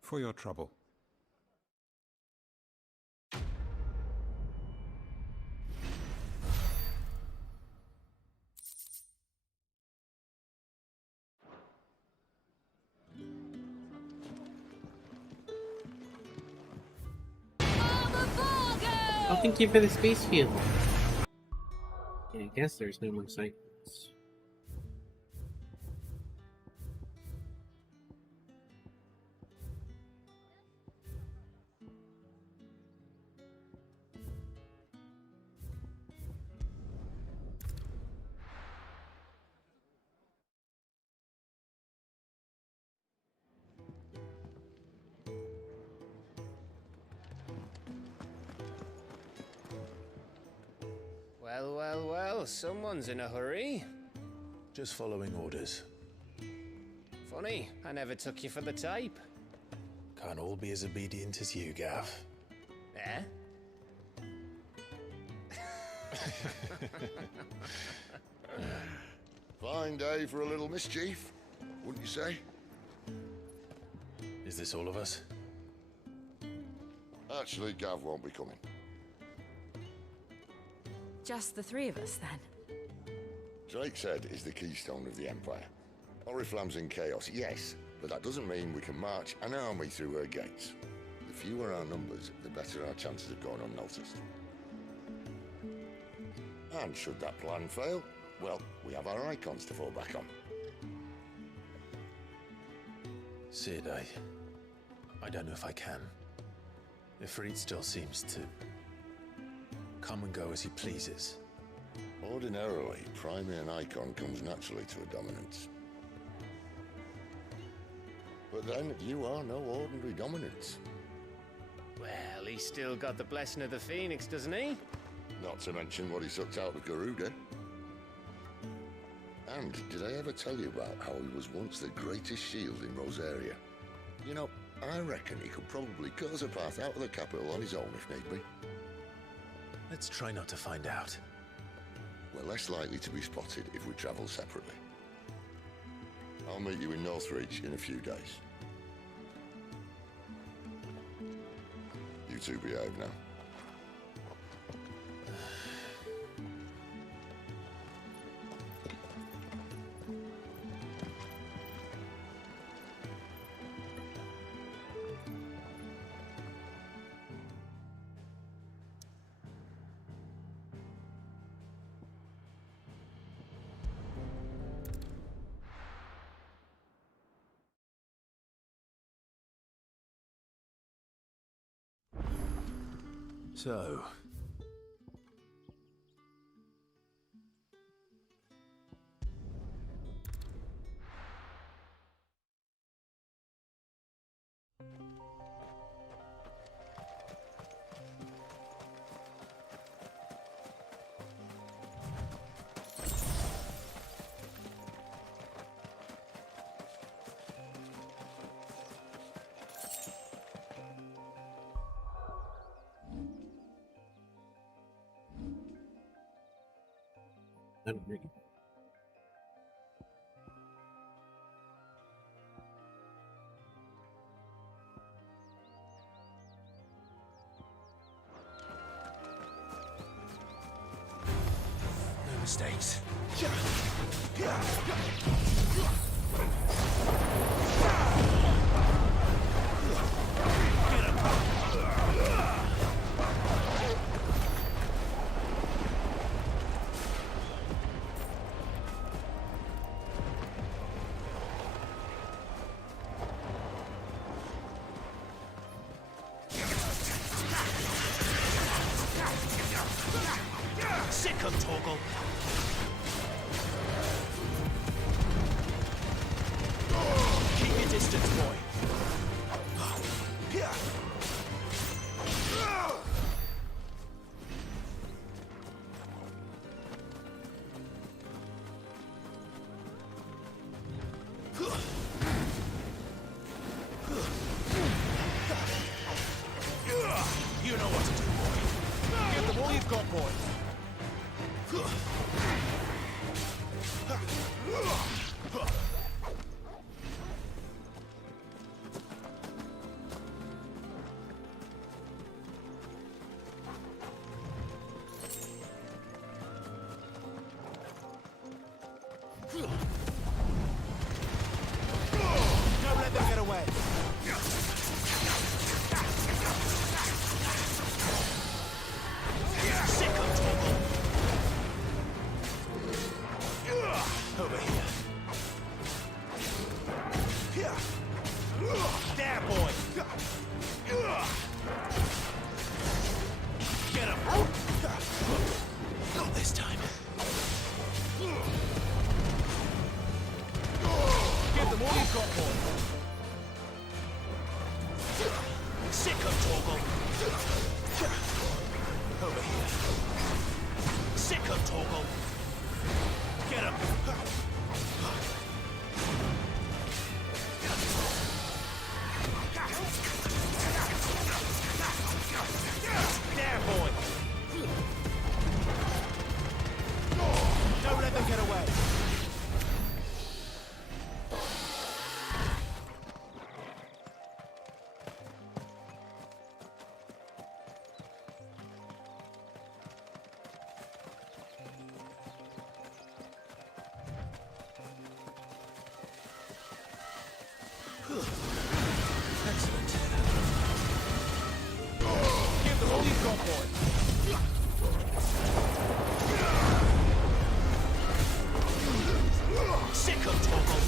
For your trouble. Oh, thank you for the space fuel. Yeah, I guess there's no more cycles. Well, well, well, someone's in a hurry. Just following orders. Funny, I never took you for the type. Can't all be as obedient as you, Gav. Eh? Fine day for a little mischief, wouldn't you say? Is this all of us? Actually, Gav won't be coming. Just the three of us, then? Drake's Head is the keystone of the Empire. Oriflamme's in chaos, yes, but that doesn't mean we can march an army through her gates. The fewer our numbers, the better our chances of going unnoticed. And should that plan fail, well, we have our icons to fall back on. Sid, I don't know if I can. Ifrit still seems to come and go as he pleases. Ordinarily, priming an icon comes naturally to a dominance. But then, you are no ordinary dominance. Well, he's still got the blessing of the Phoenix, doesn't he? Not to mention what he sucked out of Garuda. And did I ever tell you about how he was once the greatest shield in Rosaria? You know, I reckon he could probably cut us a path out of the capital on his own if need be. Let's try not to find out. We're less likely to be spotted if we travel separately. I'll meet you in Northreach in a few days. You two behave now. So... No mistakes. Sick of Torgal. Keep your distance, boy. You know what to do, boy. Give them all you've got, boy. Don't let them get away. Sick of Torgal. Over here. There, boy. Get him. Not this time. Give them all you've got, boy. Sick of Torgal. Over here. Sick of Torgal. Get him. There, boy. boy. Sick of Toggle.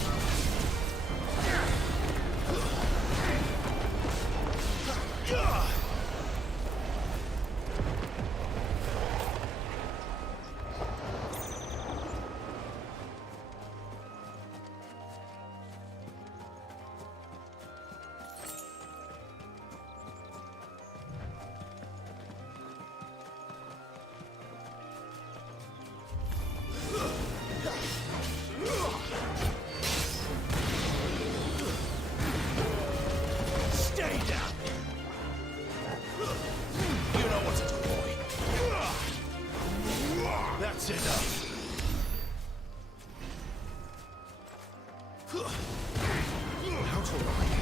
Stay down. You know what to do, boy. That's enough. How to ride?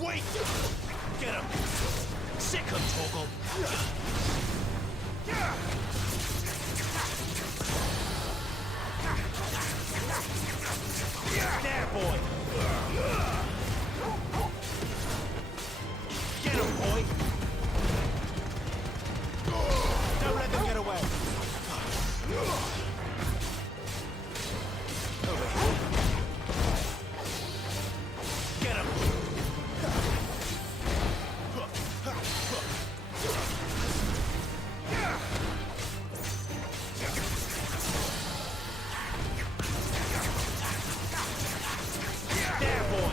Wait! Get him! Sick him, Toggle! There, boy! Get him, boy! Don't let them get away! Over here. Get him! There, boy!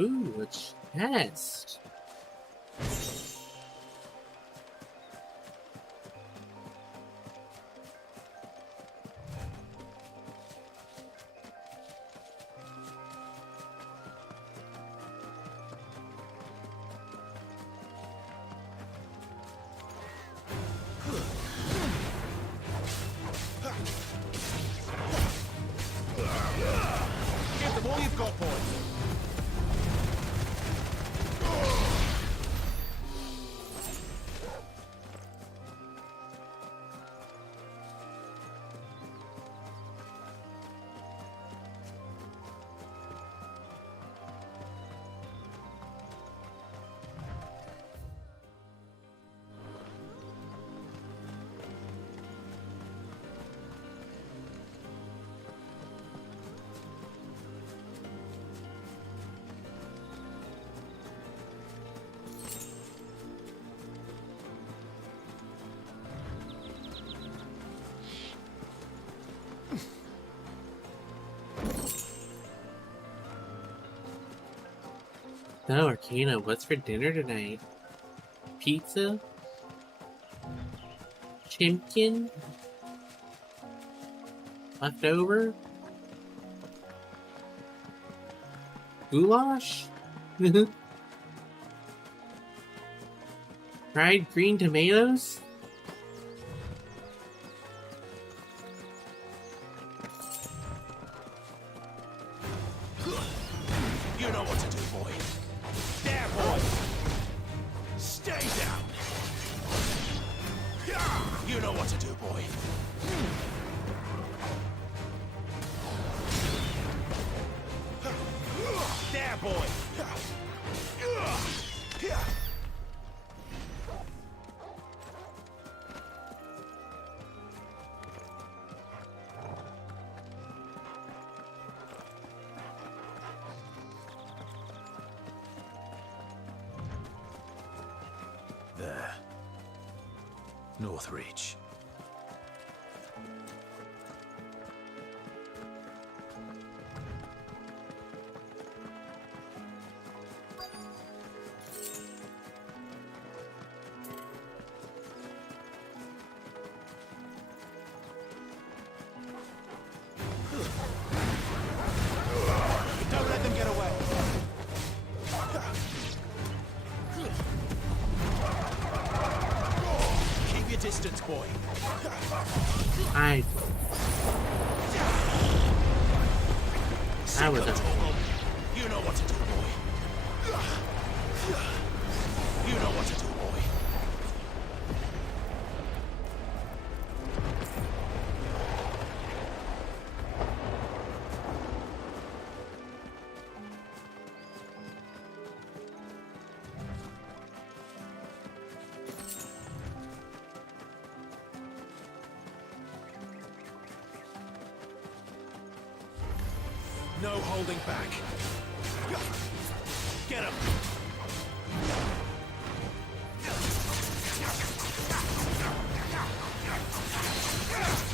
Ooh, a chest. Give them all you've got, boy! No, Arcana, what's for dinner tonight? Pizza? Chimkin? Leftover? Goulash? Fried green tomatoes? You know what to do, boy. There, boy! Stay down! You know what to do, boy. There, boy! There. Northreach. Don't let them get away. Keep your distance, boy. I was a You know what to do, boy. You know what to do, boy. No holding back. Get him!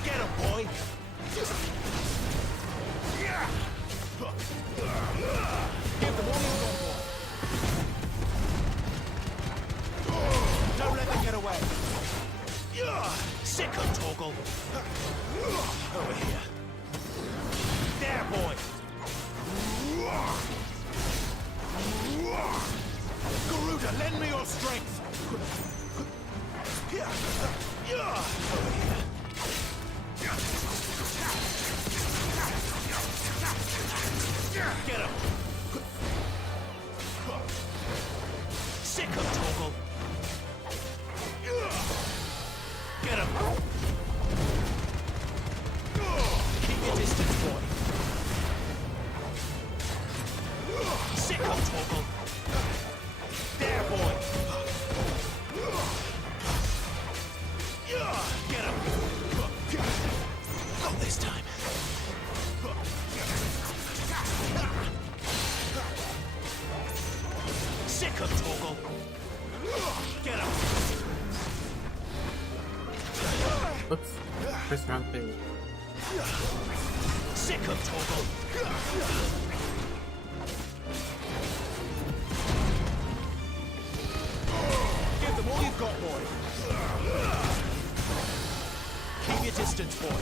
Get him, boy! Give them all you've got, boy! Don't let them get away! Sick of Torgal! Over here. There, boy! Garuda, lend me your strength! Over here. Get him! Sick of Torgal! Get him! Keep your distance, boy! Sick of Torgal! There, boy! Get him! Not this time. Sick of Torgal! Get him! Oops. Press wrong thing. Sick of Torgal! Give them all you've got, boy! Keep your distance, boy!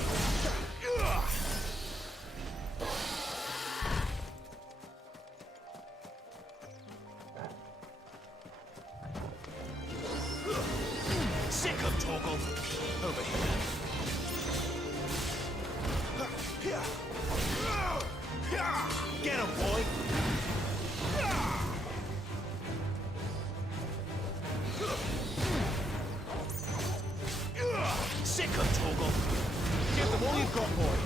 Sick of Torgal! Over here. Get him, boy! Sick of Torgal! Give them all you've got, boy!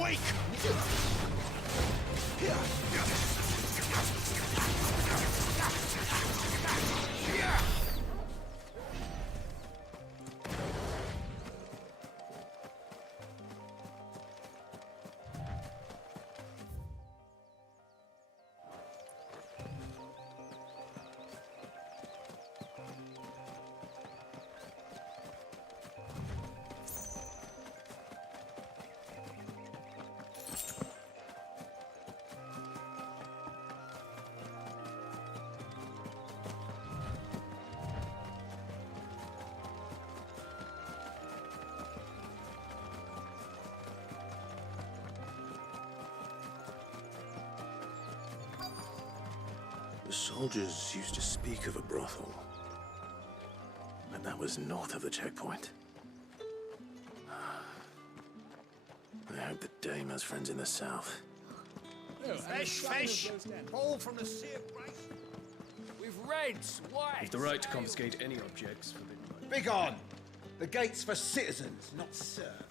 Wake! The soldiers used to speak of a brothel, but that was north of the checkpoint. I hope the dame has friends in the south. Fish, fish! All from the sea of grace. With reds, white. We've the right to confiscate any objects forbidden by... Begone! The gate's for citizens, not serfs.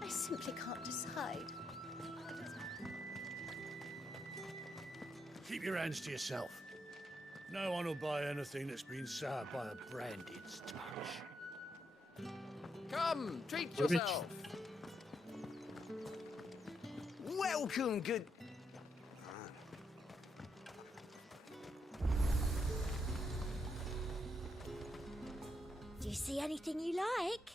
I simply can't decide. Keep your hands to yourself. No one will buy anything that's been soured by a branded's touch. Come, treat yourself. Welcome, good... Do you see anything you like?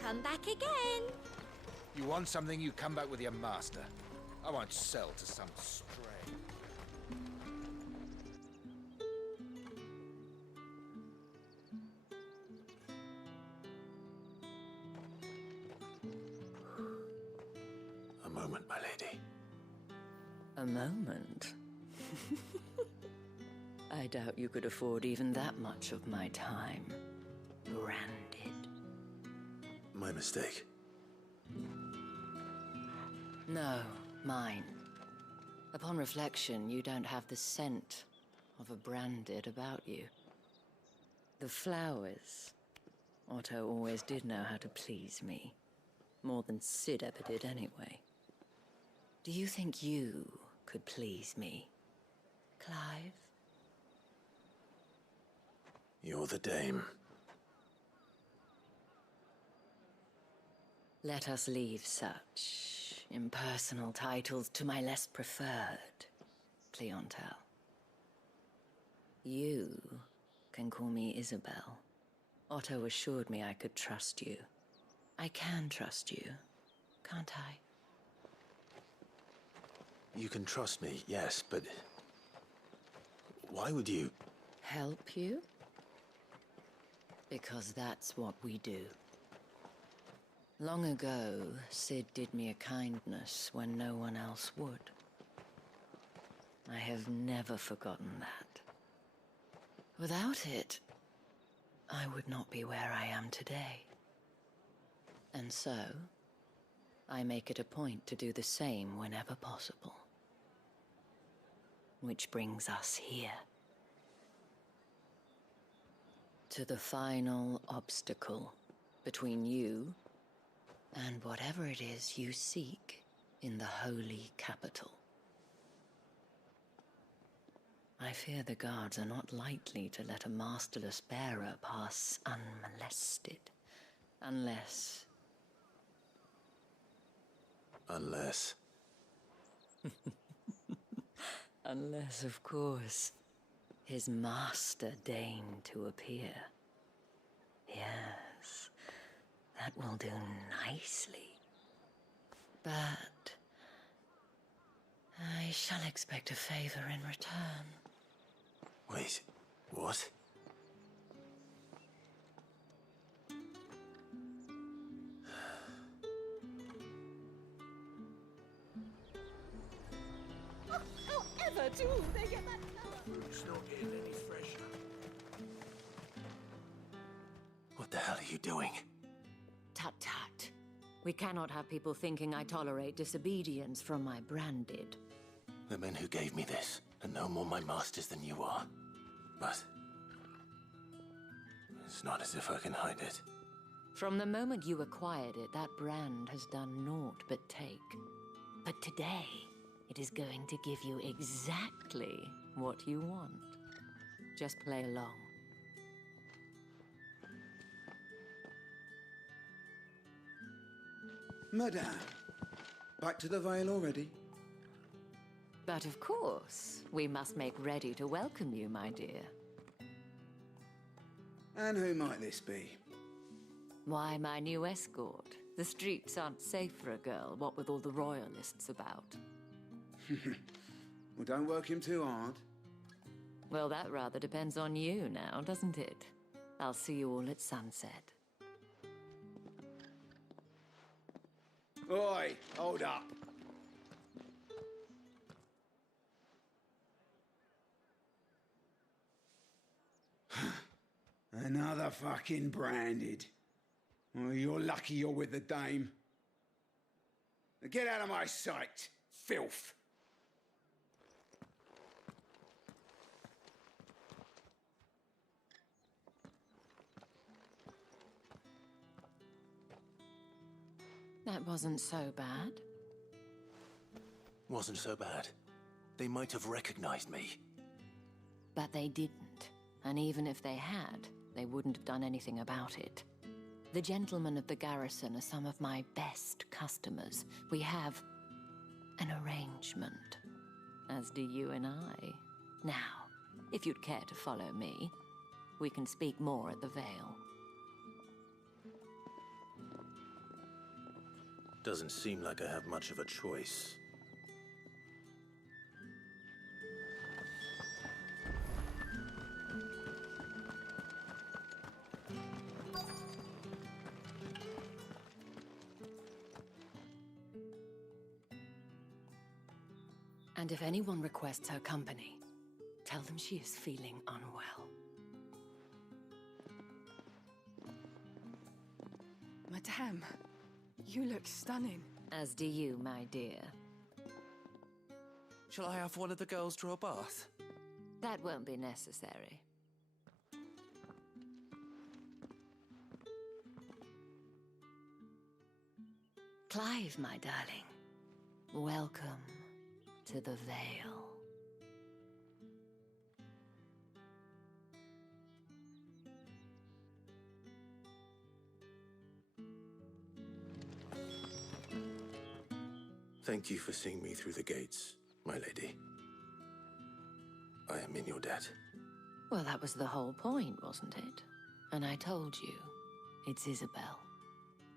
Come back again. You want something, you come back with your master. I won't sell to some stray. moment, my lady. A moment? I doubt you could afford even that much of my time. Branded. My mistake. No, mine. Upon reflection, you don't have the scent of a branded about you. The flowers. Otto always did know how to please me. More than Sid ever did anyway. Do you think you could please me, Clive? You're the dame. Let us leave such impersonal titles to my less preferred clientele. You can call me Isabel. Otto assured me I could trust you. I can trust you, can't I? You can trust me, yes, but... why would you... Help you? Because that's what we do. Long ago, Sid did me a kindness when no one else would. I have never forgotten that. Without it, I would not be where I am today. And so, I make it a point to do the same whenever possible. Which brings us here. To the final obstacle between you and whatever it is you seek in the holy capital. I fear the guards are not likely to let a masterless bearer pass unmolested. Unless... Unless... Unless, of course, his master deigned to appear. Yes, that will do nicely. But... I shall expect a favor in return. Wait, what? However do they get that flower? It's not getting any fresher. What the hell are you doing? Tut-tut. We cannot have people thinking I tolerate disobedience from my branded. The men who gave me this are no more my masters than you are. But... it's not as if I can hide it. From the moment you acquired it, that brand has done naught but take. But today, it is going to give you exactly what you want. Just play along. Madame, back to the Vale already? But of course, we must make ready to welcome you, my dear. And who might this be? Why, my new escort. The streets aren't safe for a girl, what with all the royalists about. Well, don't work him too hard. Well, that rather depends on you now, doesn't it? I'll see you all at sunset. Oi, hold up. Another fucking branded. Well, you're lucky you're with the dame. Now get out of my sight, filth. That wasn't so bad. Wasn't so bad. They might have recognized me. But they didn't. And even if they had, they wouldn't have done anything about it. The gentlemen of the garrison are some of my best customers. We have an arrangement, as do you and I. Now, if you'd care to follow me, we can speak more at the Vale. Doesn't seem like I have much of a choice. And if anyone requests her company, tell them she is feeling unwell. Madame, you look stunning. As do you, my dear. Shall I have one of the girls draw a bath? That won't be necessary. Clive, my darling. Welcome to the Vale. Thank you for seeing me through the gates, my lady. I am in your debt. Well, that was the whole point, wasn't it? And I told you, it's Isabel.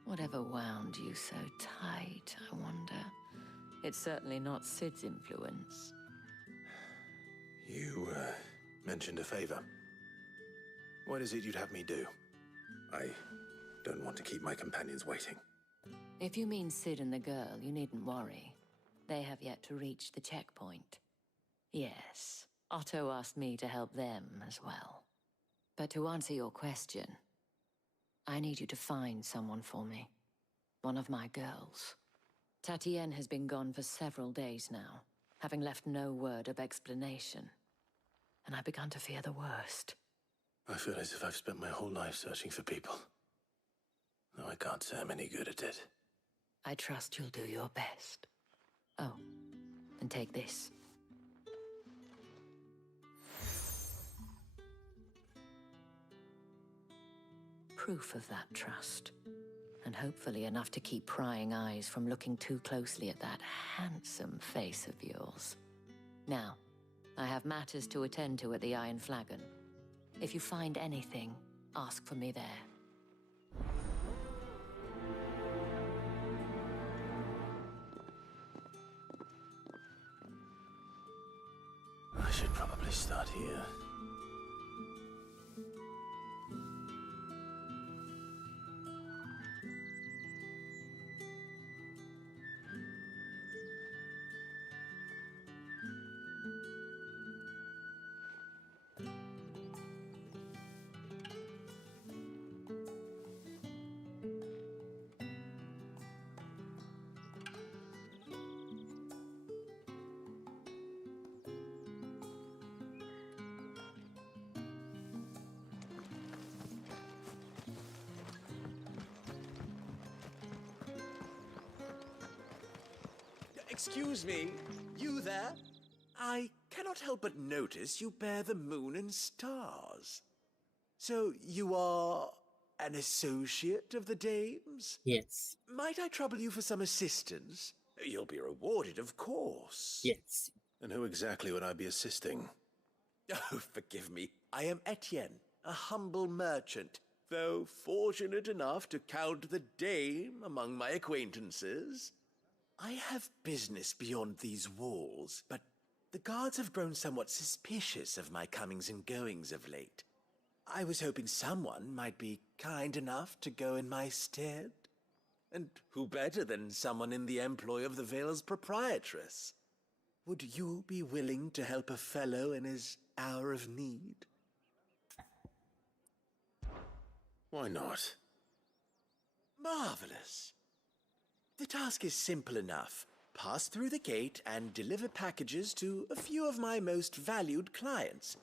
Whatever wound you so tight, I wonder. It's certainly not Sid's influence. You, mentioned a favor. What is it you'd have me do? I don't want to keep my companions waiting. If you mean Sid and the girl, you needn't worry. They have yet to reach the checkpoint. Yes, Otto asked me to help them as well. But to answer your question, I need you to find someone for me. One of my girls. Tatienne has been gone for several days now, having left no word of explanation. And I've begun to fear the worst. I feel as if I've spent my whole life searching for people. Though I can't say I'm any good at it. I trust you'll do your best. Oh, and take this. Proof of that trust. And hopefully enough to keep prying eyes from looking too closely at that handsome face of yours. Now, I have matters to attend to at the Iron Flagon. If you find anything, ask for me there. I should probably start here. Excuse me, you there? I cannot help but notice you bear the moon and stars. So you are an associate of the dames? Yes. Might I trouble you for some assistance? You'll be rewarded, of course. Yes. And who exactly would I be assisting? Oh, forgive me. I am Etienne, a humble merchant, though fortunate enough to count the dame among my acquaintances. I have business beyond these walls, but the guards have grown somewhat suspicious of my comings and goings of late. I was hoping someone might be kind enough to go in my stead. And who better than someone in the employ of the Vale's proprietress? Would you be willing to help a fellow in his hour of need? Why not? Marvelous. The task is simple enough. Pass through the gate and deliver packages to a few of my most valued clients.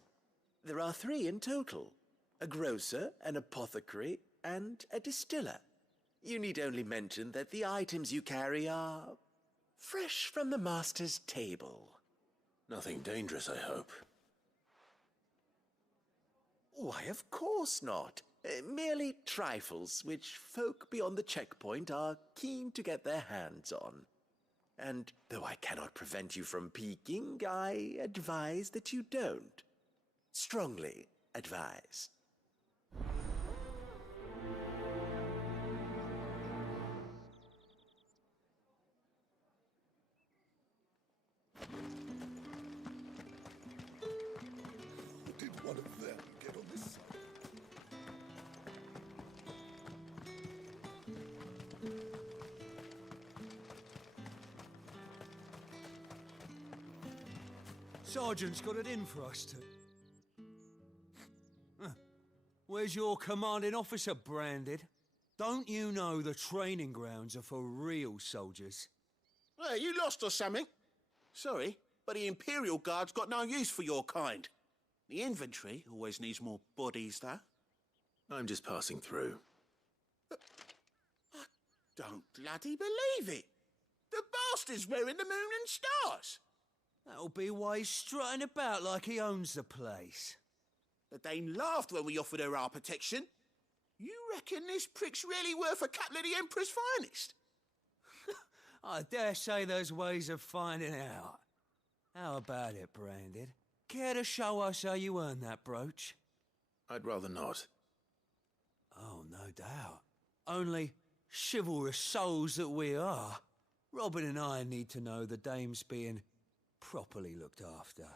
There are 3 in total. A grocer, an apothecary, and a distiller. You need only mention that the items you carry are fresh from the master's table. Nothing dangerous, I hope. Why, of course not. Merely trifles which folk beyond the checkpoint are keen to get their hands on. And though I cannot prevent you from peeking, I advise that you don't. Strongly advise. Did one of them get on this side? Sergeant's got it in for us to... Where's your commanding officer, Branded? Don't you know the training grounds are for real soldiers? Hey, you lost or something? Sorry, but the Imperial Guard's got no use for your kind. The infantry always needs more bodies, though. I'm just passing through. I don't bloody believe it. The bastard's wearing the moon and stars. That'll be why he's strutting about like he owns the place. The Dame laughed when we offered her our protection. You reckon this prick's really worth a couple of the Emperor's finest? I dare say there's ways of finding out. How about it, Branded? Care to show us how you earned that brooch? I'd rather not. Oh, no doubt. Only chivalrous souls that we are, Robin and I need to know the Dame's being properly looked after.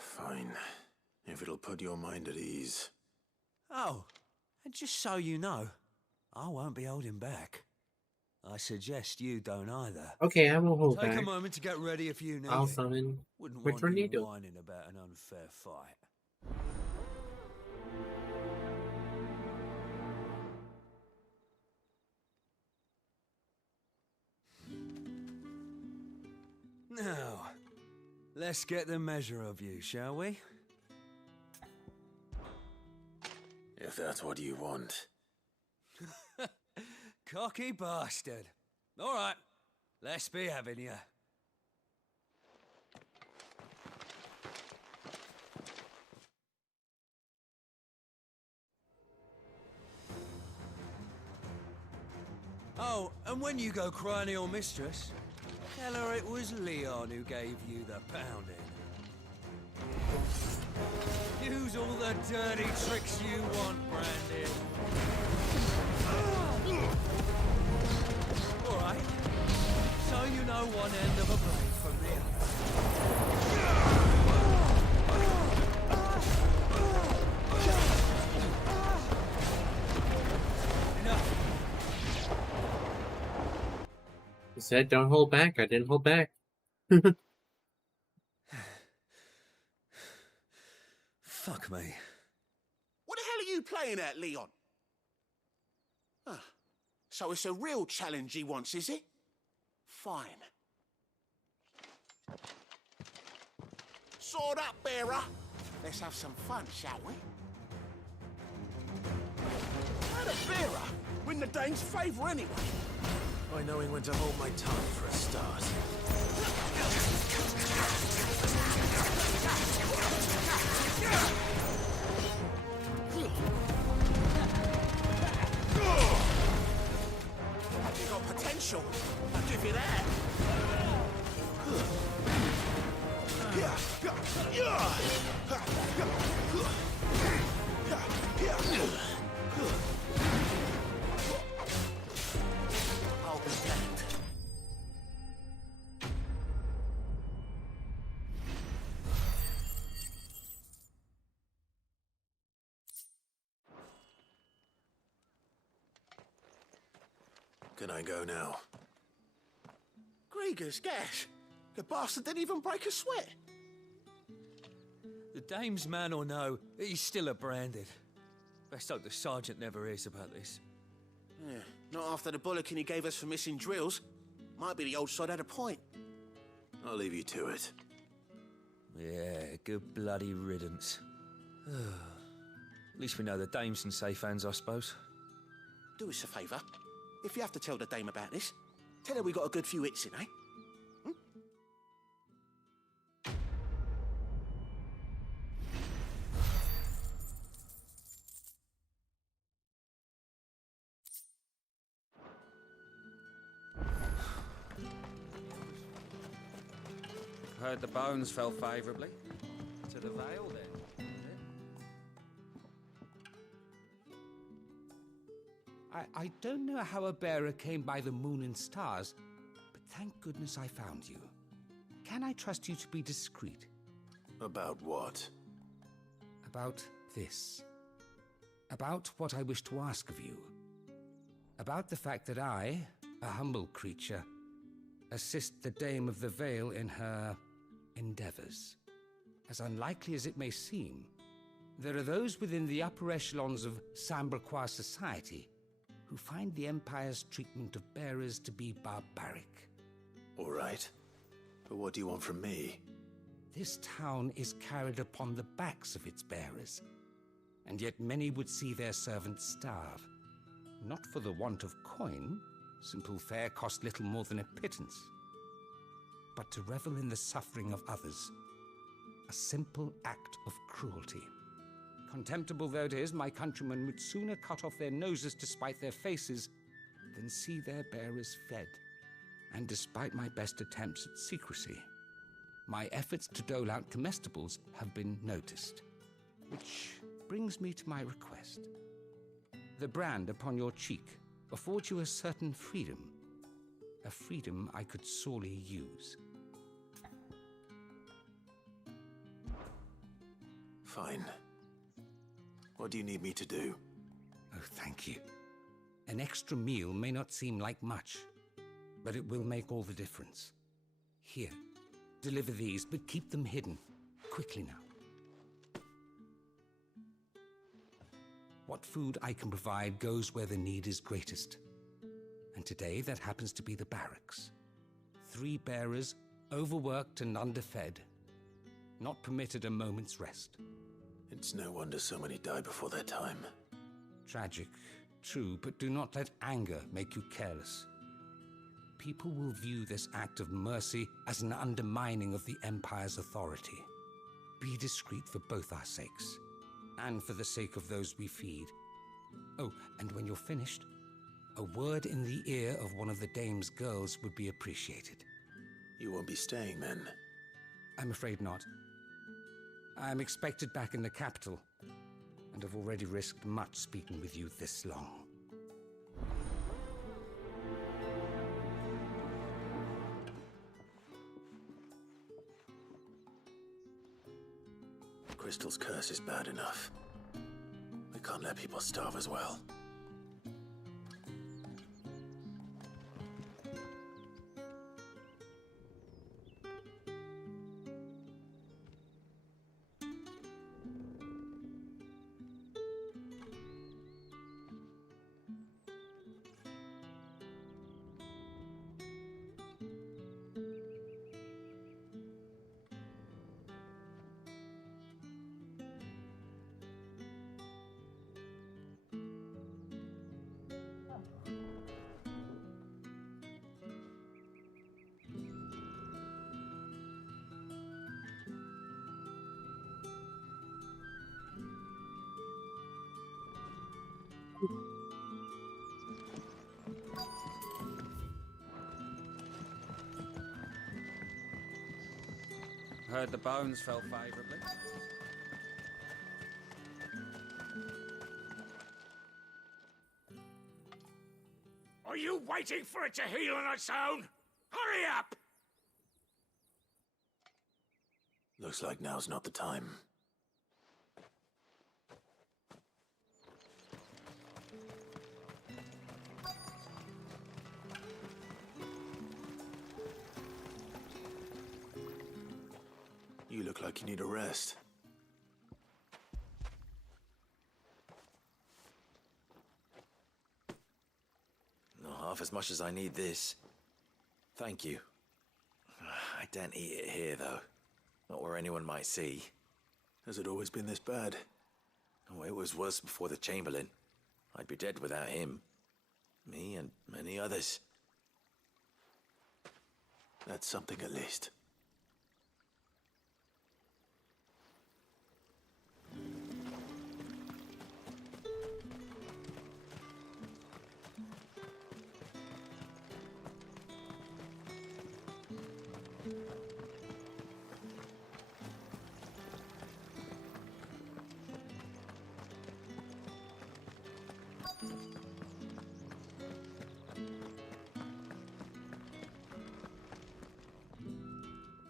Fine. If it'll put your mind at ease. Oh, and just so you know, I won't be holding back. I suggest you don't either. Okay, I will hold Take back. a moment to get ready if you need I'll it. summon Wouldn't my want you tornado. whining about an unfair fight. Now, let's get the measure of you, shall we? If that's what you want. Cocky bastard. All right, let's be having you. Oh, and when you go crying to your mistress, tell her it was Leon who gave you the pounding. Use all the dirty tricks you want, Brandon. All right, so you know one end of a blade from the other. Enough. You said don't hold back. I didn't hold back. Fuck me. What the hell are you playing at, Leon? Ah, so it's a real challenge he wants, is it? Fine. Sword up, bearer. Let's have some fun, shall we? How the bearer win the Dane's favour anyway? By knowing when to hold my tongue for a start. You got potential. I'll give you that. I'll be damned. Can I go now? Grieger's gas. The bastard didn't even break a sweat. The Dame's man or no, he's still a Branded. Best hope the Sergeant never hears about this. Yeah, not after the bullocking he gave us for missing drills. Might be the old sod had a point. I'll leave you to it. Yeah, good bloody riddance. At least we know the Dame's in safe hands, I suppose. Do us a favour. If you have to tell the Dame about this, tell her we got a good few hits in, eh? Heard the bones fell favourably. To the Vale, then. I don't know how a bearer came by the moon and stars, but thank goodness I found you. Can I trust you to be discreet? About what? About this. About what I wish to ask of you. About the fact that I, a humble creature, assist the Dame of the Vale in her endeavors. As unlikely as it may seem, there are those within the upper echelons of Samberquois society who find the Empire's treatment of bearers to be barbaric. All right. But what do you want from me? This town is carried upon the backs of its bearers, and yet many would see their servants starve. Not for the want of coin, simple fare cost little more than a pittance, but to revel in the suffering of others, a simple act of cruelty. Contemptible though it is, my countrymen would sooner cut off their noses to spite their faces than see their bearers fed. And despite my best attempts at secrecy, my efforts to dole out comestibles have been noticed. Which brings me to my request. The brand upon your cheek affords you a certain freedom, a freedom I could sorely use. Fine. What do you need me to do? Oh, thank you. An extra meal may not seem like much, but it will make all the difference. Here, deliver these, but keep them hidden. Quickly now. What food I can provide goes where the need is greatest. And today, that happens to be the barracks. 3 bearers, overworked and underfed, not permitted a moment's rest. It's no wonder so many die before their time. Tragic, true, but do not let anger make you careless. People will view this act of mercy as an undermining of the Empire's authority. Be discreet for both our sakes, and for the sake of those we feed. Oh, and when you're finished, a word in the ear of one of the Dame's girls would be appreciated. You won't be staying then? I'm afraid not. I'm expected back in the capital, and have already risked much speaking with you this long. Crystal's curse is bad enough. We can't let people starve as well. Heard the bones fell favourably. Are you waiting for it to heal on its own? Hurry up! Looks like now's not the time. You look like you need a rest. Not half as much as I need this. Thank you. I don't eat it here, though. Not where anyone might see. Has it always been this bad? Oh, it was worse before the Chamberlain. I'd be dead without him. Me and many others. That's something at least.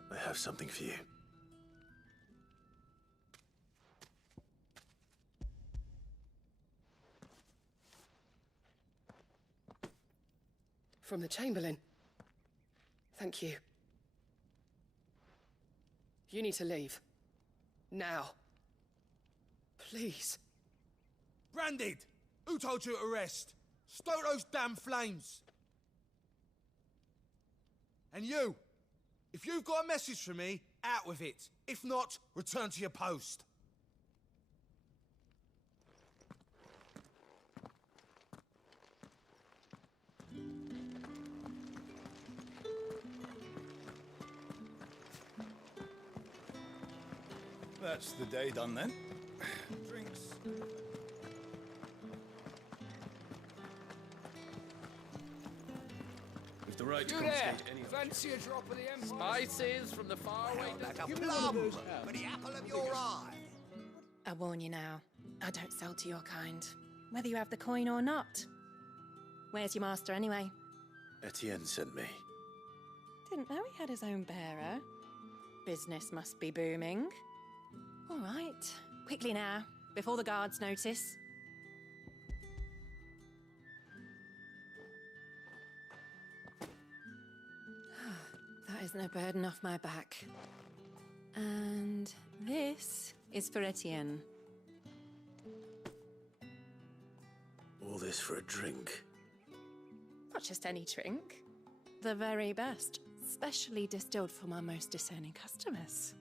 I have something for you. From the Chamberlain. Thank you. You need to leave. Now. Please. Branded! Who told you to rest? Stoke those damn flames! And you! If you've got a message for me, out with it. If not, return to your post. That's the day done then. Drinks. With the right to You there! confiscate any Fancy a drop of the Empire? Spices from the faraway Like a Give me plum one of those for the apple of your eye. I warn you now, I don't sell to your kind, whether you have the coin or not. Where's your master anyway? Etienne sent me. Didn't know he had his own bearer. Business must be booming. All right, quickly now, before the guards notice. That is no burden off my back. And this is for Etienne. All this for a drink. Not just any drink. The very best, specially distilled for my most discerning customers.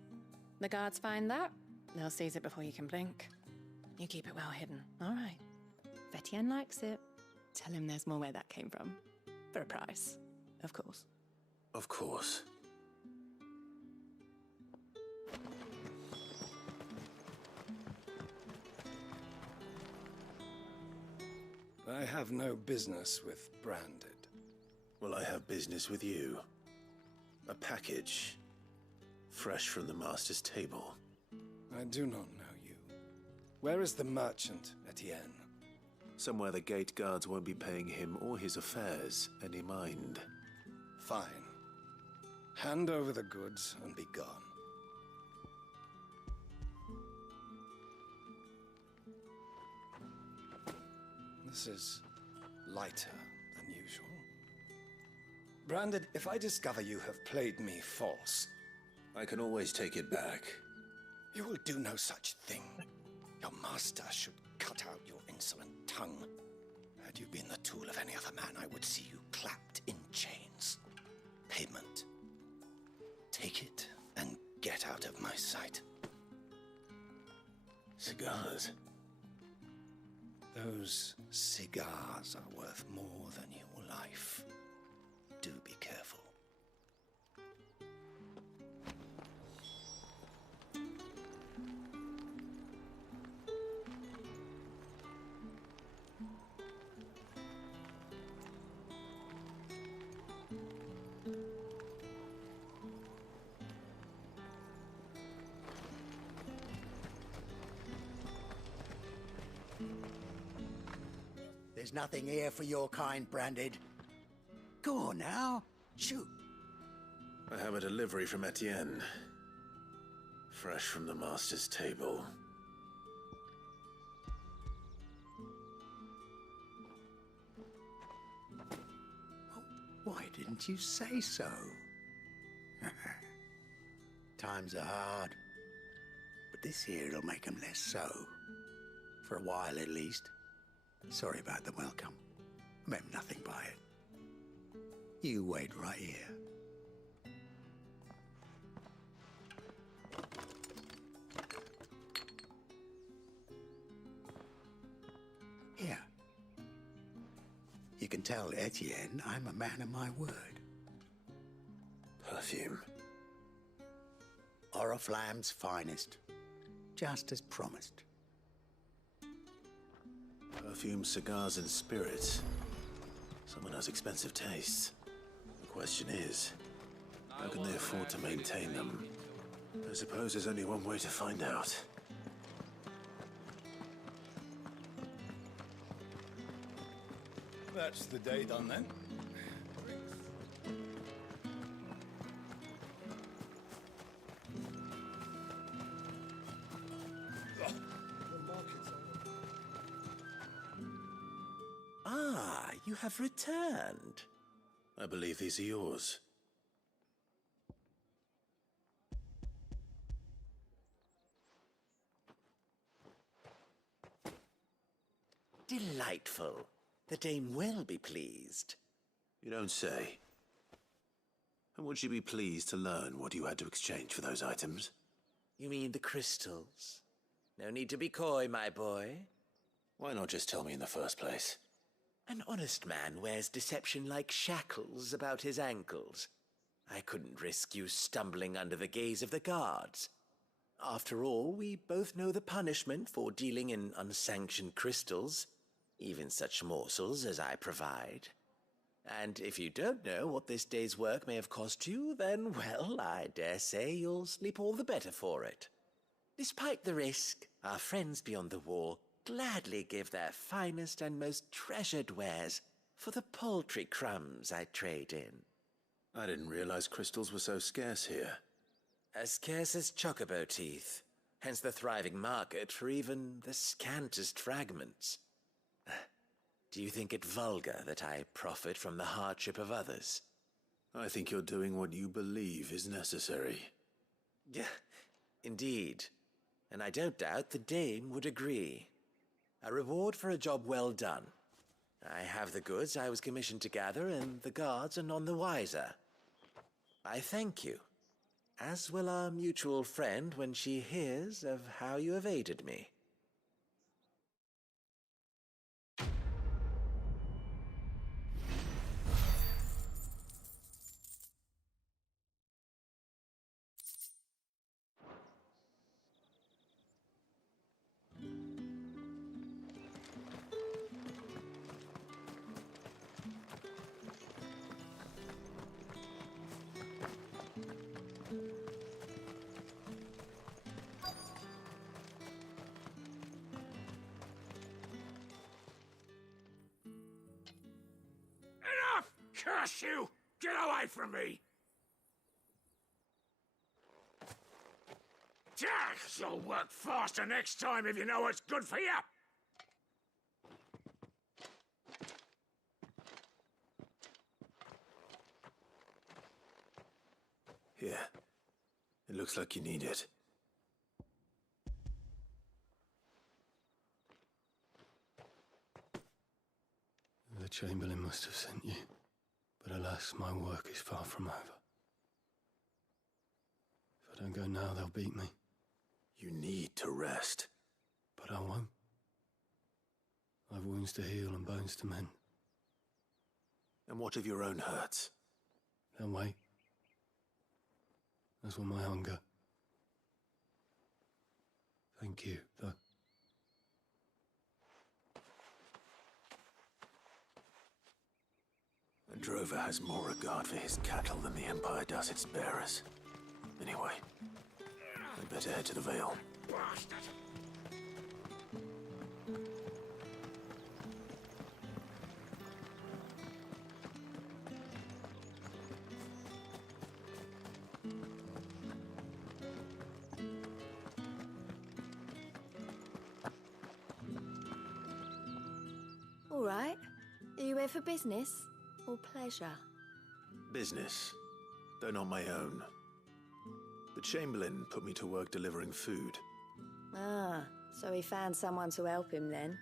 The guards find that, they'll seize it before you can blink. You keep it well hidden, all right. If Etienne likes it, tell him there's more where that came from. For a price, of course. Of course. I have no business with Branded. Well, I have business with you. A package. Fresh from the master's table. I do not know you. Where is the merchant, Etienne? Somewhere the gate guards won't be paying him or his affairs any mind. Fine. Hand over the goods and be gone. This is lighter than usual. Branded, if I discover you have played me false... I can always take it back. You will do no such thing. Your master should cut out your insolent tongue. Had you been the tool of any other man, I would see you clapped in chains. Payment. Take it and get out of my sight. Cigars. Those cigars are worth more than your life. Do be careful. There's nothing here for your kind, Branded. Go on now, shoot. I have a delivery from Etienne. Fresh from the master's table. Why didn't you say so? Times are hard. But this here'll make 'em less so. For a while, at least. Sorry about the welcome. I meant nothing by it. You wait right here. Here. You can tell Etienne I'm a man of my word. Perfume. Oriflamme's finest. Just as promised. Perfume, cigars, and spirits. Someone has expensive tastes. The question is, how can they afford to maintain them? I suppose there's only one way to find out. That's the day done then. Ah, you have returned. I believe these are yours. Delightful. The dame will be pleased. You don't say. And would she be pleased to learn what you had to exchange for those items? You mean the crystals? No need to be coy, my boy. Why not just tell me in the first place? An honest man wears deception like shackles about his ankles. I couldn't risk you stumbling under the gaze of the guards. After all, we both know the punishment for dealing in unsanctioned crystals, even such morsels as I provide. And if you don't know what this day's work may have cost you, then, well, I dare say you'll sleep all the better for it. Despite the risk, our friends beyond the wall gladly give their finest and most treasured wares for the paltry crumbs I trade in. I didn't realize crystals were so scarce here. As scarce as chocobo teeth, hence the thriving market for even the scantest fragments. Do you think it vulgar that I profit from the hardship of others? I think you're doing what you believe is necessary. Yeah, indeed. And I don't doubt the dame would agree. A reward for a job well done. I have the goods I was commissioned to gather, and the guards are none the wiser. I thank you, as will our mutual friend when she hears of how you have aided me. Enough! Curse you! Get away from me! You'll work faster next time if you know what's good for you! Here. It looks like you need it. The Chamberlain must have sent you. But alas, my work is far from over. If I don't go now, they'll beat me. You need to rest. But I won't. I've wounds to heal and bones to mend. And what of your own hurts? They'll wait. As will my hunger. Thank you, though. A drover has more regard for his cattle than the Empire does its bearers. Anyway, I'd better head to the Vale. Bastard! All right. Are you here for business or pleasure? Business, though not my own. The Chamberlain put me to work delivering food. Ah, so he found someone to help him then.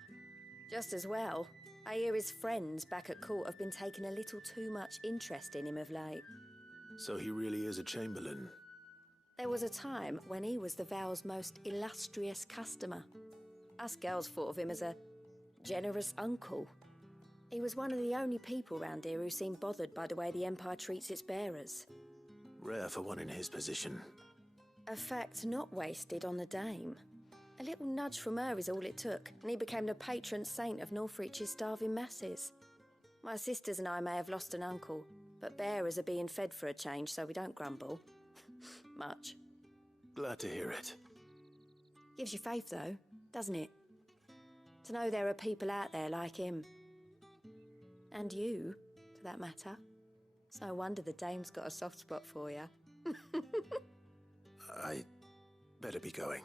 Just as well. I hear his friends back at court have been taking a little too much interest in him of late. So he really is a Chamberlain. There was a time when he was the Vale's most illustrious customer. Us girls thought of him as a generous uncle. He was one of the only people round here who seemed bothered by the way the Empire treats its bearers. Rare for one in his position. A fact not wasted on the dame. A little nudge from her is all it took, and he became the patron saint of Northreach's starving masses. My sisters and I may have lost an uncle, but bearers are being fed for a change, so we don't grumble. Much. Glad to hear it. Gives you faith, though, doesn't it? To know there are people out there like him. And you, for that matter. It's no wonder the dame's got a soft spot for you. I better be going.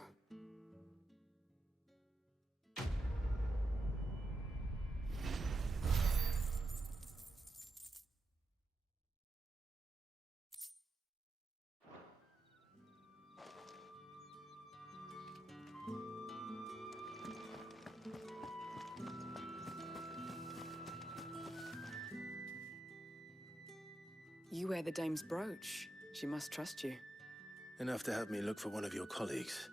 You wear the dame's brooch. She must trust you. Enough to have me look for one of your colleagues.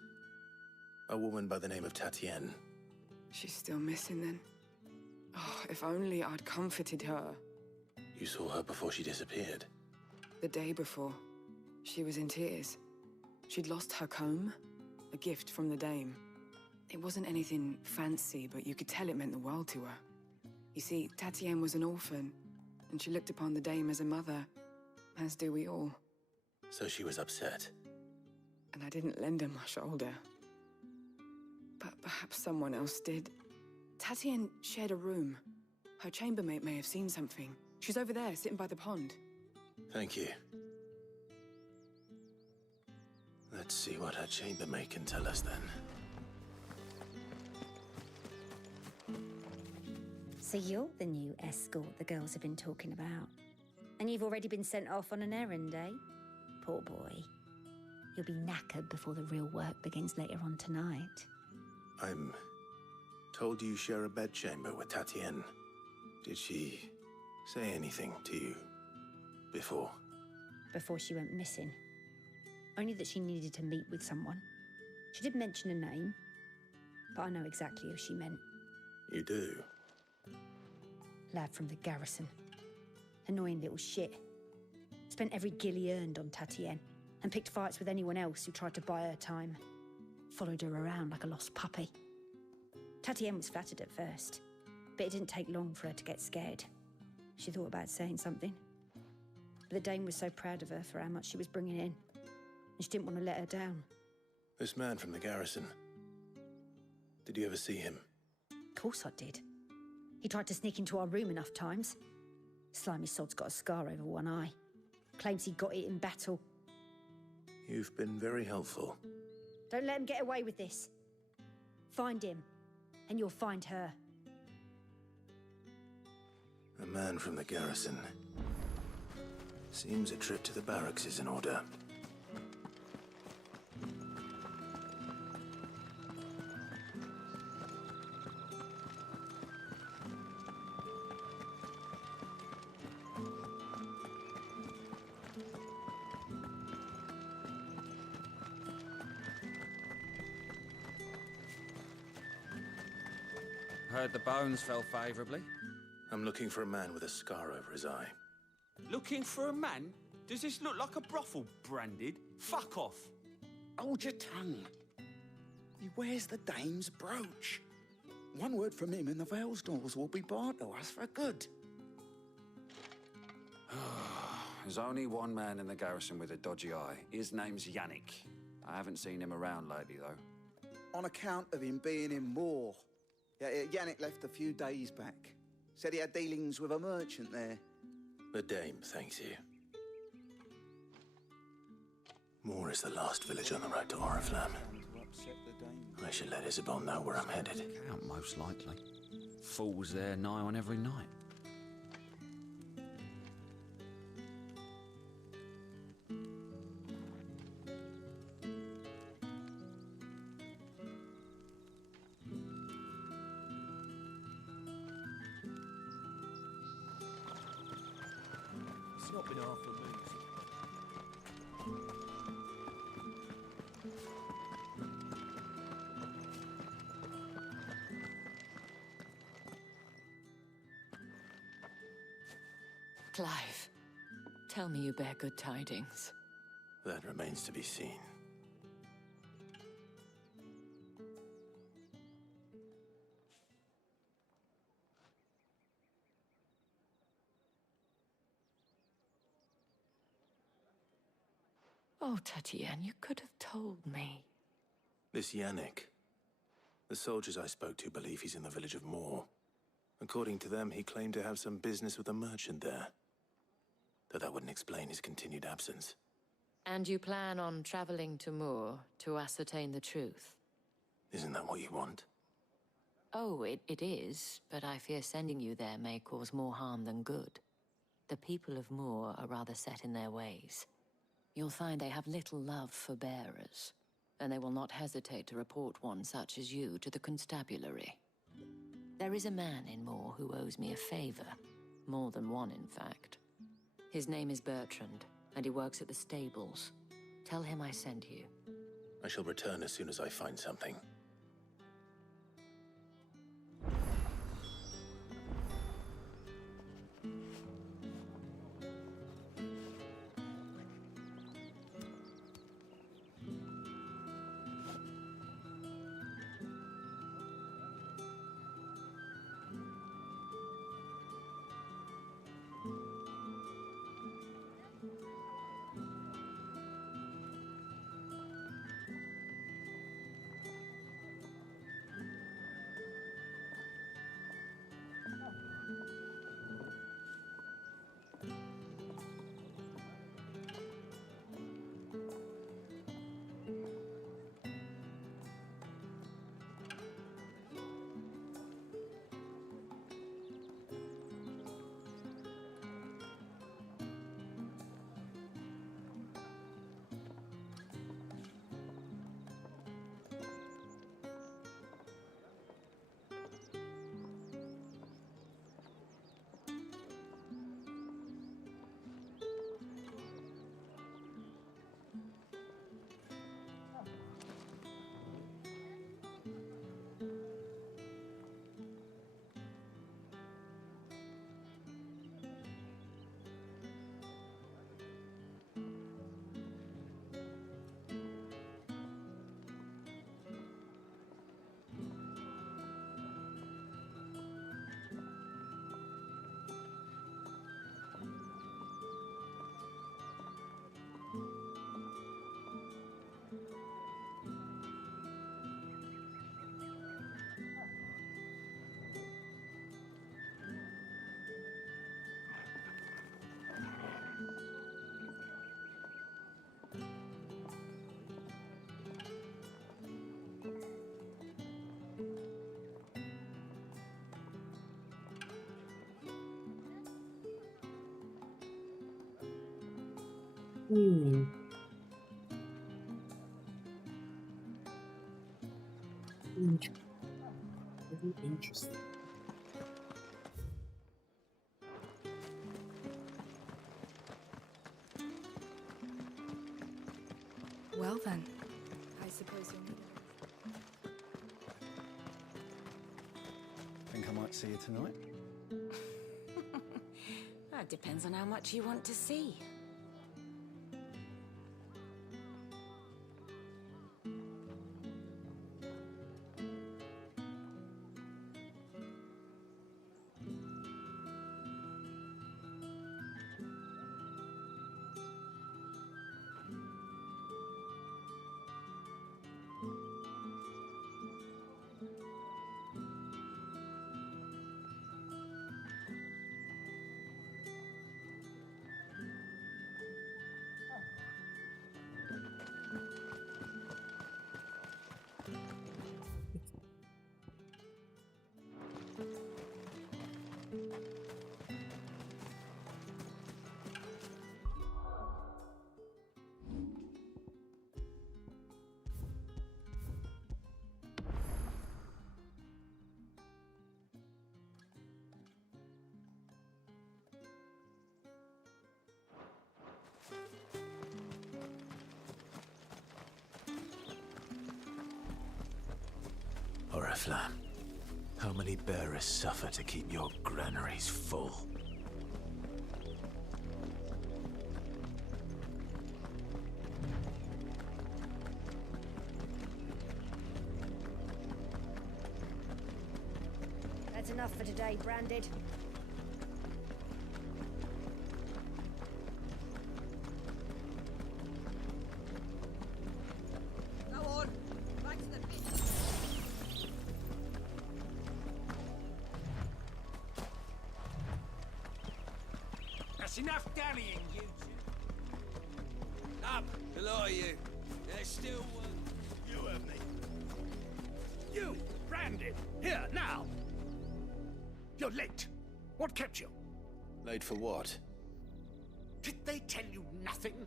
A woman by the name of Tatienne. She's still missing then. Oh, if only I'd comforted her. You saw her before she disappeared. The day before, she was in tears. She'd lost her comb, a gift from the dame. It wasn't anything fancy, but you could tell it meant the world to her. You see, Tatienne was an orphan, and she looked upon the dame as a mother, as do we all. So she was upset. And I didn't lend her my shoulder. But perhaps someone else did. Tatienne shared a room. Her chambermaid may have seen something. She's over there, sitting by the pond. Thank you. Let's see what her chambermaid can tell us then. So you're the new escort the girls have been talking about. And you've already been sent off on an errand, eh? Poor boy. You'll be knackered before the real work begins later on tonight. I'm told you share a bedchamber with Tatienne. Did she say anything to you before? Before she went missing. Only that she needed to meet with someone. She did mention a name, but I know exactly who she meant. You do? Lad from the garrison. Annoying little shit. Spent every guil he earned on Tatienne, and picked fights with anyone else who tried to buy her time. Followed her around like a lost puppy. Tatienne was flattered at first, but it didn't take long for her to get scared. She thought about saying something. But the dame was so proud of her for how much she was bringing in, and she didn't want to let her down. This man from the garrison. Did you ever see him? Of course I did. He tried to sneak into our room enough times. Slimy sod's got a scar over one eye. Claims he got it in battle. You've been very helpful. Don't let him get away with this. Find him, and you'll find her. A man from the garrison. Seems a trip to the barracks is in order. Heard the bones fell favourably. I'm looking for a man with a scar over his eye. Looking for a man? Does this look like a brothel, Branded? Fuck off. Hold your tongue. He wears the dame's brooch. One word from him and the Vale's doors will be barred to us for good. There's only one man in the garrison with a dodgy eye. His name's Yannick. I haven't seen him around lately, though. On account of him being in war. Yeah, Yannick left a few days back. Said he had dealings with a merchant there. The dame thanks you. Moore is the last village on the road to Oriflamme. I should let Isabel know where I'm headed. Count, most likely. Fools there nigh on every night. It's not been half a minute. Clive, tell me you bear good tidings. That remains to be seen. Oh, Tatienne, you could have told me. This Yannick. The soldiers I spoke to believe he's in the village of Moore. According to them, he claimed to have some business with a merchant there. Though that wouldn't explain his continued absence. And you plan on traveling to Moore to ascertain the truth? Isn't that what you want? Oh, it is, but I fear sending you there may cause more harm than good. The people of Moore are rather set in their ways. You'll find they have little love for bearers, and they will not hesitate to report one such as you to the constabulary. There is a man in Moore who owes me a favor. More than one, in fact. His name is Bertrand, and he works at the stables. Tell him I sent you. I shall return as soon as I find something. Very interesting. Well then, I suppose you'll need Think I might see you tonight? That depends on how much you want to see. Oriflamme, how many bearers suffer to keep your granaries full? That's enough for today, Branded. Go on, back to the pit. That's enough dallying, you two. Up, the lot of you. There's still one. You heard me. You, Branded, here, now! You're late. What kept you? Late for what? Did they tell you nothing?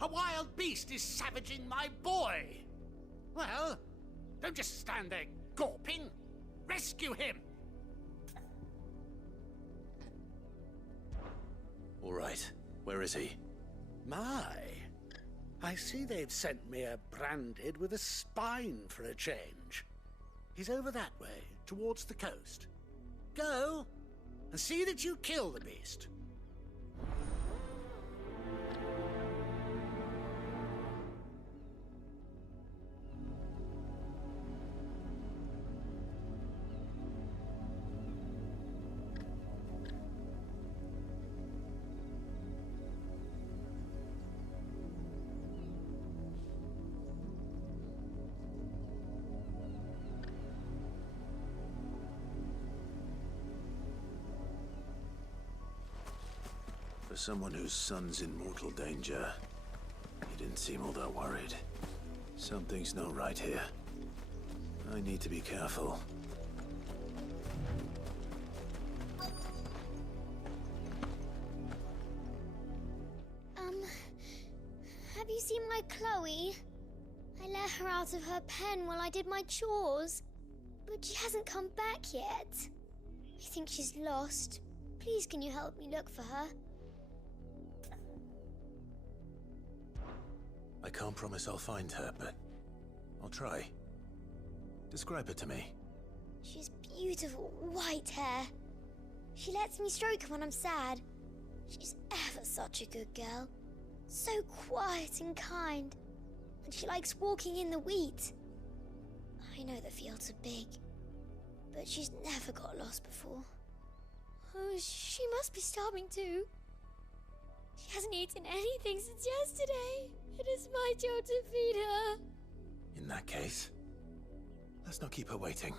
A wild beast is savaging my boy! Well, don't just stand there gawping. Rescue him! All right. Where is he? My, I see they've sent me a branded with a spine for a change. He's over that way, towards the coast. Go, and see that you kill the beast. For someone whose son's in mortal danger, he didn't seem all that worried. Something's not right here. I need to be careful. Have you seen my Chloe? I let her out of her pen while I did my chores, but she hasn't come back yet. I think she's lost. Please, can you help me look for her? I can't promise I'll find her, but I'll try. Describe her to me. She's beautiful white hair. She lets me stroke her when I'm sad. She's ever such a good girl. So quiet and kind. And she likes walking in the wheat. I know the fields are big, but she's never got lost before. Oh, she must be starving too. She hasn't eaten anything since yesterday. It is my job to feed her. In that case, let's not keep her waiting.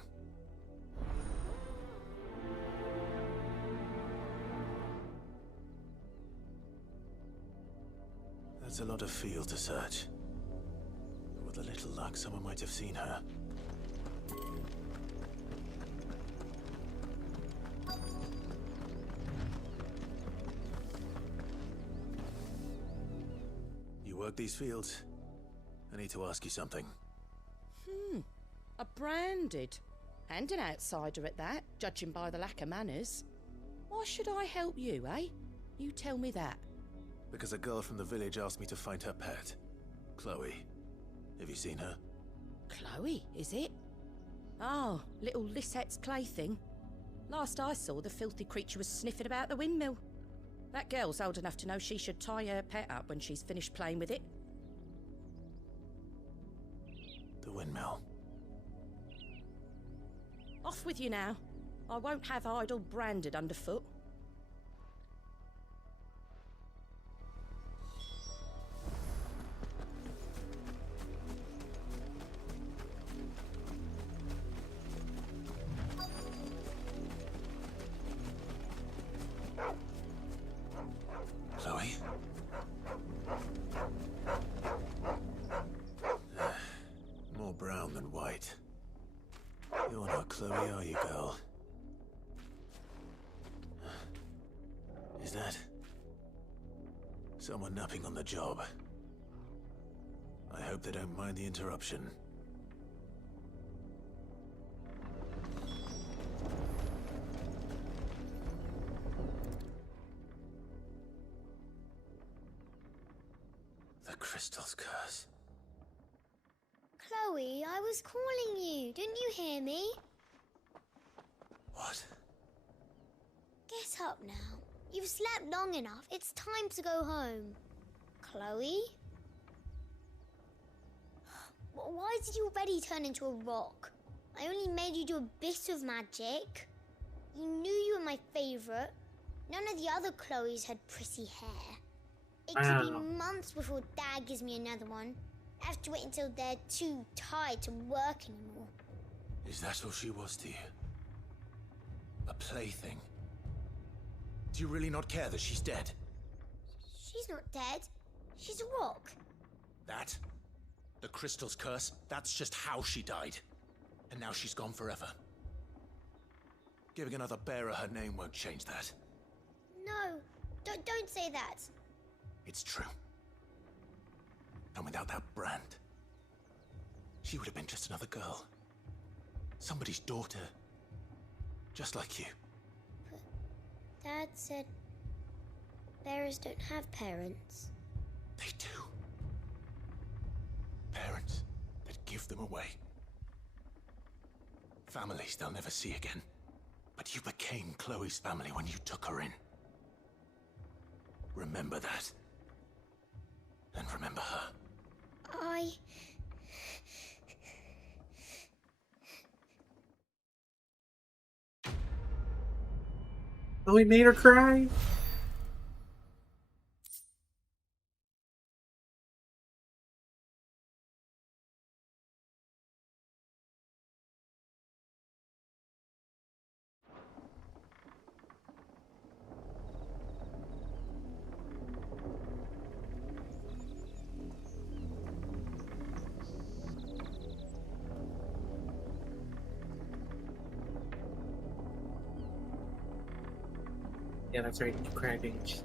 That's a lot of field to search. But with a little luck, someone might have seen her. You work these fields? I need to ask you something. A branded. And an outsider at that, judging by the lack of manners. Why should I help you, eh? You tell me that. Because a girl from the village asked me to find her pet, Chloe. Have you seen her? Chloe, is it? Oh, little Lisette's plaything. Last I saw, the filthy creature was sniffing about the windmill. That girl's old enough to know she should tie her pet up when she's finished playing with it. The windmill. Off with you now. I won't have idle branded underfoot. Chloe? More brown than white. You're not Chloe, are you, girl? Is that someone napping on the job? I hope they don't mind the interruption. The crystal's curse. Chloe, I was calling you. Didn't you hear me? What? Get up now. You've slept long enough. It's time to go home. Chloe? Why did you already turn into a rock? I only made you do a bit of magic. You knew you were my favourite. None of the other Chloes had pretty hair. It could be months before Dad gives me another one. I have to wait until they're too tired to work anymore. Is that all she was to you? A plaything? Do you really not care that she's dead? She's not dead. She's a rock. That? The crystal's curse? That's just how she died. And now she's gone forever. Giving another bearer her name won't change that. No, don't say that. It's true. And without that brand, she would have been just another girl. Somebody's daughter. Just like you. Dad said Bearers don't have parents. They do. Parents that give them away. Families they'll never see again. But you became Chloe's family when you took her in. Remember that. And remember her. Oh, he made her cry? Yeah, that's right. Cry beach.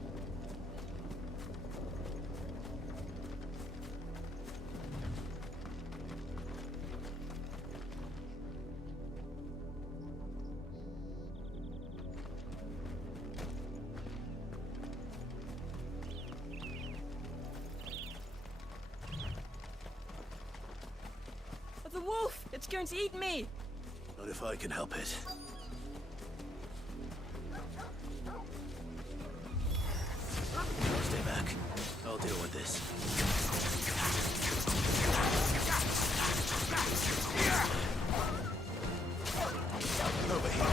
The wolf! It's going to eat me! Not if I can help it. Stay back. I'll deal with this. Over here.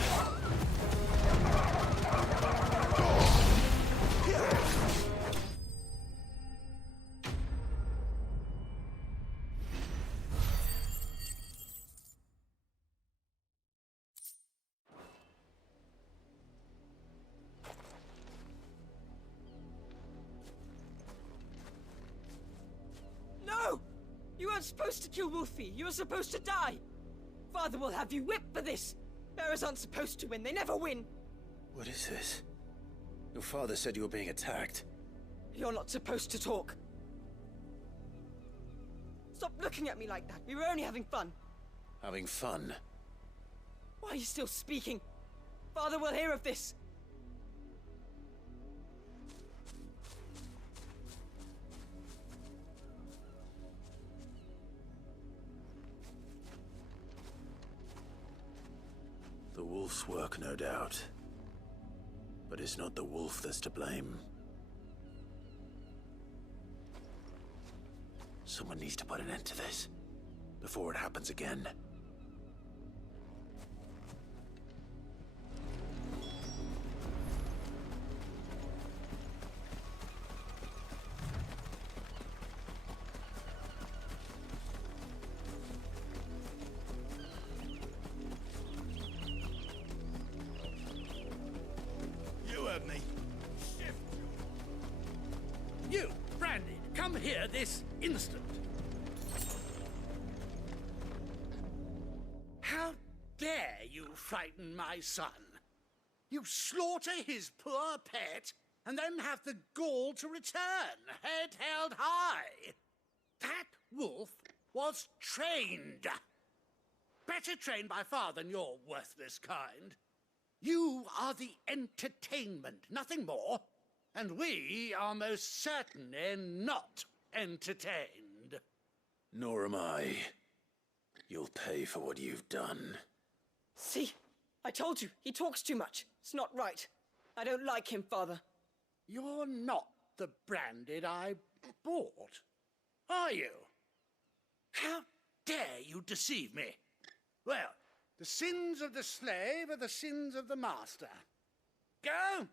No! You weren't supposed to kill Wolfie. You were supposed to die. Father will have you whipped for this. Bearers aren't supposed to win. They never win. What is this? Your father said you were being attacked. You're not supposed to talk. Stop looking at me like that. We were only having fun. Having fun? Why are you still speaking? Father will hear of this. The wolf's work, no doubt. But it's not the wolf that's to blame. Someone needs to put an end to this, before it happens again. You heard me. Shift. You, Brandy, come here this instant. How dare you frighten my son? You slaughter his poor pet and then have the gall to return, head held high. That wolf was trained. Better trained by far than your worthless kind. You are the entertainment, nothing more. And we are most certainly not entertained. Nor am I. You'll pay for what you've done. See? I told you. He talks too much. It's not right. I don't like him, Father. You're not the Branded I bought, are you? How dare you deceive me? Well, the sins of the slave are the sins of the master. Go!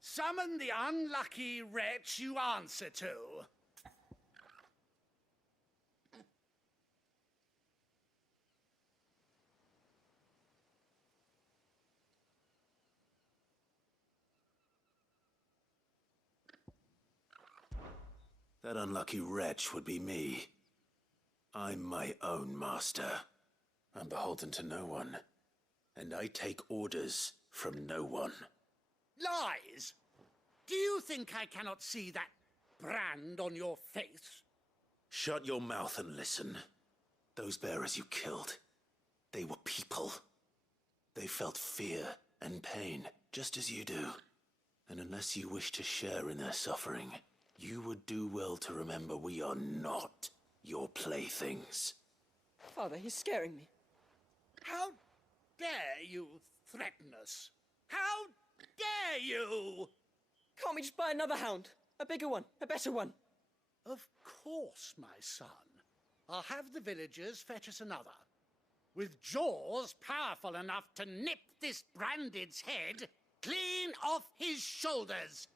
Summon the unlucky wretch you answer to. That unlucky wretch would be me. I'm my own master. I'm beholden to no one. And I take orders from no one. Lies! Do you think I cannot see that brand on your face? Shut your mouth and listen. Those bearers you killed, they were people. They felt fear and pain, just as you do. And unless you wish to share in their suffering, you would do well to remember we are not your playthings. Father, he's scaring me. How dare you threaten us? How dare you? Can't we just buy another hound? A bigger one, a better one. Of course, my son. I'll have the villagers fetch us another. With jaws powerful enough to nip this Branded's head clean off his shoulders.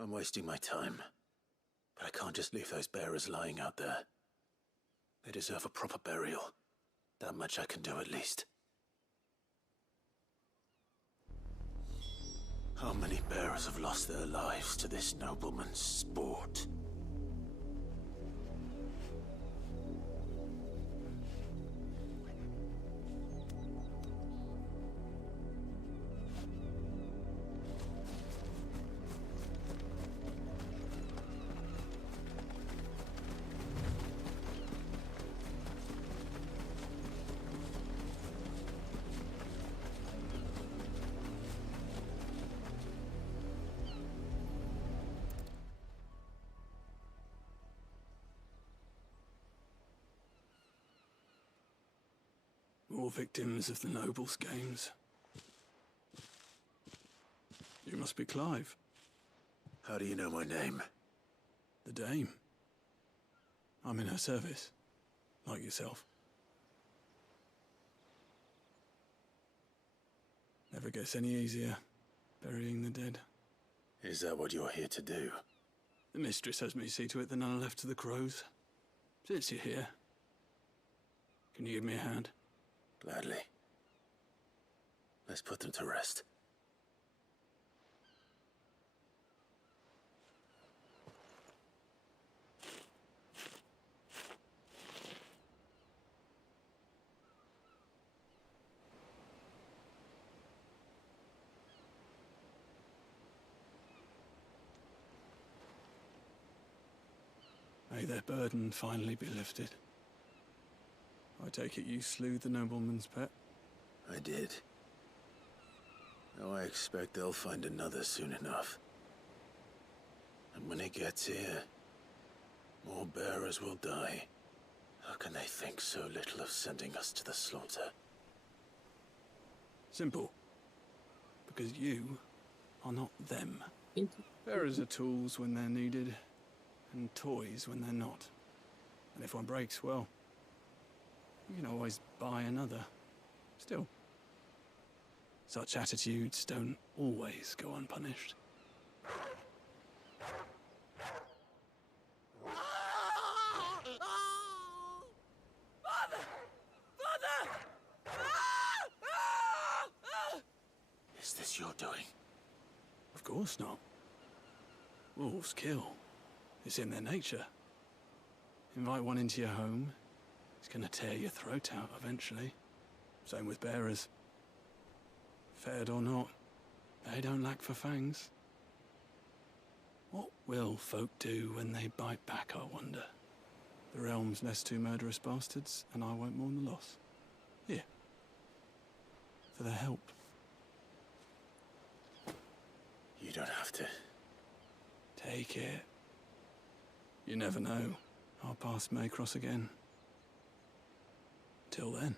I'm wasting my time. But I can't just leave those bearers lying out there. They deserve a proper burial. That much I can do at least. How many bearers have lost their lives to this nobleman's sport? More victims of the Nobles' games. You must be Clive. How do you know my name? The Dame. I'm in her service, like yourself. Never gets any easier, burying the dead. Is that what you're here to do? The mistress has me see to it that none are left to the crows. Since you're here, can you give me a hand? Gladly. Let's put them to rest. May their burden finally be lifted. I take it you slew the nobleman's pet? I did. Now I expect they'll find another soon enough. And when it gets here, more bearers will die. How can they think so little of sending us to the slaughter? Simple. Because you are not them. Bearers are tools when they're needed, and toys when they're not. And if one breaks, well, you can always buy another. Still, such attitudes don't always go unpunished. Is this your doing? Of course not. Wolves kill. It's in their nature. Invite one into your home, it's gonna tear your throat out eventually. Same with bearers. Fed or not, they don't lack for fangs. What will folk do when they bite back, I wonder? The realm's less two murderous bastards, and I won't mourn the loss. Here. For their help. You don't have to. Take it. You never know. Our paths may cross again. Till then.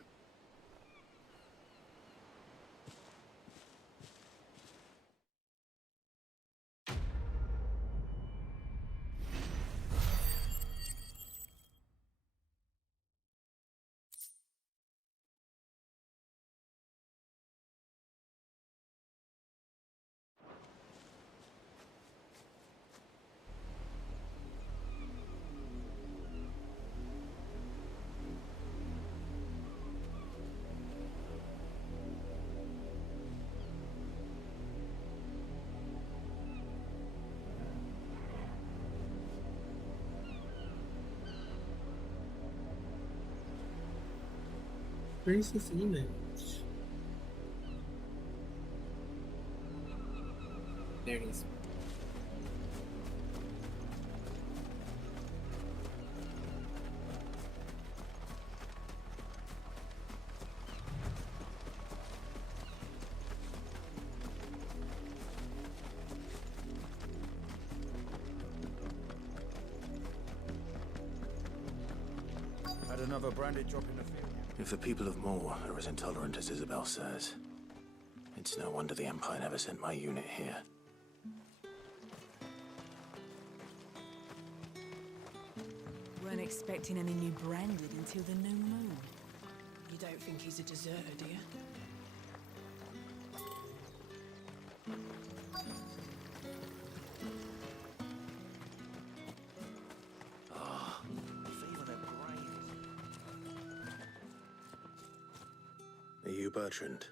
Where's this image? There it is. Had another branded drop in the field. If the people of Moor are as intolerant as Isabel says, it's no wonder the Empire never sent my unit here. Weren't expecting any new branded until the new moon. You don't think he's a deserter, do you? Are you Bertrand?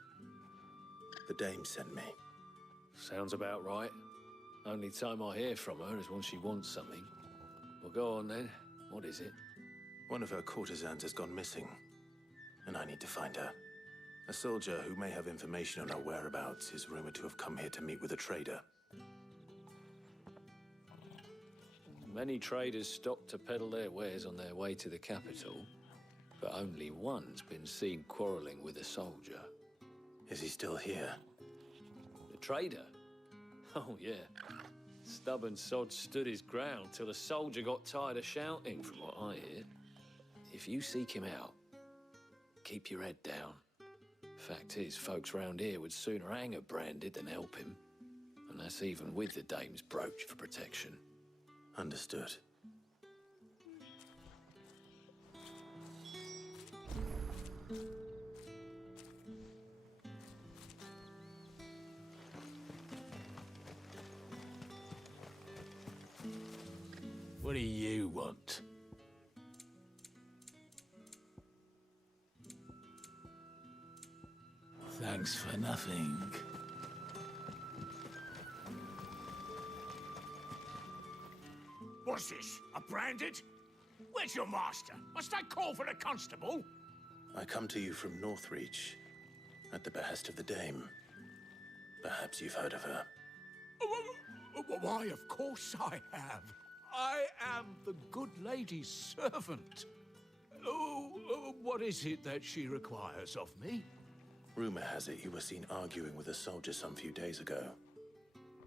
The dame sent me. Sounds about right. Only time I hear from her is when she wants something. Well, go on then. What is it? One of her courtesans has gone missing, and I need to find her. A soldier who may have information on her whereabouts is rumored to have come here to meet with a trader. Many traders stop to peddle their wares on their way to the capital, but only one's been seen quarreling with a soldier. Is he still here? The trader? Oh, yeah. Stubborn sod stood his ground till the soldier got tired of shouting, from what I hear. If you seek him out, keep your head down. Fact is, folks round here would sooner hang a branded than help him. And that's even with the dame's brooch for protection. Understood. What do you want? Thanks for nothing. What's this? A branded? Where's your master? Must I call for the constable? I come to you from Northreach, at the behest of the dame. Perhaps you've heard of her. Why, of course I have. I am the good lady's servant. What is it that she requires of me? Rumor has it you were seen arguing with a soldier some few days ago.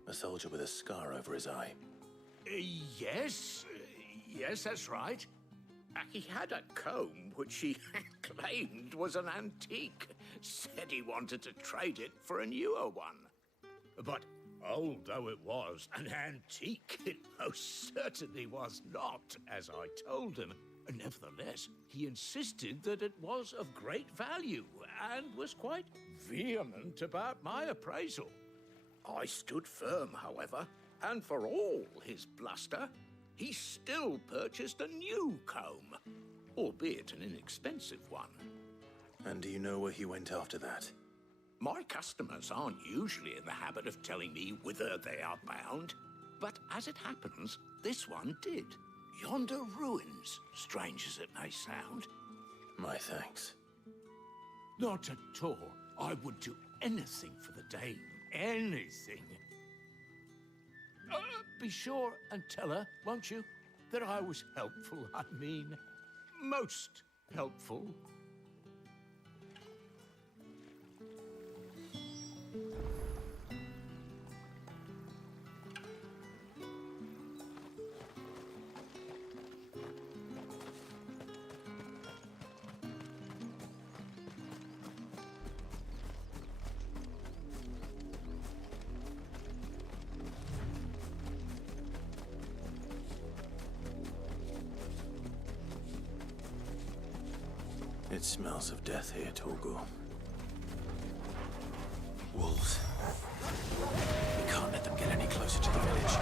A soldier with a scar over his eye. Yes, that's right. He had a comb which he claimed was an antique. Said he wanted to trade it for a newer one. But old though it was, an antique it most certainly was not, as I told him. Nevertheless, he insisted that it was of great value and was quite vehement about my appraisal. I stood firm, however, and for all his bluster, he still purchased a new comb, albeit an inexpensive one. And do you know where he went after that? My customers aren't usually in the habit of telling me whither they are bound, but as it happens, this one did. Yonder ruins, strange as it may sound. My thanks. Not at all. I would do anything for the dame. Anything. Be sure and tell her, won't you, that I was helpful. I mean, most helpful. It smells of death here, Torgal. Wolves. We can't let them get any closer to the village.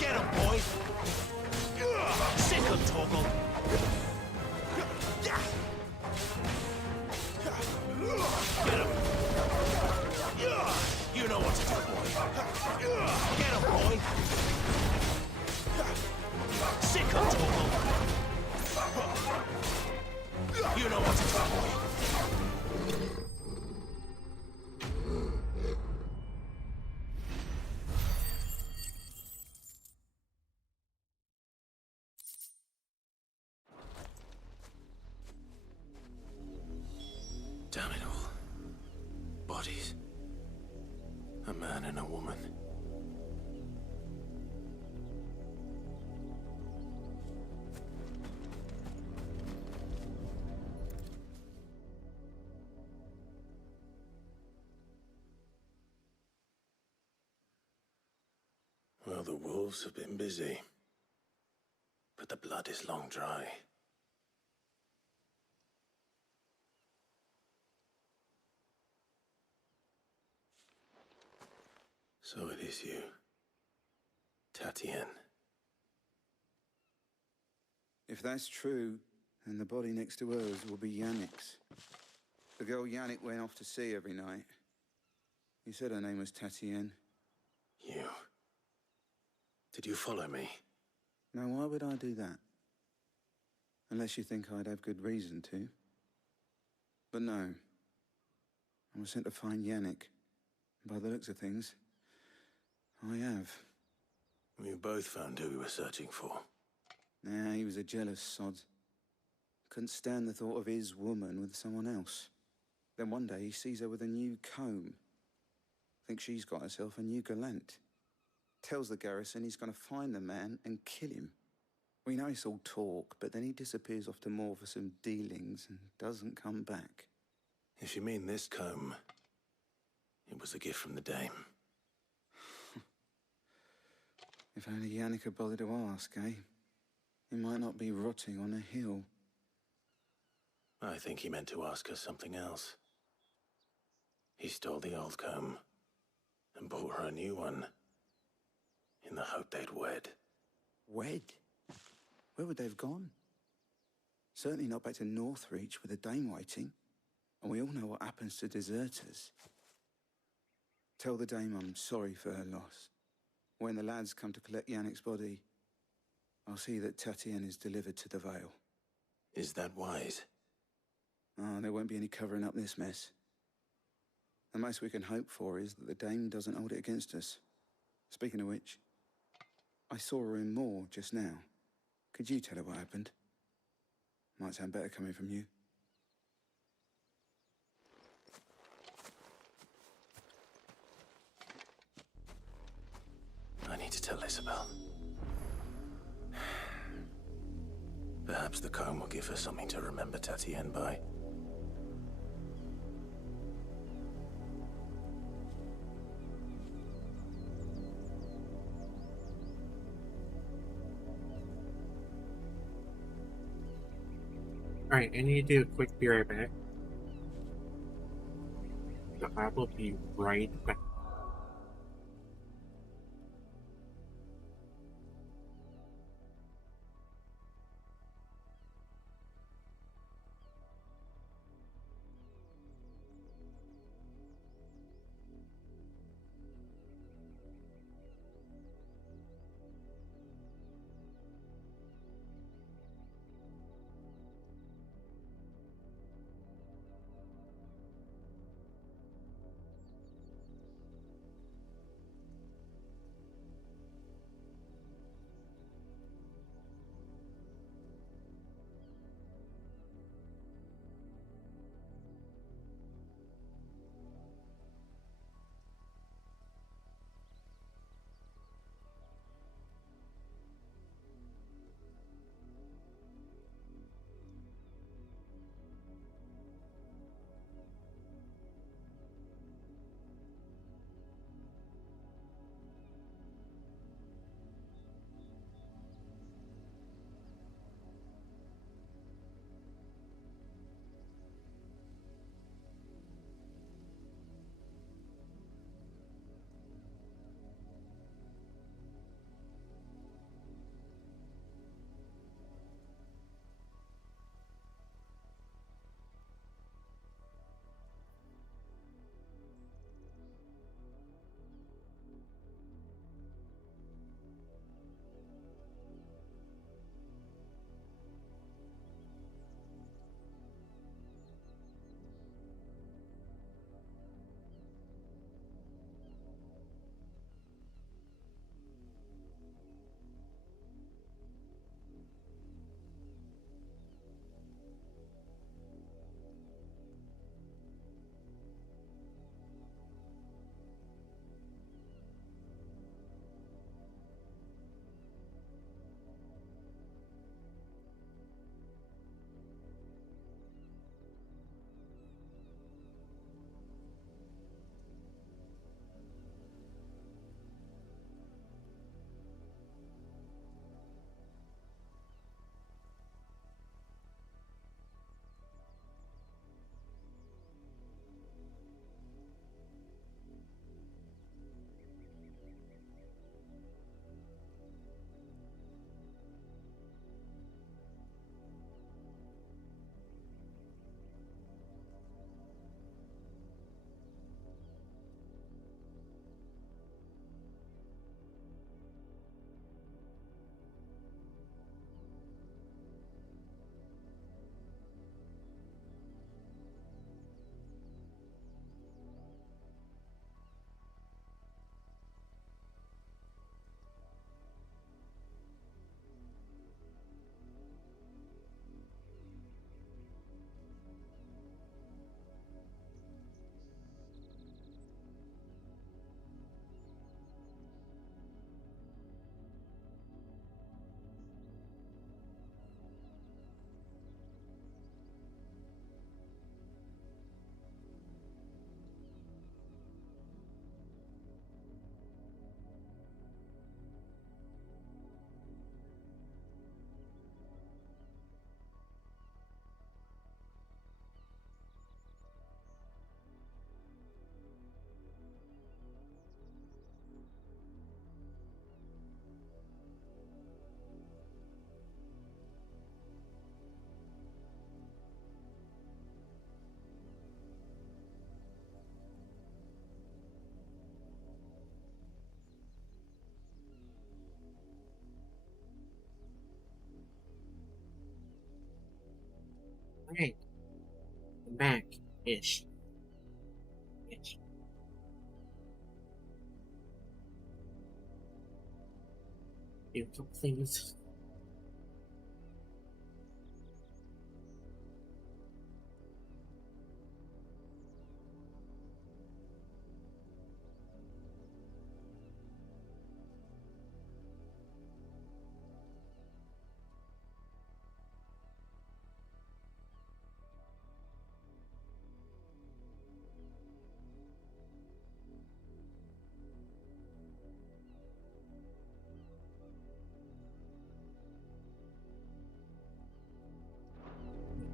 Get him, boy! Sick of Torgal! Get him! You know what to do, boy! Get him, boy! Sick of Torgal! You know what to do, boy! bodies. A man and a woman. Well, the wolves have been busy, but the blood is long dry. So it is you, Tatienne. If that's true, then the body next to hers will be Yannick's. The girl Yannick went off to see every night. He said her name was Tatienne. You. Did you follow me? Now, why would I do that? Unless you think I'd have good reason to. But no. I was sent to find Yannick. By the looks of things, I have. We both found who we were searching for. Nah, he was a jealous sod. Couldn't stand the thought of his woman with someone else. Then one day he sees her with a new comb. Thinks she's got herself a new gallant. Tells the garrison he's going to find the man and kill him. We know it's all talk, but then he disappears off to Moor for some dealings and doesn't come back. If you mean this comb, it was a gift from the dame. If only Yannick had bothered to ask, eh? He might not be rotting on a hill. I think he meant to ask her something else. He stole the old comb and bought her a new one in the hope they'd wed. Wed? Where would they have gone? Certainly not back to Northreach with a dame waiting. And we all know what happens to deserters. Tell the dame I'm sorry for her loss. When the lads come to collect Yannick's body, I'll see that Tatienne is delivered to the Vale. Is that wise? Oh, there won't be any covering up this mess. The most we can hope for is that the dame doesn't hold it against us. Speaking of which, I saw her in Moor just now. Could you tell her what happened? Might sound better coming from you. I need to tell Isabel. Perhaps the comb will give her something to remember Tatienne by. Alright, I need to do a quick be right back. So I will be right back. Alright. I'm back. Ish. Ish. Beautiful things.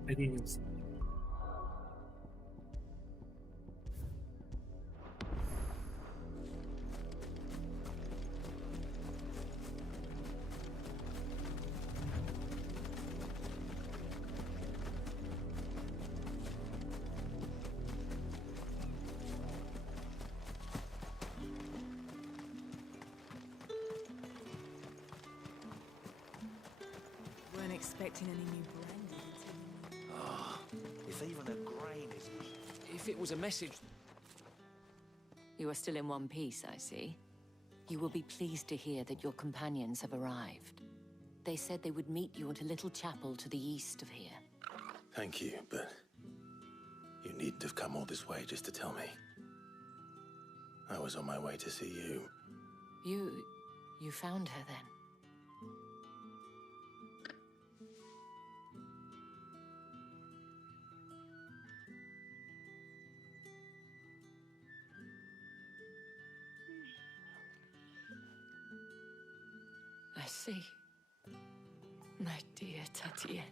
I didn't even see. Weren't expecting any new branding. Ah, if even a grain is... If it was a message... You are still in one piece, I see. You will be pleased to hear that your companions have arrived. They said they would meet you at a little chapel to the east of here. Thank you, but you needn't have come all this way just to tell me. I was on my way to see you. You found her then? I see. My dear Tatienne.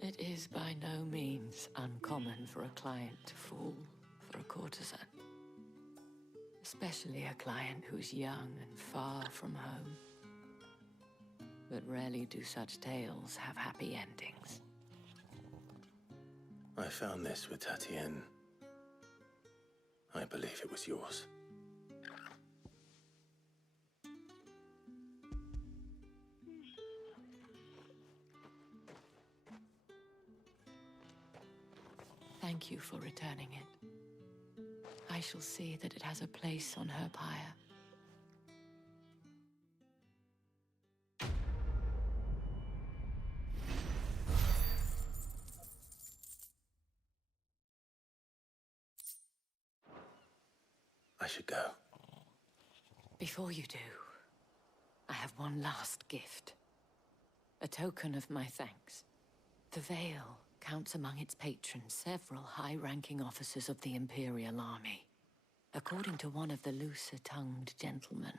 It is by no means uncommon for a client to fall for a courtesan. Especially a client who's young and far from home. But rarely do such tales have happy endings. I found this with Tatienne. I believe it was yours. Thank you for returning it. I shall see that it has a place on her pyre. I should go. Before you do, I have one last gift. A token of my thanks. The Vale counts among its patrons several high-ranking officers of the Imperial Army. According to one of the looser-tongued gentlemen,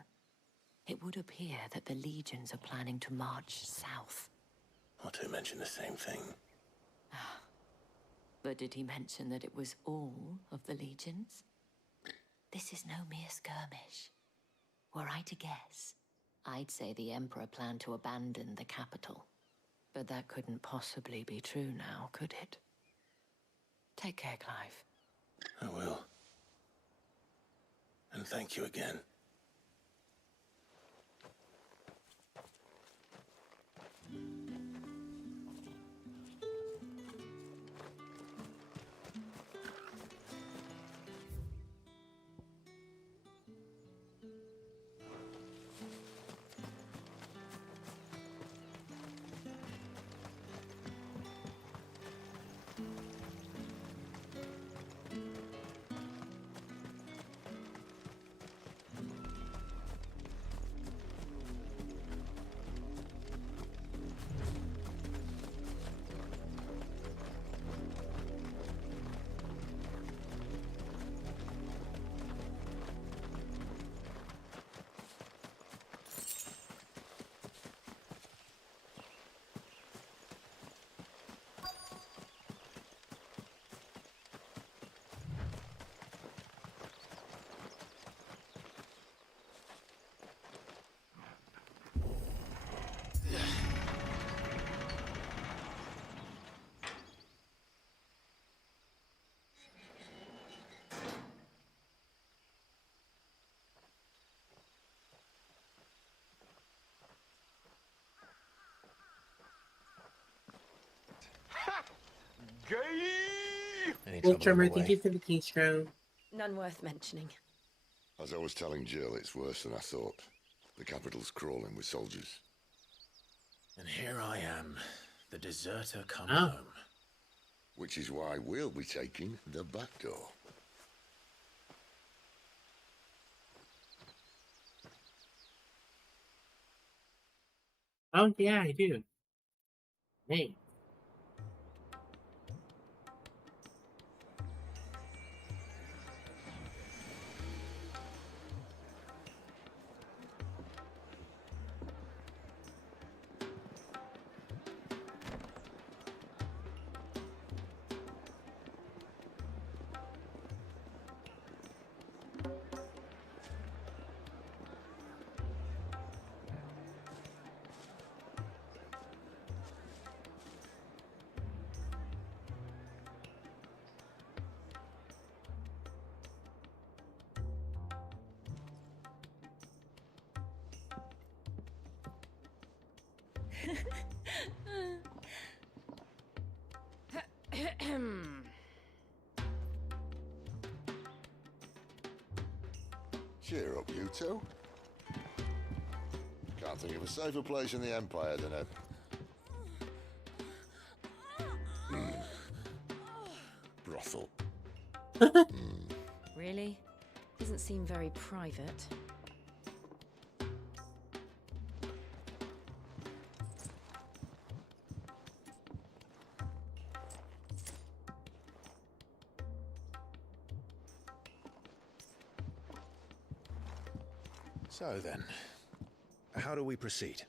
it would appear that the legions are planning to march south. Not to mention the same thing. But did he mention that it was all of the legions? This is no mere skirmish. Were I to guess, I'd say the Emperor planned to abandon the capital. But that couldn't possibly be true now, could it? Take care, Clive. I will. And thank you again. Any Well, trouble on Trevor, the thank way? you for the keystone. None worth mentioning. As I was telling Jill, it's worse than I thought. The capital's crawling with soldiers. And here I am, the deserter come Oh. home. Which is why we'll be taking the back door. Oh, yeah, I do. Hey. Cheer up, you two. Can't think of a safer place in the Empire than a... brothel. Really? Doesn't seem very private. So then, how do we proceed?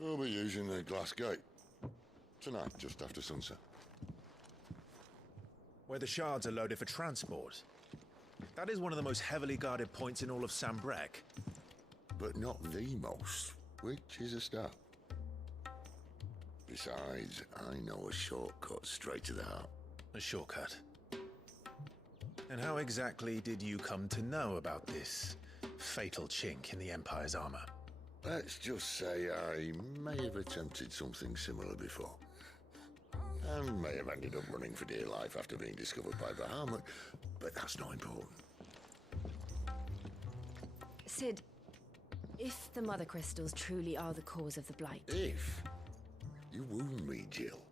We'll be using the glass gate. Tonight, just after sunset. Where the shards are loaded for transport. That is one of the most heavily guarded points in all of Sambrek. But not the most, which is a start. Besides, I know a shortcut straight to the heart. A shortcut. And how exactly did you come to know about this fatal chink in the Empire's armor? Let's just say I may have attempted something similar before. And may have ended up running for dear life after being discovered by Bahamut, but that's not important. Sid, if the Mother Crystals truly are the cause of the Blight... If? You wound me, Jill.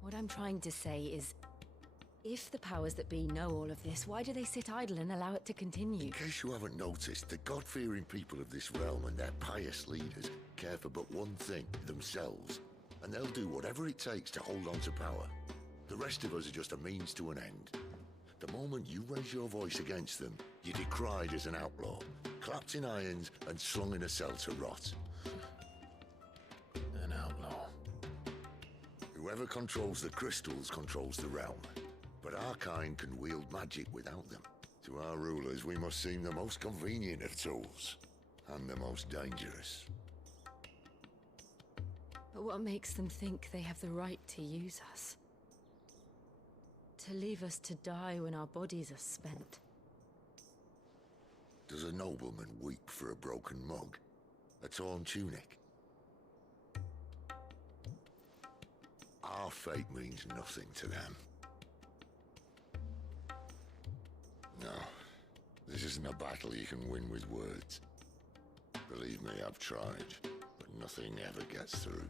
What I'm trying to say is, if the powers that be know all of this, why do they sit idle and allow it to continue? In case you haven't noticed, the God-fearing people of this realm and their pious leaders care for but one thing, themselves. And they'll do whatever it takes to hold on to power. The rest of us are just a means to an end. The moment you raise your voice against them, you're decried as an outlaw, clapped in irons and slung in a cell to rot. An outlaw. Whoever controls the crystals controls the realm. But our kind can wield magic without them. To our rulers, we must seem the most convenient of tools. And the most dangerous. But what makes them think they have the right to use us? To leave us to die when our bodies are spent? Does a nobleman weep for a broken mug? A torn tunic? Our fate means nothing to them. No, this isn't a battle you can win with words. Believe me, I've tried, but nothing ever gets through.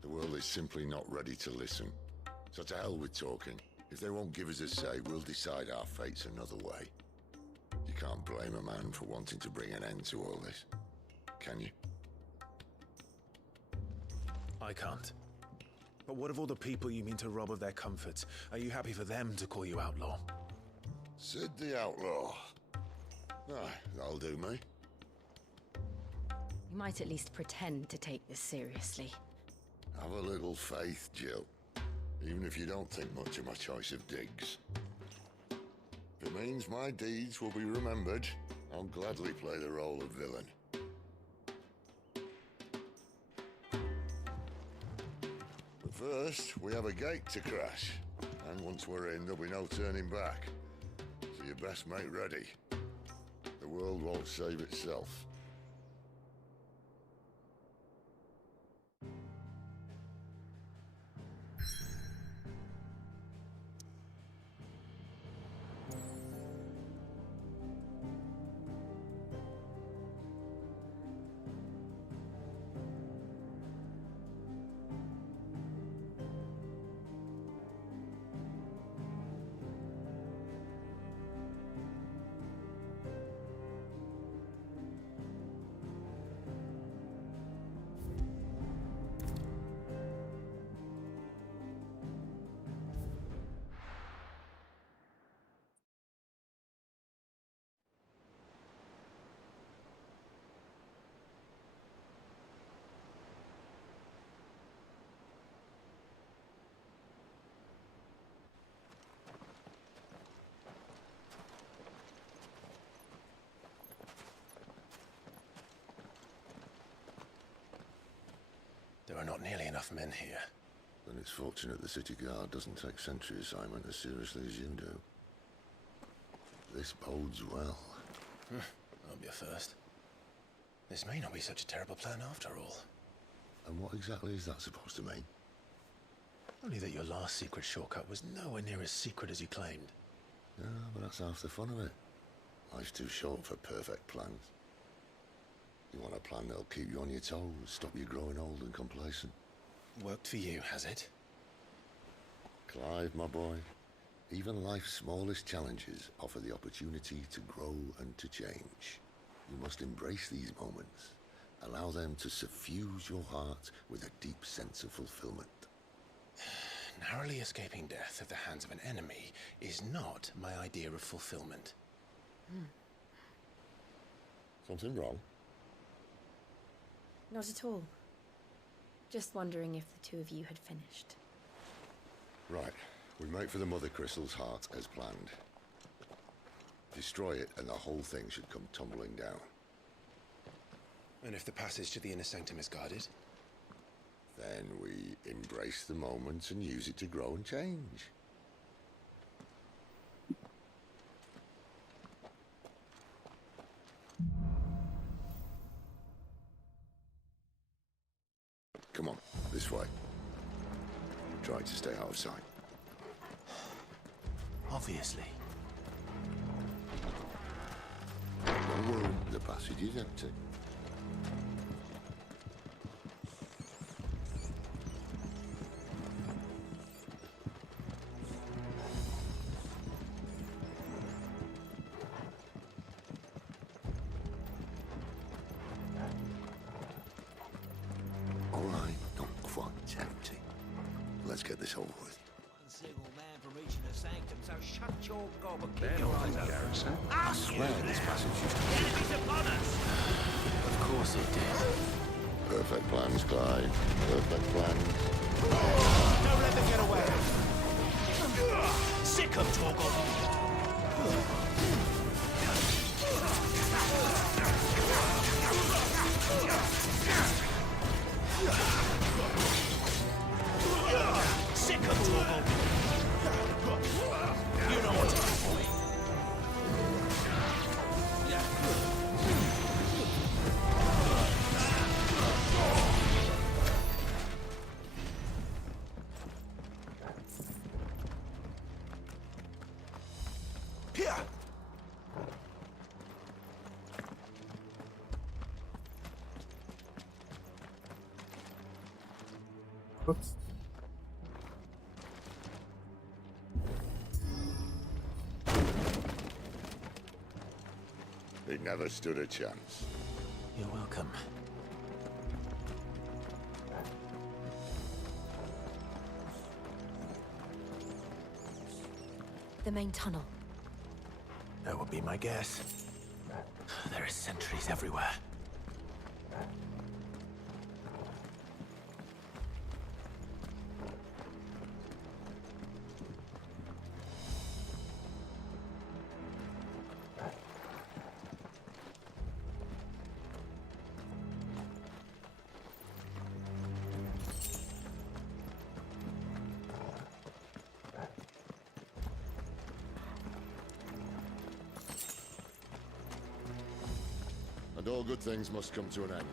The world is simply not ready to listen. So to hell with talking. If they won't give us a say, we'll decide our fates another way. You can't blame a man for wanting to bring an end to all this, can you? I can't. But what of all the people you mean to rob of their comforts? Are you happy for them to call you outlaw? Sid the Outlaw. Aye, that'll do me. You might at least pretend to take this seriously. Have a little faith, Jill. Even if you don't think much of my choice of digs. If it means my deeds will be remembered, I'll gladly play the role of villain. But first, we have a gate to crash. And once we're in, there'll be no turning back. So you best make ready. The world won't save itself. There are not nearly enough men here. Then it's fortunate the city guard doesn't take sentry assignment as seriously as you do. This bodes well. That'll be a first. This may not be such a terrible plan after all. And what exactly is that supposed to mean? Only that your last secret shortcut was nowhere near as secret as you claimed. Yeah, but that's half the fun of it. Life's too short for perfect plans. You want a plan that'll keep you on your toes, stop you growing old and complacent. Worked for you, has it? Clive, my boy, even life's smallest challenges offer the opportunity to grow and to change. You must embrace these moments. Allow them to suffuse your heart with a deep sense of fulfillment. Narrowly escaping death at the hands of an enemy is not my idea of fulfillment. Something wrong? Not at all. Just wondering if the two of you had finished. Right. We make for the Mother Crystal's heart as planned. Destroy it and the whole thing should come tumbling down. And if the passage to the inner sanctum is guarded? Then we embrace the moment and use it to grow and change. Come on, this way. Try to stay out of sight. Obviously. Don't worry, the passage is empty. All right, not quite empty. Let's get this over with. One single man from reaching the sanctum, so shut your gob and They're keep your not eyes in open. garrison. Ah, I swear this passage used to the enemy's upon us! Of course it did. Perfect plans, Clive. Perfect plans. Don't let them get away! Sick of Torgal! Sick of Torgal! You know what to do, boy. Here! Oops. He never stood a chance. You're welcome. The main tunnel. That would be my guess. There are sentries everywhere. And all good things must come to an end.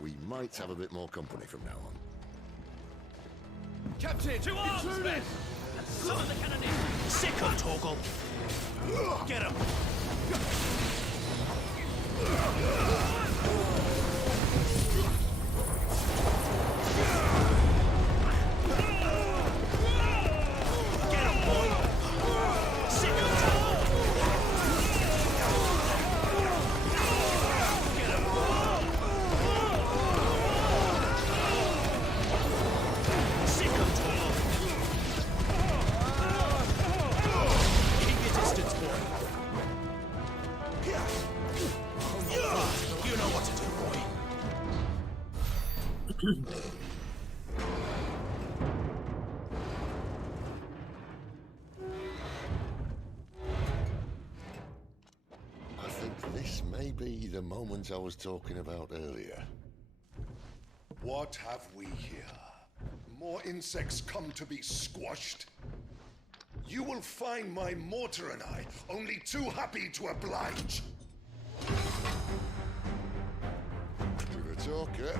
We might have a bit more company from now on. Captain! To arms, men! Summon the cannoneer! Sick of Torgal! Get him! Get him, boy! Sick of Torgal! Get him! Sick of Torgal! Keep your distance, boy. You know what to do, boy. I think this may be the moment I was talking about earlier. What have we here? More insects come to be squashed? You will find my mortar and I only too happy to oblige. Do the talk, eh?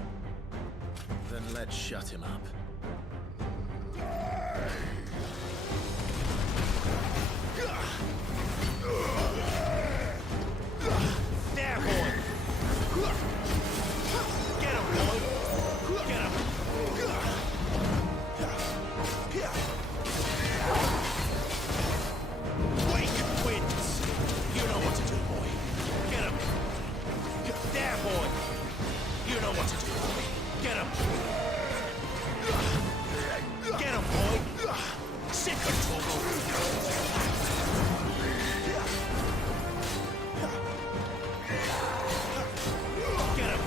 Then let's shut him up. There, boy! Get him, boy! Get him! Wake winds! You know what to do, boy. Get him! There, boy! You know what to do, boy. Get him! Get him, boy! Sick of trouble! Get him!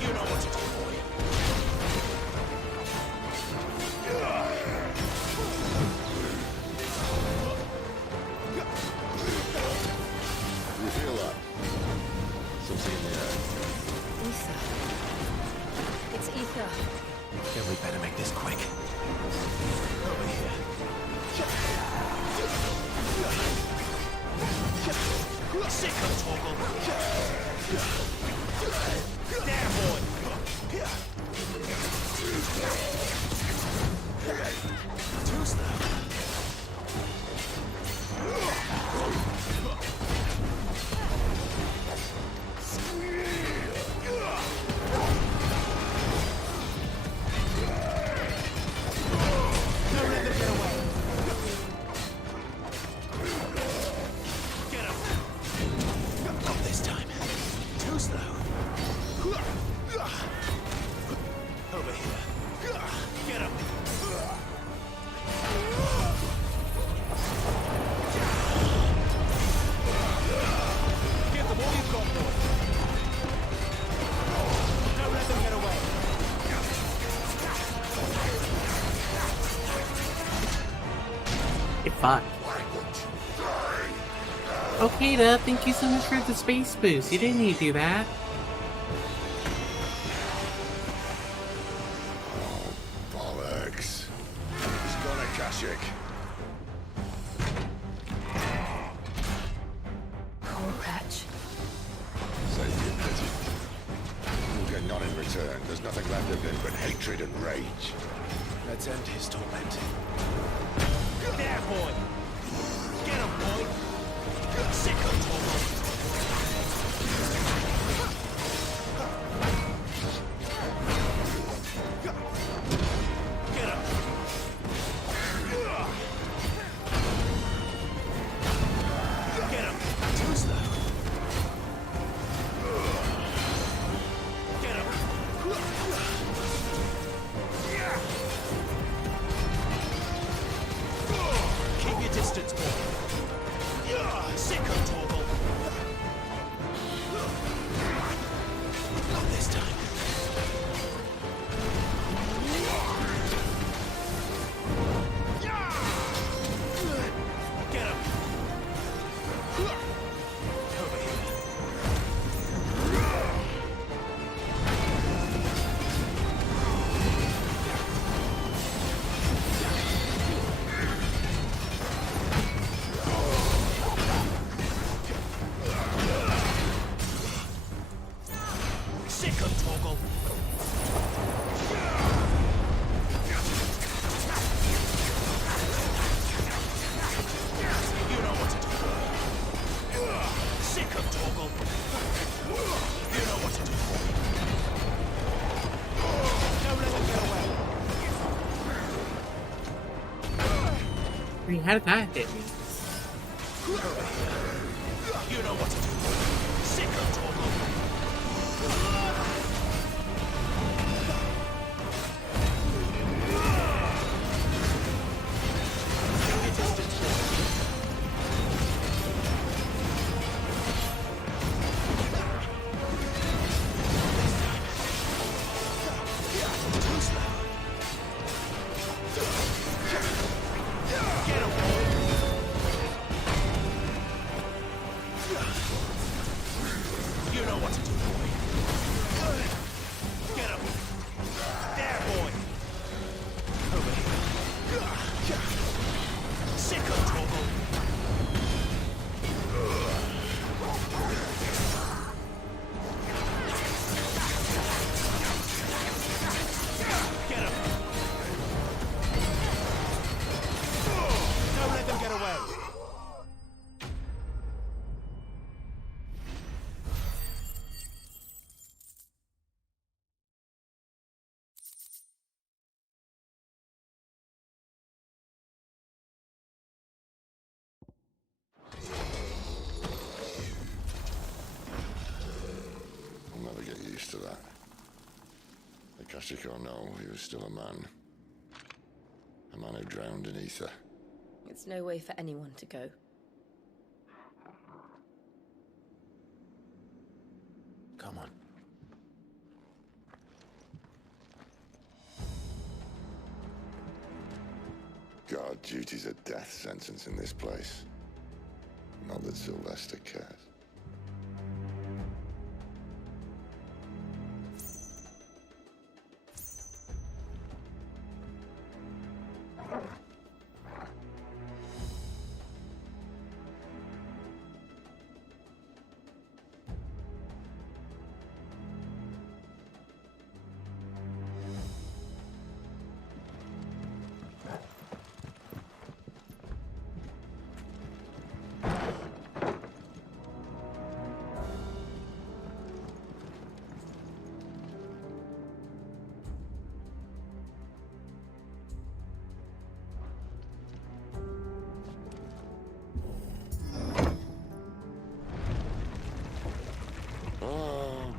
You know what to do, boy. You feel that? Something in the air. Ether. It's ether. Then we better make this quick. Over here. Sick of trouble! There, boy! Too slow. Don't let them get away. Get him. Not this time. Too slow. Over here. Get him. Give them all you've got, boy. Don't let them get away. Get fucked. Okay, Dad, thank you so much for the space boost. You didn't need to do that. Bollocks. He's gonna Kashyyyk. Poor wretch. Save your pity. You'll get none in return. There's nothing left of him but hatred and rage. Let's end his torment. There, boy! Get him, boy! Sick of trouble! Get him! Get him! Too slow! Get him! Keep your distance, boy. Sick of trouble. Not this time. Get him. Over here. Sick of trouble. You know what to do. Sick of trouble. You know what to do. Don't let them get away. I mean, how did that hit me? Over here. You know what to do. Sick of trouble. Keep your distance, boy. Too slow. Get him, boy. that. Akashic or no, he was still a man. A man who drowned in ether. It's no way for anyone to go. Come on. God, duty's a death sentence in this place. Not that Sylvester cares.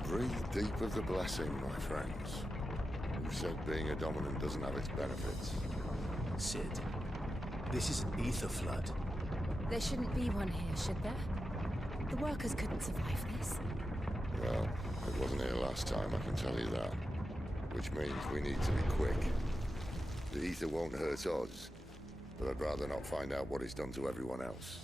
Breathe deep of the blessing, my friends. Who said being a dominant doesn't have its benefits? Sid, this is an ether flood. There shouldn't be one here, should there? The workers couldn't survive this. Well, it wasn't here last time, I can tell you that. Which means we need to be quick. The ether won't hurt us, but I'd rather not find out what it's done to everyone else.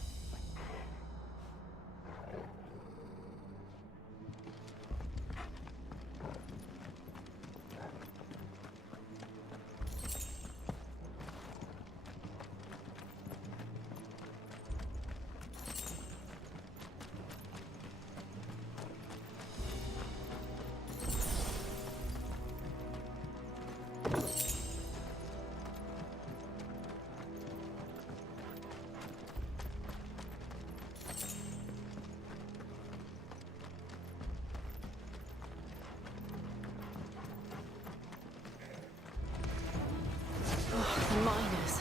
The miners.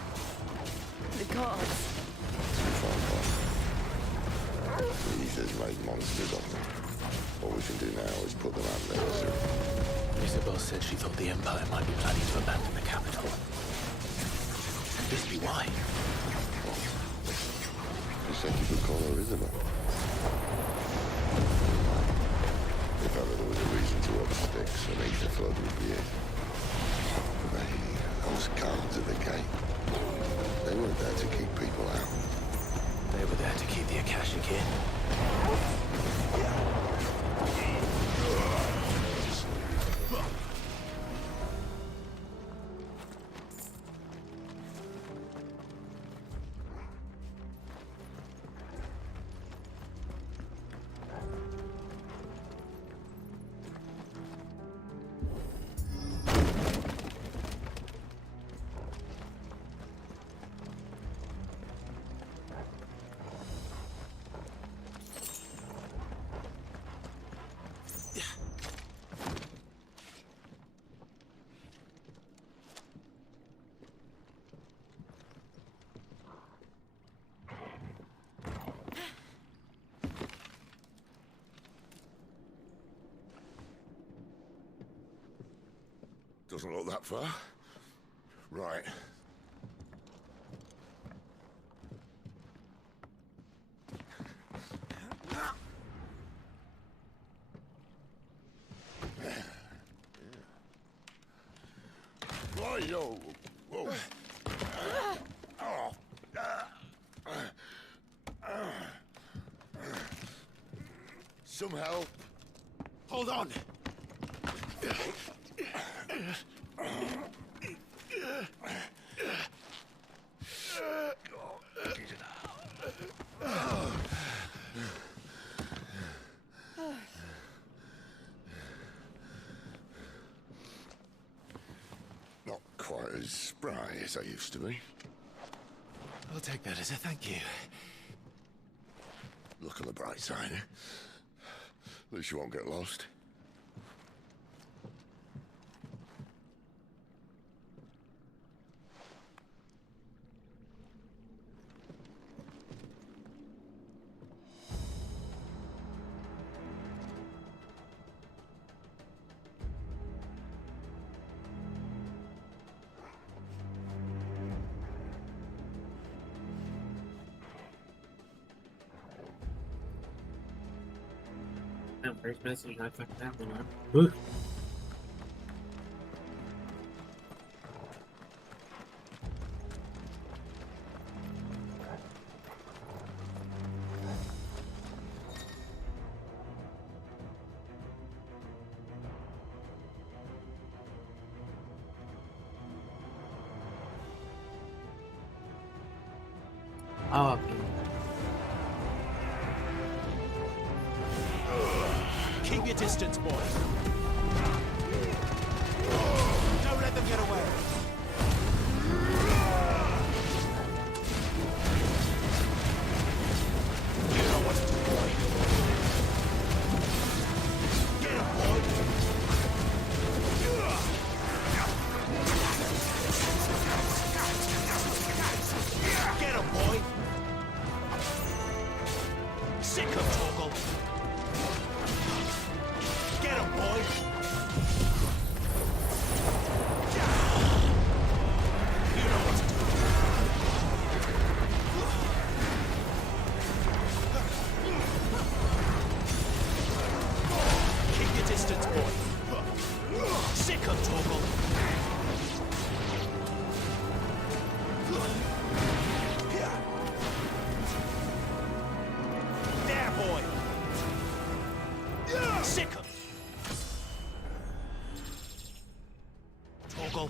The gods. Too far gone. The ether's made monsters of them. All we can do now is put them out there soon. Isabel said she thought the Empire might be planning to abandon the capital. Could this be why? She said you could call her Isabel. If ever there was a reason to up sticks, an ether flood would be it. Those guards at the gate. They weren't there to keep people out. They were there to keep the Akashic in. Doesn't look that far. Right. Yo. Whoa. Oh. Some help. Hold on. Not quite as spry as I used to be. I'll take that as a thank you. Look on the bright side, eh? At least you won't get lost. No, first message I fucked that one up. Ooh. Oh, okay. Keep your distance, boys. Don't let them get away. You know what to do, boy. Get him, boy. Get him, boy. Sick of Torgal. Get him, boy! You know what to do. Keep your distance, boy. Sick of Torgal. There, boy! Sick of Torgal.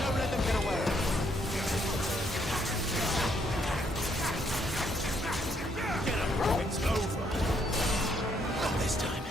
Don't let them get away. Get him. It's over. Not this time.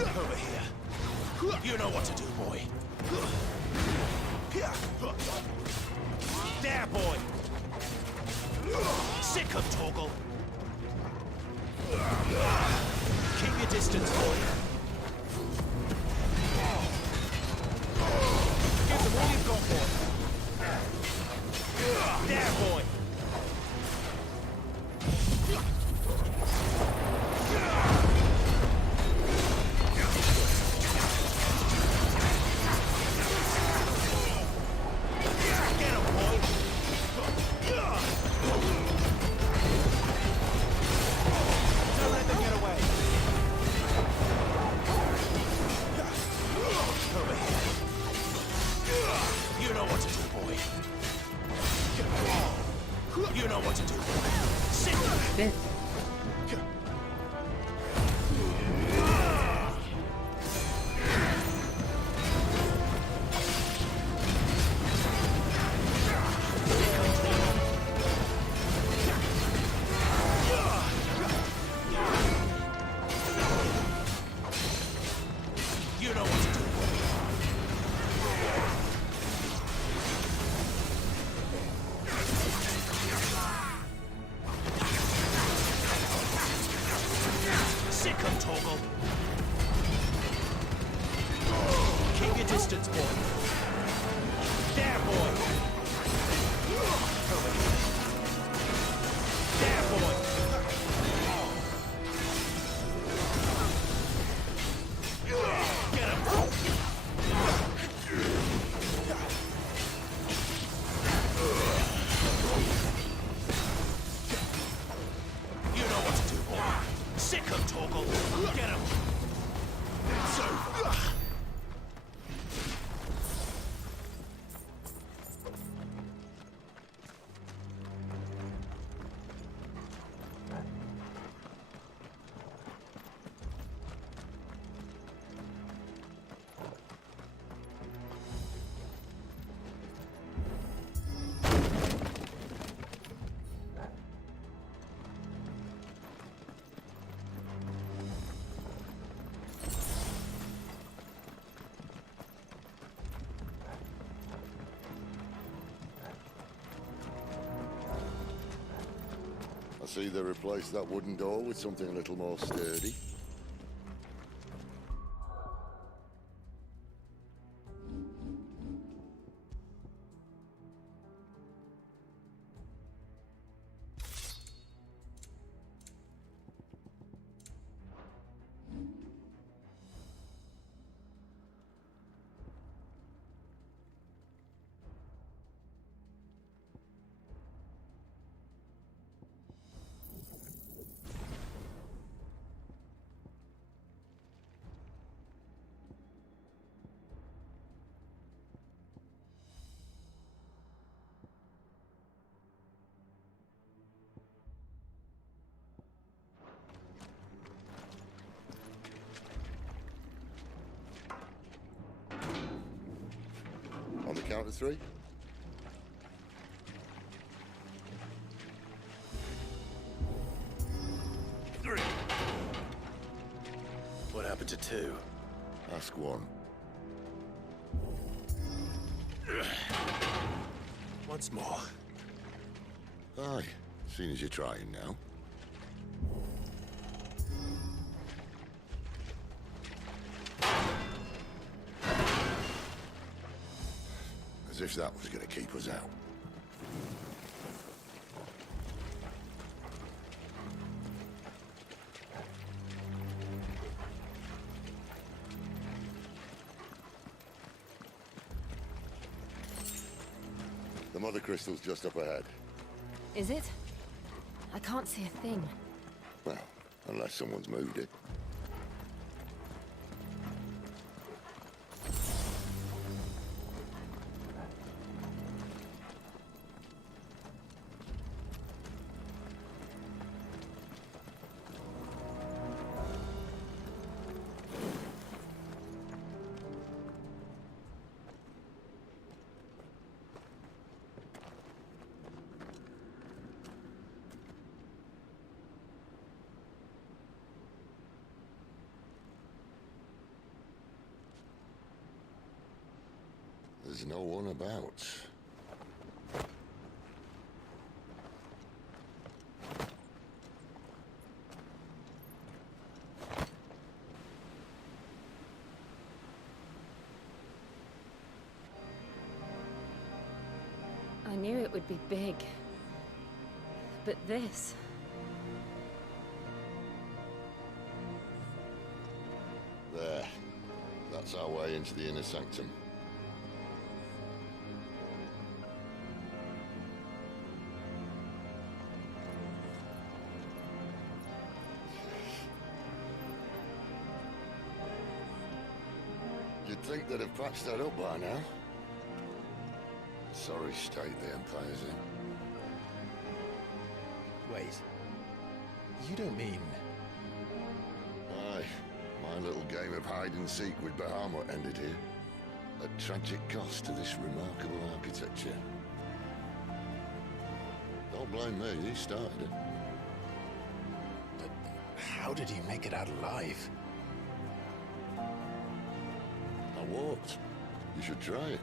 Over here. You know what to do, boy. There, boy. Sick of Torgal. Keep your distance, boy. Give them all you've got, boy. There, boy. You know what to do. Sit. Shit. see they replaced that wooden door with something a little more sturdy? On the count of 3? What happened to 2? Ask 1. Once more. Aye, seeing as you're trying now. As if that was going to keep us out. The mother crystal's just up ahead. Is it? I can't see a thing. Well, unless someone's moved it. There's no one about. I knew it would be big. But this... There. That's our way into the inner sanctum. You'd think they'd have patched that up by now. Sorry state the Empire's in. Wait. You don't mean... Aye. My little game of hide-and-seek with Bahamut ended here. At tragic cost to this remarkable architecture. Don't blame me, you started it. But how did you make it out alive? I walked. You should try it.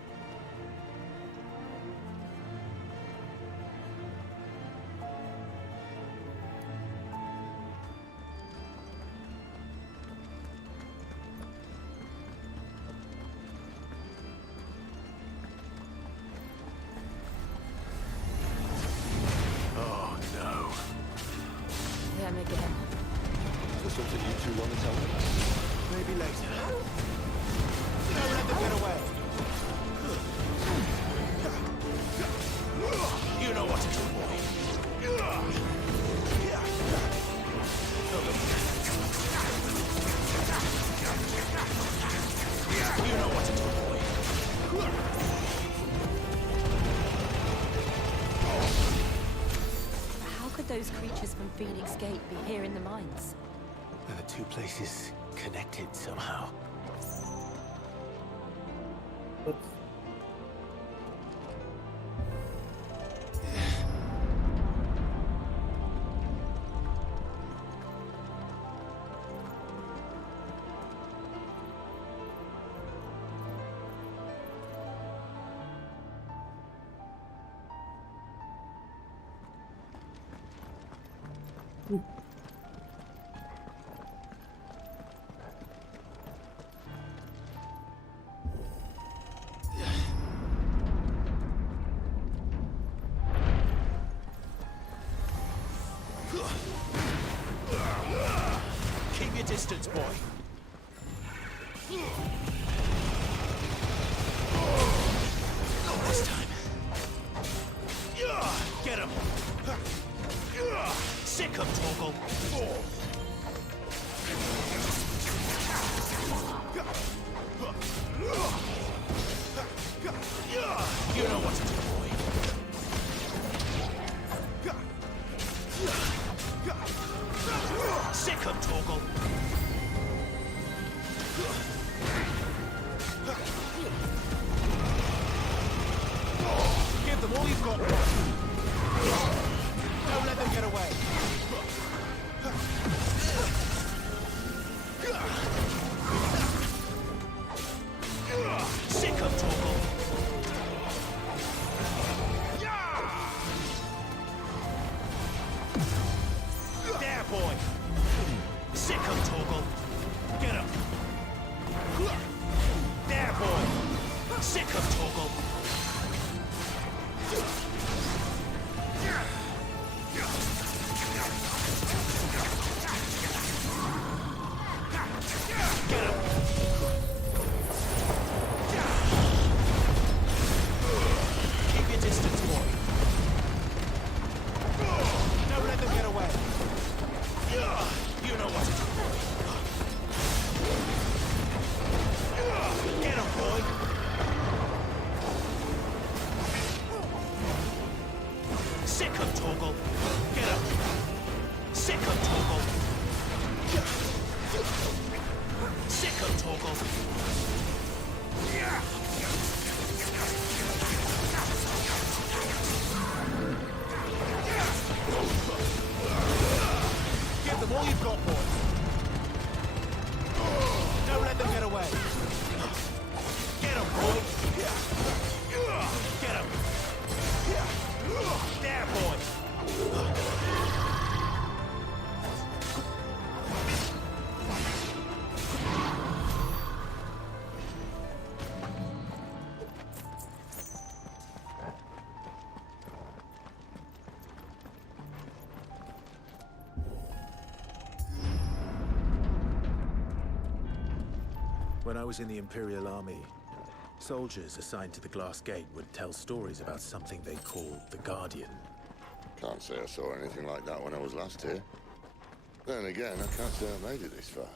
Oh, no. Them again. Is there something you two want to tell me? Maybe later. Don't let them get away. You know what to do, boy. You know what to do, boy. How could those creatures from Phoenix Gate be here in the mines? Are the two places connected somehow? Keep your distance, boy. Not this time. Get him. Sick him, Torgal. You know what to do, boy. Sick him, Torgal. Give them all you've got. Don't let them get away. Sick him, Torgal. There, boy. Sick him, Torgal. Get him. There, boy. Sick him, Torgal. Keep your distance, boy. Don't let them get away. You know what to do. Get him, boy. Sick him, Torgal. Get him. Sick him, Torgal. Sick him, Torgal. Give them all you've got, boy. Don't let them get away. Get him, boy. Get him. There, boy. When I was in the Imperial Army, soldiers assigned to the Glass Gate would tell stories about something they called the Guardian. Can't say I saw anything like that when I was last here. Then again, I can't say I made it this far.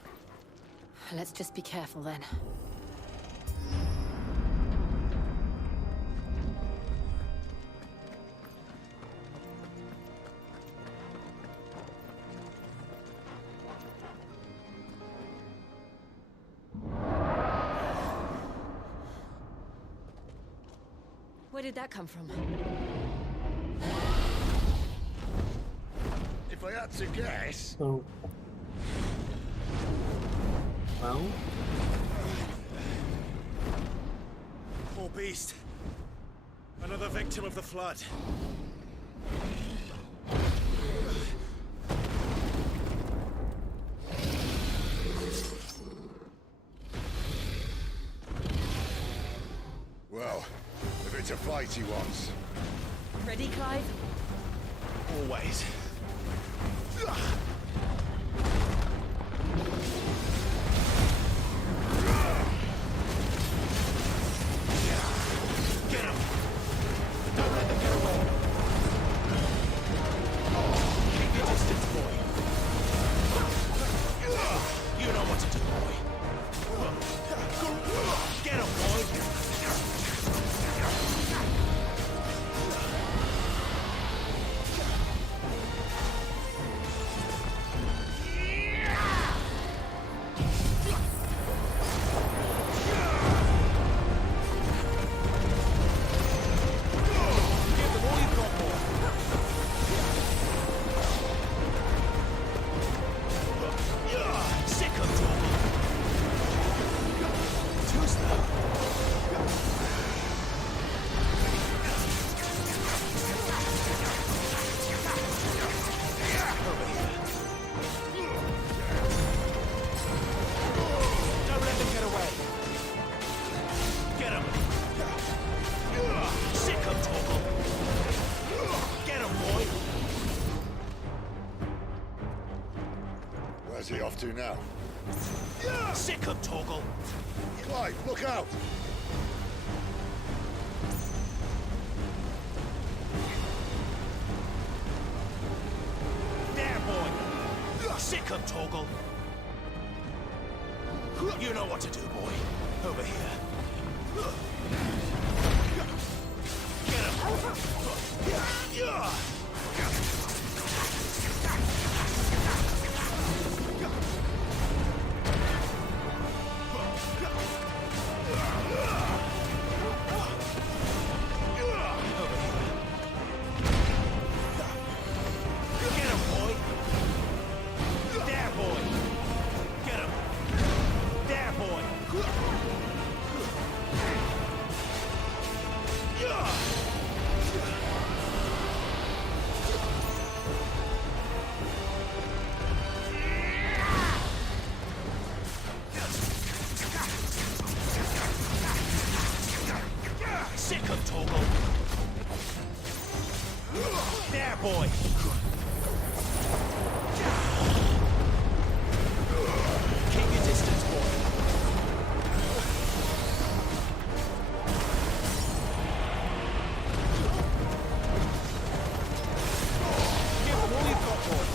Let's just be careful then. Where did that come from? If I had to guess... So... Well... Poor beast. Another victim of the flood. Well, if it's a fight he wants. Ready, Clive? Always. Get him! Don't let them get away! Keep your distance, boy. You know what to do, boy. Get him, boy! to now. Sick of Torgal! Clive, look out! There, boy! Sick of Torgal! You know what to do, boy. Over here. Get him! Sick of Torgal! There, boy! Keep your distance, boy. Give them all you've got, boy.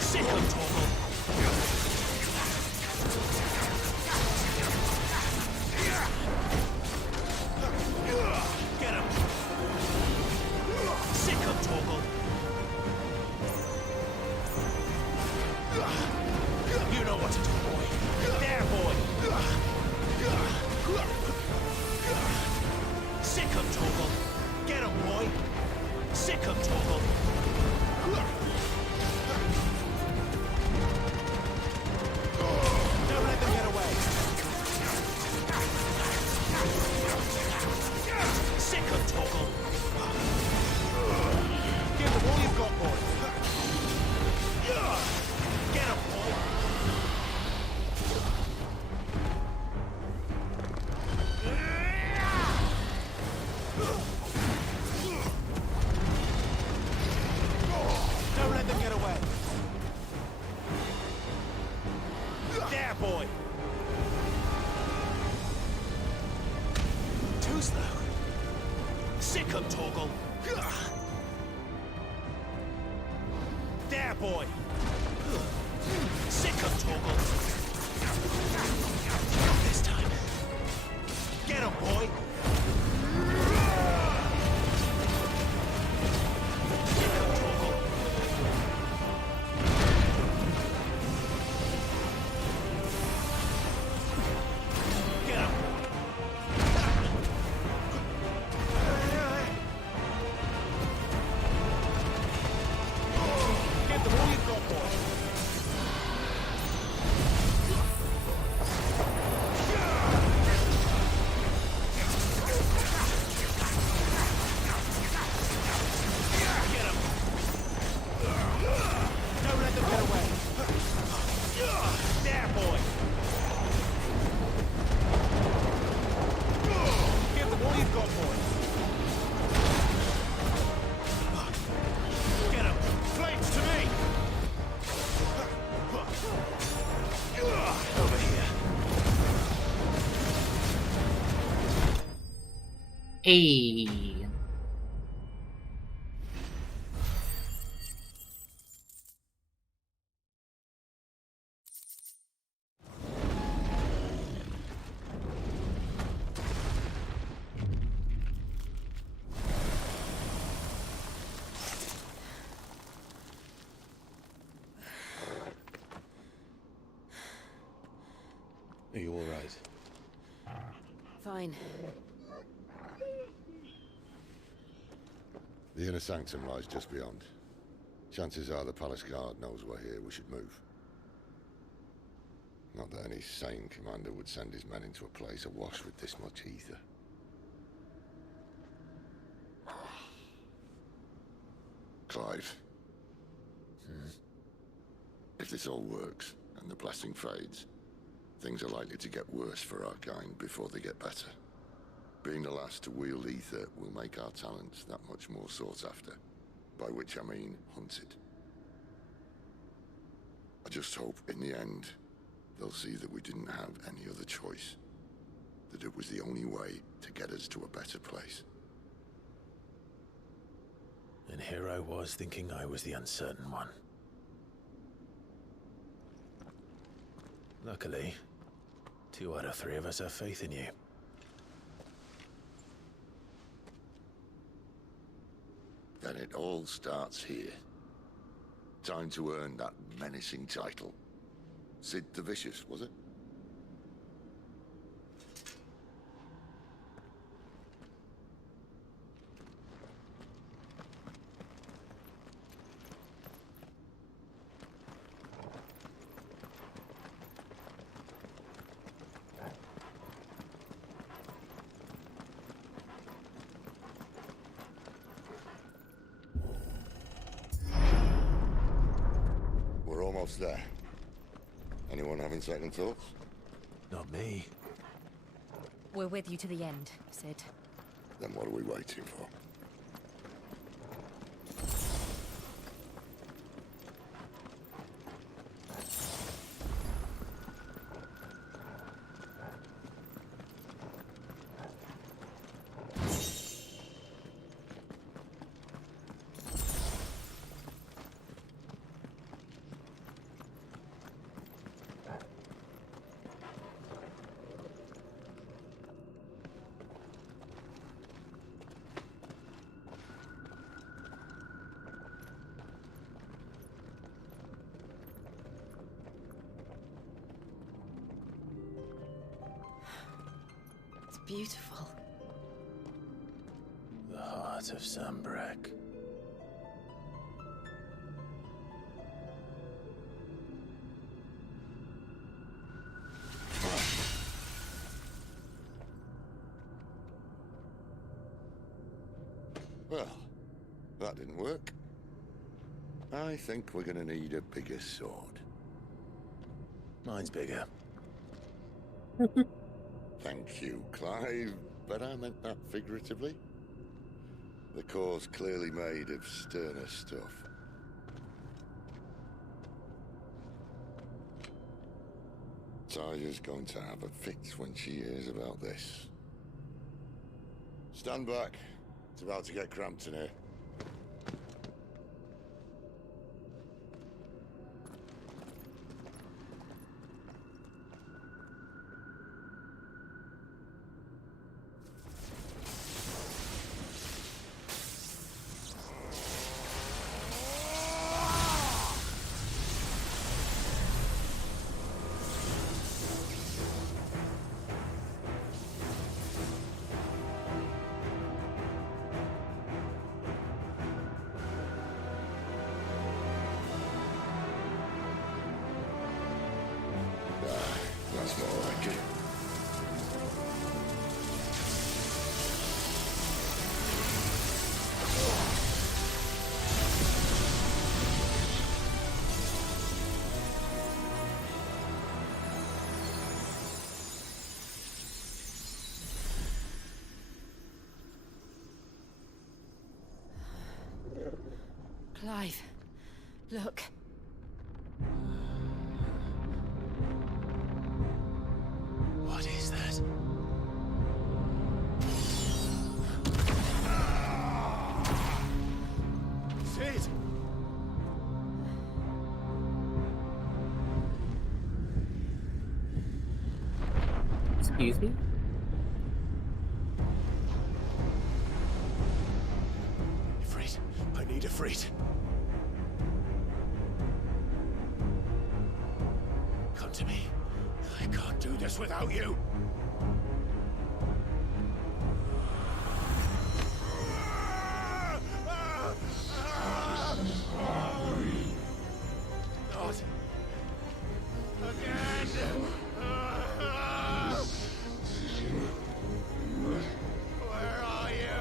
Sick of Torgal! Get him! Sick of Torgal! You know what to do, boy. There, boy! Sick of Torgal! Get him, boy! Sick of Torgal! Don't let them get away! Sick of Torgal! Give them all you've got, boy! Get him, boy! Don't let them get away! There, boy! Too slow. Sick of Torgal! There, boy! Sick of Torgal! Not this time. Get him, boy! Sick of Torgal! Get him! Give them all you've got, boy! Get him! Don't let them get away! There, boy! Give them all you've got, boy! Get him! Flames to me! Over here. Hey. Are you all right? Fine. The inner sanctum lies just beyond. Chances are the palace guard knows we're here. We should move. Not that any sane commander would send his men into a place awash with this much ether. Clive. If this all works, and the blessing fades, things are likely to get worse for our kind before they get better. Being the last to wield ether will make our talents that much more sought after. By which I mean hunted. just hope in the end they'll see that we didn't have any other choice. That it was the only way to get us to a better place. And here I was thinking I was the uncertain one. Luckily, 2 out of 3 of us have faith in you. Then it all starts here. Time to earn that menacing title. Sid the Vicious, was it? We're almost there. Anyone having second thoughts? Not me. We're with you to the end, Sid. Then what are we waiting for? It's beautiful. The heart of Sambrek. Well, that didn't work. I think we're gonna need a bigger sword. Mine's bigger. Thank you, Clive, but I meant that figuratively. The core's clearly made of sterner stuff. Taya's going to have a fit when she hears about this. Stand back. It's about to get cramped in here. That's more like it. Clive, look. What is that? Sid! Excuse me? Ifrit, I need Ifrit. Come to me. I can't do this without you. Not again. Where are you?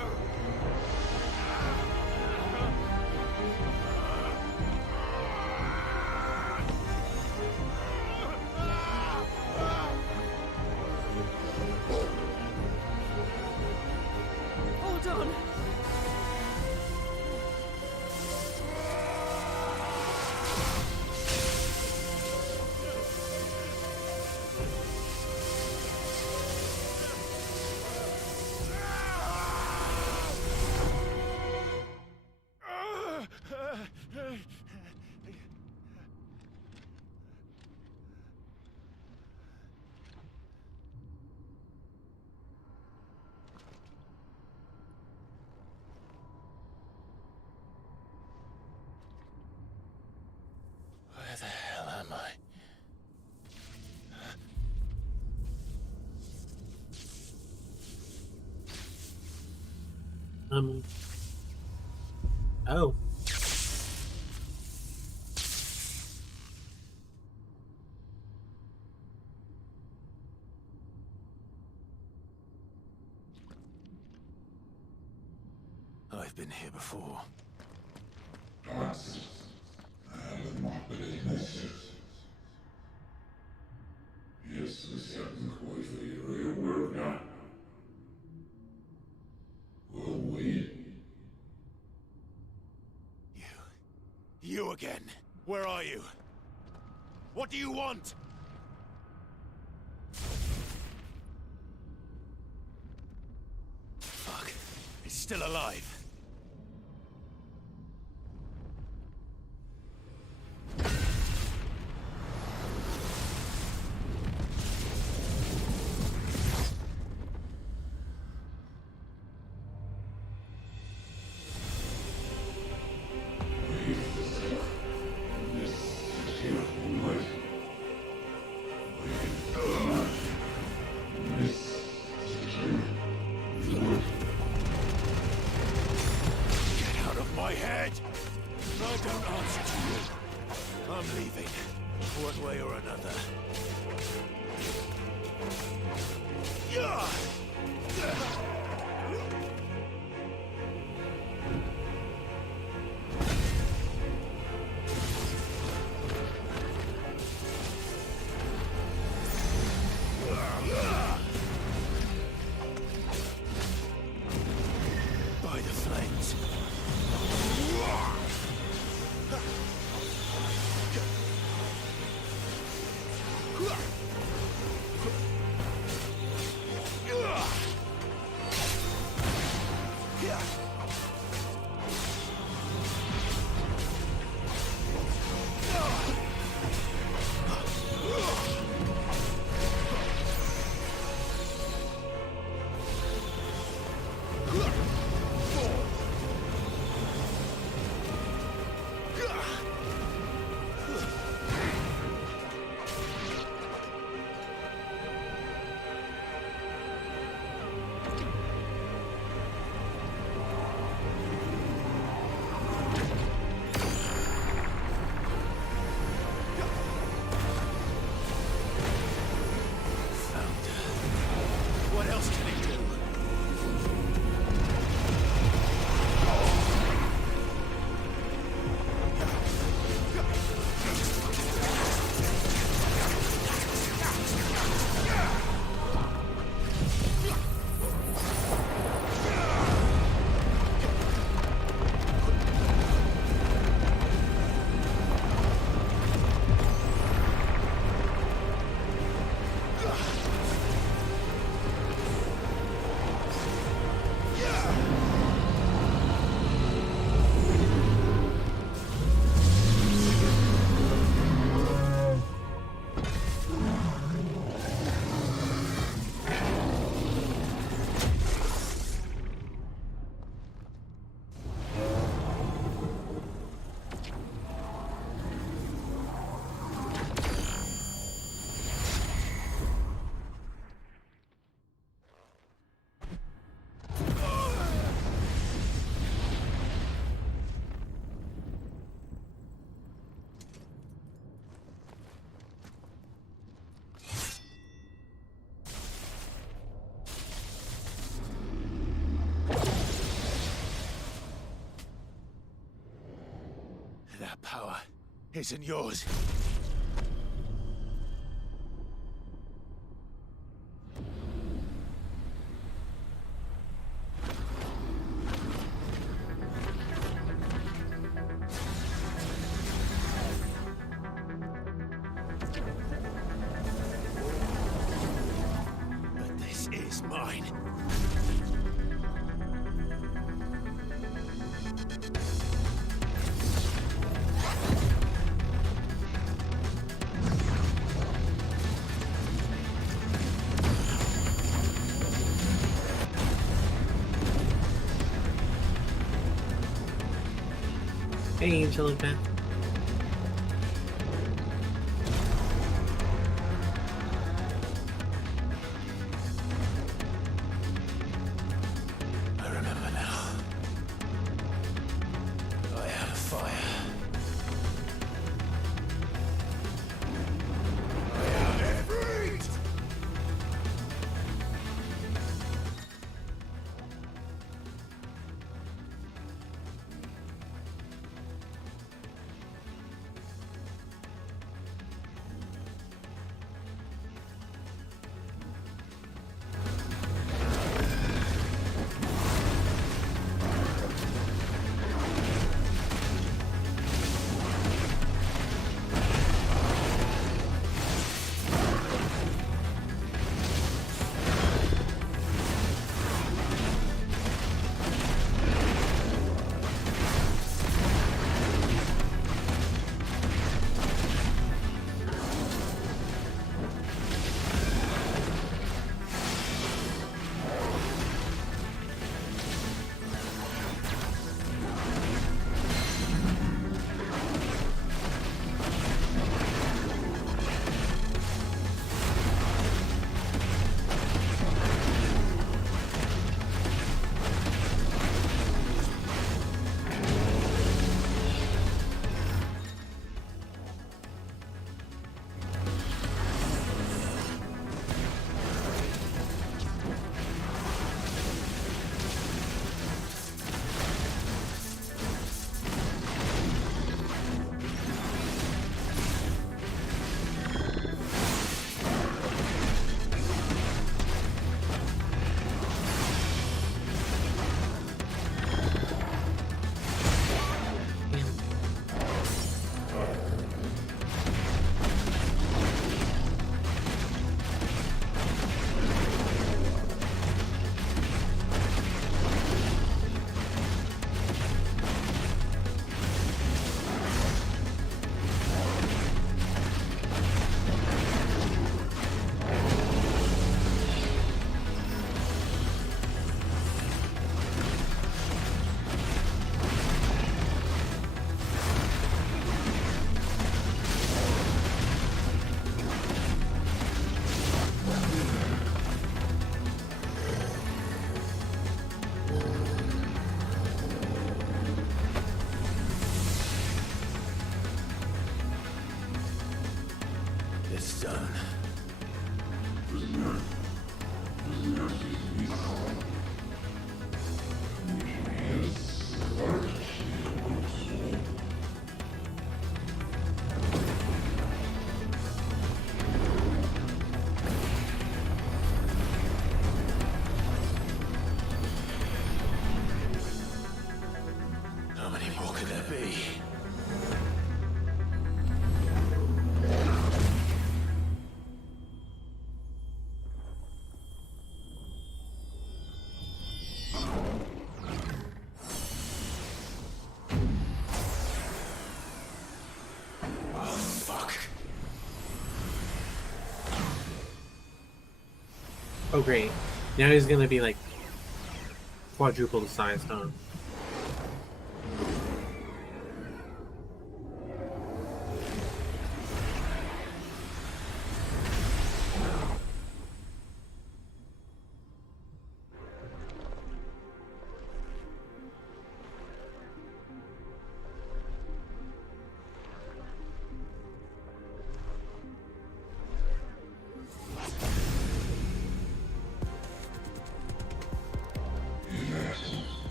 Oh. I've been here before. You again. Where are you? What do you want? Fuck. It's still alive. My head! I don't answer to you. I'm leaving, one way or another. By the flames. What else can he do? That power isn't yours. But this is mine. Hey, Angelica. I remember now. Oh, great. Now he's gonna be like quadruple the size, huh?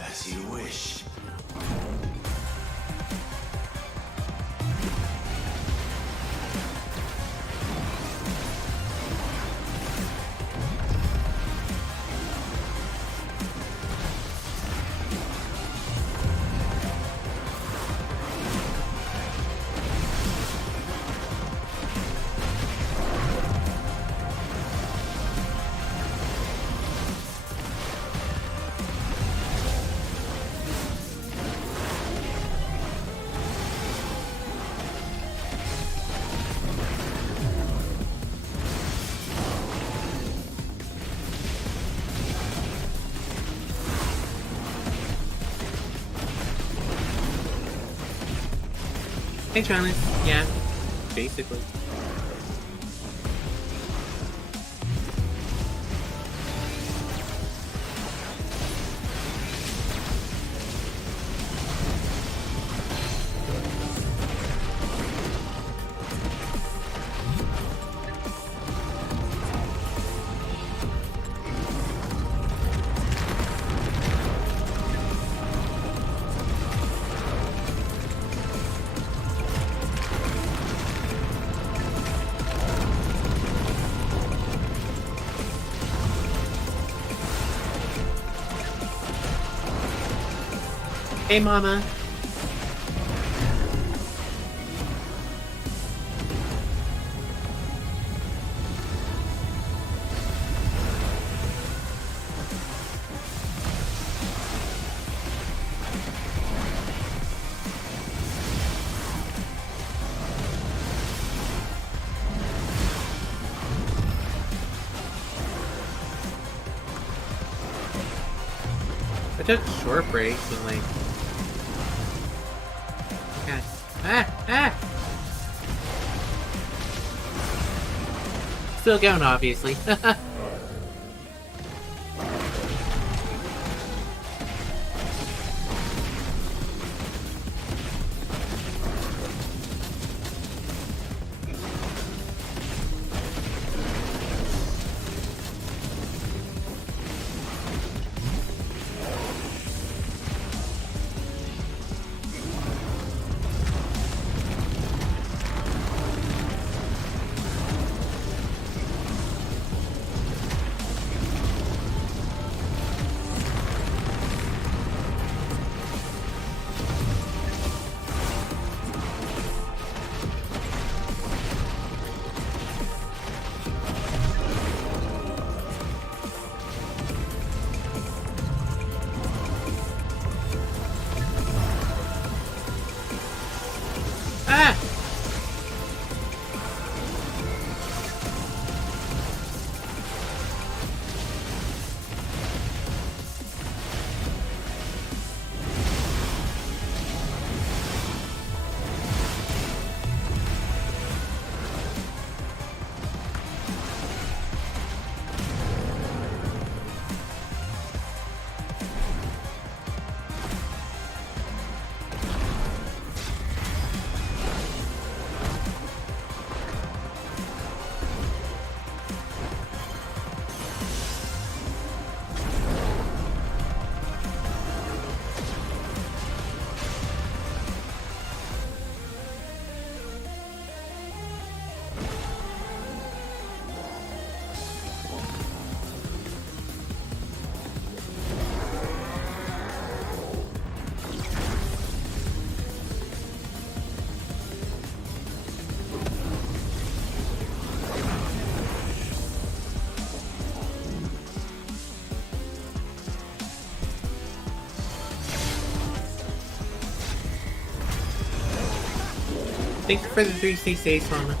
As you wish. Hey, Charlie. Yeah, basically. Hey, Mama. I took short breaks and like. Still going, obviously. Thank you for the 368, Mama.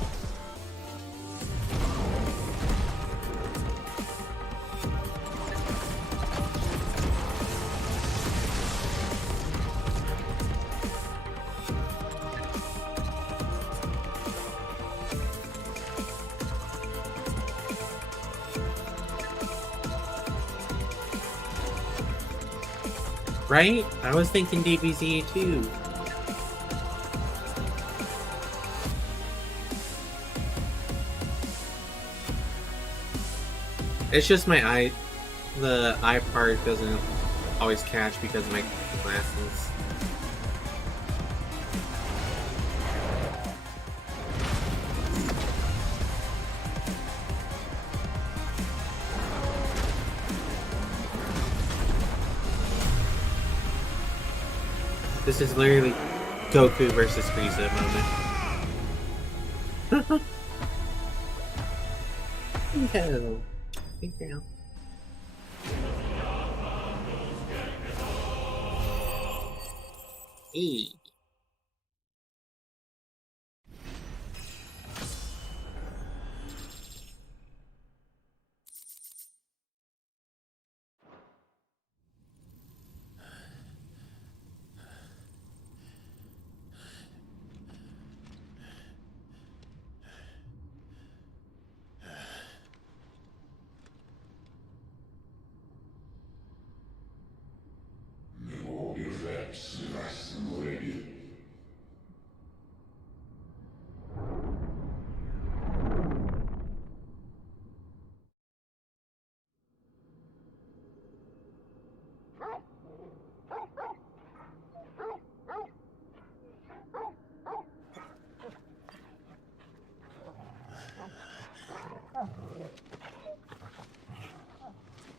Right? I was thinking DBZ too. It's just my eye, the eye part doesn't always catch because of my glasses. This is literally Goku versus Frieza moment. No. Thank you. Hey.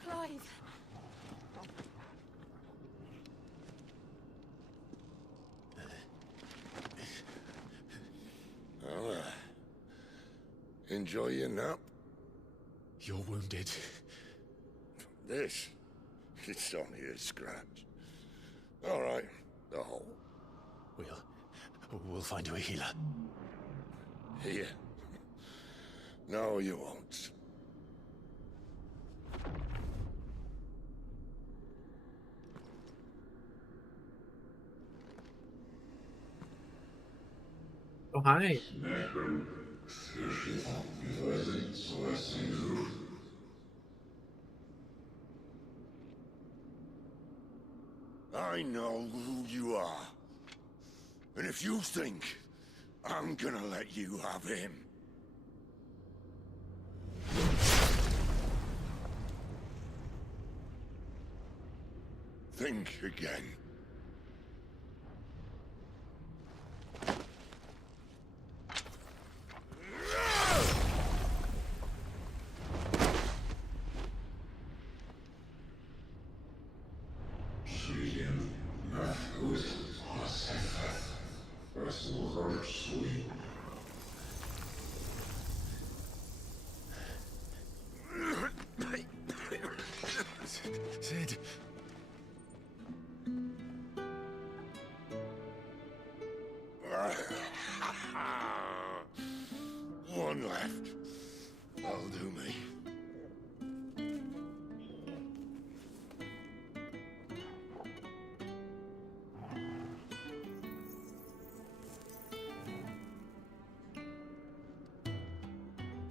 Clive. Well, enjoy your nap. You're wounded. This? It's only a scratch. All right, the hole. We'll find you a healer. Here. No, you won't. Oh, hi. I know who you are. And if you think I'm gonna let you have him... think again. Sid. One left. That'll do me.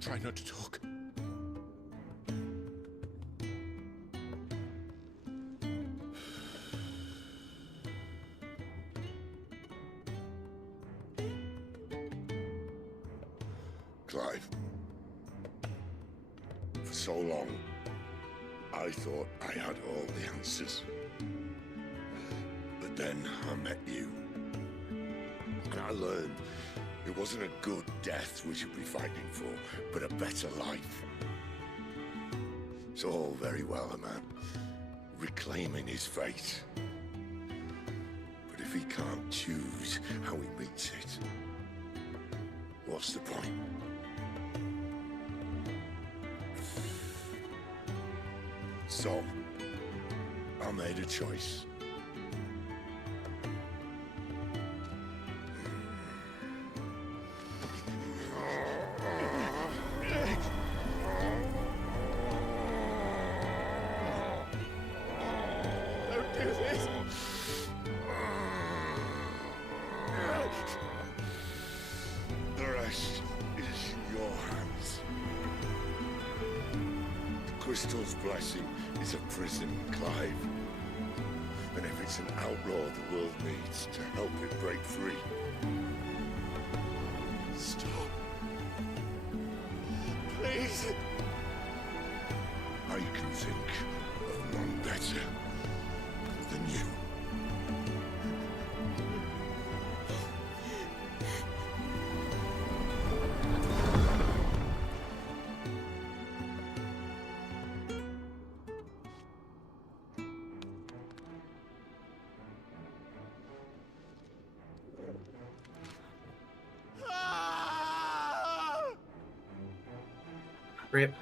Try not to talk. Clive. For so long, I thought I had all the answers. But then I met you. And I learned it wasn't a good death we should be fighting for, but a better life. It's all very well, a man reclaiming his fate. But if he can't choose how he meets it, what's the point? So, I made a choice. rest is in your hands. The Crystal's blessing is a prison, Clive. And if it's an outlaw the world needs to help it break free. Stop. Please. I can think of none better than you. Rip.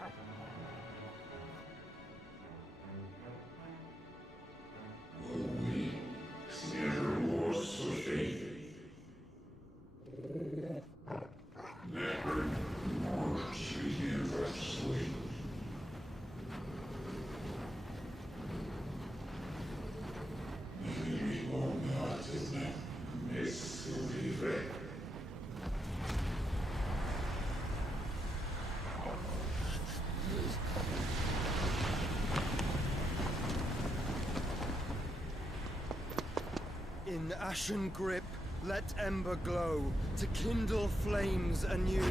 In ashen grip, let ember glow, to kindle flames anew.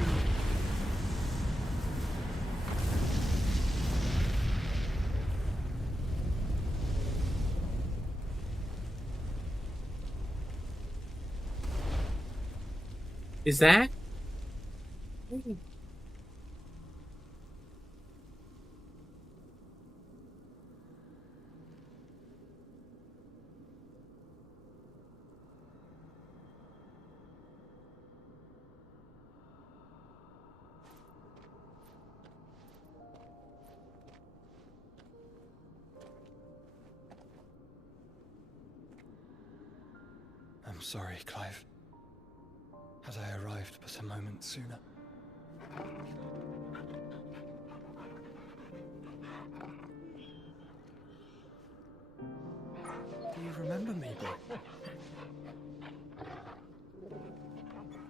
Is that? I'm sorry, Clive. Had I arrived but a moment sooner. Do you remember me, boy?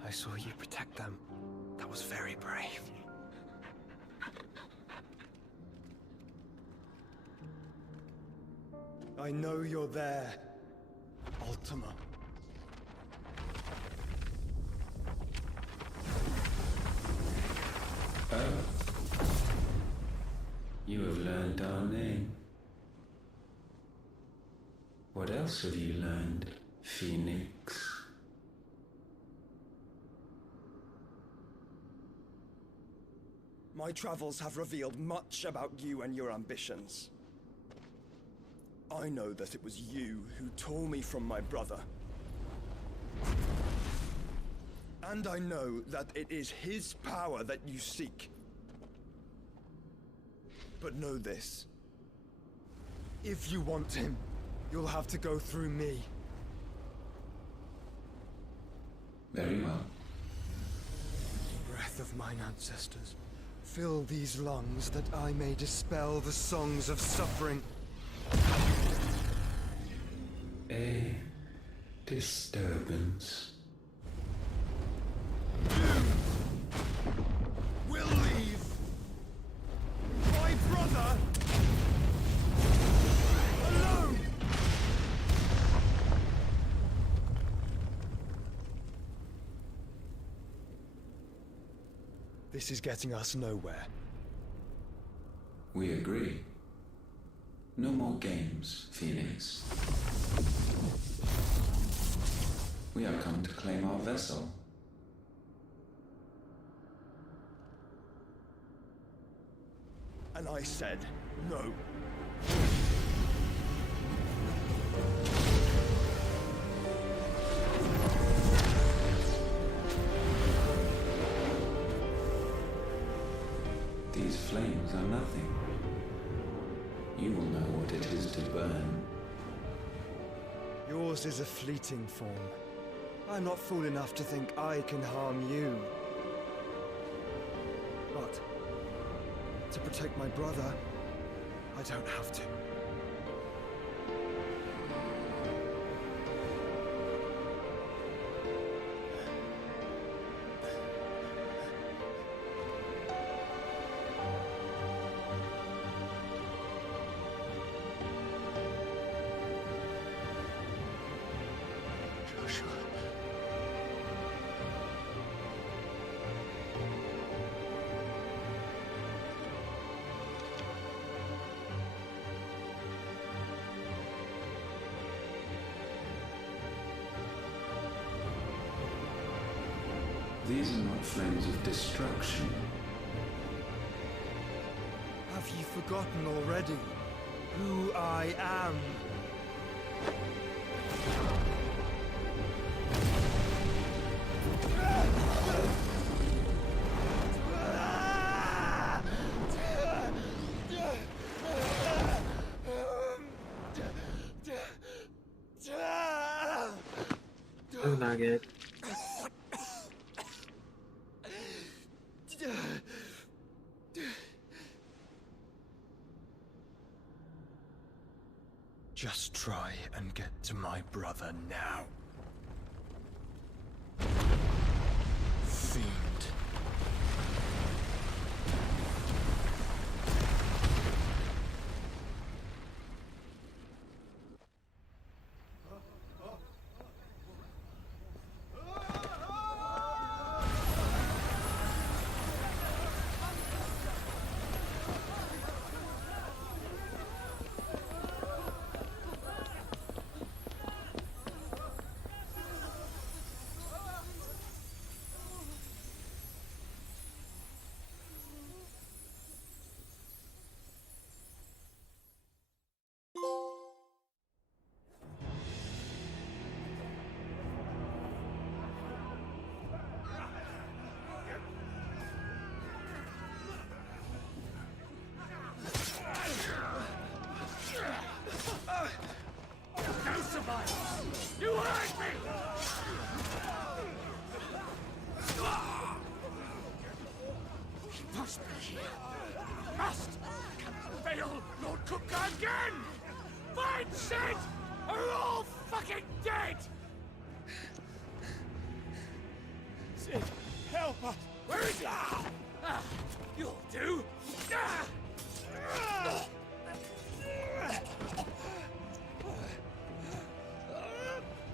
I saw you protect them. That was very brave. I know you're there, Ultima. Oh. You have learned our name. What else have you learned, Phoenix? My travels have revealed much about you and your ambitions. I know that it was you who tore me from my brother. And I know that it is his power that you seek. But know this. If you want him, you'll have to go through me. Very well. Breath of mine ancestors, fill these lungs that I may dispel the songs of suffering. A disturbance. Will leave my brother alone. This is getting us nowhere. We agree. No more games, Phoenix. We have come to claim our vessel. And I said no. These flames are nothing. You will know what it is to burn. Yours is a fleeting form. I'm not fool enough to think I can harm you. But to protect my brother, I don't have to. These are not flames of destruction. Have you forgotten already who I am? Oh, Nugget. Just try and get to my brother now. Fiend. No survivors! You hurt me! He must be here. Must! Can fail Lord Cookgar again! Find Sid! Or we're all fucking dead! Sid, help us! Where is he? You'll do!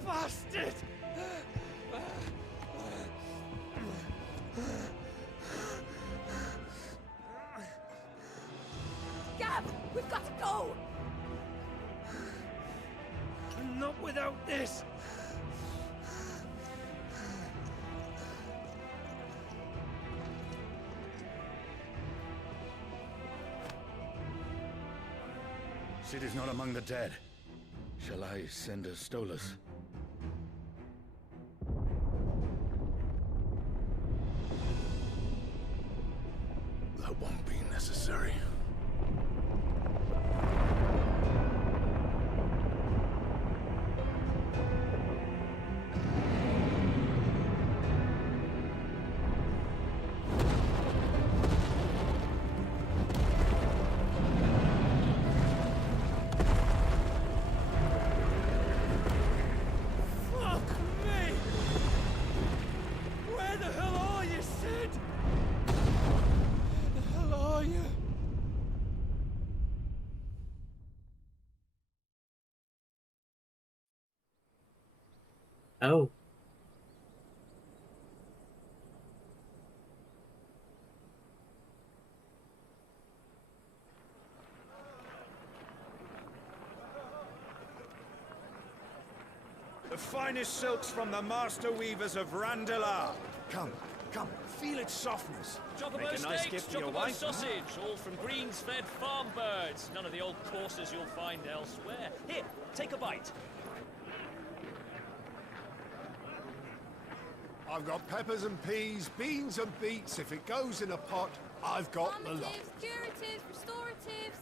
Bastard! Gab, we've got to go! Not without this! Sid is not among the dead. Shall I send a Stolas? That won't be necessary. Fuck me! Where the hell are you, Sid? The hell are you? Oh. The finest silks from the master weavers of Randalar. Come, come, feel its softness. Chocobo Make a nice steaks, gift for your chocobo wife. sausage, all from greens-fed farm birds. None of the old courses you'll find elsewhere. Here, take a bite. I've got peppers and peas, beans and beets. If it goes in a pot, I've got the lot. Curatives, restoratives,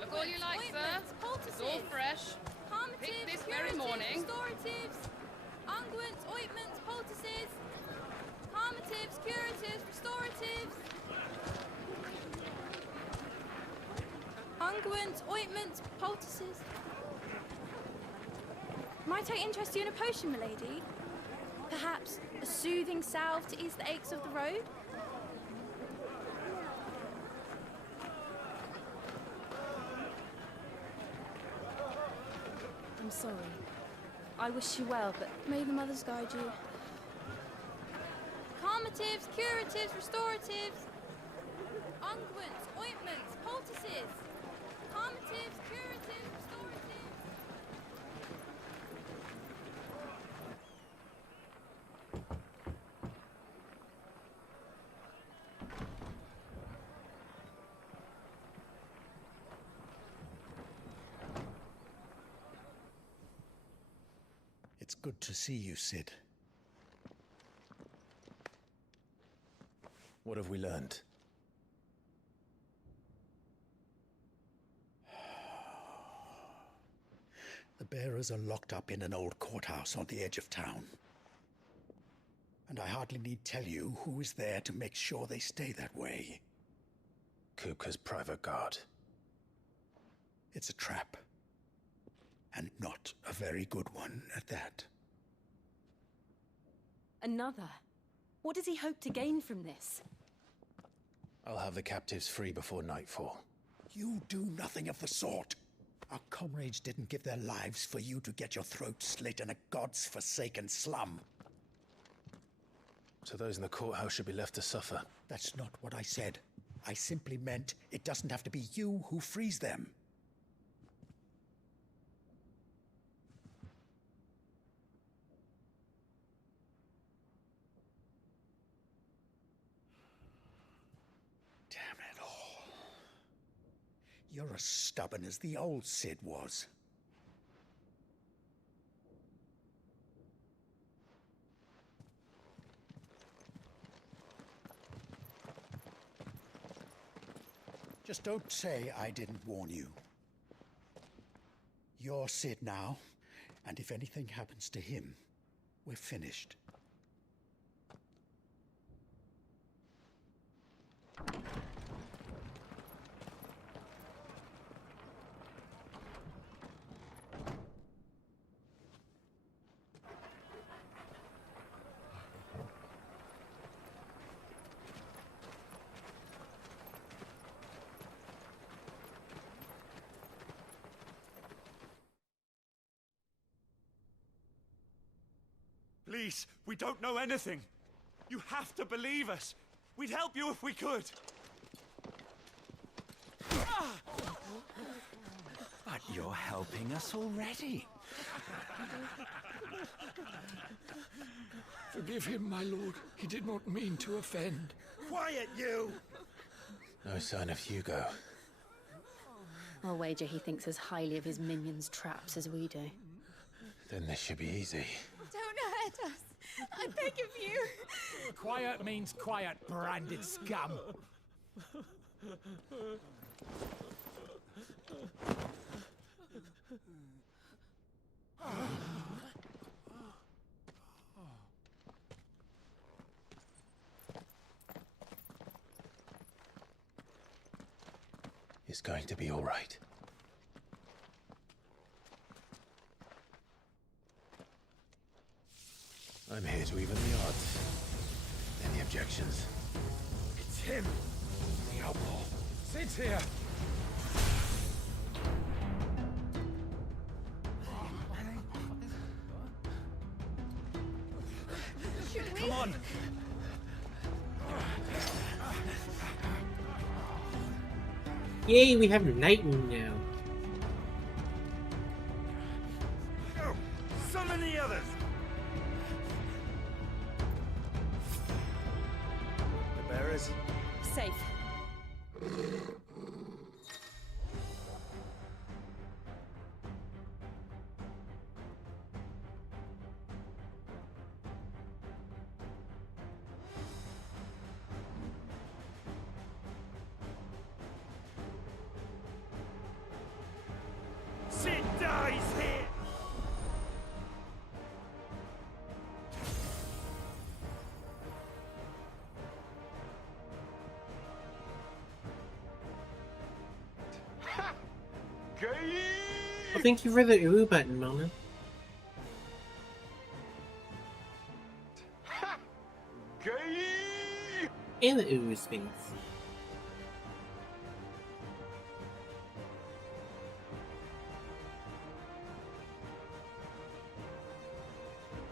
Look all you like, sir. It's all fresh. Picked this very morning. Restoratives, unguents, ointments, poultices, calmatives, curatives, restoratives, unguents, ointments, poultices. Might I interest you in a potion, milady? Perhaps a soothing salve to ease the aches of the road? I'm sorry. I wish you well, but may the mothers guide you. Calmatives, curatives, restoratives, unguents, ointments, poultices. Calmatives, curatives, restoratives. good to see you, Sid. What have we learned? The bearers are locked up in an old courthouse on the edge of town. And I hardly need tell you who is there to make sure they stay that way. Kupka's private guard. It's a trap. And not a very good one at that. Another? What does he hope to gain from this? I'll have the captives free before nightfall. You do nothing of the sort. Our comrades didn't give their lives for you to get your throat slit in a god's forsaken slum. So those in the courthouse should be left to suffer. That's not what I said. I simply meant it doesn't have to be you who frees them. Damn it all. You're as stubborn as the old Sid was. Just don't say I didn't warn you. You're Sid now, and if anything happens to him, we're finished. Please, we don't know anything. You have to believe us. We'd help you if we could. But you're helping us already. Forgive him, my lord. He did not mean to offend. Quiet, you! No sign of Hugo. I'll wager he thinks as highly of his minions' traps as we do. Then this should be easy. Don't hurt us. I beg of you. Quiet means quiet, branded scum. It's going to be all right. I'm here to even the odds. Any objections? It's him, the outlaw. Sid's here. Come on. Yay, we have night moon now. Go! Summon the others! The bearers? Safe. Sid dies here! Well, thank you for the ooh button, Mona. And the ooh space.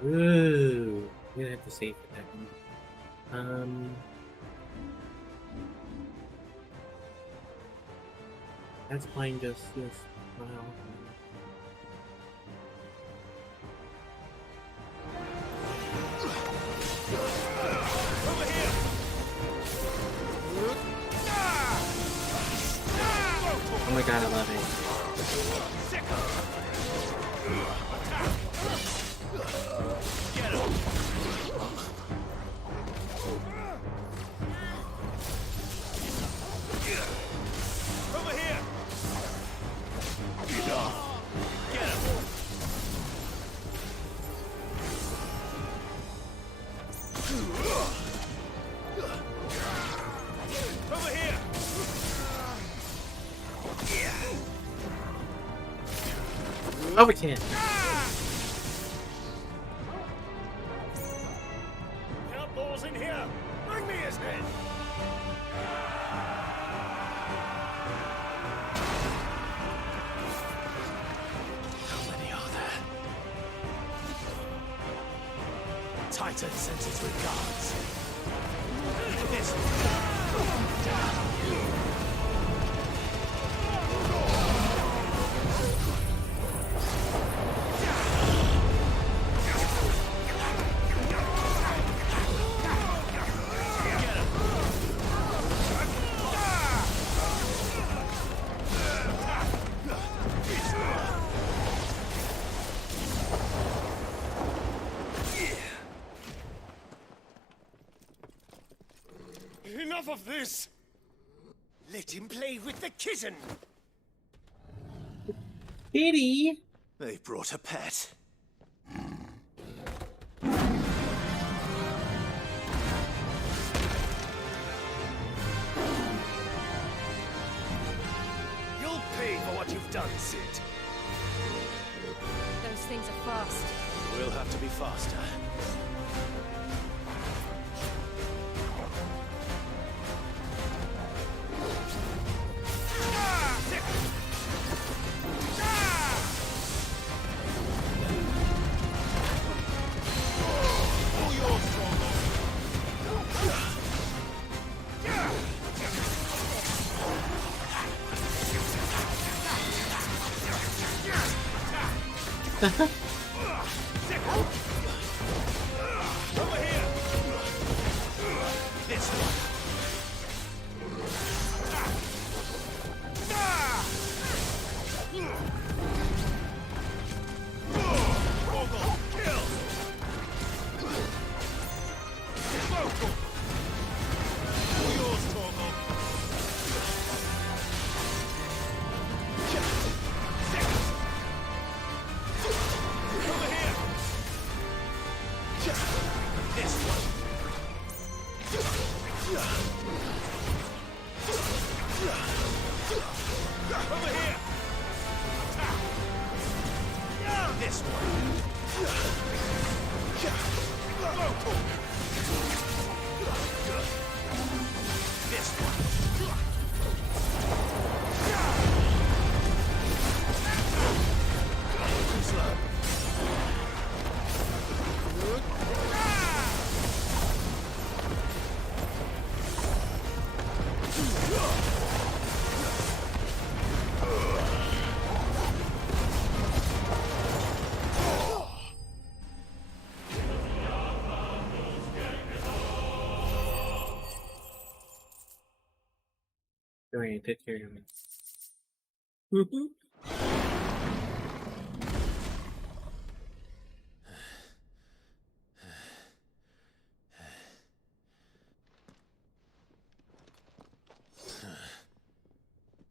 Ooh, I'm gonna have to save for that one. That's behind us, yes. Wow. Over here! Oh my god, I love it. Sick of Overkill. Outlaws in here! Bring me his head! How many are there? Titan sends its regards. Enough of this! Let him play with the kitten! Kitty! They brought a pet. You'll pay for what you've done, Sid. Those things are fast. We'll have to be faster. Alright, take care of me.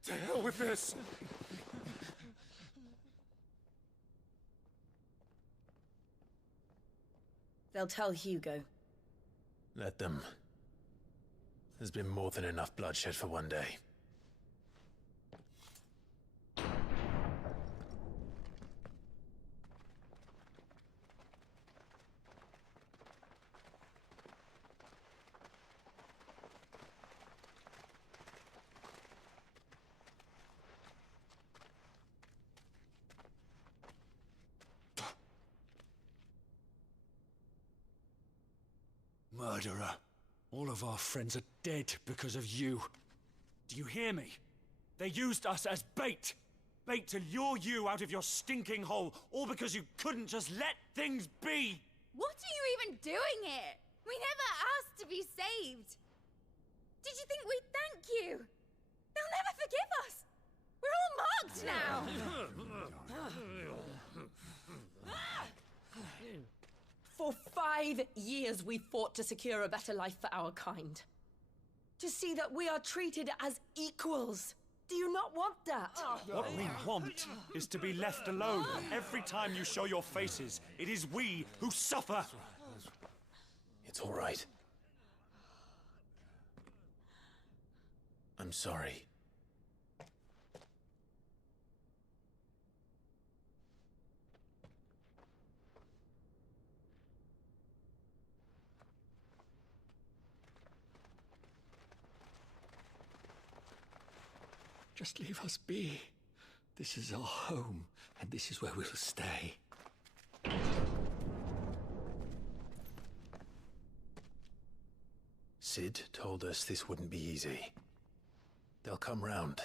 To hell with this! They'll tell Hugo. Let them. There's been more than enough bloodshed for one day. Murderer. All of our friends are dead because of you. Do you hear me? They used us as bait. Bait to lure you out of your stinking hole, all because you couldn't just let things be. What are you even doing here? We never asked to be saved. Did you think we'd thank you? They'll never forgive us. We're all marked now. For 5 years we fought to secure a better life for our kind. To see that we are treated as equals. Do you not want that? What we want is to be left alone. Every time you show your faces, it is we who suffer. It's all right. I'm sorry. Just leave us be. This is our home, and this is where we'll stay. Sid told us this wouldn't be easy. They'll come round.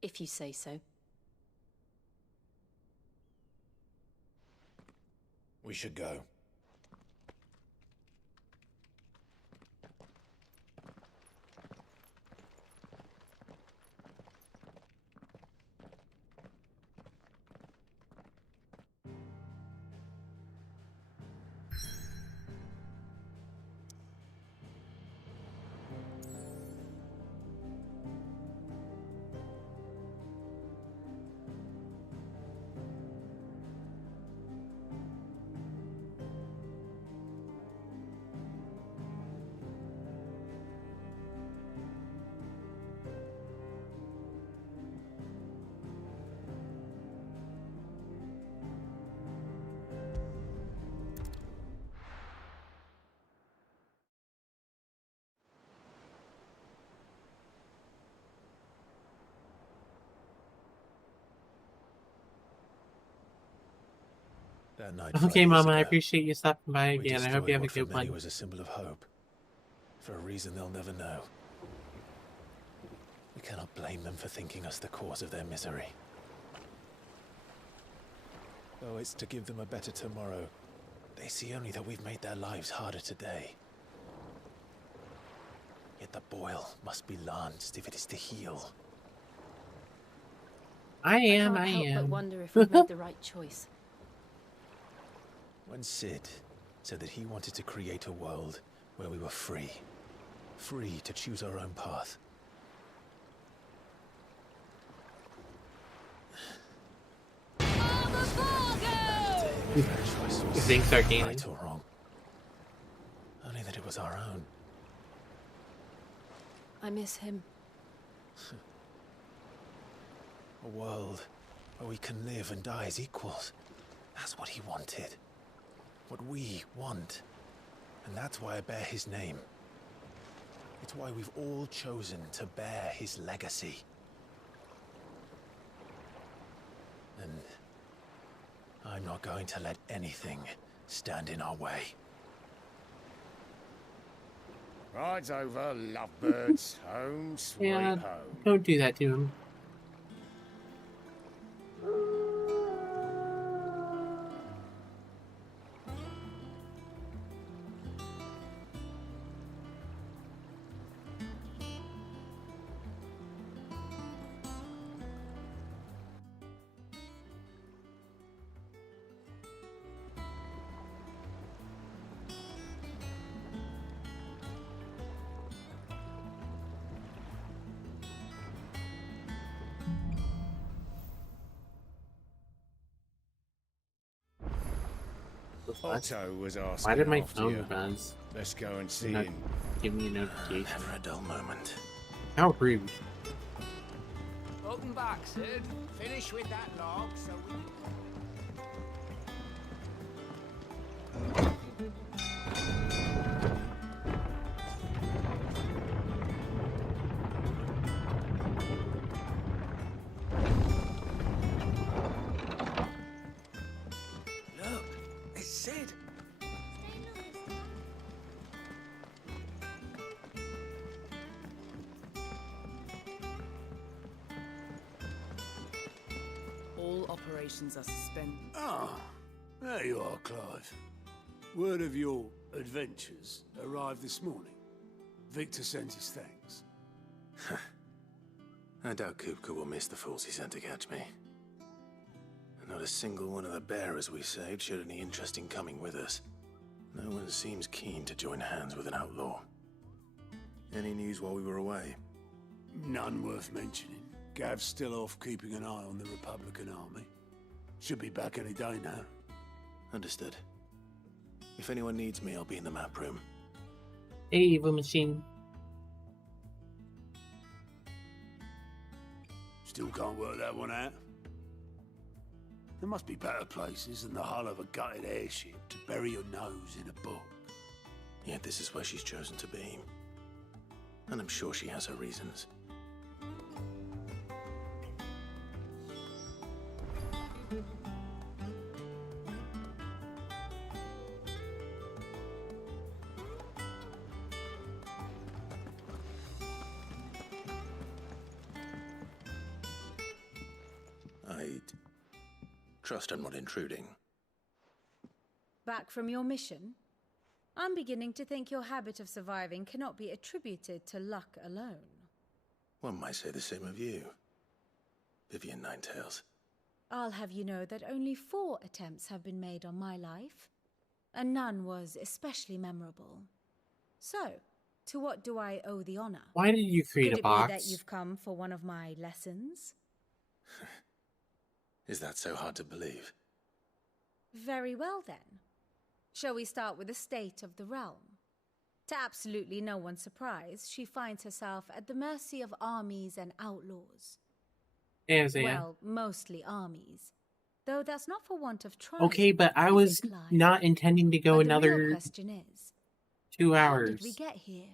If you say so. We should go. That night, Okay, 5 years Mama, I ago, appreciate you stopping by we again. I hope you have a destroyed what good for many one. was a symbol of hope. For a reason they'll never know. We cannot blame them for thinking us the cause of their misery. Though it's to give them a better tomorrow, they see only that we've made their lives harder today. Yet the boil must be lanced if it is to heal. I can't help but wonder if we made the right choice. When Sid said that he wanted to create a world where we were free. Free to choose our own path. You think they're gaining? Right or wrong. Only that it was our own. I miss him. A world where we can live and die as equals. That's what he wanted. What we want. And that's why I bear his name. It's why we've all chosen to bear his legacy. And I'm not going to let anything stand in our way. Rides over, lovebirds. Home, sweet Yeah, home. don't do that to him. Otto was asking Why did my after phone you. buzz? Let's go and see Not him. give me a notification. Never a dull moment. How rude. Welcome back, Sid. Finish with that log so we Look, it's Sid. All operations are suspended. Ah, there you are, Clive. Word of your adventures arrived this morning. Victor sent his thanks. I doubt Kupka will miss the fools he sent to catch me. Not a single one of the bearers we saved showed any interest in coming with us. No one seems keen to join hands with an outlaw. Any news while we were away? None worth mentioning. Gav's still off keeping an eye on the Republican army. Should be back any day now. Understood. If anyone needs me, I'll be in the map room. Hey, evil machine. Still can't work that one out. There must be better places than the hull of a gutted airship to bury your nose in a book. Yet this is where she's chosen to be. And I'm sure she has her reasons. I'd trust I'm not intruding. Back from your mission? I'm beginning to think your habit of surviving cannot be attributed to luck alone. One might say the same of you, Vivian Ninetails. I'll have you know that only 4 attempts have been made on my life, and none was especially memorable. So, to what do I owe the honor? Why did you create Could a it box? be that you've come for one of my lessons? Is that so hard to believe? Very well then. Shall we start with the state of the realm? To absolutely no one's surprise, she finds herself at the mercy of armies and outlaws. Yes, Well, mostly armies. Though that's not for want of trying. okay, but I is was it, Clive? not intending to go But the real another question is, 2 how hours. did we get here?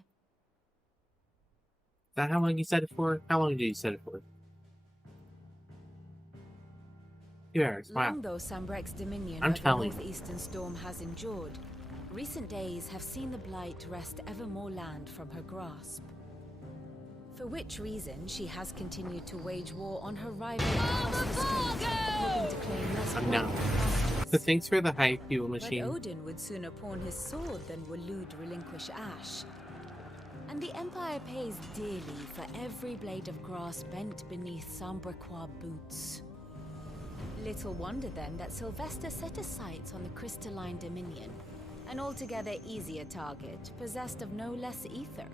Is that how long you set it for? How long did you set it for? 2 hours. Wow. Long though Sambrek's dominion I'm of the telling you. northeastern storm has endured, recent days have seen the Blight wrest ever more land from her grasp. For which reason she has continued to wage war on her rival across the strait, hoping to claim less I'm down. So thanks for the hype, fuel But machine. Odin would sooner pawn his sword than Waloed relinquish Ash. And the Empire pays dearly for every blade of grass bent beneath Sambrequois boots. Little wonder then that Sylvester set his sights on the crystalline dominion, an altogether easier target, possessed of no less ether.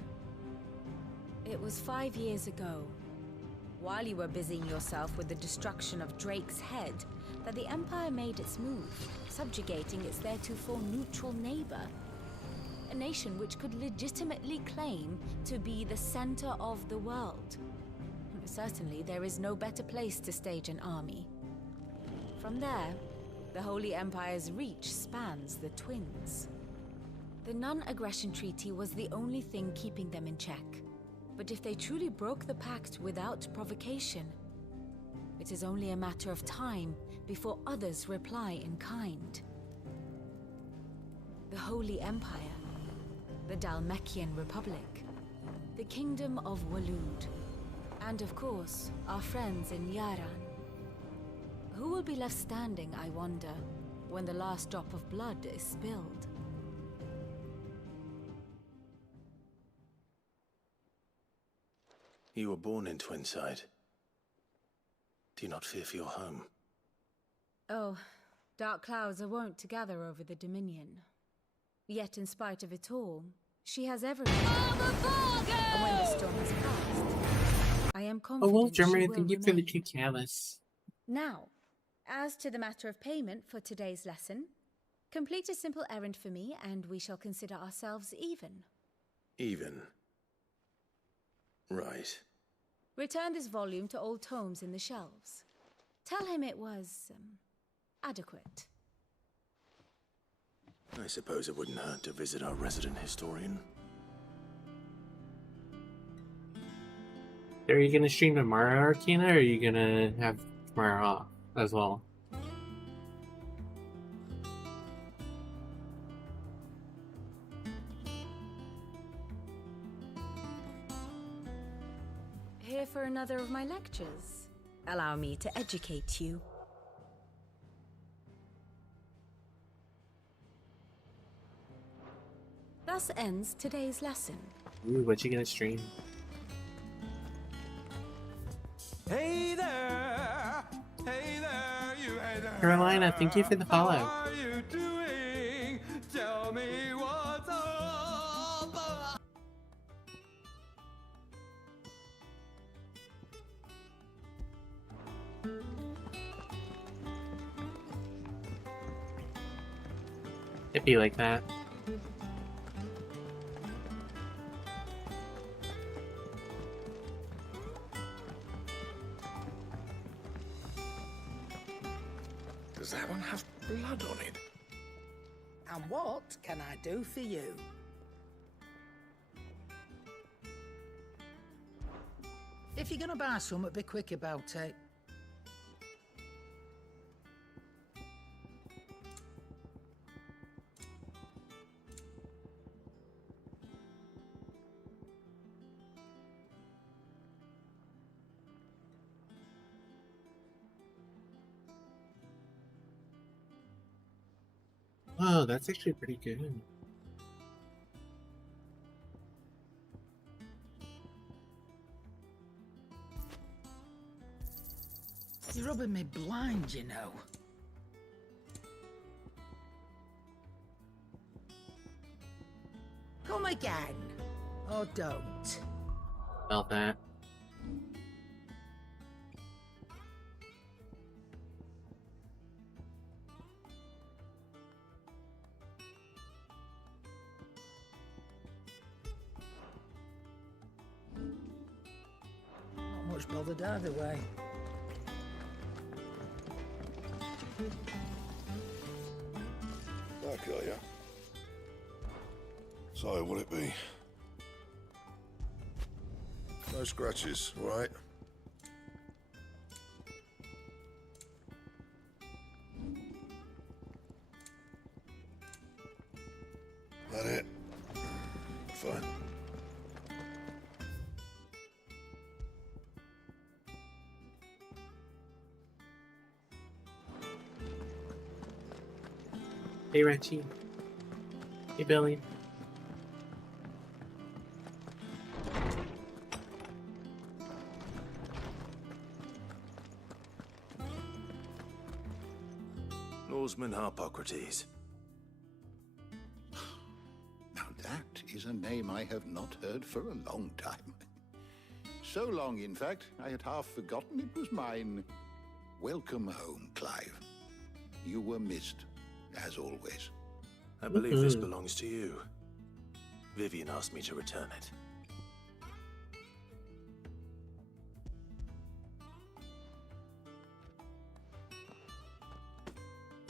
It was 5 years ago, while you were busying yourself with the destruction of Drake's head, that the Empire made its move, subjugating its theretofore neutral neighbor. A nation which could legitimately claim to be the center of the world. Certainly, there is no better place to stage an army. From there, the Holy Empire's reach spans the Twins. The non-aggression treaty was the only thing keeping them in check. But if they truly broke the pact without provocation, it is only a matter of time before others reply in kind. The Holy Empire, the Dhalmekian Republic, the Kingdom of Waloed, and of course, our friends in Yaran. Who will be left standing, I wonder, when the last drop of blood is spilled? You were born in Twinside. Do you not fear for your home? Oh, dark clouds are wont to gather over the Dominion. Yet in spite of it all, she has everything. And when the storm has passed, I am Oh, confident well, she Germany, will thank you for the remain. 2 callus. Now, as to the matter of payment for today's lesson, complete a simple errand for me and we shall consider ourselves even. Even. Right. Return this volume to old tomes in the shelves. Tell him it was, adequate. I suppose it wouldn't hurt to visit our resident historian. Are you gonna stream tomorrow, Arcana, or are you gonna have tomorrow off as well? Here for another of my lectures. Allow me to educate you. Thus ends today's lesson. Ooh, what you gonna stream? Hey there! Hey there, you hey there! Carolina, thank you for the follow. How are you doing? Tell me what's up! It'd be like that. Does that one have blood on it? And what can I do for you? If you're gonna buy something, be quick about it. Oh, that's actually pretty good. You're rubbing me blind, you know. Come again. Or don't. About that. Not much bothered either way. Back, are ya? So, will it be? No scratches, all right? That it? Fine. Hey, Reggie. Hey, Billy. Norseman Harpocrates. Now that is a name I have not heard for a long time. So long, in fact, I had half forgotten it was mine. Welcome home, Clive. You were missed, as always. I believe this belongs to you. Vivian asked me to return it.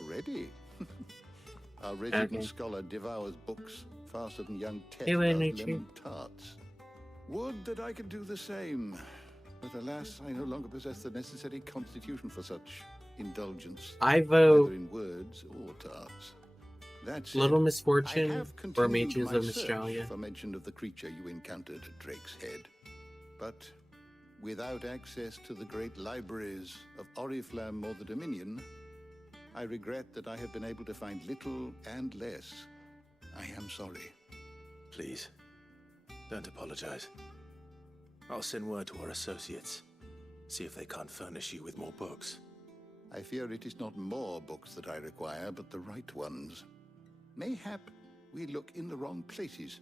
Ready? Our resident scholar devours books faster than young Ted Hey, does Nature. lemon tarts. Would that I could do the same. But alas, I no longer possess the necessary constitution for such indulgence. I vote Either in words or tarts. That's Little I Misfortune have or continued Mages my of search Australia. for mention of the creature you encountered at Drake's Head. But without access to the great libraries of Oriflamme or the Dominion, I regret that I have been able to find little and less. I am sorry. Please, don't apologize. I'll send word to our associates. See if they can't furnish you with more books. I fear it is not more books that I require, but the right ones. Mayhap we look in the wrong places.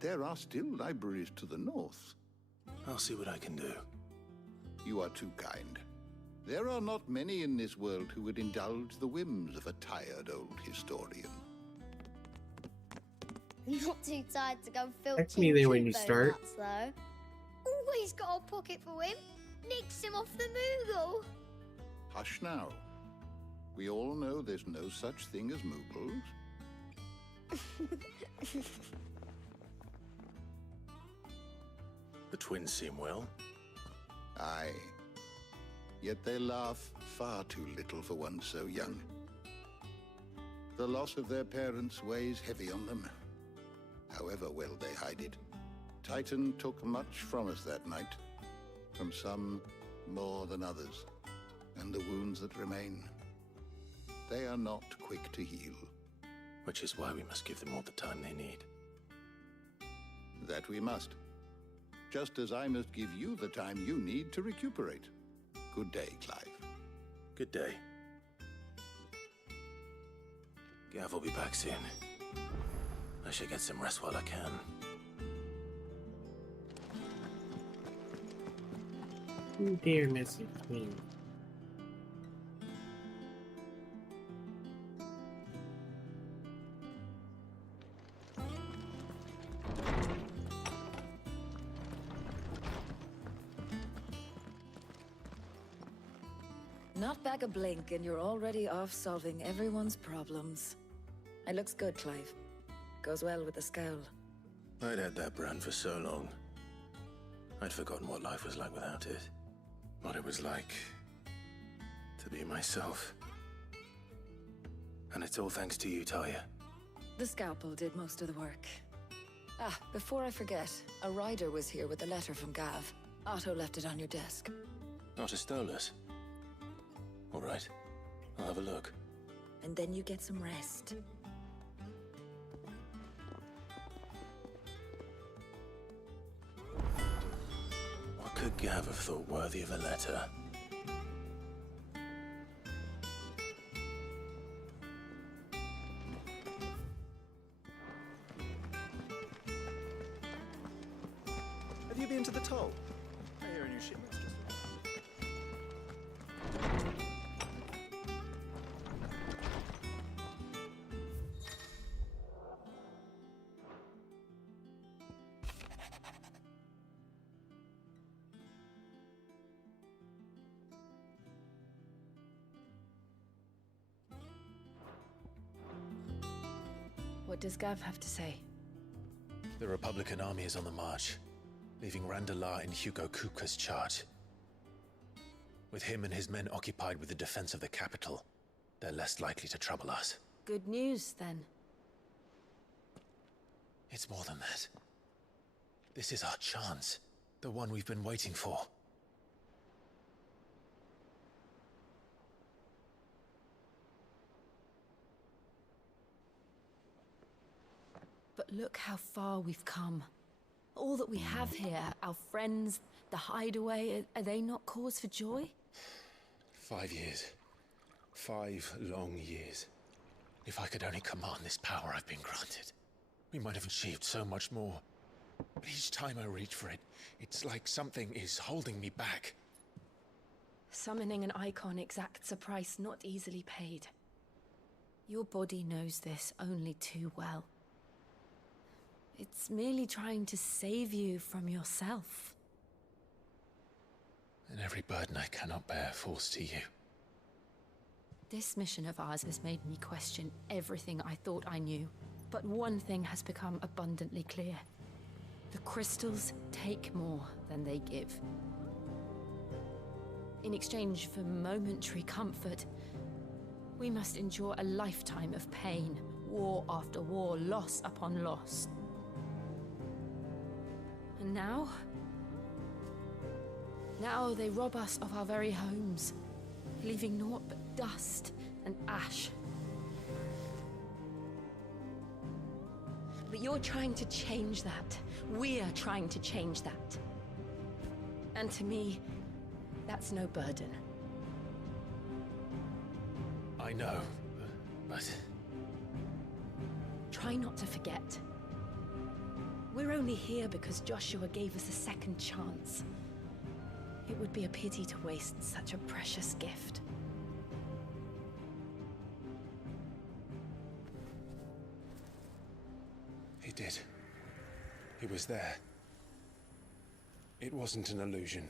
There are still libraries to the north. I'll see what I can do. You are too kind. There are not many in this world who would indulge the whims of a tired old historian. Not too tired to go Text filching me there when you Kubo start. nuts, though. Always got a pocket for him. Nicks him off the Moogle. Hush now. We all know there's no such thing as Moogles. The twins seem well. Aye. Yet they laugh far too little for one so young. The loss of their parents weighs heavy on them, however well they hide it. Titan took much from us that night, from some more than others, and the wounds that remain, they are not quick to heal. Which is why we must give them all the time they need. That we must. Just as I must give you the time you need to recuperate. Good day, Clive. Good day. Gav will be back soon. I should get some rest while I can. Oh, dear Mrs. Queen. Not back a blink and you're already off solving everyone's problems. It looks good, Clive. Goes well with the scowl. I'd had that brand for so long. I'd forgotten what life was like without it. What it was like to be myself. And it's all thanks to you, Talia. The scalpel did most of the work. Ah, before I forget, a rider was here with a letter from Gav. Otto left it on your desk. Otto stole us. All right, I'll have a look. And then you get some rest. What could Gav have thought worthy of a letter? Have you been to the toll? I hear a new shipment's just What does Gav have to say? The Republican army is on the march, leaving Randalar in Hugo Kupka's charge. With him and his men occupied with the defense of the capital, they're less likely to trouble us. Good news, then. It's more than that. This is our chance, the one we've been waiting for. But look how far we've come. All that we have here, our friends, the hideaway, are they not cause for joy? 5 years. 5 long years. If I could only command this power I've been granted, we might have achieved so much more. But each time I reach for it, it's like something is holding me back. Summoning an icon exacts a price not easily paid. Your body knows this only too well. It's merely trying to save you from yourself. And every burden I cannot bear falls to you. This mission of ours has made me question everything I thought I knew. But one thing has become abundantly clear. The crystals take more than they give. In exchange for momentary comfort, we must endure a lifetime of pain, war after war, loss upon loss. And now they rob us of our very homes, leaving naught but dust and ash. But you're trying to change that. We're trying to change that. And to me, that's no burden. I know, but... Try not to forget. We're only here because Joshua gave us a second chance. It would be a pity to waste such a precious gift. He did. He was there. It wasn't an illusion.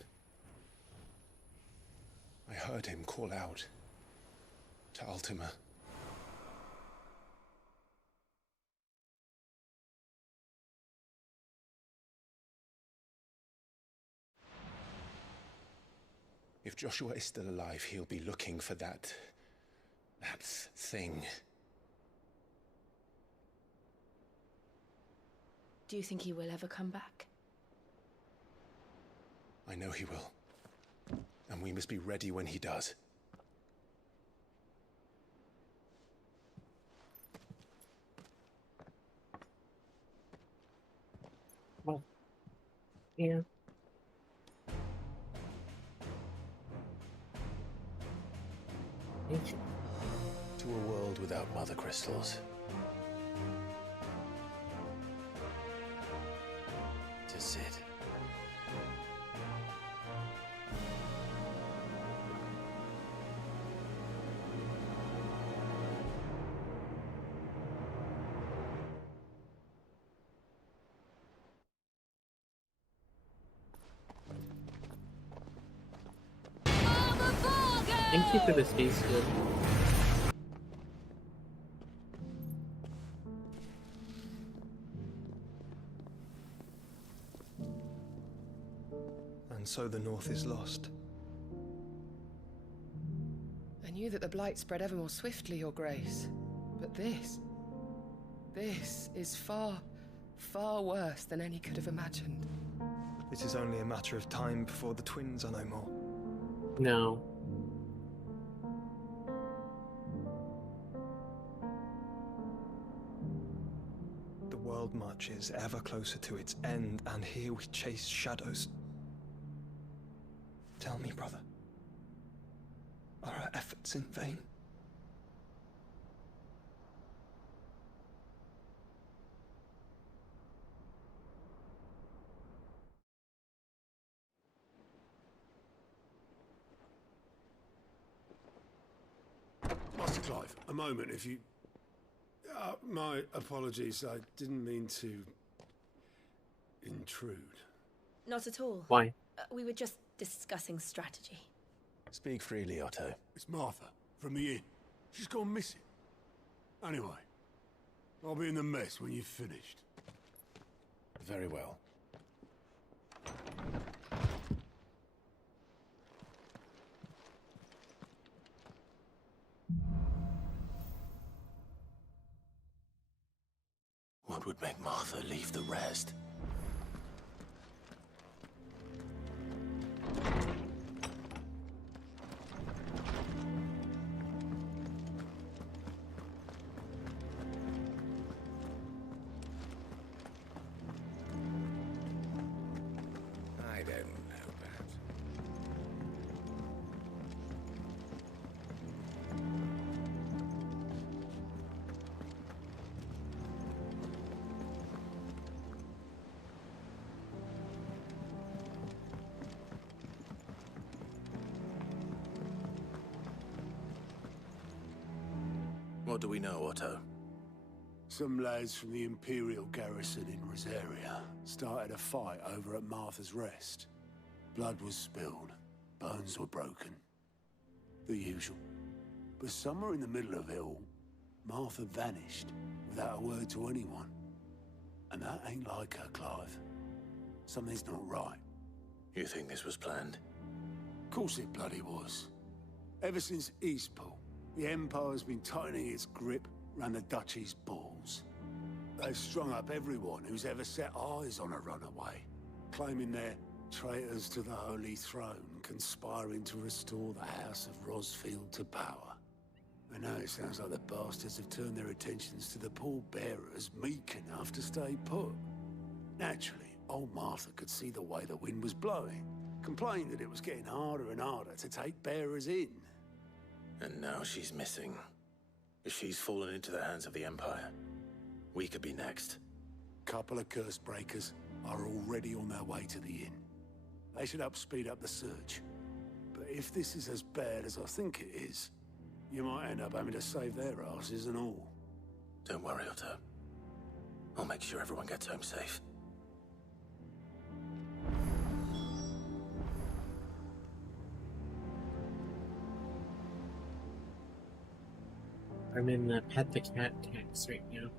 I heard him call out to Ultima. If Joshua is still alive, he'll be looking for that thing. Do you think he will ever come back? I know he will. And we must be ready when he does. Well, yeah. To a world without mother crystals. To Sid. Thank you for the space good. And so the North is lost. I knew that the blight spread ever more swiftly, Your Grace. But this is far, far worse than any could have imagined. It is only a matter of time before the twins are no more. No. The world marches ever closer to its end, and here we chase shadows. Tell me, brother, are our efforts in vain? Master Clive, a moment, if you... my apologies, I didn't mean to... intrude. Not at all. Why? We were just discussing strategy. Speak freely, Otto. It's Martha, from the inn. She's gone missing. Anyway, I'll be in the mess when you've finished. Very well. What would make Martha leave the rest? I don't know, perhaps. What do we know, Otto? Some lads from the Imperial garrison in Rosaria started a fight over at Martha's Rest. Blood was spilled, bones were broken. The usual. But somewhere in the middle of it all, Martha vanished without a word to anyone. And that ain't like her, Clive. Something's not right. You think this was planned? Of course it bloody was. Ever since Eastpool, the Empire's been tightening its grip round the Duchy's balls. They've strung up everyone who's ever set eyes on a runaway, claiming they're traitors to the Holy Throne, conspiring to restore the House of Rosfield to power. And now it sounds like the bastards have turned their attentions to the pallbearers meek enough to stay put. Naturally, old Martha could see the way the wind was blowing, complained that it was getting harder and harder to take bearers in. And now she's missing. If she's fallen into the hands of the Empire, we could be next. Couple of curse breakers are already on their way to the inn. They should speed up the search. But if this is as bad as I think it is, you might end up having to save their asses and all. Don't worry, Otto. I'll make sure everyone gets home safe. I'm in the pet the cat tax right now.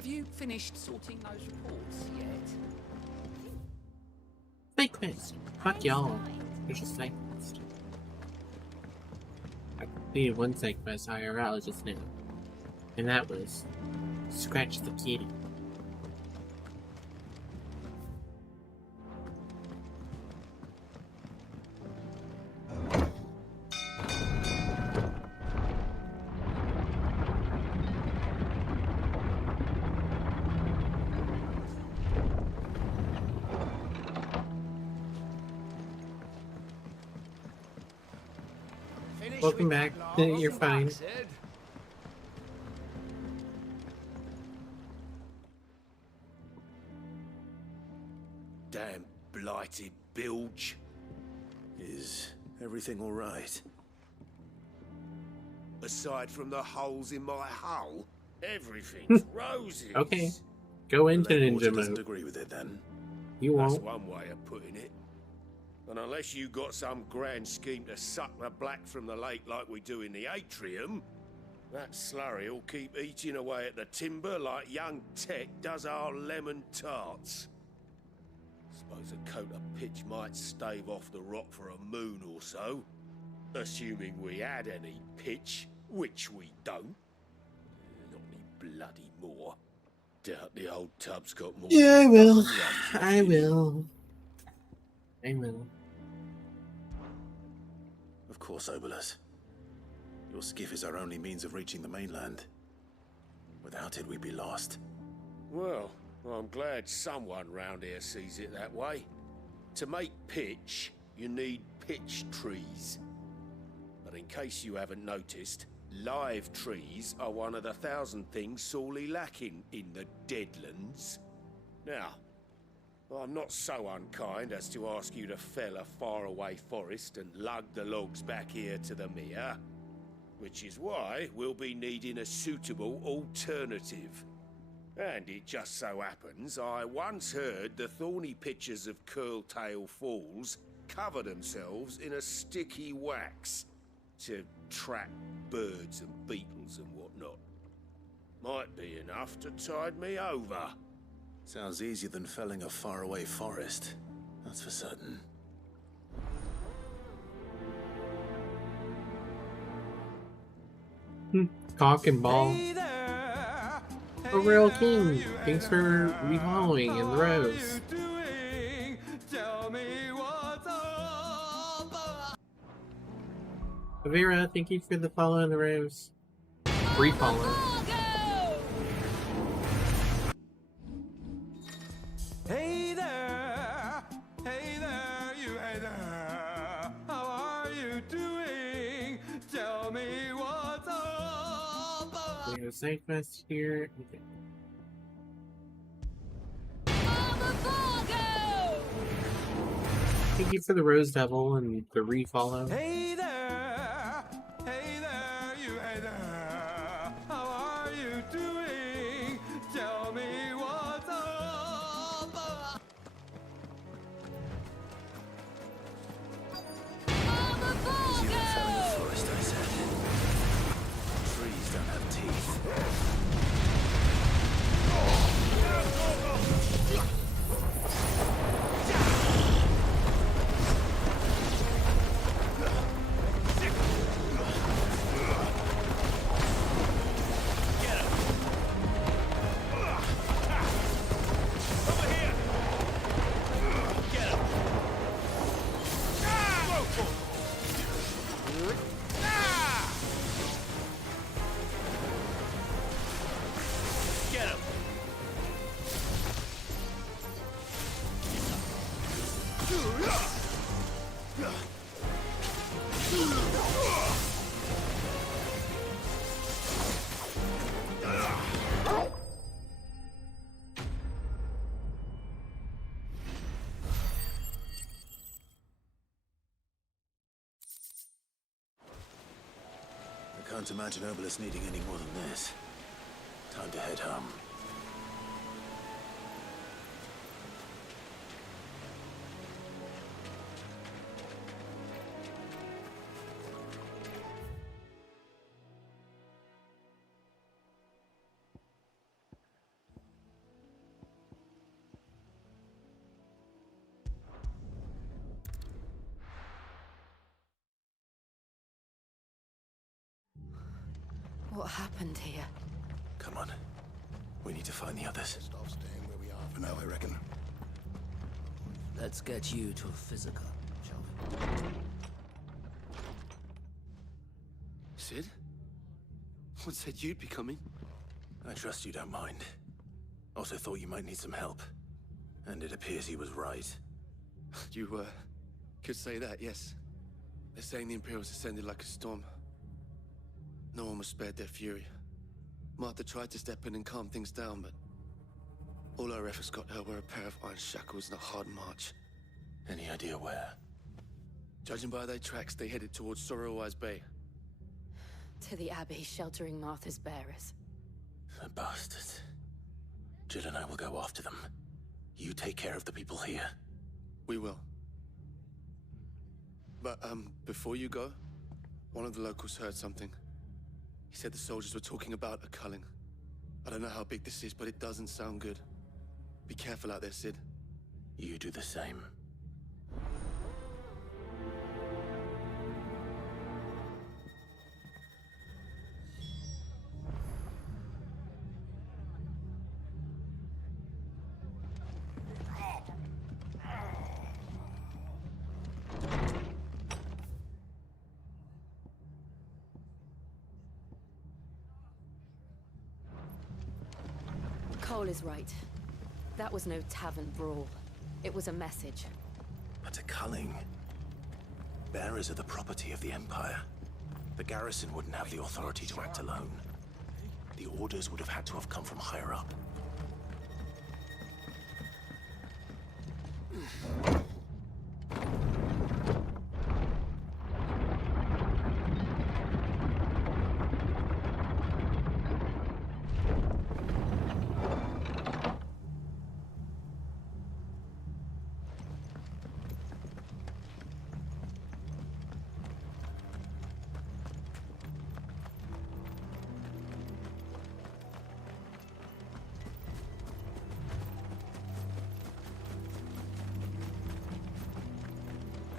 Have you finished sorting those reports yet? Fake quest. Fuck y'all. There's just fake quest. I completed one fake quest IRL just now. And that was scratch the kitty. Welcome back. You're fine. Damn blighted bilge. Is everything all right? Aside from the holes in my hull, everything's roses. Okay. Go into Lake ninja Water doesn't mode. agree with it then. You That's won't. one way of putting it. And unless you got some grand scheme to suck the black from the lake like we do in the atrium, that slurry'll keep eating away at the timber like young Tech does our lemon tarts. Suppose a coat of pitch might stave off the rot for a moon or so, assuming we had any pitch, which we don't. Not any bloody more. Doubt the old tub's got more. Yeah, I will. than runs left I in it. will. I will. Of course, Obolus. Your skiff is our only means of reaching the mainland. Without it, we'd be lost. Well, I'm glad someone round here sees it that way. To make pitch, you need pitch trees. But in case you haven't noticed, live trees are one of the 1,000 things sorely lacking in the Deadlands. Now, I'm not so unkind as to ask you to fell a faraway forest and lug the logs back here to the mere, which is why we'll be needing a suitable alternative. And it just so happens I once heard the thorny pitchers of Curltail Falls cover themselves in a sticky wax to trap birds and beetles and whatnot. Might be enough to tide me over. Sounds easier than felling a faraway forest. That's for certain. Cock and ball. A real king. Thanks for re-following in the rose. Vera, thank you for the follow in the rose. Re-follow. Hey there, you hey there. How are you doing? Tell me what's up. We have a side quest here. Okay. Thank you for the Rose Devil and the re-follow. Hey there, you hey there. How are you doing? Tell me what's up. Easier than felling a forest, I said. Trees don't have teeth. I can't imagine Obolus needing any more than this. Time to head home. happened here? Come on. We need to find the others. Best off staying where we are for now, I reckon. Let's get you to a physical, shall we? Sid? What said you'd be coming? I trust you don't mind. Also thought you might need some help. And it appears he was right. You, could say that, yes. They're saying the Imperials ascended like a storm. No one was spared their fury. Martha tried to step in and calm things down, but all our efforts got her were a pair of iron shackles and a hard march. Any idea where? Judging by their tracks, they headed towards Sorrowwise Bay. To the Abbey, sheltering Martha's bearers. The bastards. Jill and I will go after them. You take care of the people here. We will. But, before you go, one of the locals heard something. He said the soldiers were talking about a culling. I don't know how big this is, but it doesn't sound good. Be careful out there, Sid. You do the same. Cole is right. That was no tavern brawl. It was a message. But a culling. Bearers are the property of the Empire. The garrison wouldn't have the authority to act alone. The orders would have had to have come from higher up.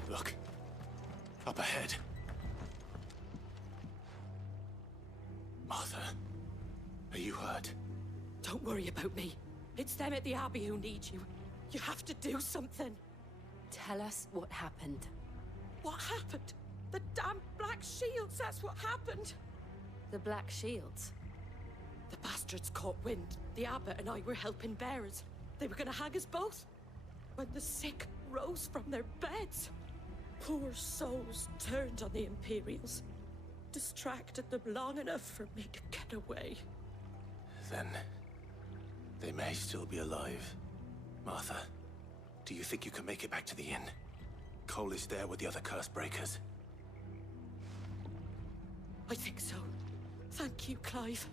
Look. Up ahead. Martha, are you hurt? Don't worry about me. It's them at the Abbey who need you. You have to do something. Tell us what happened. What happened? The damn Black Shields, that's what happened. The Black Shields? The bastards caught wind. The abbot and I were helping bearers. They were gonna hang us both. When the sick rose from their beds. Poor souls turned on the Imperials. Distracted them long enough for me to get away. Then, they may still be alive. Martha, do you think you can make it back to the inn? Cole is there with the other curse breakers. I think so. Thank you, Clive.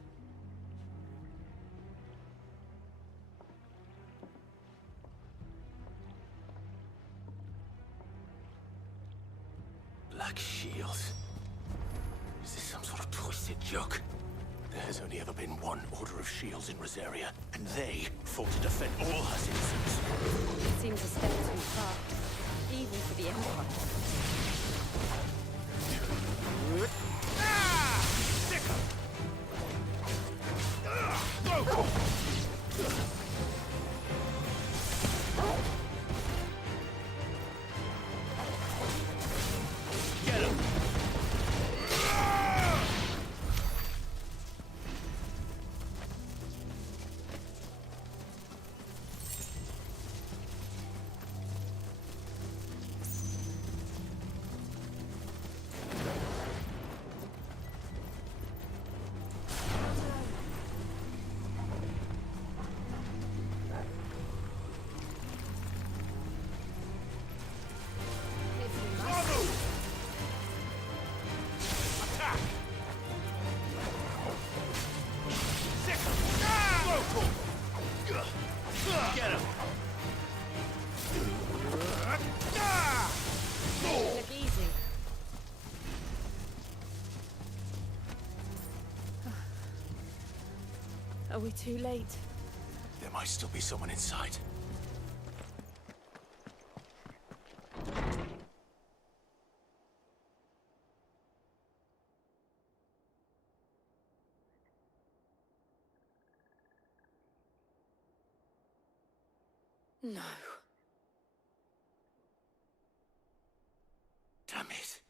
Black Shields. Is this some sort of twisted joke? There has only ever been one Order of Shields in Rosaria, and they fought to defend all her citizens. It seems a step too far, even for the Empire. Get him! Get him! Look easy. Are we too late? There might still be someone inside. No. Damn it.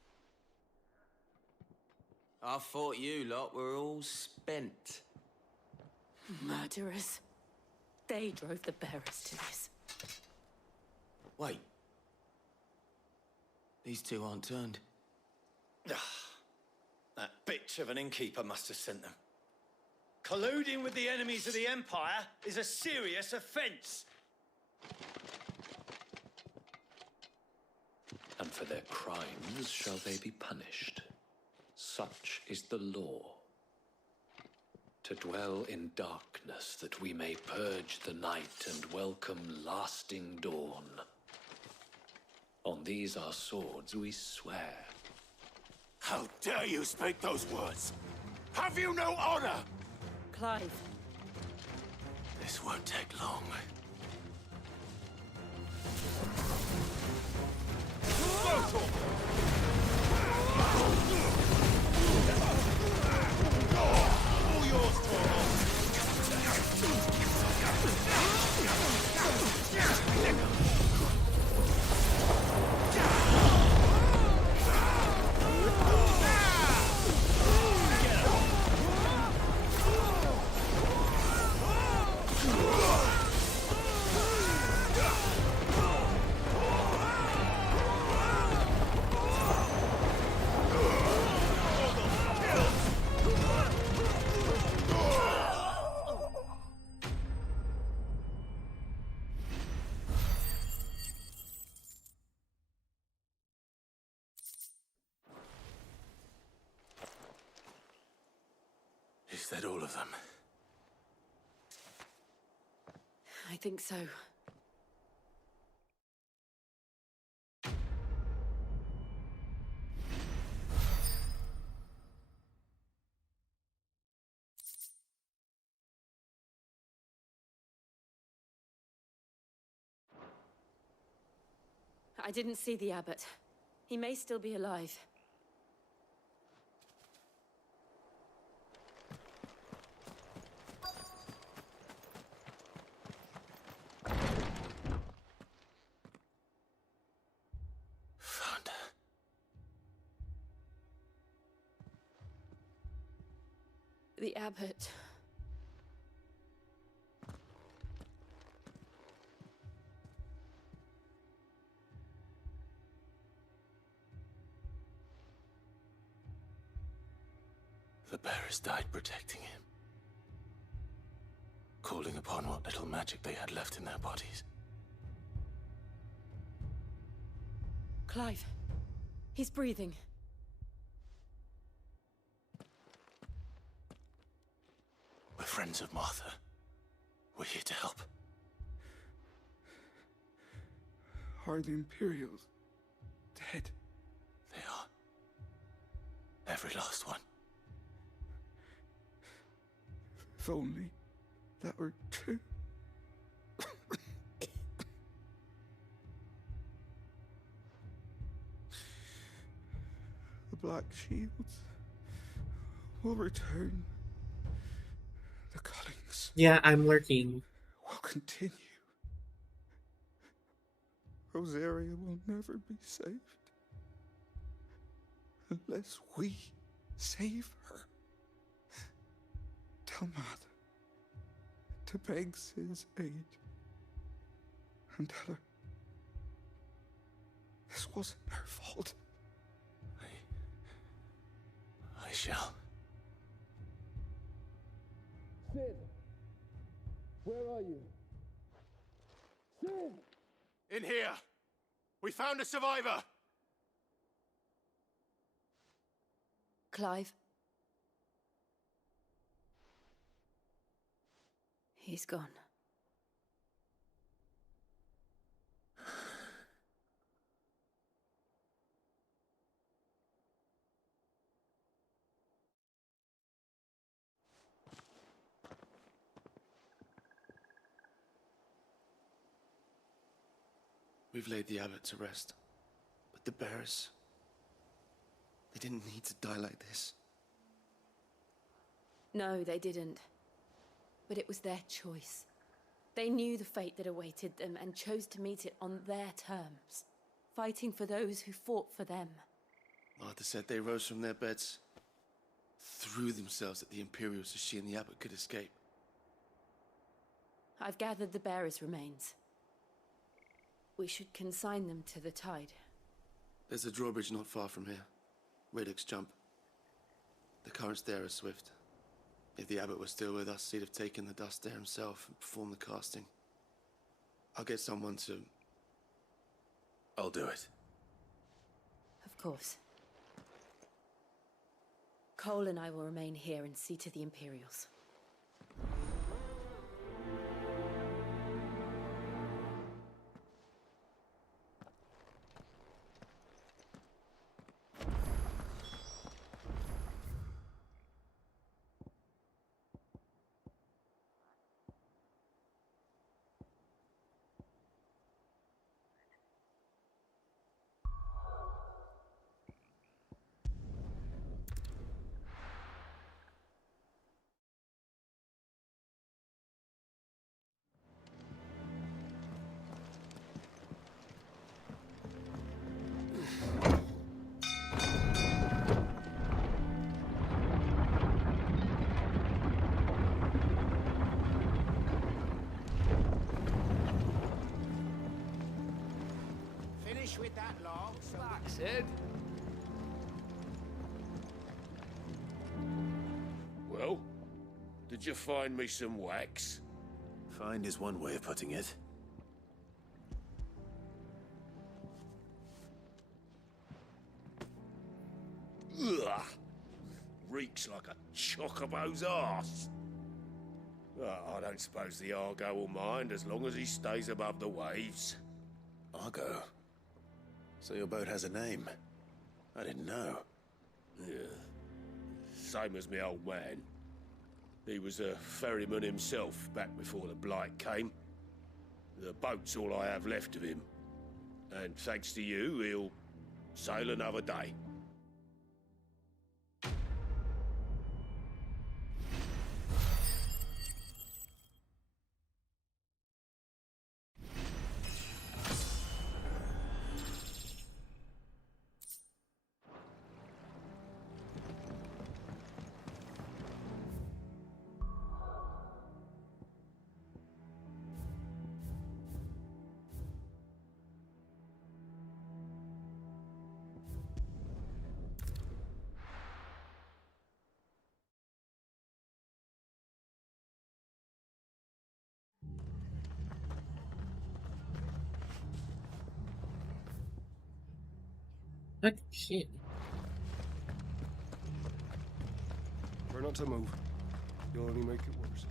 I thought you lot were all spent. Murderers. They drove the bearers to this. Wait. These two aren't turned. That bitch of an innkeeper must have sent them. Colluding with the enemies of the Empire is a serious offense. And for their crimes shall they be punished. Such is the law. To dwell in darkness that we may purge the night and welcome lasting dawn. On these our swords we swear. How dare you speak those words? Have you no honor? Clive. This won't take long. All yours, Is that all of them? I think so. I didn't see the abbot. He may still be alive. Found her. The abbot. The bearers died protecting him. Calling upon what little magic they had left in their bodies. Clive. He's breathing. We're friends of Martha. We're here to help. Are the Imperials dead? They are. Every last one. If only that were true. The Black Shields will return. The cuttings Yeah, I'm lurking. will continue. Rosaria will never be saved unless we save her. Tell Mother to beg Sid's aid and tell her this wasn't her fault. I shall. Sid! Where are you? Sid! In here! We found a survivor! Clive. He's gone. We've laid the abbot to rest. But the bearers... they didn't need to die like this. No, they didn't. But it was their choice. They knew the fate that awaited them and chose to meet it on their terms, fighting for those who fought for them. Martha said they rose from their beds, threw themselves at the Imperials so she and the Abbot could escape. I've gathered the bearers' remains. We should consign them to the tide. There's a drawbridge not far from here. Redux jump. The currents there are swift. If the Abbot was still with us, he'd have taken the dust there himself and performed the casting. I'll get someone to... I'll do it. Of course. Cole and I will remain here and see to the Imperials. Finish with that long, so... Sid. Well, did you find me some wax? Find is one way of putting it. Ugh! Reeks like a chocobo's arse. I don't suppose the Argo will mind as long as he stays above the waves. Argo? So your boat has a name? I didn't know. Yeah. Same as me old man. He was a ferryman himself back before the Blight came. The boat's all I have left of him. And thanks to you, he'll sail another day. What shit? Try not to move. You'll only make it worse.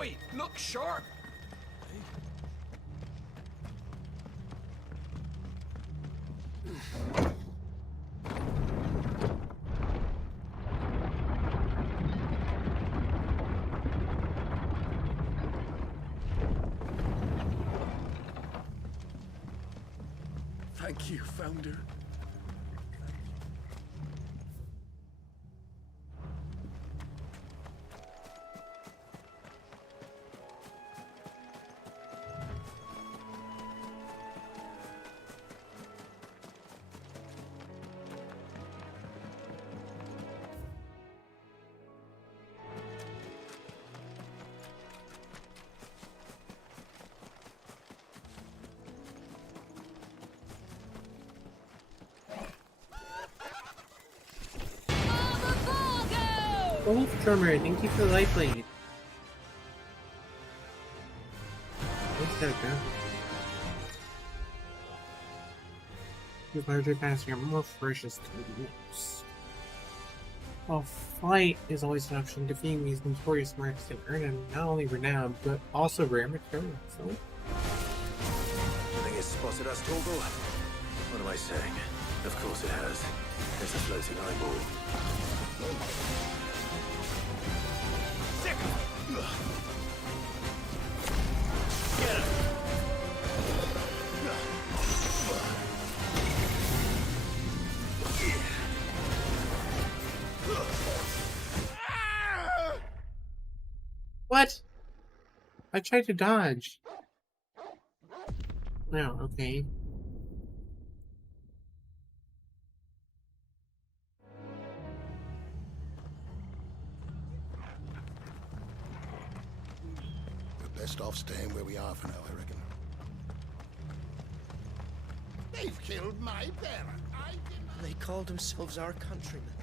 Oi, look sharp! Thank you, Founder. Wolf Drummer, thank you for the lifeline. What's that go? You're larger, faster, and more ferocious to the lips. While flight is always an option, defeating these notorious marks can earn him not only renown, but also rare material. So, You think it's spotted us, Torgal? What am I saying? Of course it has. There's a floating eyeball. what? I tried to dodge. No, okay. We're best off staying where we are for now, I reckon. They've killed my parent. They called themselves our countrymen.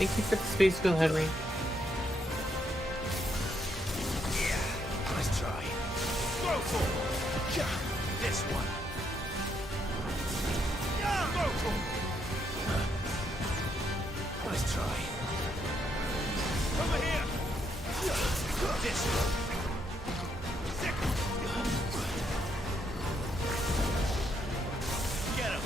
Thank you for the space fill, Henry. Nice try. Go for it. This one. Go for it. Nice try. Over here. This one. Get him.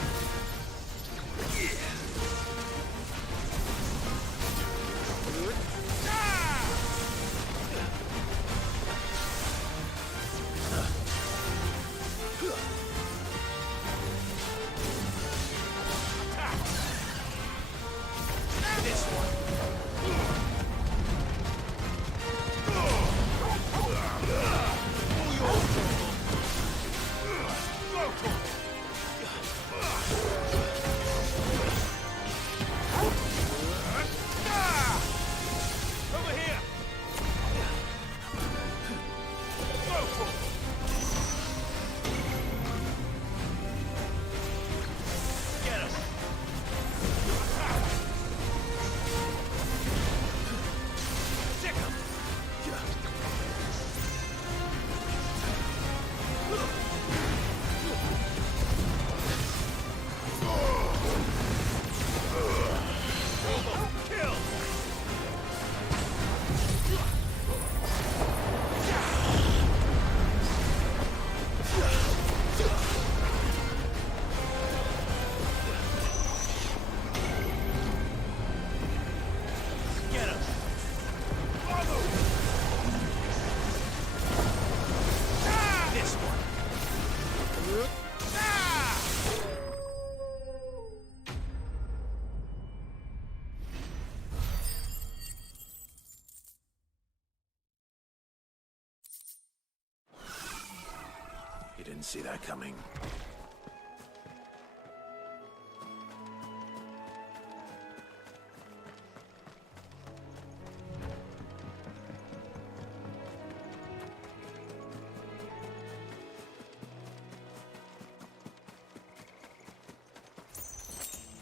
didn't see that coming.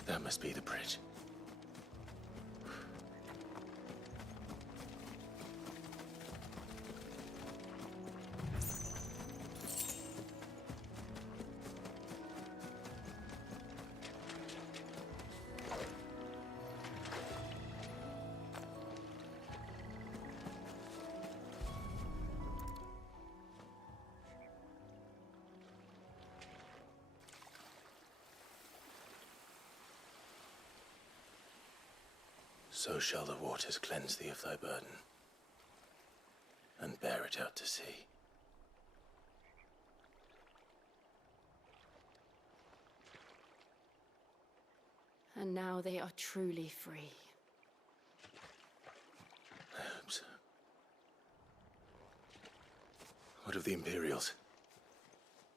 That must be the bridge. So shall the waters cleanse thee of thy burden, and bear it out to sea. And now they are truly free. I hope so. What of the Imperials?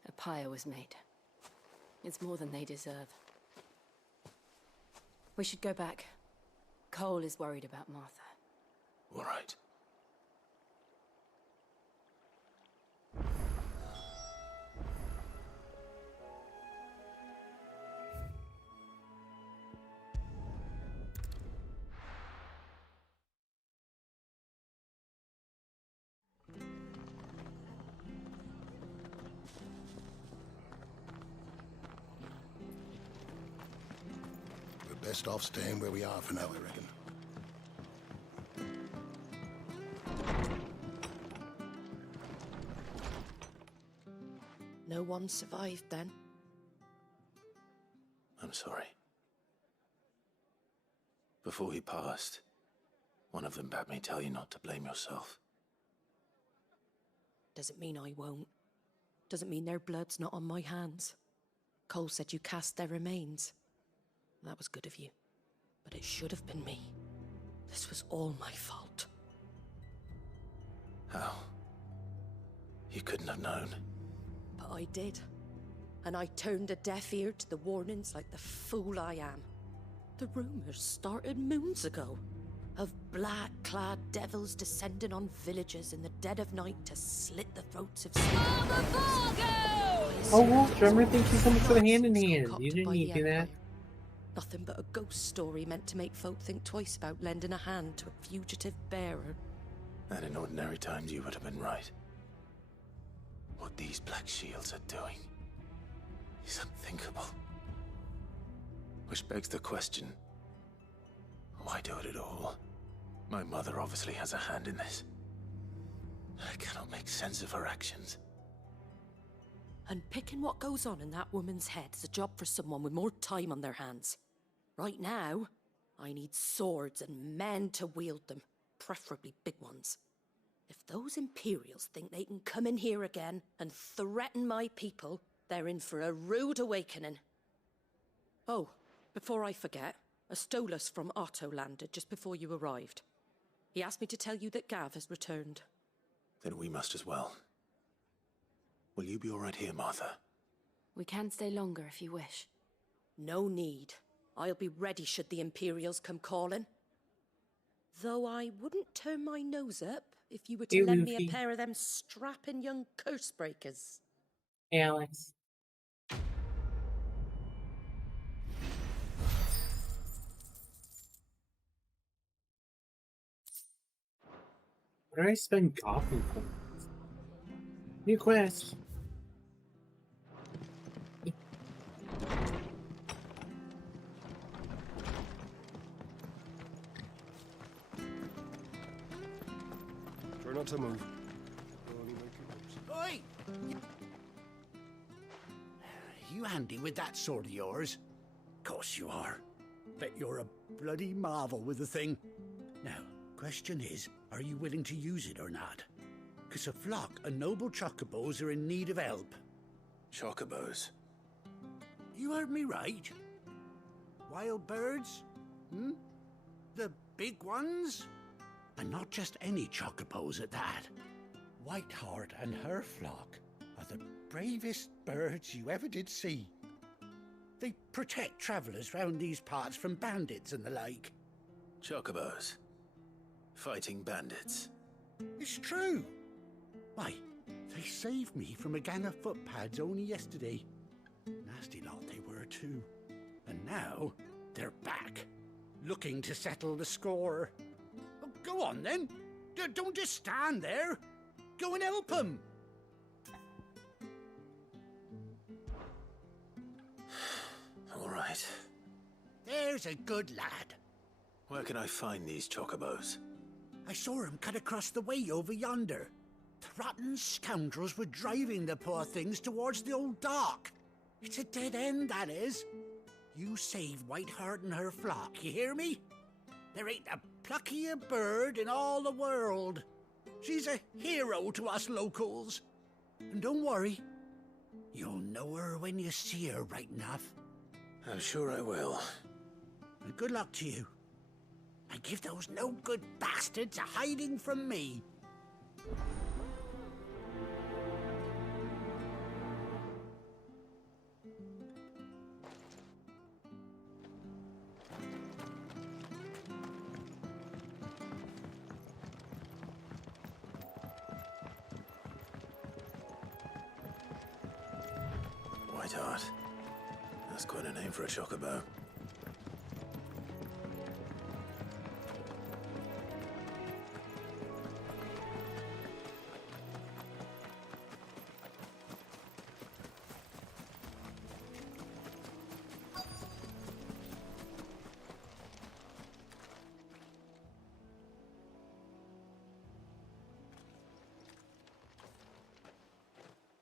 A pyre was made. It's more than they deserve. We should go back. Cole is worried about Martha. All right. We're best off staying where we are for now, I reckon. No one survived then? I'm sorry. Before he passed, one of them bade me tell you not to blame yourself. Doesn't mean I won't. Doesn't mean their blood's not on my hands. Cole said you cast their remains. That was good of you. But it should have been me. This was all my fault. How? You couldn't have known. But I did. And I turned a deaf ear to the warnings like the fool I am. The rumors started moons ago. Of black-clad devils descending on villages in the dead of night to slit the throats of... Oh, Wolf, Drummer, thank you so much for the hand in hand. You didn't need to do that. Nothing but a ghost story meant to make folk think twice about lending a hand to a fugitive bearer. And in ordinary times, you would have been right. What these Black Shields are doing is unthinkable. Which begs the question, why do it at all? My mother obviously has a hand in this. I cannot make sense of her actions. And picking what goes on in that woman's head is a job for someone with more time on their hands. Right now, I need swords and men to wield them, preferably big ones. If those Imperials think they can come in here again and threaten my people, they're in for a rude awakening. Oh, before I forget, a Stolas from Otto landed just before you arrived. He asked me to tell you that Gav has returned. Then we must as well. Will you be all right here, Martha? We can stay longer if you wish. No need. I'll be ready should the Imperials come calling. Though I wouldn't turn my nose up if you were to lend me a pair of them strapping young curse breakers. Alex. What did I spend golfing for? New quest. Try not to move. Oi! You handy with that sword of yours? Course you are. Bet you're a bloody marvel with the thing. Now, question is, are you willing to use it or not? 'Cause a flock of noble chocobos are in need of help. Chocobos? You heard me right. Wild birds? Hmm? The big ones? And not just any chocobos at that. Whiteheart and her flock are the bravest birds you ever did see. They protect travellers round these parts from bandits and the like. Chocobos. Fighting bandits. It's true. Why, they saved me from a gang of footpads only yesterday. Nasty lot they were too. And now, they're back, looking to settle the score. Oh, go on then. Don't just stand there. Go and help them. All right. There's a good lad. Where can I find these chocobos? I saw him cut across the way over yonder. The rotten scoundrels were driving the poor things towards the old dock. It's a dead end, that is. You save Whiteheart and her flock, you hear me? There ain't a pluckier bird in all the world. She's a hero to us locals. And don't worry, you'll know her when you see her right enough. I'm sure I will. And good luck to you. And give those no-good bastards a hiding from me. Whiteheart. That's quite a name for a chocobo.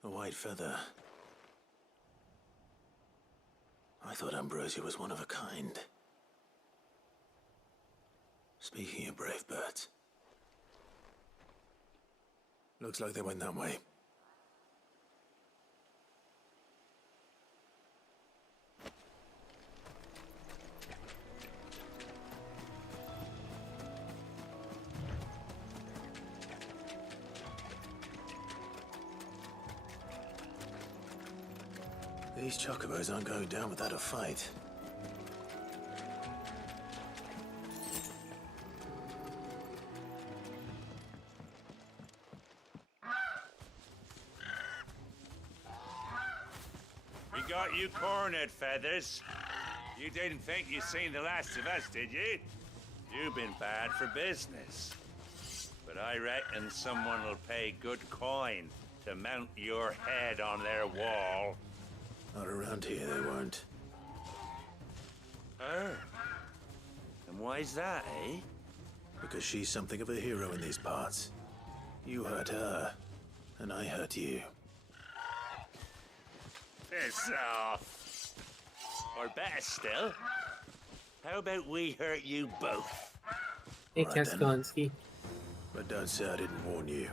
A white feather. I thought Ambrosia was one of a kind. Speaking of brave birds. Looks like they went that way. These chocobos aren't going down without a fight. We got you cornered, Feathers. You didn't think you'd seen the last of us, did you? You've been bad for business. But I reckon someone will pay good coin to mount your head on their wall. Not around here, they won't. Her? And why's that, eh? Because she's something of a hero in these parts. You hurt her, and I hurt you. Piss off. Or better still, how about we hurt you both? Hey, Right then. Kaskansky. But don't say I didn't warn you.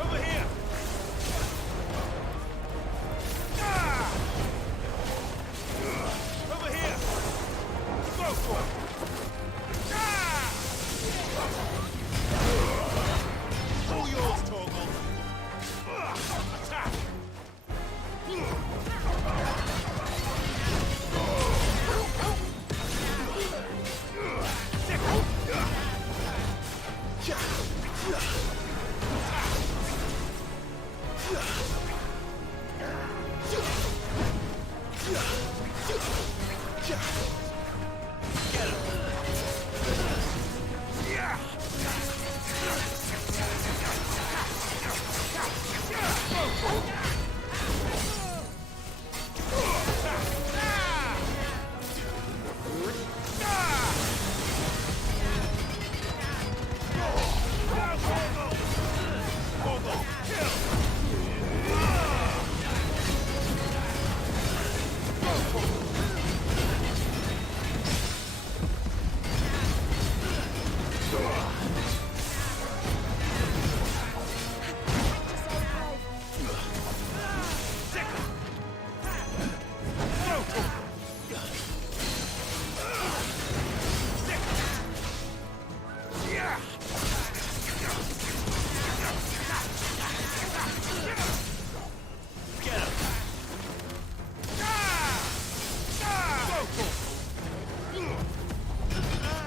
Over here! Over here! Go for it! All yours, Torgal! Attack!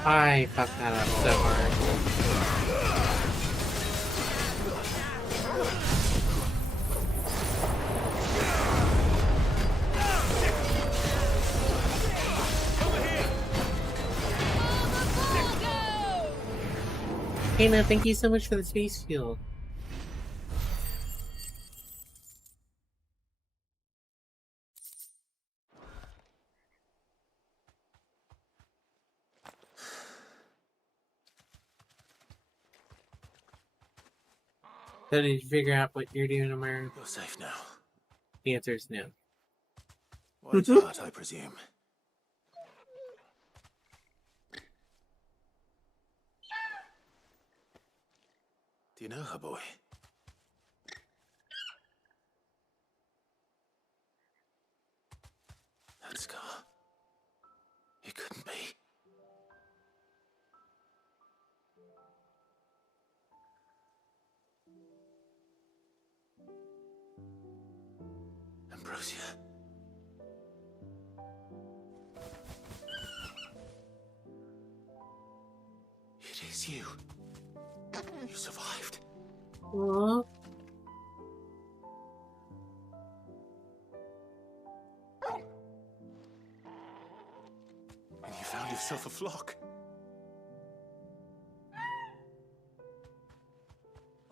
I fucked that up so hard. Hannah, thank you so much for the space fuel. So did you figure out what you're doing tomorrow? You're safe now. The answer is no. White Hart, I presume. Do you know her, boy? That scar. It couldn't be. Ambrosia. It is you. You survived. Aww. And you found yourself a flock.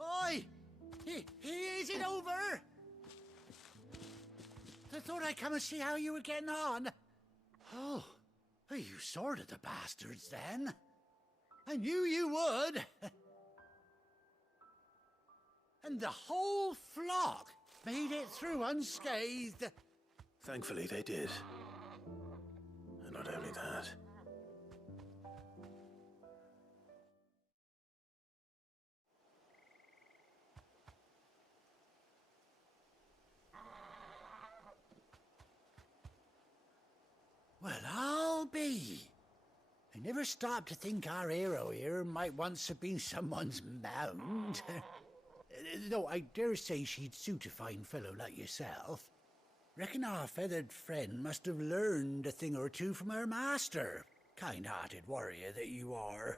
Oi! Is it over? I thought I'd come and see how you were getting on. Oh, you sorted the bastards then. I knew you would. And the whole flock made it through unscathed. Thankfully, they did. And not only that. Well, I'll be. I never stopped to think our hero here might once have been someone's mound. Though I dare say she'd suit a fine fellow like yourself. Reckon our feathered friend must have learned a thing or two from her master. Kind-hearted warrior that you are.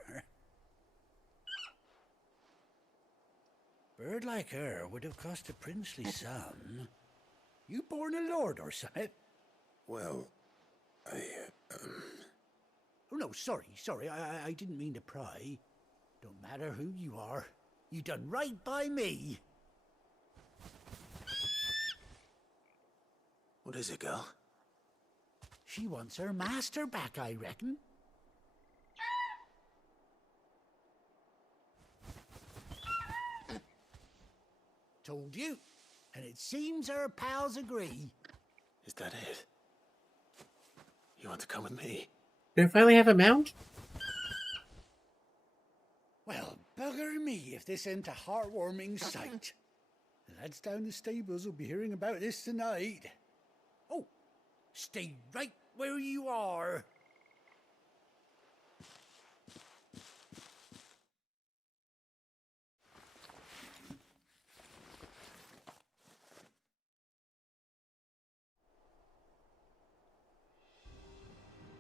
Bird like her would have cost a princely sum. You born a lord or something? Well, Oh, no, sorry, I didn't mean to pry. Don't matter who you are. You done right by me. What is it, girl? She wants her master back, I reckon. Told you. And it seems her pals agree. Is that it? You want to come with me? Do I finally have a mount? Well, bugger me if this ain't a heartwarming sight. The lads down the stables will be hearing about this tonight. Oh, stay right where you are.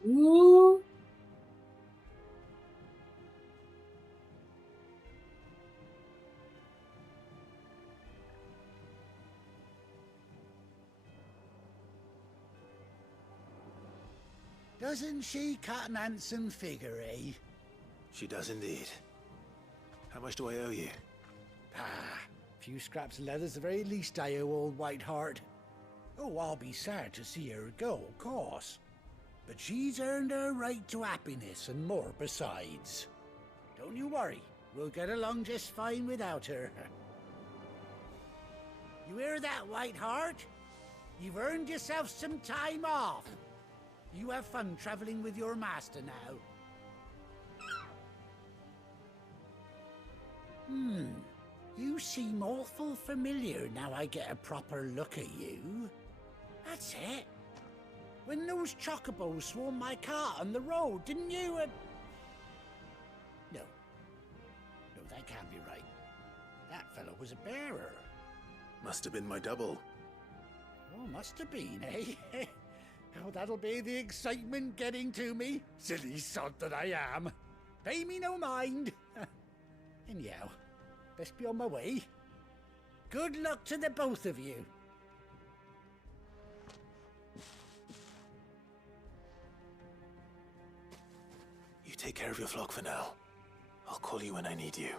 Ooh. Doesn't she cut an handsome figure, eh? She does indeed. How much do I owe you? Ah, a few scraps of leather's the very least I owe old White Hart. Oh, I'll be sad to see her go, of course. But she's earned her right to happiness and more besides. Don't you worry, we'll get along just fine without her. You hear that, White Hart? You've earned yourself some time off. You have fun traveling with your master now. You seem awful familiar now I get a proper look at you. That's it. When those chocobos swarmed my cart on the road, didn't you? No, that can't be right. That fellow was a bearer. Must have been my double. Oh, must have been, eh? Oh, that'll be the excitement getting to me. Silly sod that I am. Pay me no mind. Anyhow, best be on my way. Good luck to the both of you. You take care of your flock for now. I'll call you when I need you.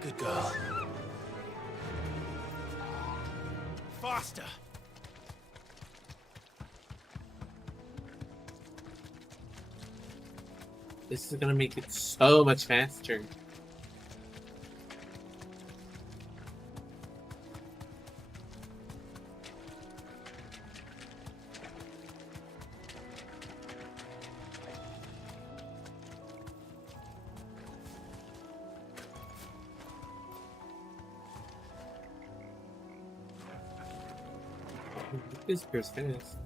Good girl. Faster! This is gonna make it so much faster. This goes fast.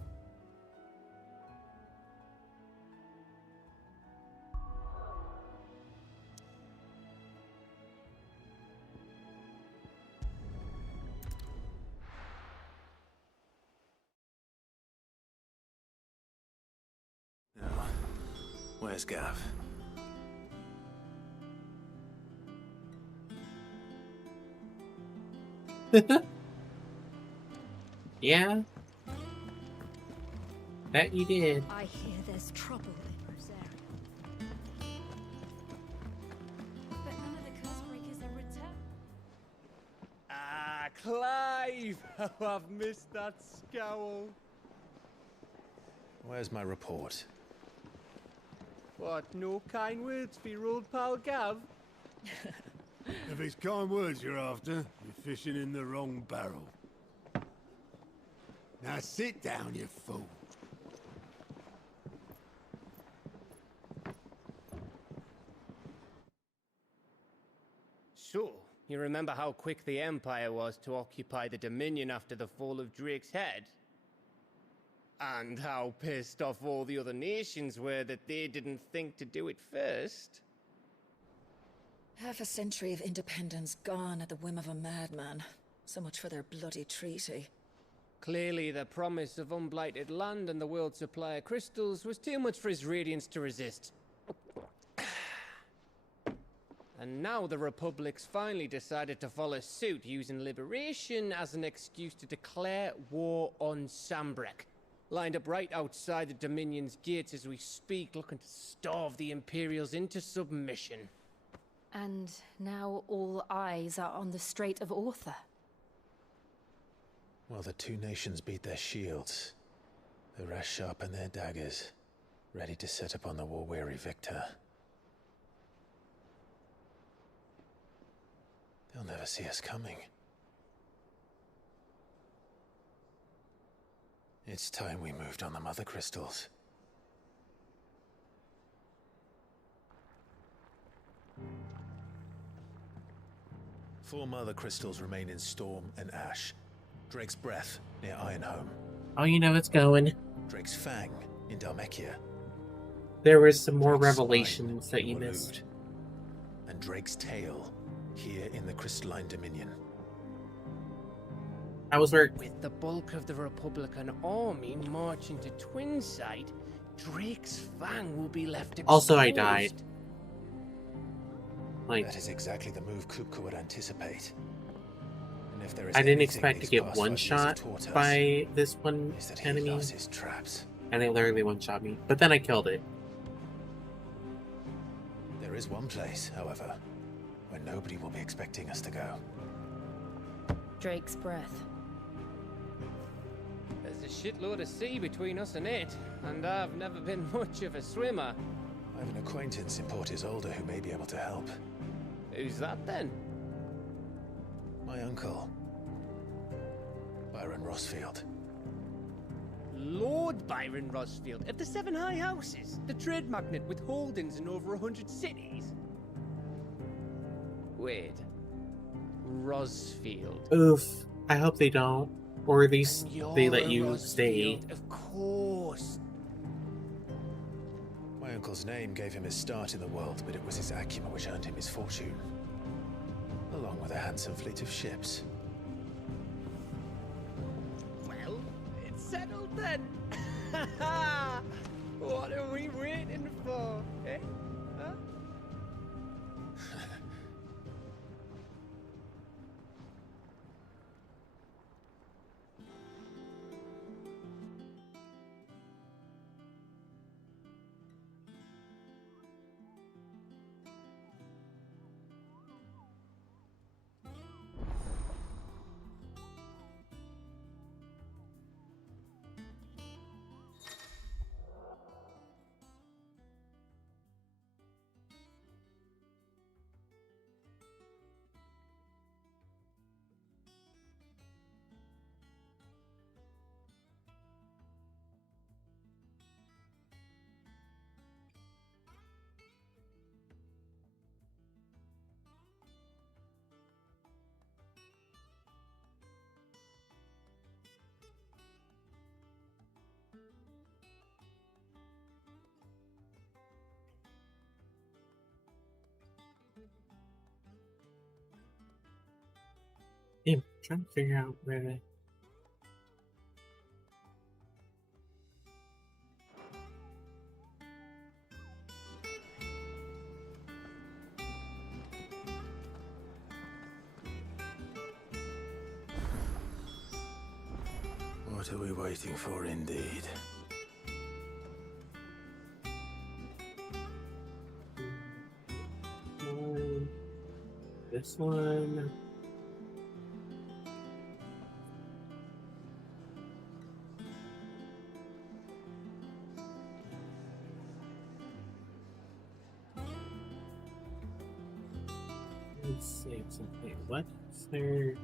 Now, where's Gav? Yeah? That you did. I hear there's trouble in Rosaria. But none of the Cursebreakers have returned. Ah, Clive! Oh, I've missed that scowl. Where's my report? What, no kind words for your old pal Gav? If it's kind words you're after, you're fishing in the wrong barrel. Now sit down, you fool. So, you remember how quick the Empire was to occupy the Dominion after the fall of Drake's head? And how pissed off all the other nations were that they didn't think to do it first? Half a century of independence gone at the whim of a madman. So much for their bloody treaty. Clearly, the promise of unblighted land and the world's supply of crystals was too much for his radiance to resist. And now the Republic's finally decided to follow suit, using liberation as an excuse to declare war on Sambrek. Lined up right outside the Dominion's gates as we speak, looking to starve the Imperials into submission. And now all eyes are on the Strait of Author. Well, the two nations beat their shields. The rest sharpen their daggers, ready to set upon the war-weary victor. They'll never see us coming. It's time we moved on the mother crystals. Four mother crystals remain in Storm and Ash. Drake's Breath near Ironhome. Oh, you know it's going. Drake's Fang in Dhalmekia. There was some more revelations that you missed. And Drake's Tail here in the Crystalline Dominion. I was where. With the bulk of the Republican army marching to Twinside, Drake's Fang will be left exposed. Also, I died. Like, that is exactly the move Kupka would anticipate. And if there is I didn't expect to get one shot by this one enemy, his traps. And it literally one-shot me. But then I killed it. There is one place, however, where nobody will be expecting us to go. Drake's Breath. There's a shitload of sea between us and it, and I've never been much of a swimmer. I have an acquaintance in Port Isolde who may be able to help. Who's that then? My uncle. Byron Rossfield. Lord Byron Rosfield of the Seven High Houses, the trade magnate with holdings in over 100 cities. Wait. Rosfield. Oof. I hope they don't. Or at least they let you stay. Of course. My uncle's name gave him his start in the world, but it was his acumen which earned him his fortune. Along with a handsome fleet of ships. Well, it's settled then. What are we waiting for, eh? Huh? Yeah, I'm trying to figure out where they. What are we waiting for, indeed? This one. Let's save something. What is there?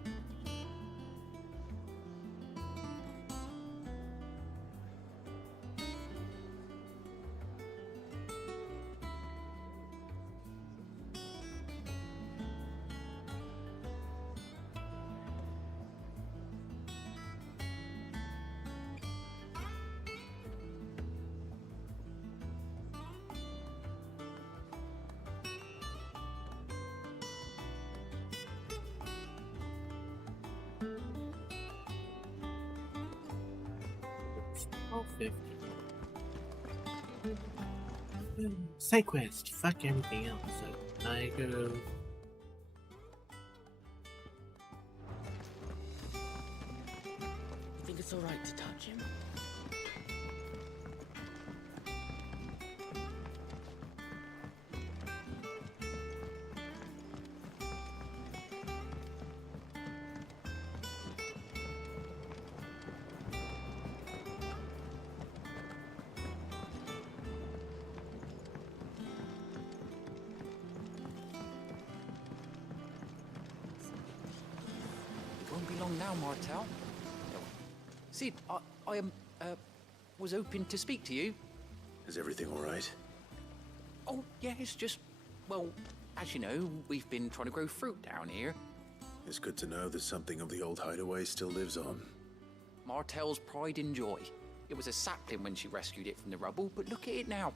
Side quest. Fuck everything else. So I go. You think it's alright to touch him? Won't be long now, Martel. Sid, I was hoping to speak to you. Is everything all right? Oh, yeah, it's just, well, as you know, we've been trying to grow fruit down here. It's good to know that something of the old hideaway still lives on. Martel's pride and joy. It was a sapling when she rescued it from the rubble, but look at it now.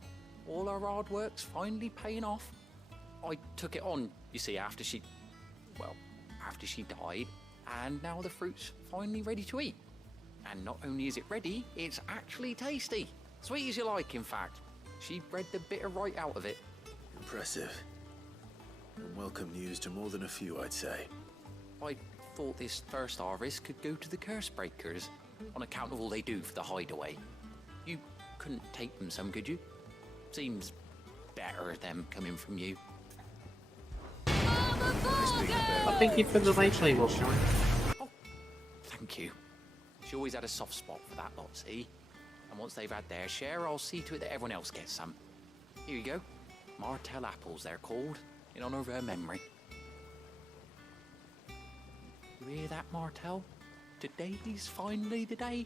All our hard work's finally paying off. I took it on, you see, after she died, and now the fruit's finally ready to eat. And not only is it ready, it's actually tasty. Sweet as you like, in fact. She bred the bitter right out of it. Impressive. And welcome news to more than a few, I'd say. I thought this first harvest could go to the curse breakers, on account of all they do for the hideaway. You couldn't take them some, could you? Seems better them coming from you. Well, thank you for the light label, Sean. Oh, thank you. She always had a soft spot for that lot, see? And once they've had their share, I'll see to it that everyone else gets some. Here you go. Martel apples, they're called, in honor of her memory. You hear that, Martel? today's finally the day.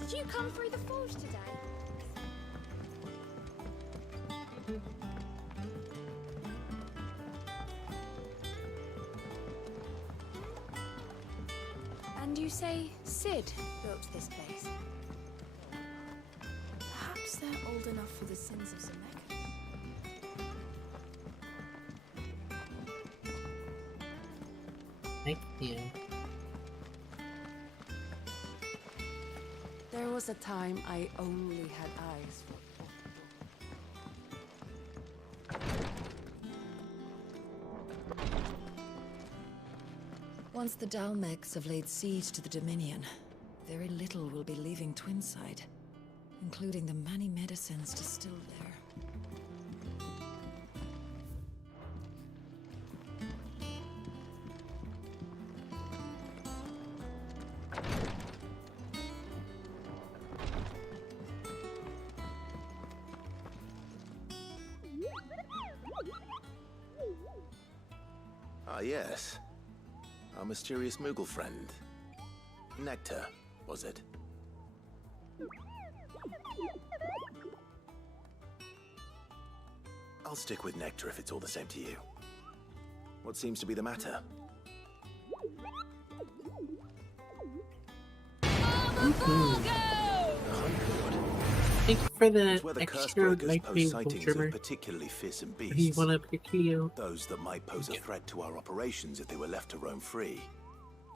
Did you come through the forge today? And you say Sid built this place? Perhaps they're old enough for the sins of Zemeckis. Thank you. There was a time I only had eyes for. Once the Dalmecs have laid siege to the Dominion, very little will be leaving Twinside, including the many medicines distilled there. Ah, yes. Our mysterious Moogle friend. Nectar, was it? I'll stick with Nectar if it's all the same to you. What seems to be the matter? Thank you for the It's where the extra Cursebrokers light post beam sightings trimmer. of particularly fearsome You beasts. wanna pick you? Those that might pose a threat to our operations if they were left to roam free.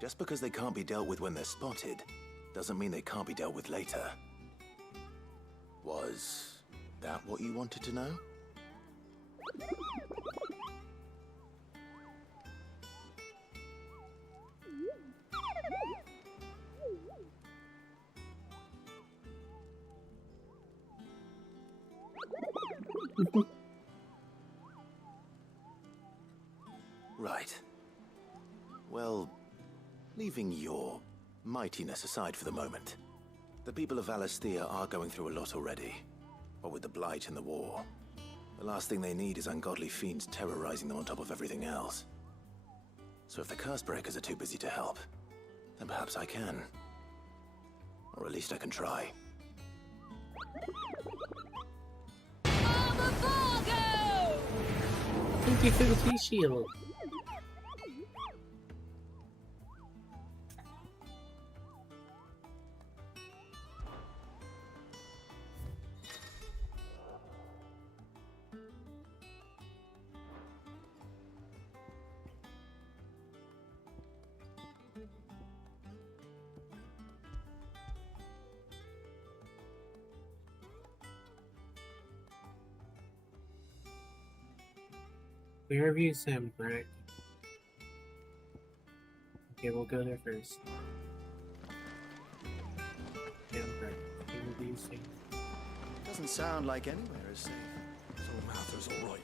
Just because they can't be dealt with when they're spotted, doesn't mean they can't be dealt with later. Was that what you wanted to know? Right. Well, leaving your mightiness aside for the moment, the people of Valisthea are going through a lot already. What with the Blight and the war. The last thing they need is ungodly fiends terrorizing them on top of everything else. So if the Cursebreakers are too busy to help, then perhaps I can. Or at least I can try. Thank you for the tea shield. Where have you Sam, Brett? Okay, we'll go there first. Sam, Brett. Where have you Sam? Doesn't sound like anywhere is safe. So Martha's all right.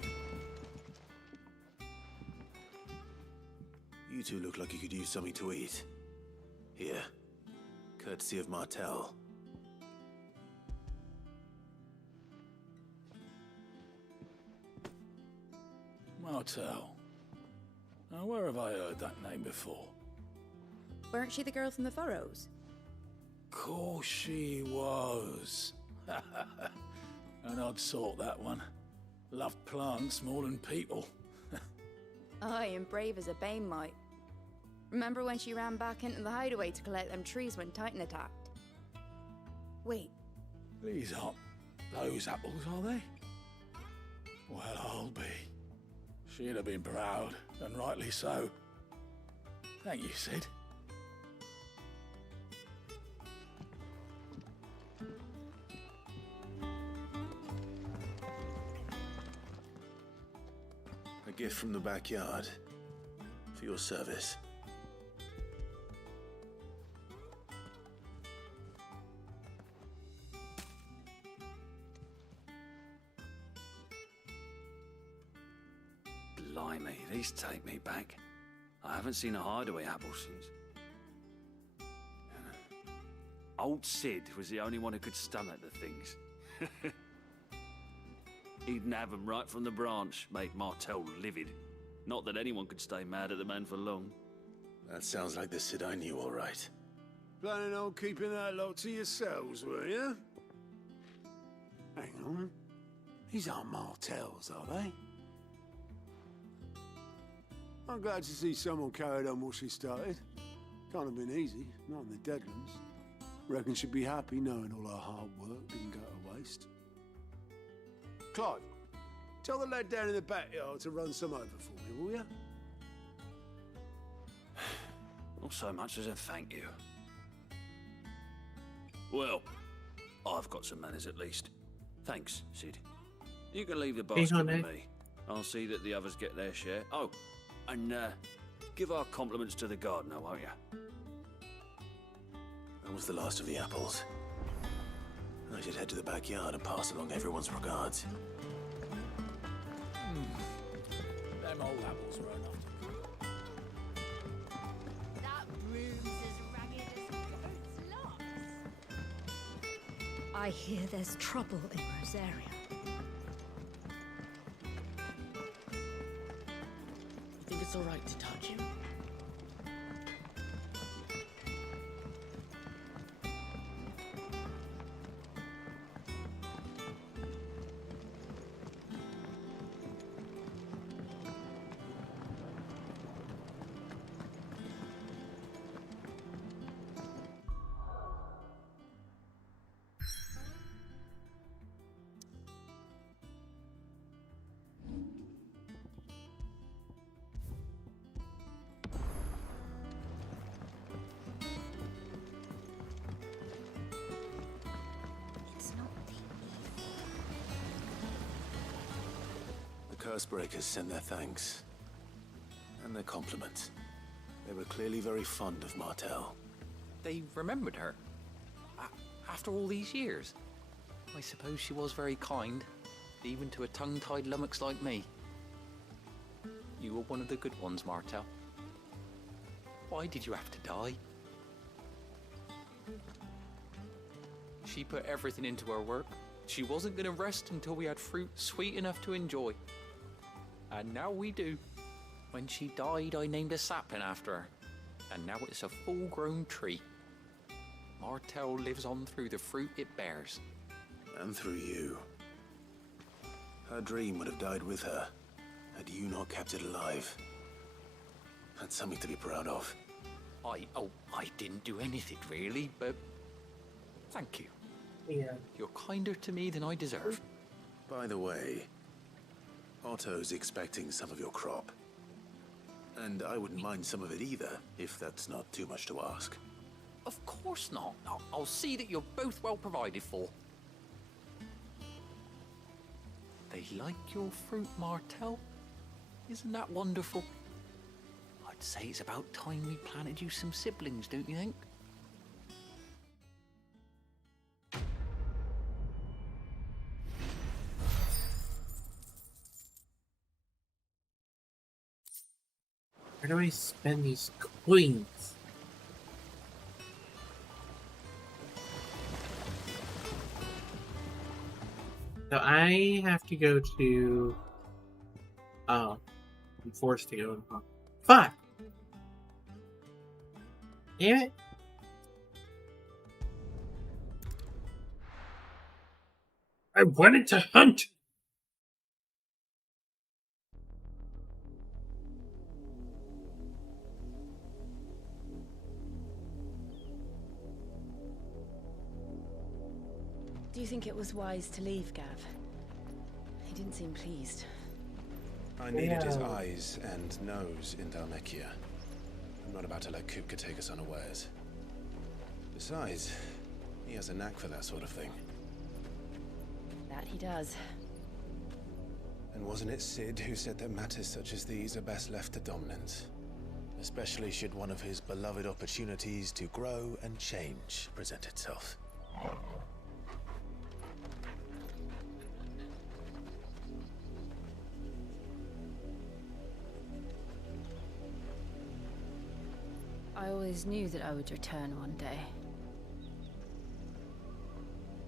You two look like you could use something to eat. Here. Courtesy of Martel. Martel. Now, where have I heard that name before? Weren't she the girl from the Furrows? Course she was. An odd sort, that one. Loved plants more than people. Aye, and brave as a bane might. Remember when she ran back into the hideaway to collect them trees when Titan attacked? Wait, These aren't those apples, are they? Well, I'll be. She'd have been proud, and rightly so. Thank you, Sid. A gift from the backyard. For your service. Blimey, these take me back. I haven't seen a hideaway apple since. Old Sid was the only one who could stomach the things. He'd nab 'em right from the branch, make Martell livid. Not that anyone could stay mad at the man for long. That sounds like the Sid I knew, all right. Planning on keeping that lot to yourselves, were you? Hang on. These aren't Martells, are they? I'm glad to see someone carried on what she started. Can't have been easy, not in the Deadlands. Reckon she'd be happy knowing all her hard work didn't go to waste. Clive, tell the lad down in the backyard to run some over for me, will you? Not so much as a thank you. Well, I've got some manners at least. Thanks, Sid. You can leave the basket with me. I'll see that the others get their share. Oh, and give our compliments to the gardener, won't you? That was the last of the apples. I should head to the backyard and pass along everyone's regards. Them old apples were enough. That broom's as ragged as goat's locks. I hear there's trouble in Rosaria. You think it's all right to touch him? Cursebreakers send their thanks. And their compliments. They were clearly very fond of Martell. They remembered her. After all these years. I suppose she was very kind, even to a tongue-tied lummox like me. You were one of the good ones, Martell. Why did you have to die? She put everything into her work. She wasn't going to rest until we had fruit sweet enough to enjoy. And now we do. When she died, I named a sapling after her. And now it's a full-grown tree. Martell lives on through the fruit it bears. And through you. Her dream would have died with her, had you not kept it alive. That's something to be proud of. I didn't do anything really, but thank you. Yeah. You're kinder to me than I deserve. By the way, Otto's expecting some of your crop. And I wouldn't mind some of it either, if that's not too much to ask. Of course not. I'll see that you're both well provided for. They like your fruit, Martell. Isn't that wonderful? I'd say it's about time we planted you some siblings, don't you think? Where do I spend these coins? So I have to go to... Oh. I'm forced to go. Fuck! Damn it! I wanted to hunt! Do you think it was wise to leave, Gav? He didn't seem pleased. I needed his eyes and nose in Dhalmekia. I'm not about to let Kupka take us unawares. Besides, he has a knack for that sort of thing. That he does. And wasn't it Sid who said that matters such as these are best left to dominance? Especially should one of his beloved opportunities to grow and change present itself. I always knew that I would return one day.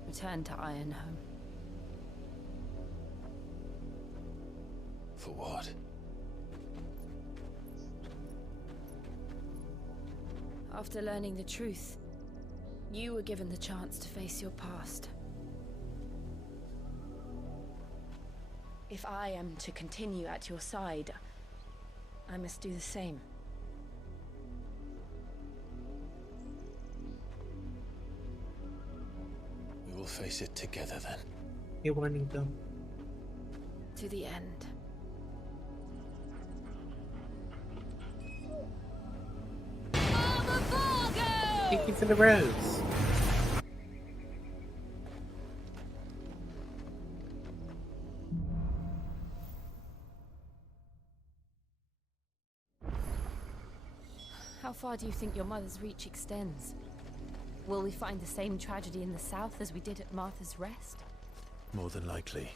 Return to Ironhome. For what? After learning the truth, you were given the chance to face your past. If I am to continue at your side, I must do the same. We will face it together then. You wanting them? To the end. Thank you for the rose. How far do you think your mother's reach extends? Will we find the same tragedy in the south as we did at Martha's Rest? More than likely.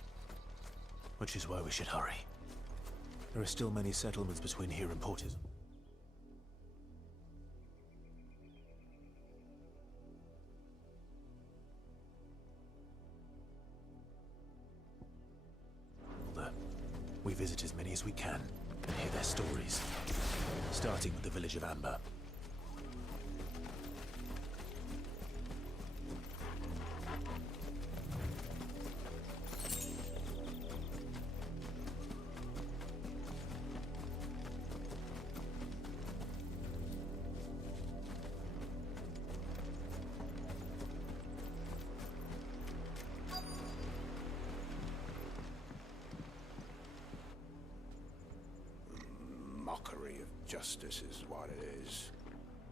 Which is why we should hurry. There are still many settlements between here and Portism. We visit as many as we can and hear their stories, starting with the village of Amber. Mockery of justice is what it is.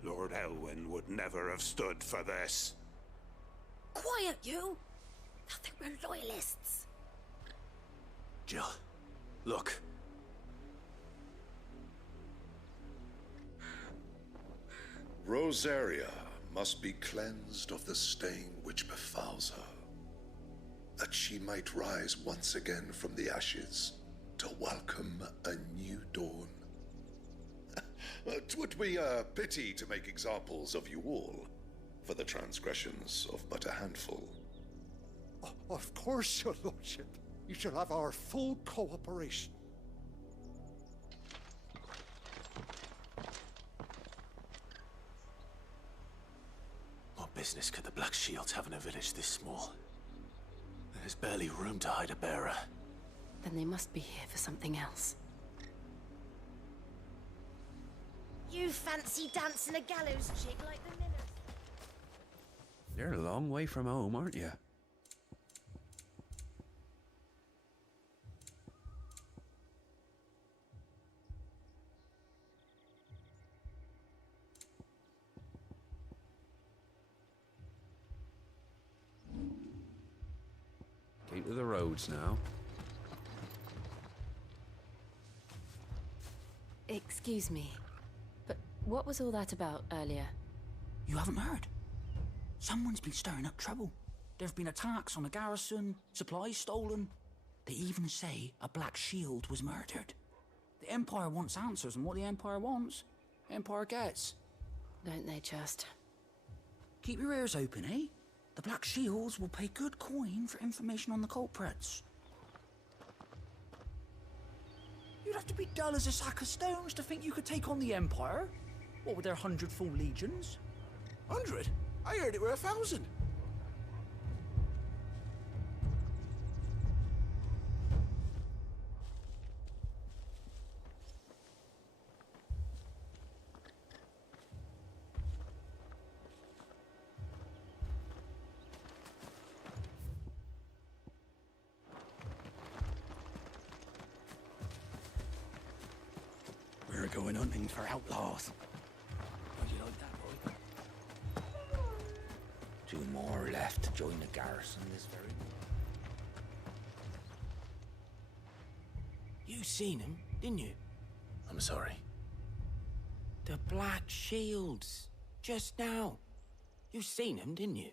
Lord Elwyn would never have stood for this. Quiet, you! I think we're loyalists. Jill, look. Rosaria must be cleansed of the stain which befouls her, that she might rise once again from the ashes to welcome a new dawn. 'Twould be a pity to make examples of you all, for the transgressions of but a handful. Of course, your lordship. You shall have our full cooperation. What business could the Black Shields have in a village this small? There's barely room to hide a bearer. Then they must be here for something else. You fancy dancing a gallows jig like the Millers? You're a long way from home, aren't you? Keep to the roads now. Excuse me, but what was all that about earlier? You haven't heard? Someone's been stirring up trouble. There have been attacks on the garrison, supplies stolen. They even say a Black Shield was murdered. The Empire wants answers, and what the Empire wants, Empire gets. Don't they just? Keep your ears open, eh? The Black Shields will pay good coin for information on the culprits. You'd have to be dull as a sack of stones to think you could take on the Empire. What with their 100 full legions? 100? I heard it were 1,000. going hunting for outlaws. How'd you like that, boy? 2 more left to join the garrison this very moment. You seen him, didn't you? I'm sorry. The Black Shields. Just now. You seen them, didn't you?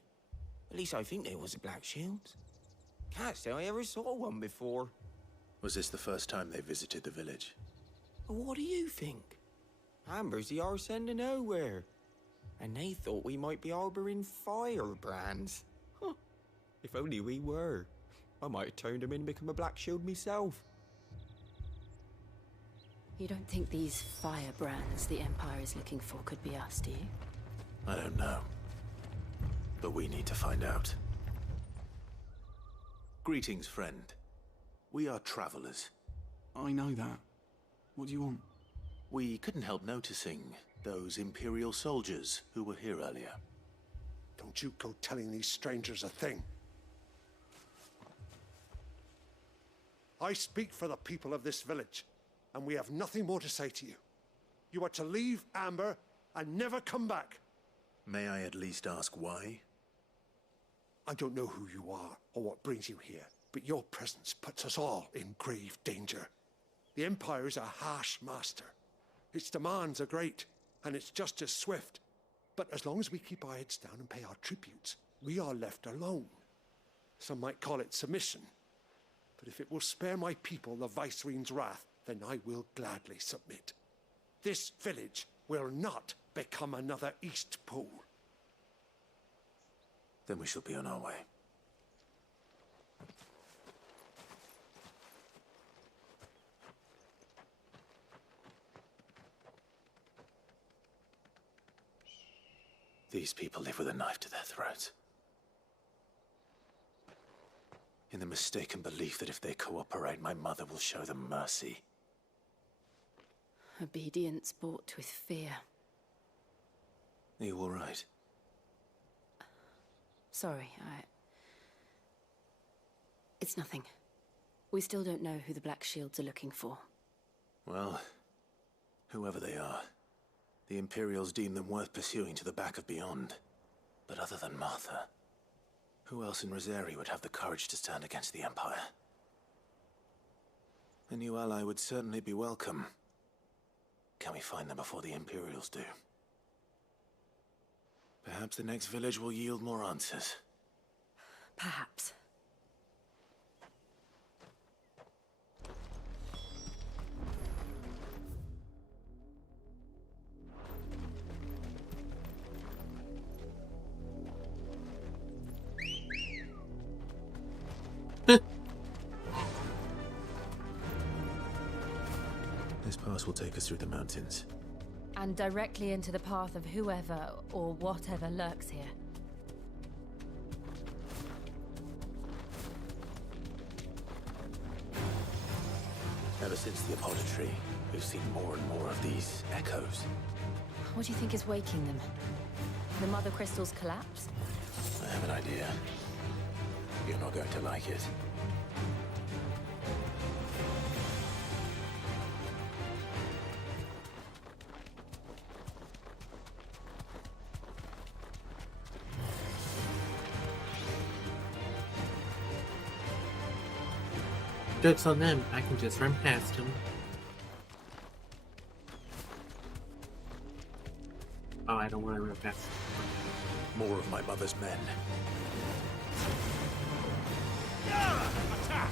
At least I think they was the Black Shields. Can't say I ever saw one before. Was this the first time they visited the village? What do you think? Amber's the arse end of nowhere. And they thought we might be harboring firebrands. Huh. If only we were. I might have turned them in and become a Black Shield myself. You don't think these firebrands the Empire is looking for could be us, do you? I don't know. But we need to find out. Greetings, friend. We are travelers. I know that. What do you want? We couldn't help noticing those Imperial soldiers who were here earlier. Don't you go telling these strangers a thing. I speak for the people of this village, and we have nothing more to say to you. You are to leave Amber and never come back. May I at least ask why? I don't know who you are or what brings you here, but your presence puts us all in grave danger. The Empire is a harsh master. Its demands are great, and its justice swift. But as long as we keep our heads down and pay our tributes, we are left alone. Some might call it submission. But if it will spare my people the Viceroy's wrath, then I will gladly submit. This village will not become another Eastpool. Then we shall be on our way. These people live with a knife to their throats. In the mistaken belief that if they cooperate, my mother will show them mercy. Obedience bought with fear. Are you all right? Sorry, It's nothing. We still don't know who the Black Shields are looking for. Well, whoever they are, the Imperials deem them worth pursuing to the back of beyond. But other than Martha, who else in Rosari would have the courage to stand against the Empire? A new ally would certainly be welcome. Can we find them before the Imperials do? Perhaps the next village will yield more answers. Perhaps. This pass will take us through the mountains. And directly into the path of whoever or whatever lurks here. Ever since the Apodatory, we've seen more and more of these echoes. What do you think is waking them? The Mother Crystal's collapse? I have an idea. You're not going to like it. Joke's on them, I can just run past him. Oh, I don't want to run past him. More of my mother's men. Attack!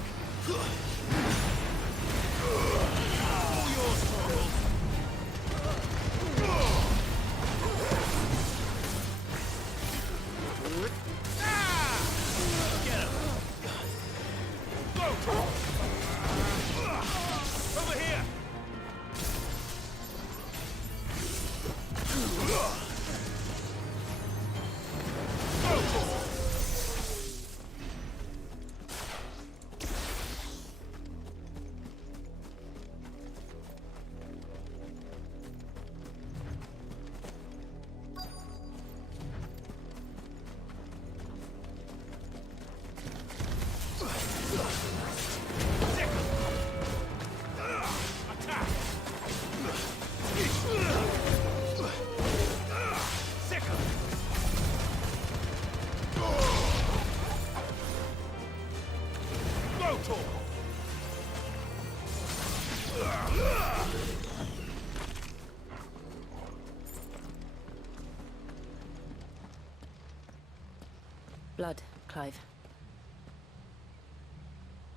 Blood, Clive.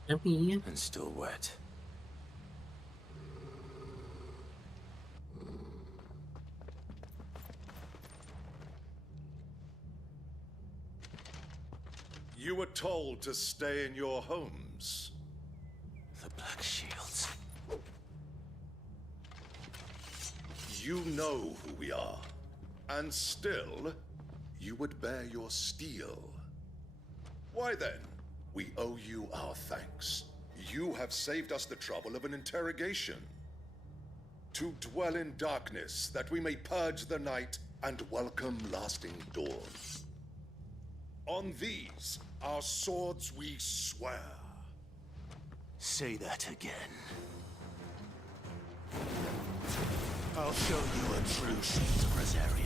And still wet. You were told to stay in your homes. The Black Shields. You know who we are. And still, you would bear your steel. Why then, we owe you our thanks. You have saved us the trouble of an interrogation. To dwell in darkness, that we may purge the night and welcome lasting dawn. On these, our swords we swear. Say that again. I'll show you a true shield of Rosaria.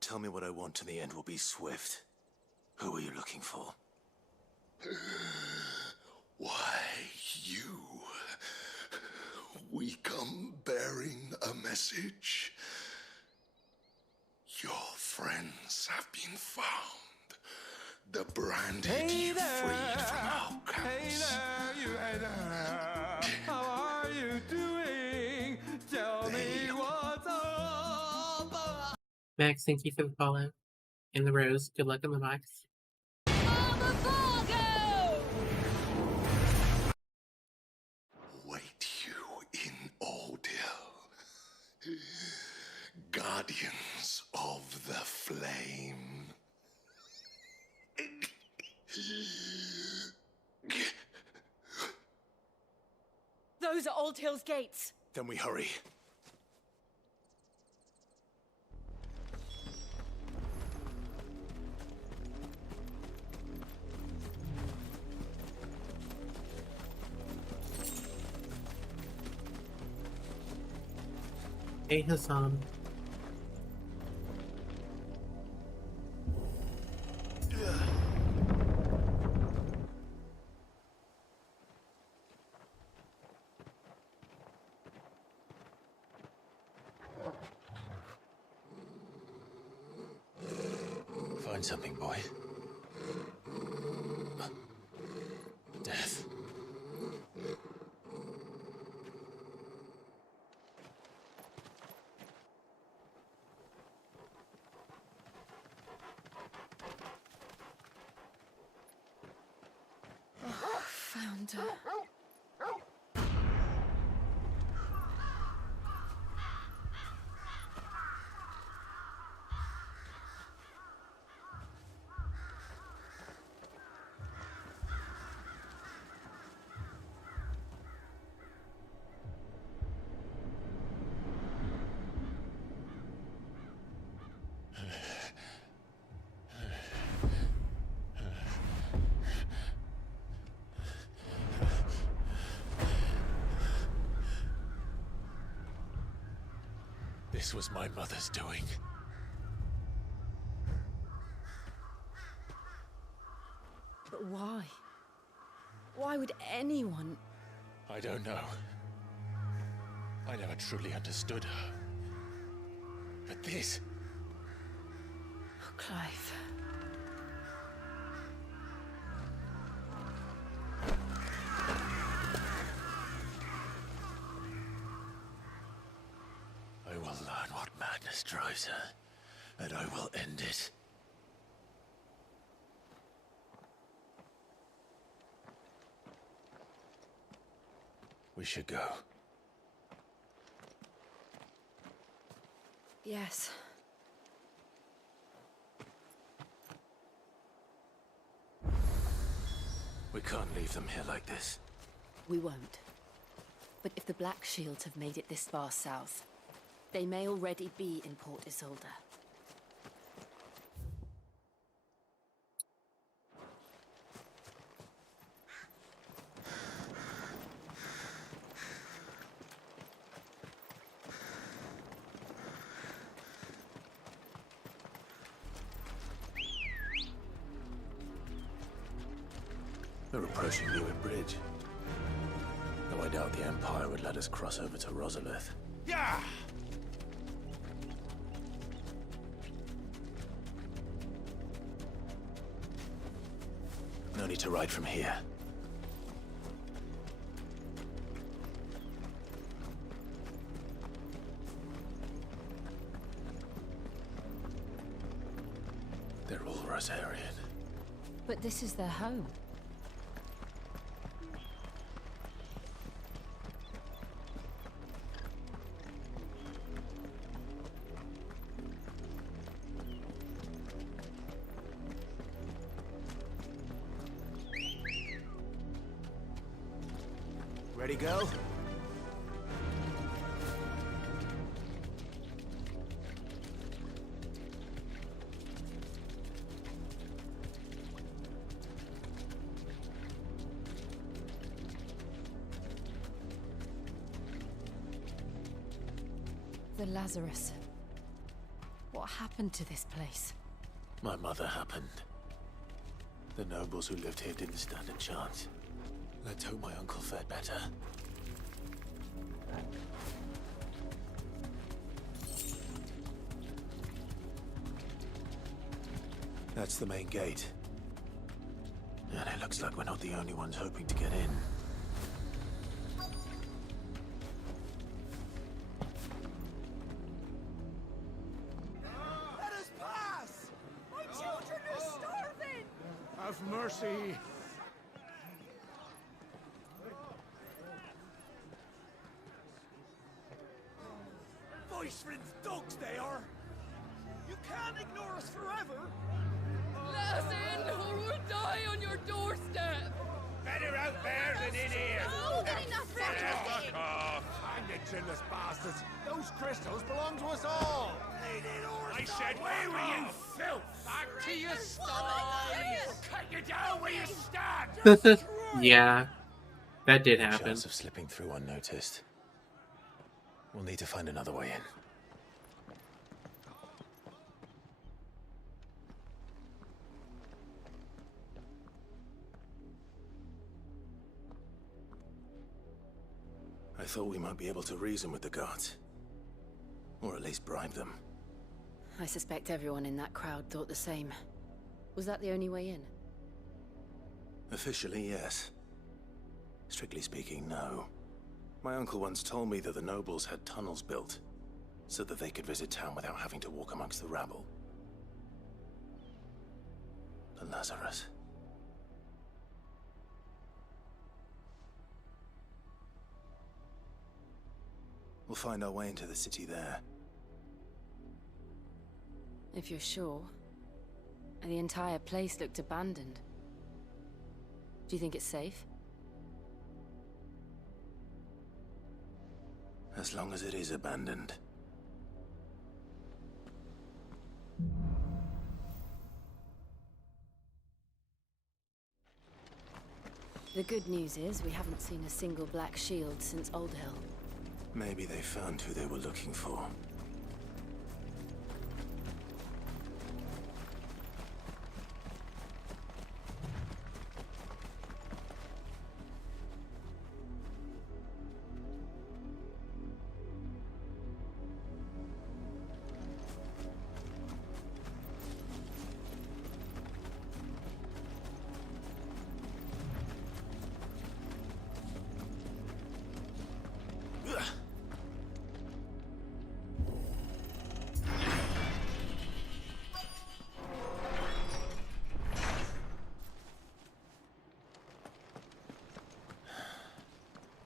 Tell me what I want and the end will be swift. Who are you looking for? Why, you. We come bearing a message. Your friends have been found. The branded you freed from our camps. Hey there. How are you doing? Tell me what's up. Max, thank you for the follow. In the rose, good luck in the box. Wait you in Ordeal. Guardians of the Flame. Those are Old Hill's gates. Then we hurry. Hey, Hassan. Find something, boy. Death. Found her. This was my mother's doing. But why? Why would anyone? I don't know. I never truly understood her. But this... Oh, Clive. I will learn what madness drives her, and I will end it. We should go. Yes. We can't leave them here like this. We won't. But if the Black Shields have made it this far south, they may already be in Port Isolde. We're approaching Leeward Bridge. Though I doubt the Empire would let us cross over to Rosalith. Yeah! No need to ride from here. They're all Rosarian. But this is their home. Ready, go? The Lazarus. What happened to this place? My mother happened. The nobles who lived here didn't stand a chance. Let's hope my uncle fared better. That's the main gate. And it looks like we're not the only ones hoping to get in. Let us pass! My children are starving! Have mercy! Voice-rinsed dogs they are! You can't ignore us forever! Let us in, or we'll die on your doorstep! Better out there than in here! Oh, getting that Fuck off! Hang the chinless bastards! Those crystals belong to us all! I said, where were you, filth? Back to your sties! We'll cut you down where you stand! Yeah, that did happen. Chance of slipping through unnoticed. We'll need to find another way in. I thought we might be able to reason with the guards. Or at least bribe them. I suspect everyone in that crowd thought the same. Was that the only way in? Officially, yes. Strictly speaking, no. My uncle once told me that the nobles had tunnels built, so that they could visit town without having to walk amongst the rabble. The Lazarus. We'll find our way into the city there. If you're sure. The entire place looked abandoned. Do you think it's safe? As long as it is abandoned. The good news is we haven't seen a single black shield since Old Hill. Maybe they found who they were looking for.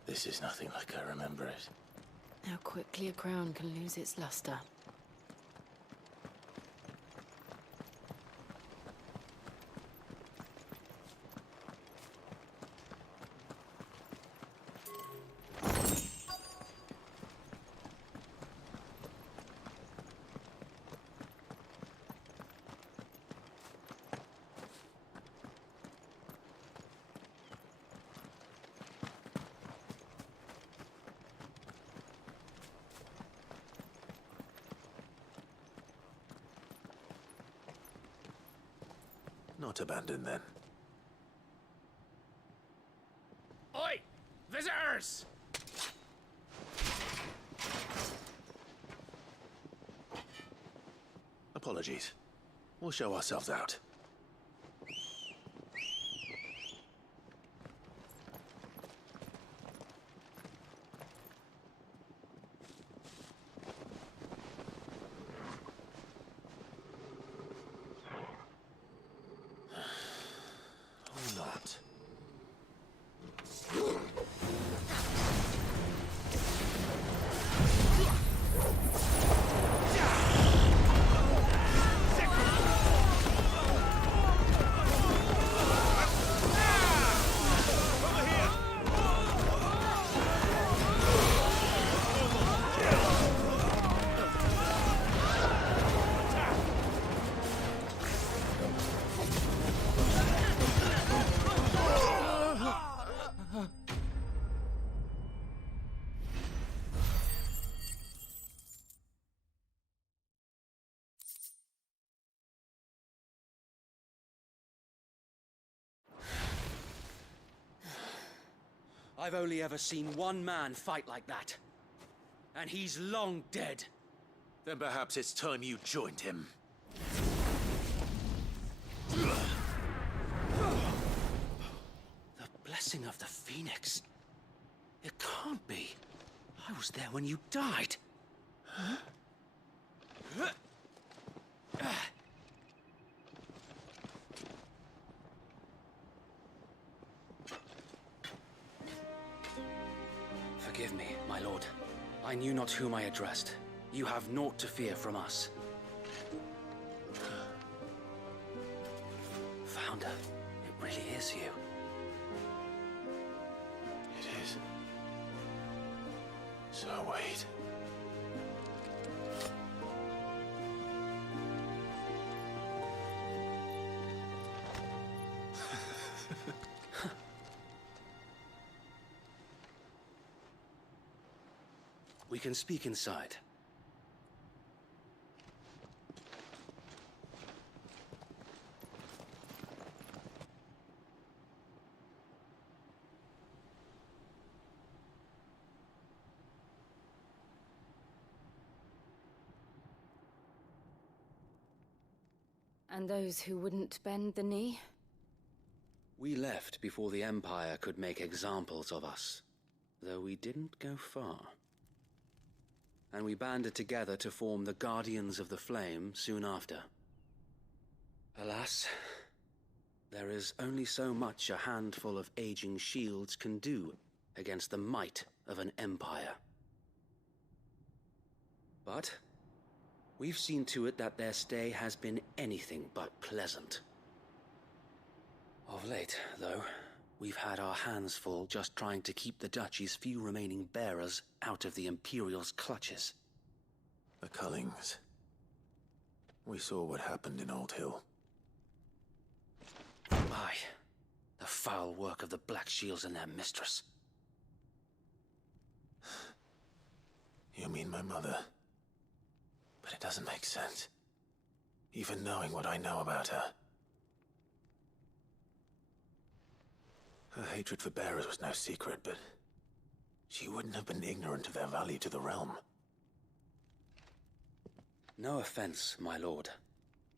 This is nothing like I remember it. How quickly a crown can lose its luster. Not abandoned, then. Oi! Visitors! Apologies. We'll show ourselves out. Or not. I've only ever seen one man fight like that. And he's long dead. Then perhaps it's time you joined him. The blessing of the Phoenix. It can't be. I was there when you died. Huh? Forgive me, my lord. I knew not whom I addressed. You have naught to fear from us. Founder, it really is you. It is. So wait. We can speak inside. And those who wouldn't bend the knee? We left before the Empire could make examples of us, though we didn't go far. And we banded together to form the Guardians of the Flame soon after. Alas, there is only so much a handful of aging shields can do against the might of an empire. But we've seen to it that their stay has been anything but pleasant. Of late, though, we've had our hands full just trying to keep the Duchy's few remaining bearers out of the Imperial's clutches. The Cullings. We saw what happened in Old Hill. Aye, the foul work of the Black Shields and their mistress. You mean my mother? But it doesn't make sense. Even knowing what I know about her. Her hatred for bearers was no secret, but she wouldn't have been ignorant of their value to the realm. No offense, my lord,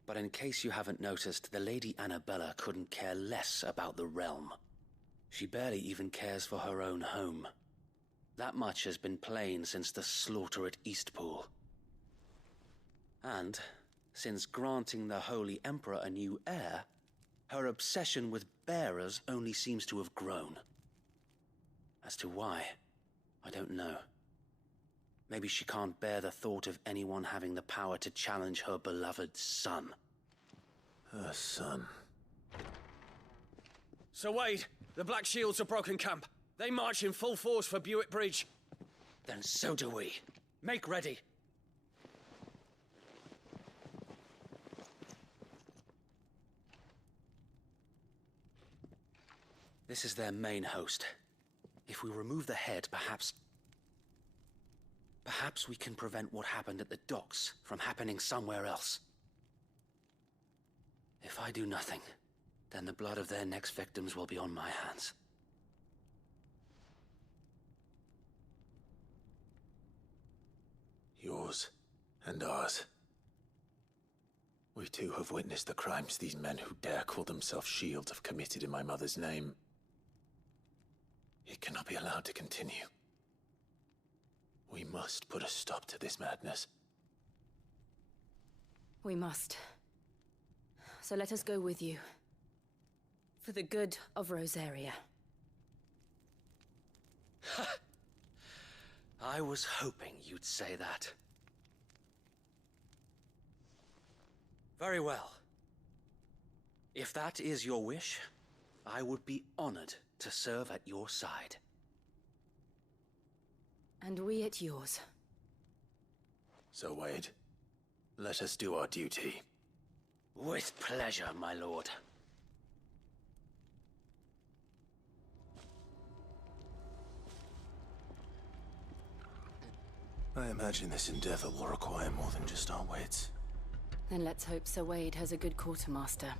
but in case you haven't noticed, the Lady Annabella couldn't care less about the realm. She barely even cares for her own home. That much has been plain since the slaughter at Eastpool. And, since granting the Holy Emperor a new heir, her obsession with bearers only seems to have grown. As to why, I don't know. Maybe she can't bear the thought of anyone having the power to challenge her beloved son. Her son. Sir Wade, the Black Shields have broken camp. They march in full force for Buick Bridge. Then so do we. Make ready. This is their main host. If we remove the head, perhaps we can prevent what happened at the docks from happening somewhere else. If I do nothing, then the blood of their next victims will be on my hands. Yours and ours. We too have witnessed the crimes these men who dare call themselves shields have committed in my mother's name. It cannot be allowed to continue. We must put a stop to this madness. We must. So let us go with you. For the good of Rosaria. I was hoping you'd say that. Very well. If that is your wish, I would be honored to serve at your side. And we at yours. So, Wade, let us do our duty. With pleasure, my lord. I imagine this endeavor will require more than just our wits. Then let's hope Sir Wade has a good quartermaster.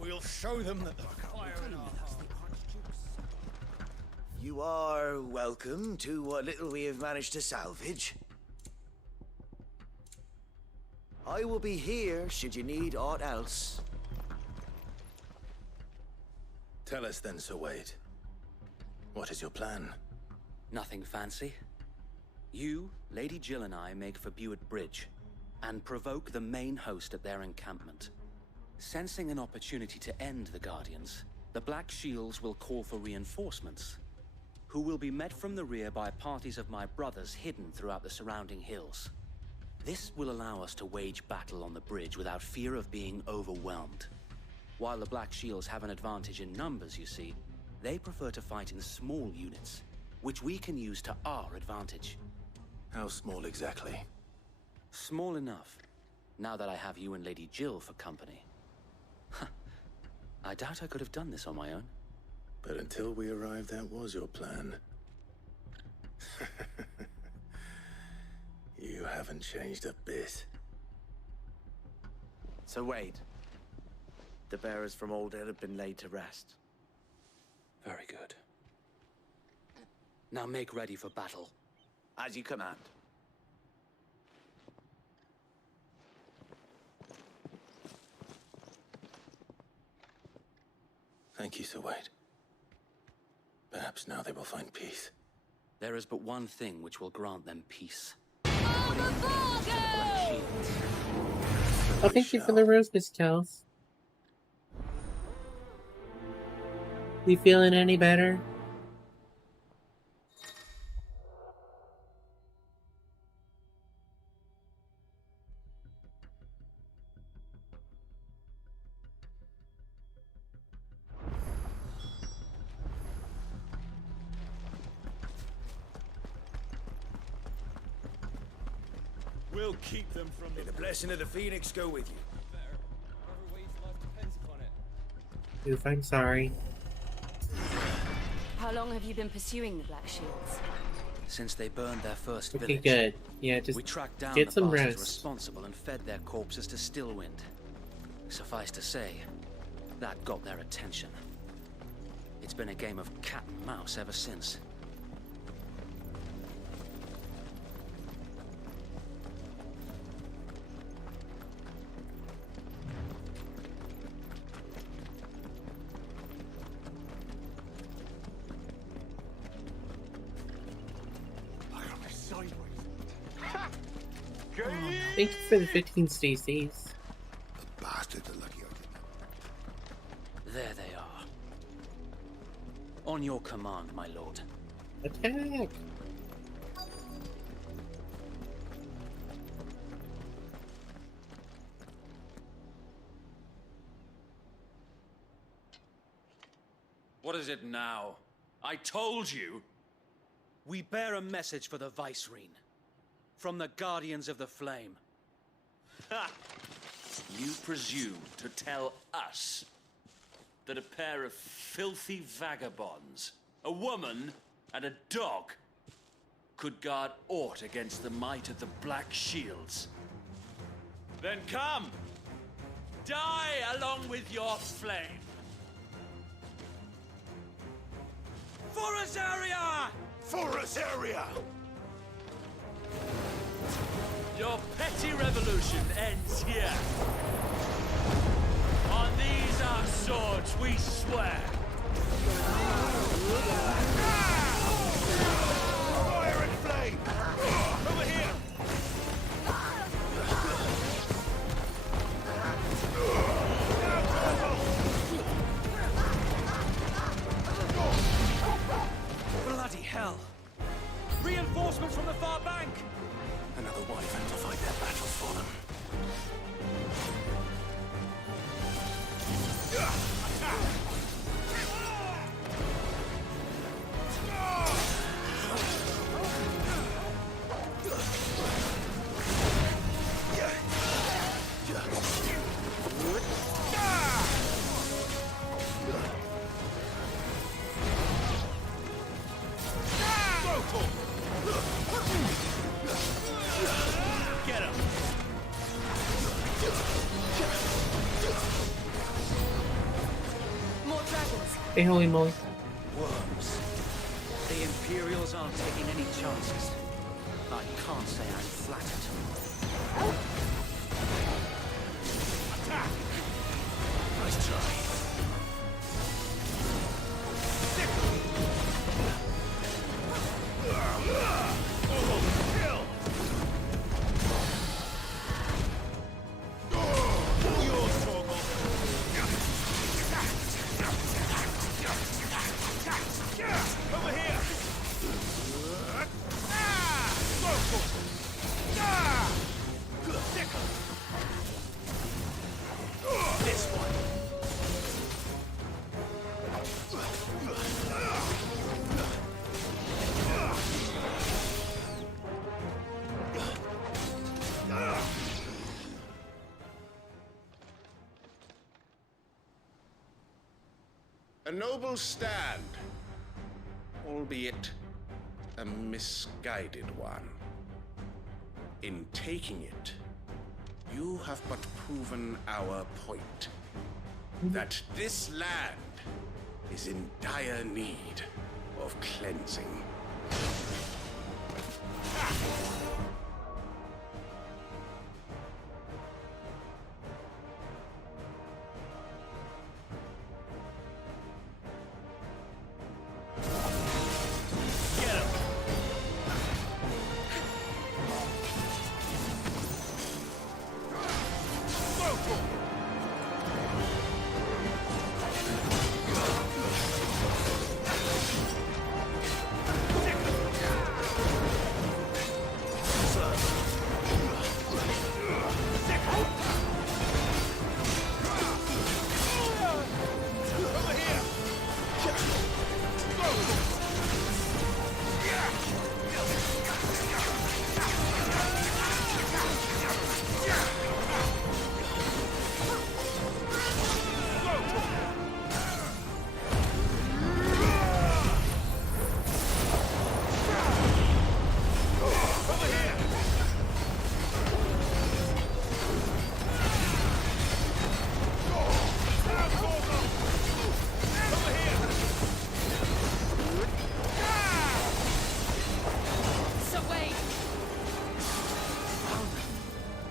We'll show them that the fire in our hearts. You are welcome to what little we have managed to salvage. I will be here should you need aught else. Tell us then, Sir Wade. What is your plan? Nothing fancy. You, Lady Jill and I make for Buick Bridge, and provoke the main host at their encampment. Sensing an opportunity to end the Guardians, the Black Shields will call for reinforcements, who will be met from the rear by parties of my brothers hidden throughout the surrounding hills. This will allow us to wage battle on the bridge without fear of being overwhelmed. While the Black Shields have an advantage in numbers, you see, they prefer to fight in small units, which we can use to our advantage. How small exactly? Small enough, now that I have you and Lady Jill for company. I doubt I could have done this on my own. But until we arrived, that was your plan. You haven't changed a bit. So Wade, the bearers from Old Hill have been laid to rest. Very good. Now make ready for battle. As you command. Thank you, Sir Wade. Perhaps now they will find peace. There is but one thing which will grant them peace. Oh, thank you for the rose, Miss Kels. You feeling any better? We'll keep them from May the blessing of the Phoenix go with you. Whoever Wade's life depends upon it. Oof, I'm sorry. How long have you been pursuing the Black Shields? Since they burned their first Okay, village, good. Yeah, just we tracked down get the some bastards rest. responsible and fed their corpses to Stillwind. Suffice to say, that got their attention. It's been a game of cat and mouse ever since. Thank you for the 15 Stacies. The bastards are lucky I did that. There they are. On your command, my lord. Attack! What is it now? I told you! We bear a message for the Vicereine. From the Guardians of the Flame. Ha! You presume to tell us that a pair of filthy vagabonds, a woman and a dog, could guard aught against the might of the Black Shields? Then come! Die along with your flame! For Azaria! For Azaria! Your petty revolution ends here. On these our swords we swear. Fire and flame! Over here! Bloody hell! Reinforcements from the far bank! Another wyvern to fight their battles for them. Get him! More dragons. Hey, holy moly. Worms. The Imperials aren't taking any chances. I can't say I'm flattered. Attack! Nice try. A noble stand, albeit a misguided one. In taking it, you have but proven our point. That this land is in dire need of cleansing.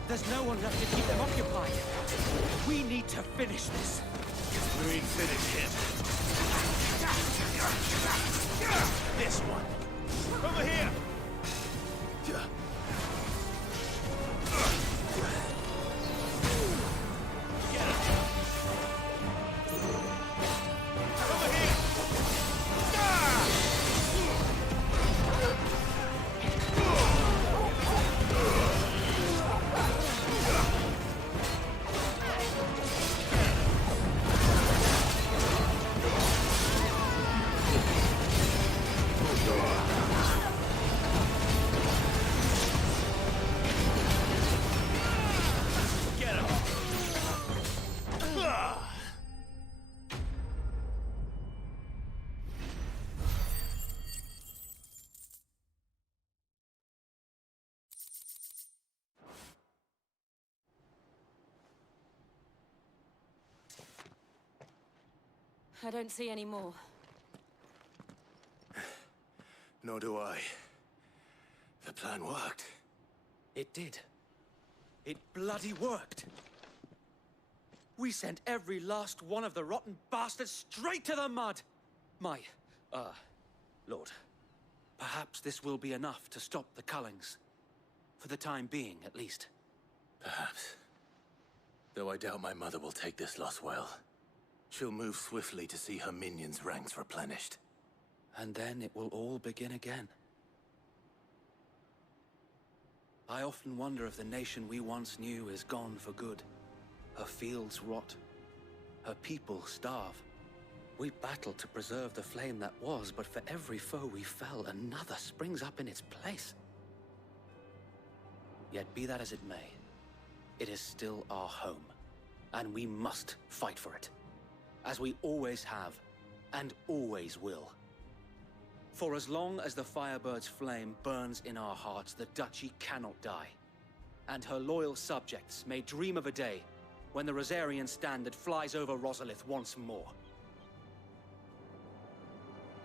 There's no one left to keep them occupied. We need to finish this. We finish him. This one. Over here. I don't see any more. Nor do I. The plan worked. It did. It bloody worked. We sent every last one of the rotten bastards straight to the mud! My, Lord, perhaps this will be enough to stop the Cullings. For the time being, at least. Perhaps. Though I doubt my mother will take this loss well. She'll move swiftly to see her minions' ranks replenished. And then it will all begin again. I often wonder if the nation we once knew is gone for good. Her fields rot. Her people starve. We battled to preserve the flame that was, but for every foe we fell, another springs up in its place. Yet be that as it may, it is still our home, and we must fight for it, as we always have, and always will. For as long as the Firebird's flame burns in our hearts, the Duchy cannot die, and her loyal subjects may dream of a day when the Rosarian standard flies over Rosalith once more.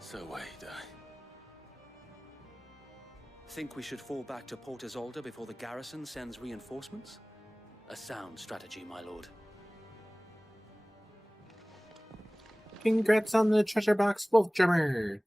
So wait, Think we should fall back to Port Isolde before the garrison sends reinforcements? A sound strategy, my lord. Congrats on the treasure box, Wolf Drummer!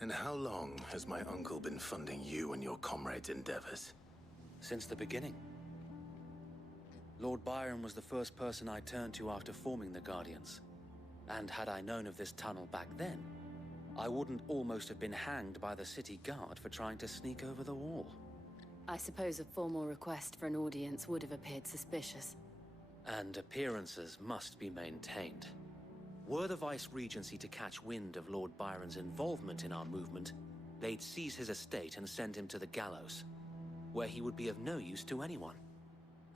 And how long has my uncle been funding you and your comrades' endeavors? Since the beginning. Lord Byron was the first person I turned to after forming the Guardians. And had I known of this tunnel back then, I wouldn't almost have been hanged by the city guard for trying to sneak over the wall. I suppose a formal request for an audience would have appeared suspicious. And appearances must be maintained. Were the Vice-Regency to catch wind of Lord Byron's involvement in our movement, they'd seize his estate and send him to the gallows, where he would be of no use to anyone.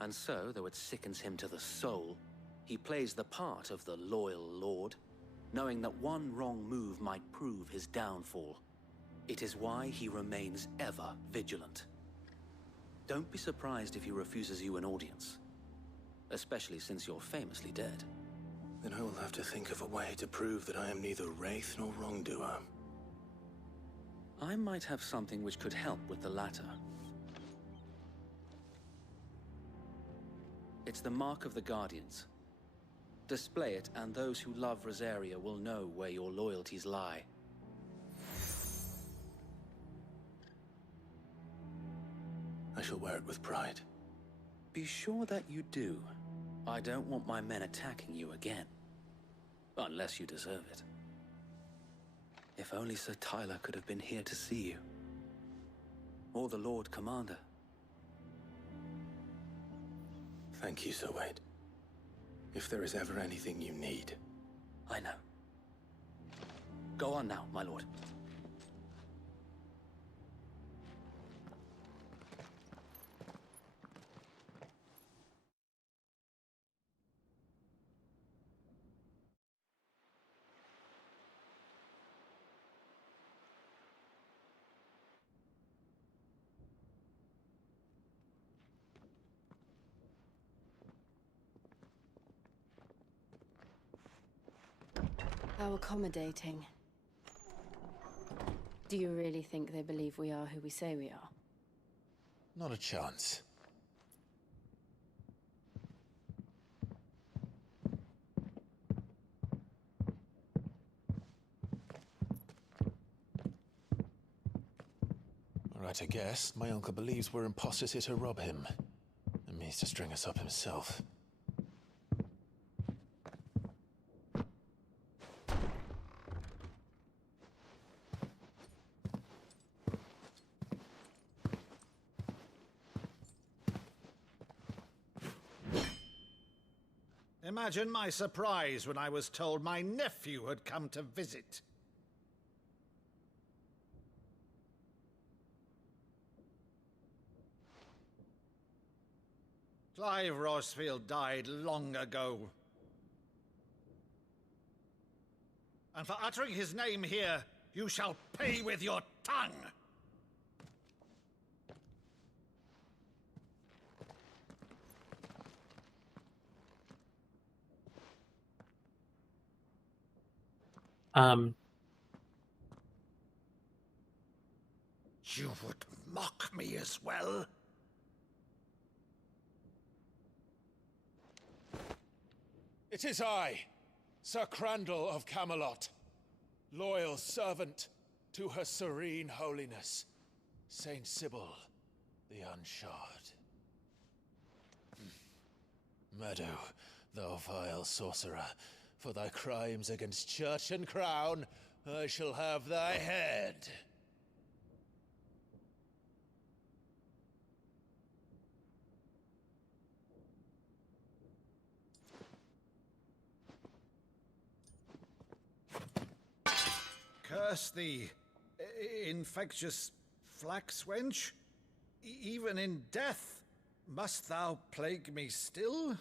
And so, though it sickens him to the soul, he plays the part of the loyal lord, knowing that one wrong move might prove his downfall. It is why he remains ever vigilant. Don't be surprised if he refuses you an audience, especially since you're famously dead. Then I will have to think of a way to prove that I am neither wraith nor wrongdoer. I might have something which could help with the latter. It's the mark of the Guardians. Display it, and those who love Rosaria will know where your loyalties lie. I shall wear it with pride. Be sure that you do. I don't want my men attacking you again. Unless you deserve it. If only Sir Tyler could have been here to see you. Or the Lord Commander. Thank you, Sir Wade. If there is ever anything you need. I know. Go on now, my lord. How accommodating. Do you really think they believe we are who we say we are? Not a chance. All right, I guess. My uncle believes we're imposters here to rob him. And means to string us up himself. Imagine my surprise when I was told my nephew had come to visit. Clive Rosefield died long ago. And for uttering his name here, you shall pay with your tongue! You would mock me as well? It is I, Sir Crandall of Camelot, loyal servant to Her Serene Holiness, Saint Sybil the Unshod. Meadow, thou vile sorcerer, for thy crimes against church and crown, I shall have thy head. Curse thee, infectious flax wench. Even in death, must thou plague me still?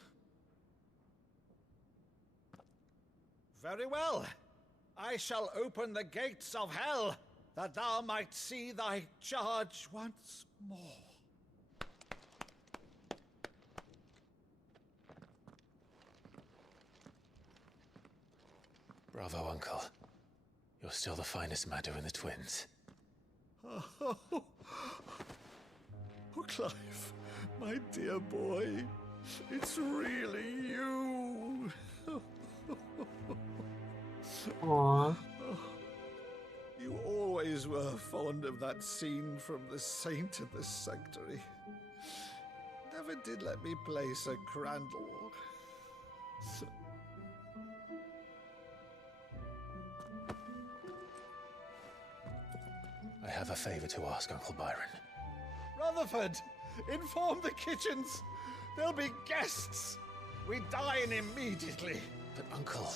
Very well. I shall open the gates of hell, that thou might see thy charge once more. Bravo, Uncle. You're still the finest Maddo in the twins. Oh, Clive, my dear boy, it's really you. Aww. You always were fond of that scene from The Saint of the Sanctuary. Never did let me play Sir Crandall. I have a favor to ask, Uncle Byron. Rutherford, inform the kitchens. There'll be guests. We dine immediately. But, Uncle...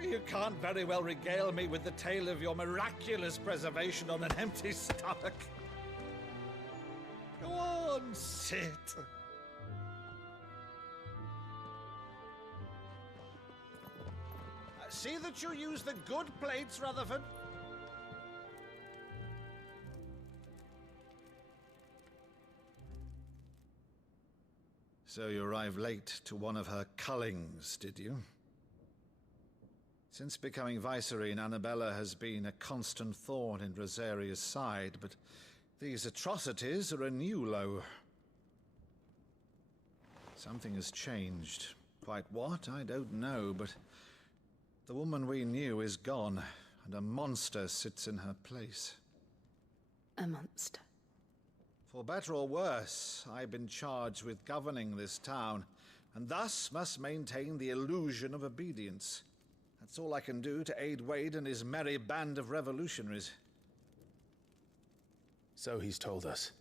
You can't very well regale me with the tale of your miraculous preservation on an empty stomach. Go on, sit. See that you use the good plates, Rutherford. So you arrived late to one of her cullings, did you? Since becoming Vicereine, Annabella has been a constant thorn in Rosaria's side, but these atrocities are a new low. Something has changed. Quite what, I don't know, but the woman we knew is gone, and a monster sits in her place. A monster. For better or worse, I've been charged with governing this town, and thus must maintain the illusion of obedience. That's all I can do to aid Wade and his merry band of revolutionaries. So he's told us.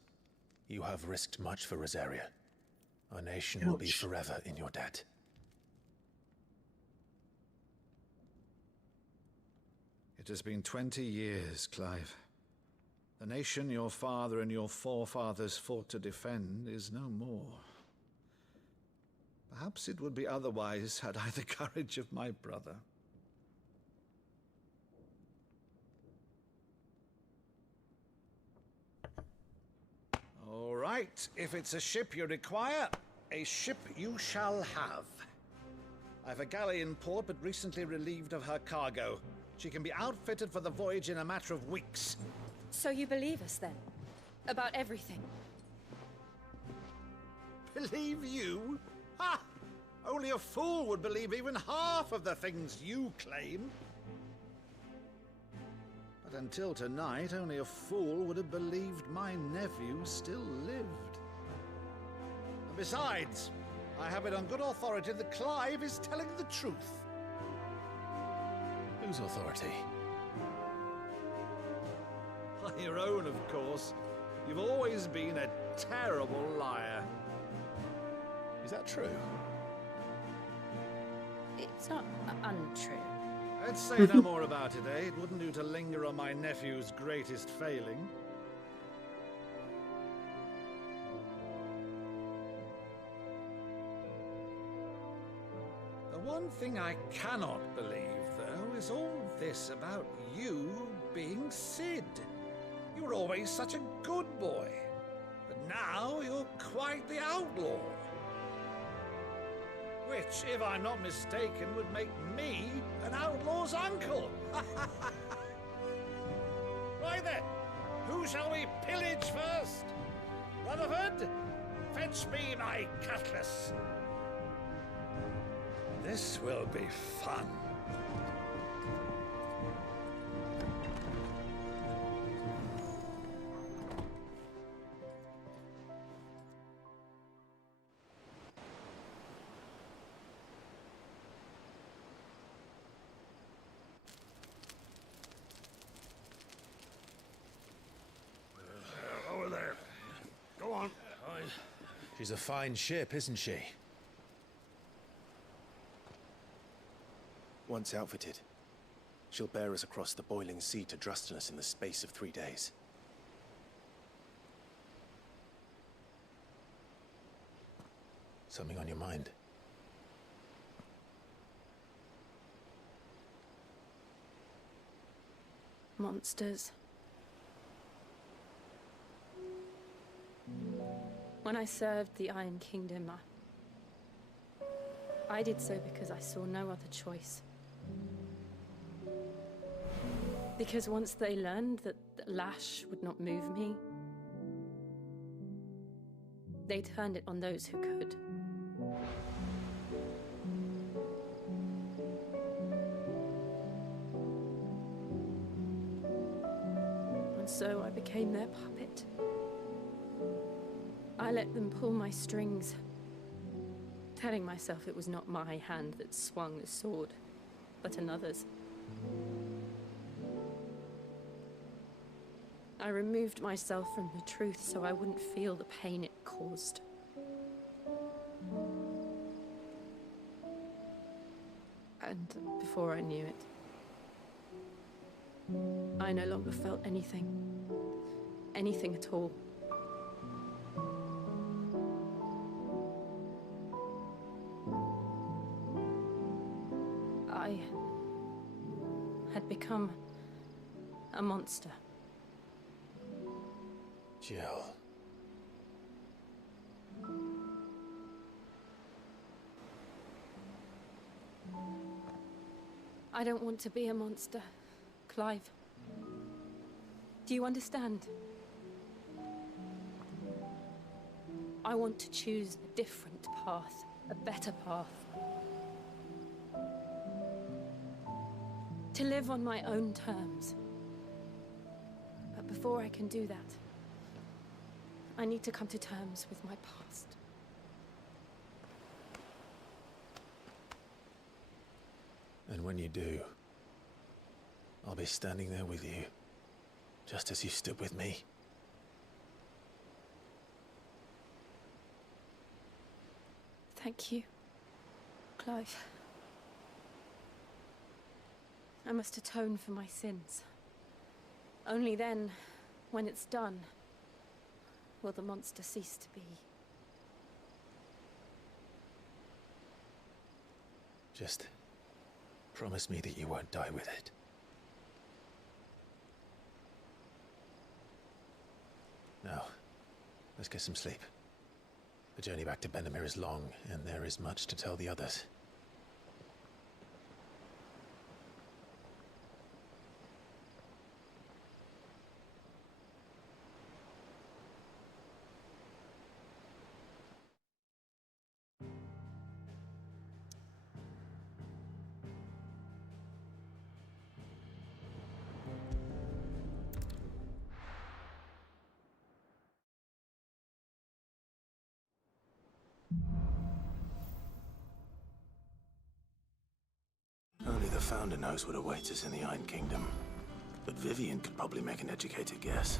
You have risked much for Rosaria. Our nation will be forever in your debt. It has been 20 years, Clive. The nation your father and your forefathers fought to defend is no more. Perhaps it would be otherwise had I the courage of my brother. All right, if it's a ship you require, a ship you shall have. I've a galley in port, but recently relieved of her cargo. She can be outfitted for the voyage in a matter of weeks. So you believe us then? About everything? Believe you? Ha! Only a fool would believe even half of the things you claim. But until tonight, only a fool would have believed my nephew still lived. And besides, I have it on good authority that Clive is telling the truth. Whose authority? Your own, of course. You've always been a terrible liar. Is that true? It's not untrue. Let's say no more about it, eh? It wouldn't do to linger on my nephew's greatest failing. thing I cannot believe, though, is all this about you being Sid. You were always such a good boy, but now you're quite the outlaw. Which, if I'm not mistaken, would make me an outlaw's uncle. Right then, who shall we pillage first? Rutherford, fetch me my cutlass. This will be fun. Over there. Go on. She's a fine ship, isn't she? Once outfitted, she'll bear us across the boiling sea to Drustinus in the space of 3 days. Something on your mind? Monsters. When I served the Iron Kingdom, I did so because I saw no other choice. Because once they learned that the lash would not move me, they turned it on those who could. And so I became their puppet. I let them pull my strings, telling myself it was not my hand that swung the sword, but another's. I removed myself from the truth so I wouldn't feel the pain it caused. And before I knew it, I no longer felt anything. Anything at all. I had become a monster. Jill. I don't want to be a monster, Clive. Do you understand? I want to choose a different path, a better path. To live on my own terms. But before I can do that, I need to come to terms with my past. And when you do, I'll be standing there with you, just as you stood with me. Thank you, Clive. I must atone for my sins. Only then, when it's done, will the monster cease to be. Just promise me that you won't die with it. Now, let's get some sleep. The journey back to Benamir is long, and there is much to tell the others. Only the Founder knows what awaits us in the Iron Kingdom. But Vivian could probably make an educated guess.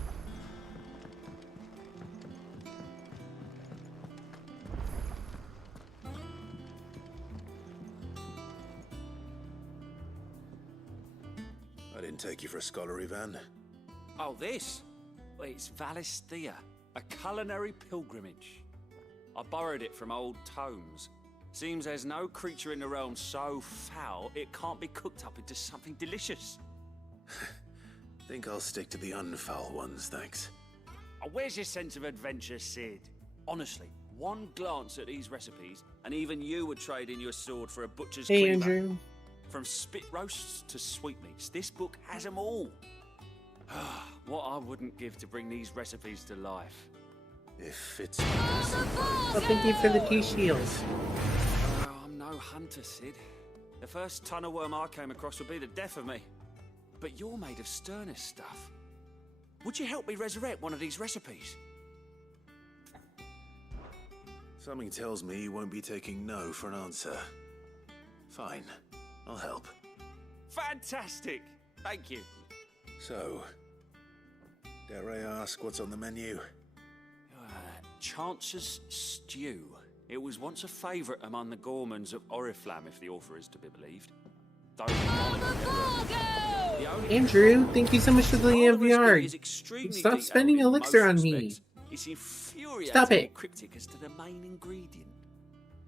I didn't take you for a scholar, Ivan. Oh, this? Well, it's Valisthea, a culinary pilgrimage. I borrowed it from old tomes. Seems there's no creature in the realm so foul it can't be cooked up into something delicious. Think I'll stick to the unfoul ones, thanks. Oh, where's your sense of adventure, Sid? Honestly, one glance at these recipes, and even you would trade in your sword for a butcher's Hey, cleaver. Andrew. From spit roasts to sweetmeats, this book has them all. What I wouldn't give to bring these recipes to life. If it's... Oh, thank you for the two shields. Oh, I'm no hunter, Sid. The first tunnel worm I came across would be the death of me. But you're made of sterner stuff. Would you help me resurrect one of these recipes? Something tells me you won't be taking no for an answer. Fine, I'll help. Fantastic! Thank you. So, dare I ask what's on the menu? Chance's Stew. It was once a favourite among the Gormans of Oriflamme, if the author is to be believed. Andrew, thank you so much for the MVR. Stop spending elixir on me. It's infuriating. Stop it. Cryptic as to the main ingredient.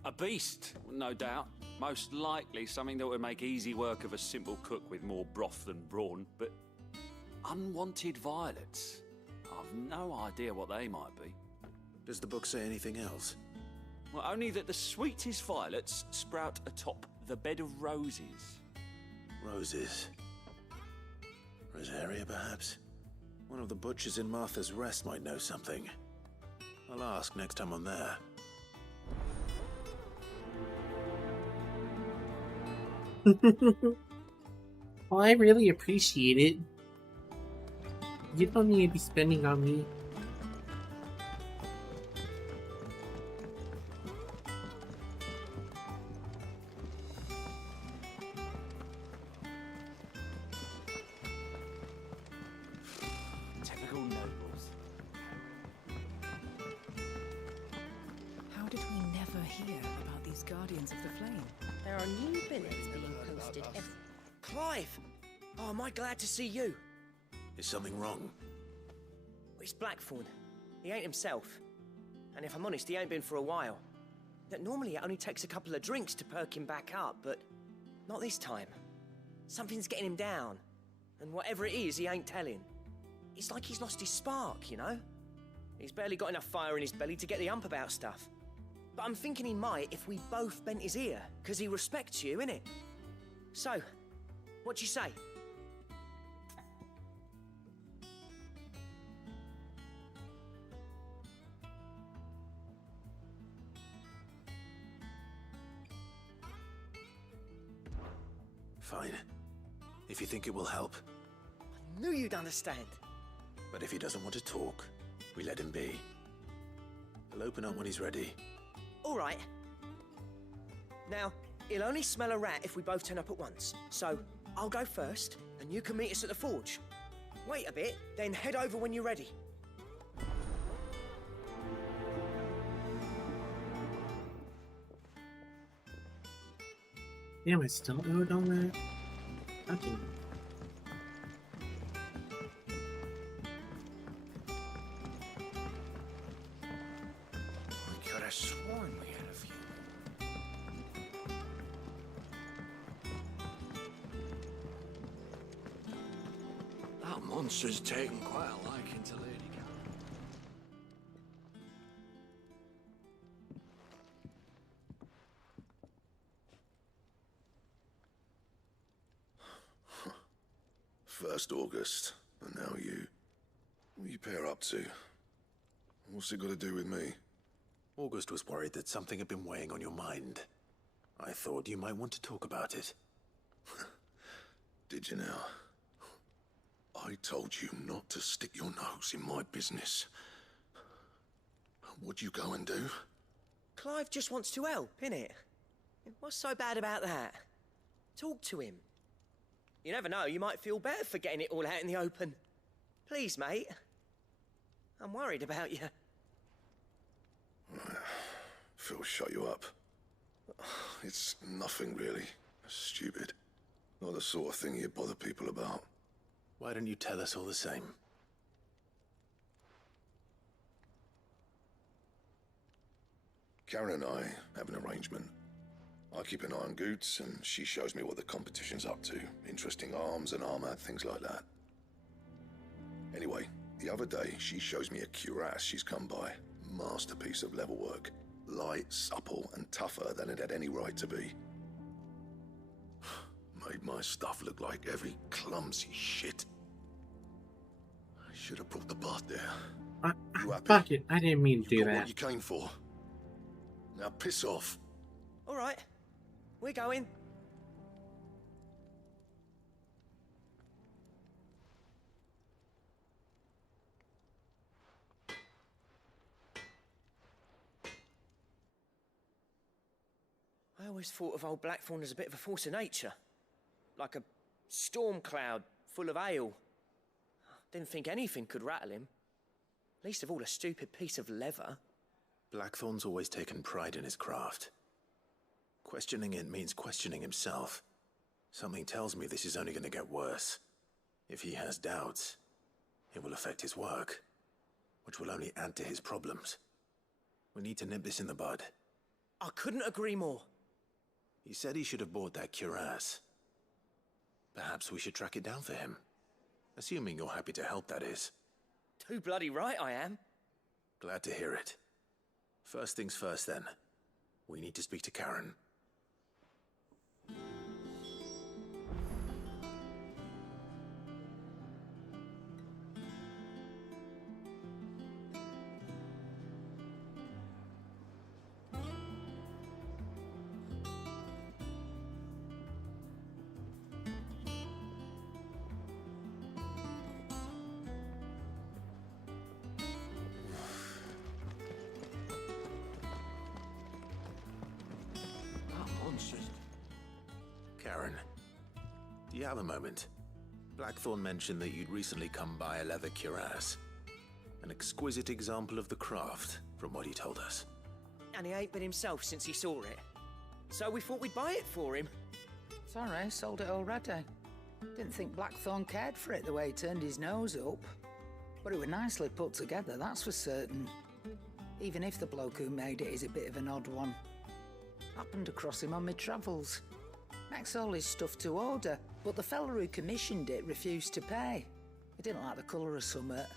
A beast, no doubt. Most likely something that would make easy work of a simple cook with more broth than brawn, but unwanted violets. I've no idea what they might be. Does the book say anything else? Well, only that the sweetest violets sprout atop the bed of roses. Roses. Rosaria, perhaps? One of the butchers in Martha's Rest might know something. I'll ask next time I'm there. Well, I really appreciate it. You don't need to be spending on me. Typical nobles. How did we never hear about these Guardians of the Flame? There are new billets being posted every... Clive! Oh, am I glad to see you? Is something wrong? It's Blackthorn. He ain't himself. And if I'm honest, he ain't been for a while. That normally it only takes a couple of drinks to perk him back up, but not this time. Something's getting him down. And whatever it is, he ain't telling. It's like he's lost his spark, you know? He's barely got enough fire in his belly to get the ump about stuff. But I'm thinking he might if we both bent his ear, because he respects you, innit? So, what you say? Fine. If you think it will help. I knew you'd understand. But if he doesn't want to talk, we let him be. He'll open up when he's ready. All right. Now, he'll only smell a rat if we both turn up at once. So, I'll go first, and you can meet us at the forge. Wait a bit, then head over when you're ready. Damn, I still owed on that. Okay. I could have sworn we had a few. That monster's taken quite a liking to Lady Cat. First August, and now you. What are you pair up to? What's it got to do with me? August was worried that something had been weighing on your mind. I thought you might want to talk about it. Did you now? I told you not to stick your nose in my business. What'd you go and do? Clive just wants to help, innit? What's so bad about that? Talk to him. You never know, you might feel better for getting it all out in the open. Please, mate. I'm worried about you. Phil shut you up. It's nothing really. Stupid. Not the sort of thing you bother people about. Why don't you tell us all the same? Karen and I have an arrangement. I keep an eye on Goots, and she shows me what the competition's up to. Interesting arms and armor, things like that. Anyway, the other day, she shows me a cuirass she's come by. Masterpiece of level work. Light, supple, and tougher than it had any right to be. Made my stuff look like heavy, clumsy shit. I should have brought the bath there. You happy? Fuck it, I didn't mean to do You got that. what you came for. Now piss off. All right, we're going. I always thought of old Blackthorn as a bit of a force of nature. Like a storm cloud full of hail. Didn't think anything could rattle him. Least of all a stupid piece of leather. Blackthorn's always taken pride in his craft. Questioning it means questioning himself. Something tells me this is only going to get worse. If he has doubts, it will affect his work, which will only add to his problems. We need to nip this in the bud. I couldn't agree more. He said he should have bought that cuirass. Perhaps we should track it down for him. Assuming you're happy to help, that is. Too bloody right I am. Glad to hear it. First things first, then. We need to speak to Karen. Karen, do you have a moment? Blackthorn mentioned that you'd recently come by a leather cuirass. An exquisite example of the craft, from what he told us. And he ain't been himself since he saw it. So we thought we'd buy it for him. Sorry, sold it already. Didn't think Blackthorn cared for it the way he turned his nose up. But it was nicely put together, that's for certain. Even if the bloke who made it is a bit of an odd one. Happened across him on my travels. Makes all his stuff to order, but the fella who commissioned it refused to pay. He didn't like the colour of summit.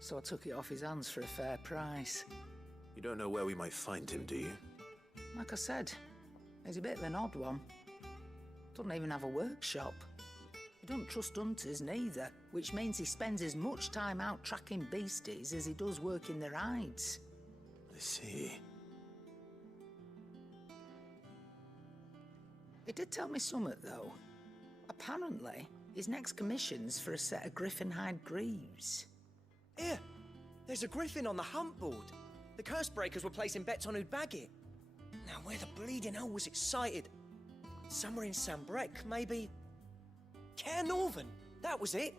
So I took it off his hands for a fair price. You don't know where we might find him, do you? Like I said, he's a bit of an odd one. Doesn't even have a workshop. He doesn't trust hunters neither, which means he spends as much time out tracking beasties as he does working their hides. I see. He did tell me something, though. Apparently, his next commission's for a set of griffin hide greaves. Here, there's a griffin on the hunt board. The curse breakers were placing bets on who'd bag it. Now, where the bleeding hell was it sighted? Somewhere in Sambrec, maybe... Cairnorthern, that was it.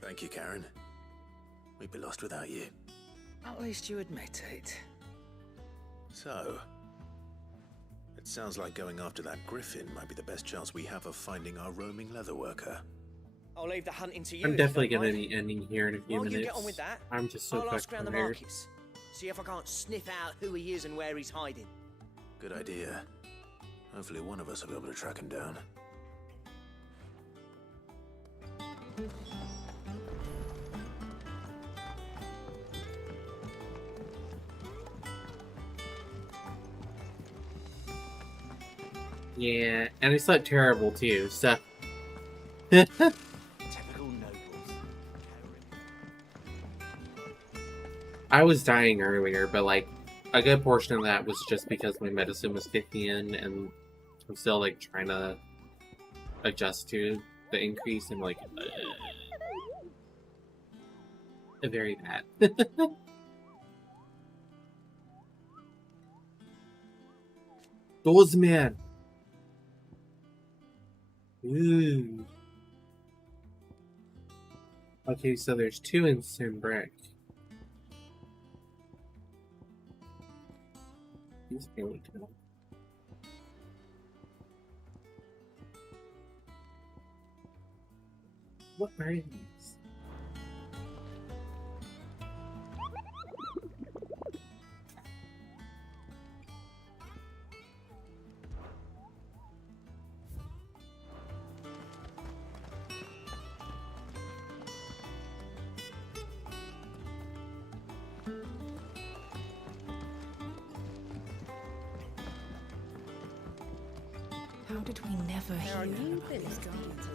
Thank you, Karen. We'd be lost without you. At least you admit it. So, it sounds like going after that griffin might be the best chance we have of finding our roaming leatherworker. I'll leave the hunting to you. I'm definitely going to be ending here in a few While minutes. You get on with that, I'm just so I'll ask around the tired. markets. See if I can't sniff out who he is and where he's hiding. Good idea. Hopefully one of us will be able to track him down. Yeah, and it's not terrible too, so... Typical nobles. I was dying earlier, but like, a good portion of that was just because my medicine was kicking in, and I'm still like trying to adjust to the increase, and like, very bad. Those men. Ooh. Okay, so there's two in Sambrec. He's going to. What are these? How did we never hear about these guardians?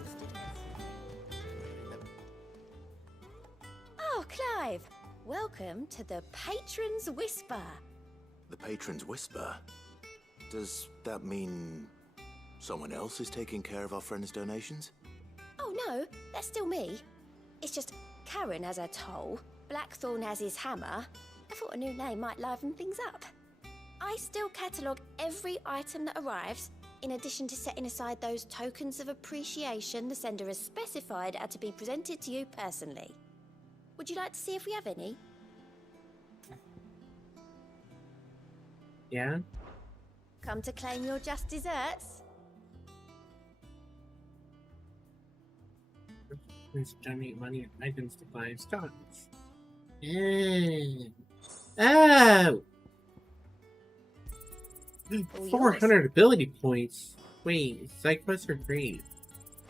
Oh, Clive! Welcome to the Patron's Whisper. The Patron's Whisper? Does that mean someone else is taking care of our friend's donations? Oh no, that's still me. It's just Karen has her toll, Blackthorn has his hammer. I thought a new name might liven things up. I still catalogue every item that arrives, in addition to setting aside those tokens of appreciation the sender has specified are to be presented to you personally. Would you like to see if we have any? Yeah? Come to claim your just desserts? Please donate money and items to buy stocks. Oh! 400 ability points. Wait, side quests are great.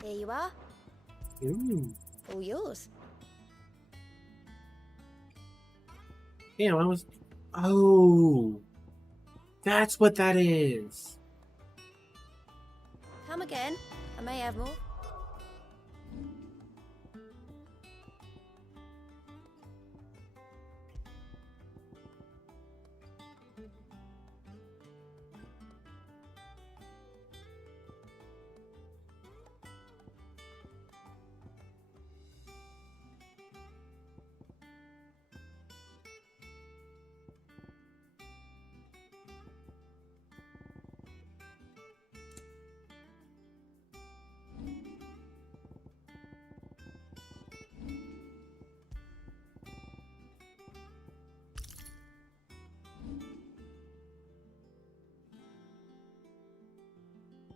Here you are. Ooh. All yours. Damn, I was... Oh! That's what that is! Come again. I may have more.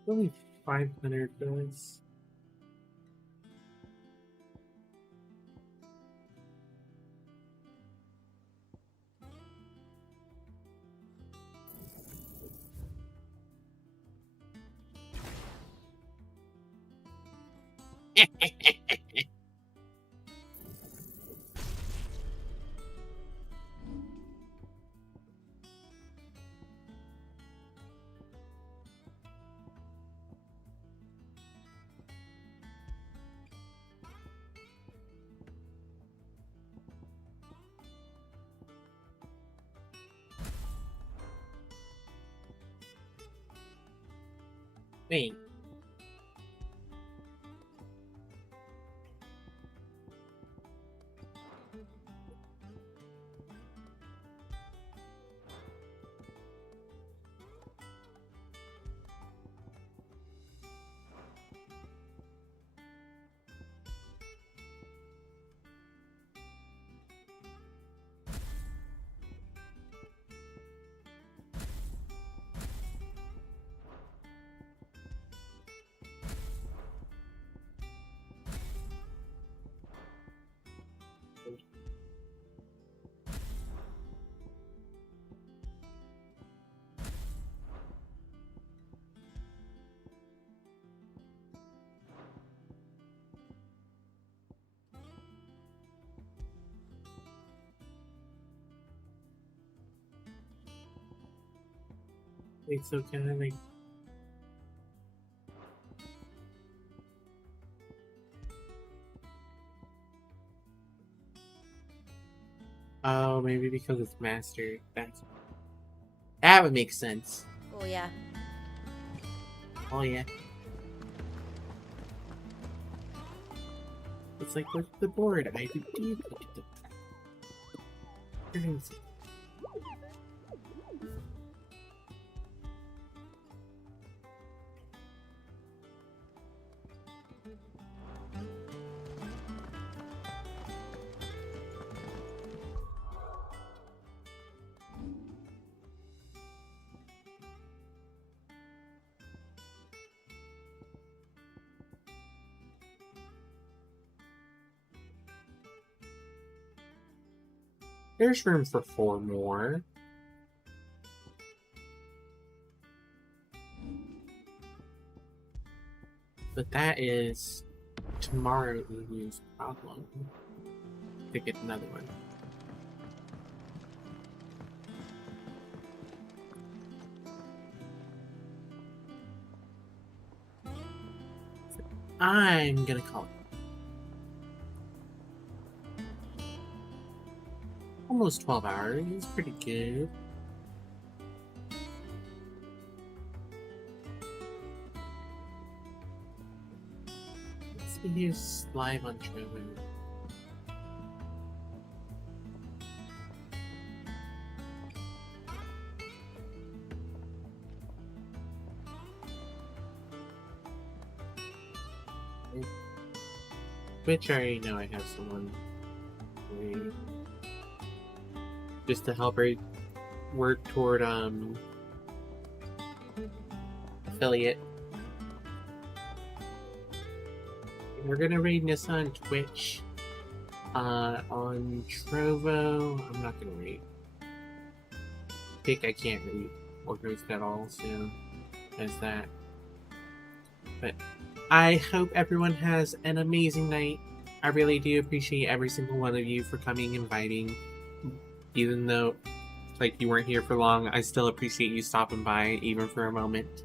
Only 500 guys. Wait. Wait, so can I like... Oh, maybe because it's mastered. That would make sense. Oh yeah. Oh yeah. It's like, what's the board? I do look at the... There's room for 4 more. But that is tomorrow evening's problem. To get another one. I'm gonna call it. Almost 12 hours. It's pretty good. Let's see who's live on Trovo. Which I already know I have someone just to help her work toward affiliate. We're gonna raid this on Twitch. On Trovo, I'm not gonna raid. I can't raid or host at all, so there's that. But I hope everyone has an amazing night. I really do appreciate every single one of you for coming and inviting. Even though, like, you weren't here for long, I still appreciate you stopping by, even for a moment.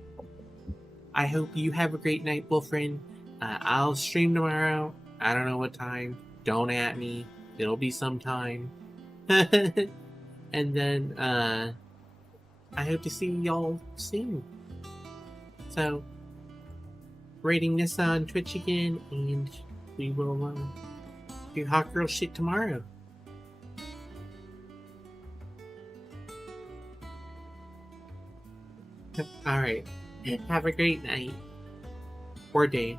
I hope you have a great night, Wolfrin. I'll stream tomorrow. I don't know what time. Don't at me. It'll be sometime. And then, I hope to see y'all soon. So, rating this on Twitch again, and we will do hot girl shit tomorrow. Alright. Have a great night. Or day.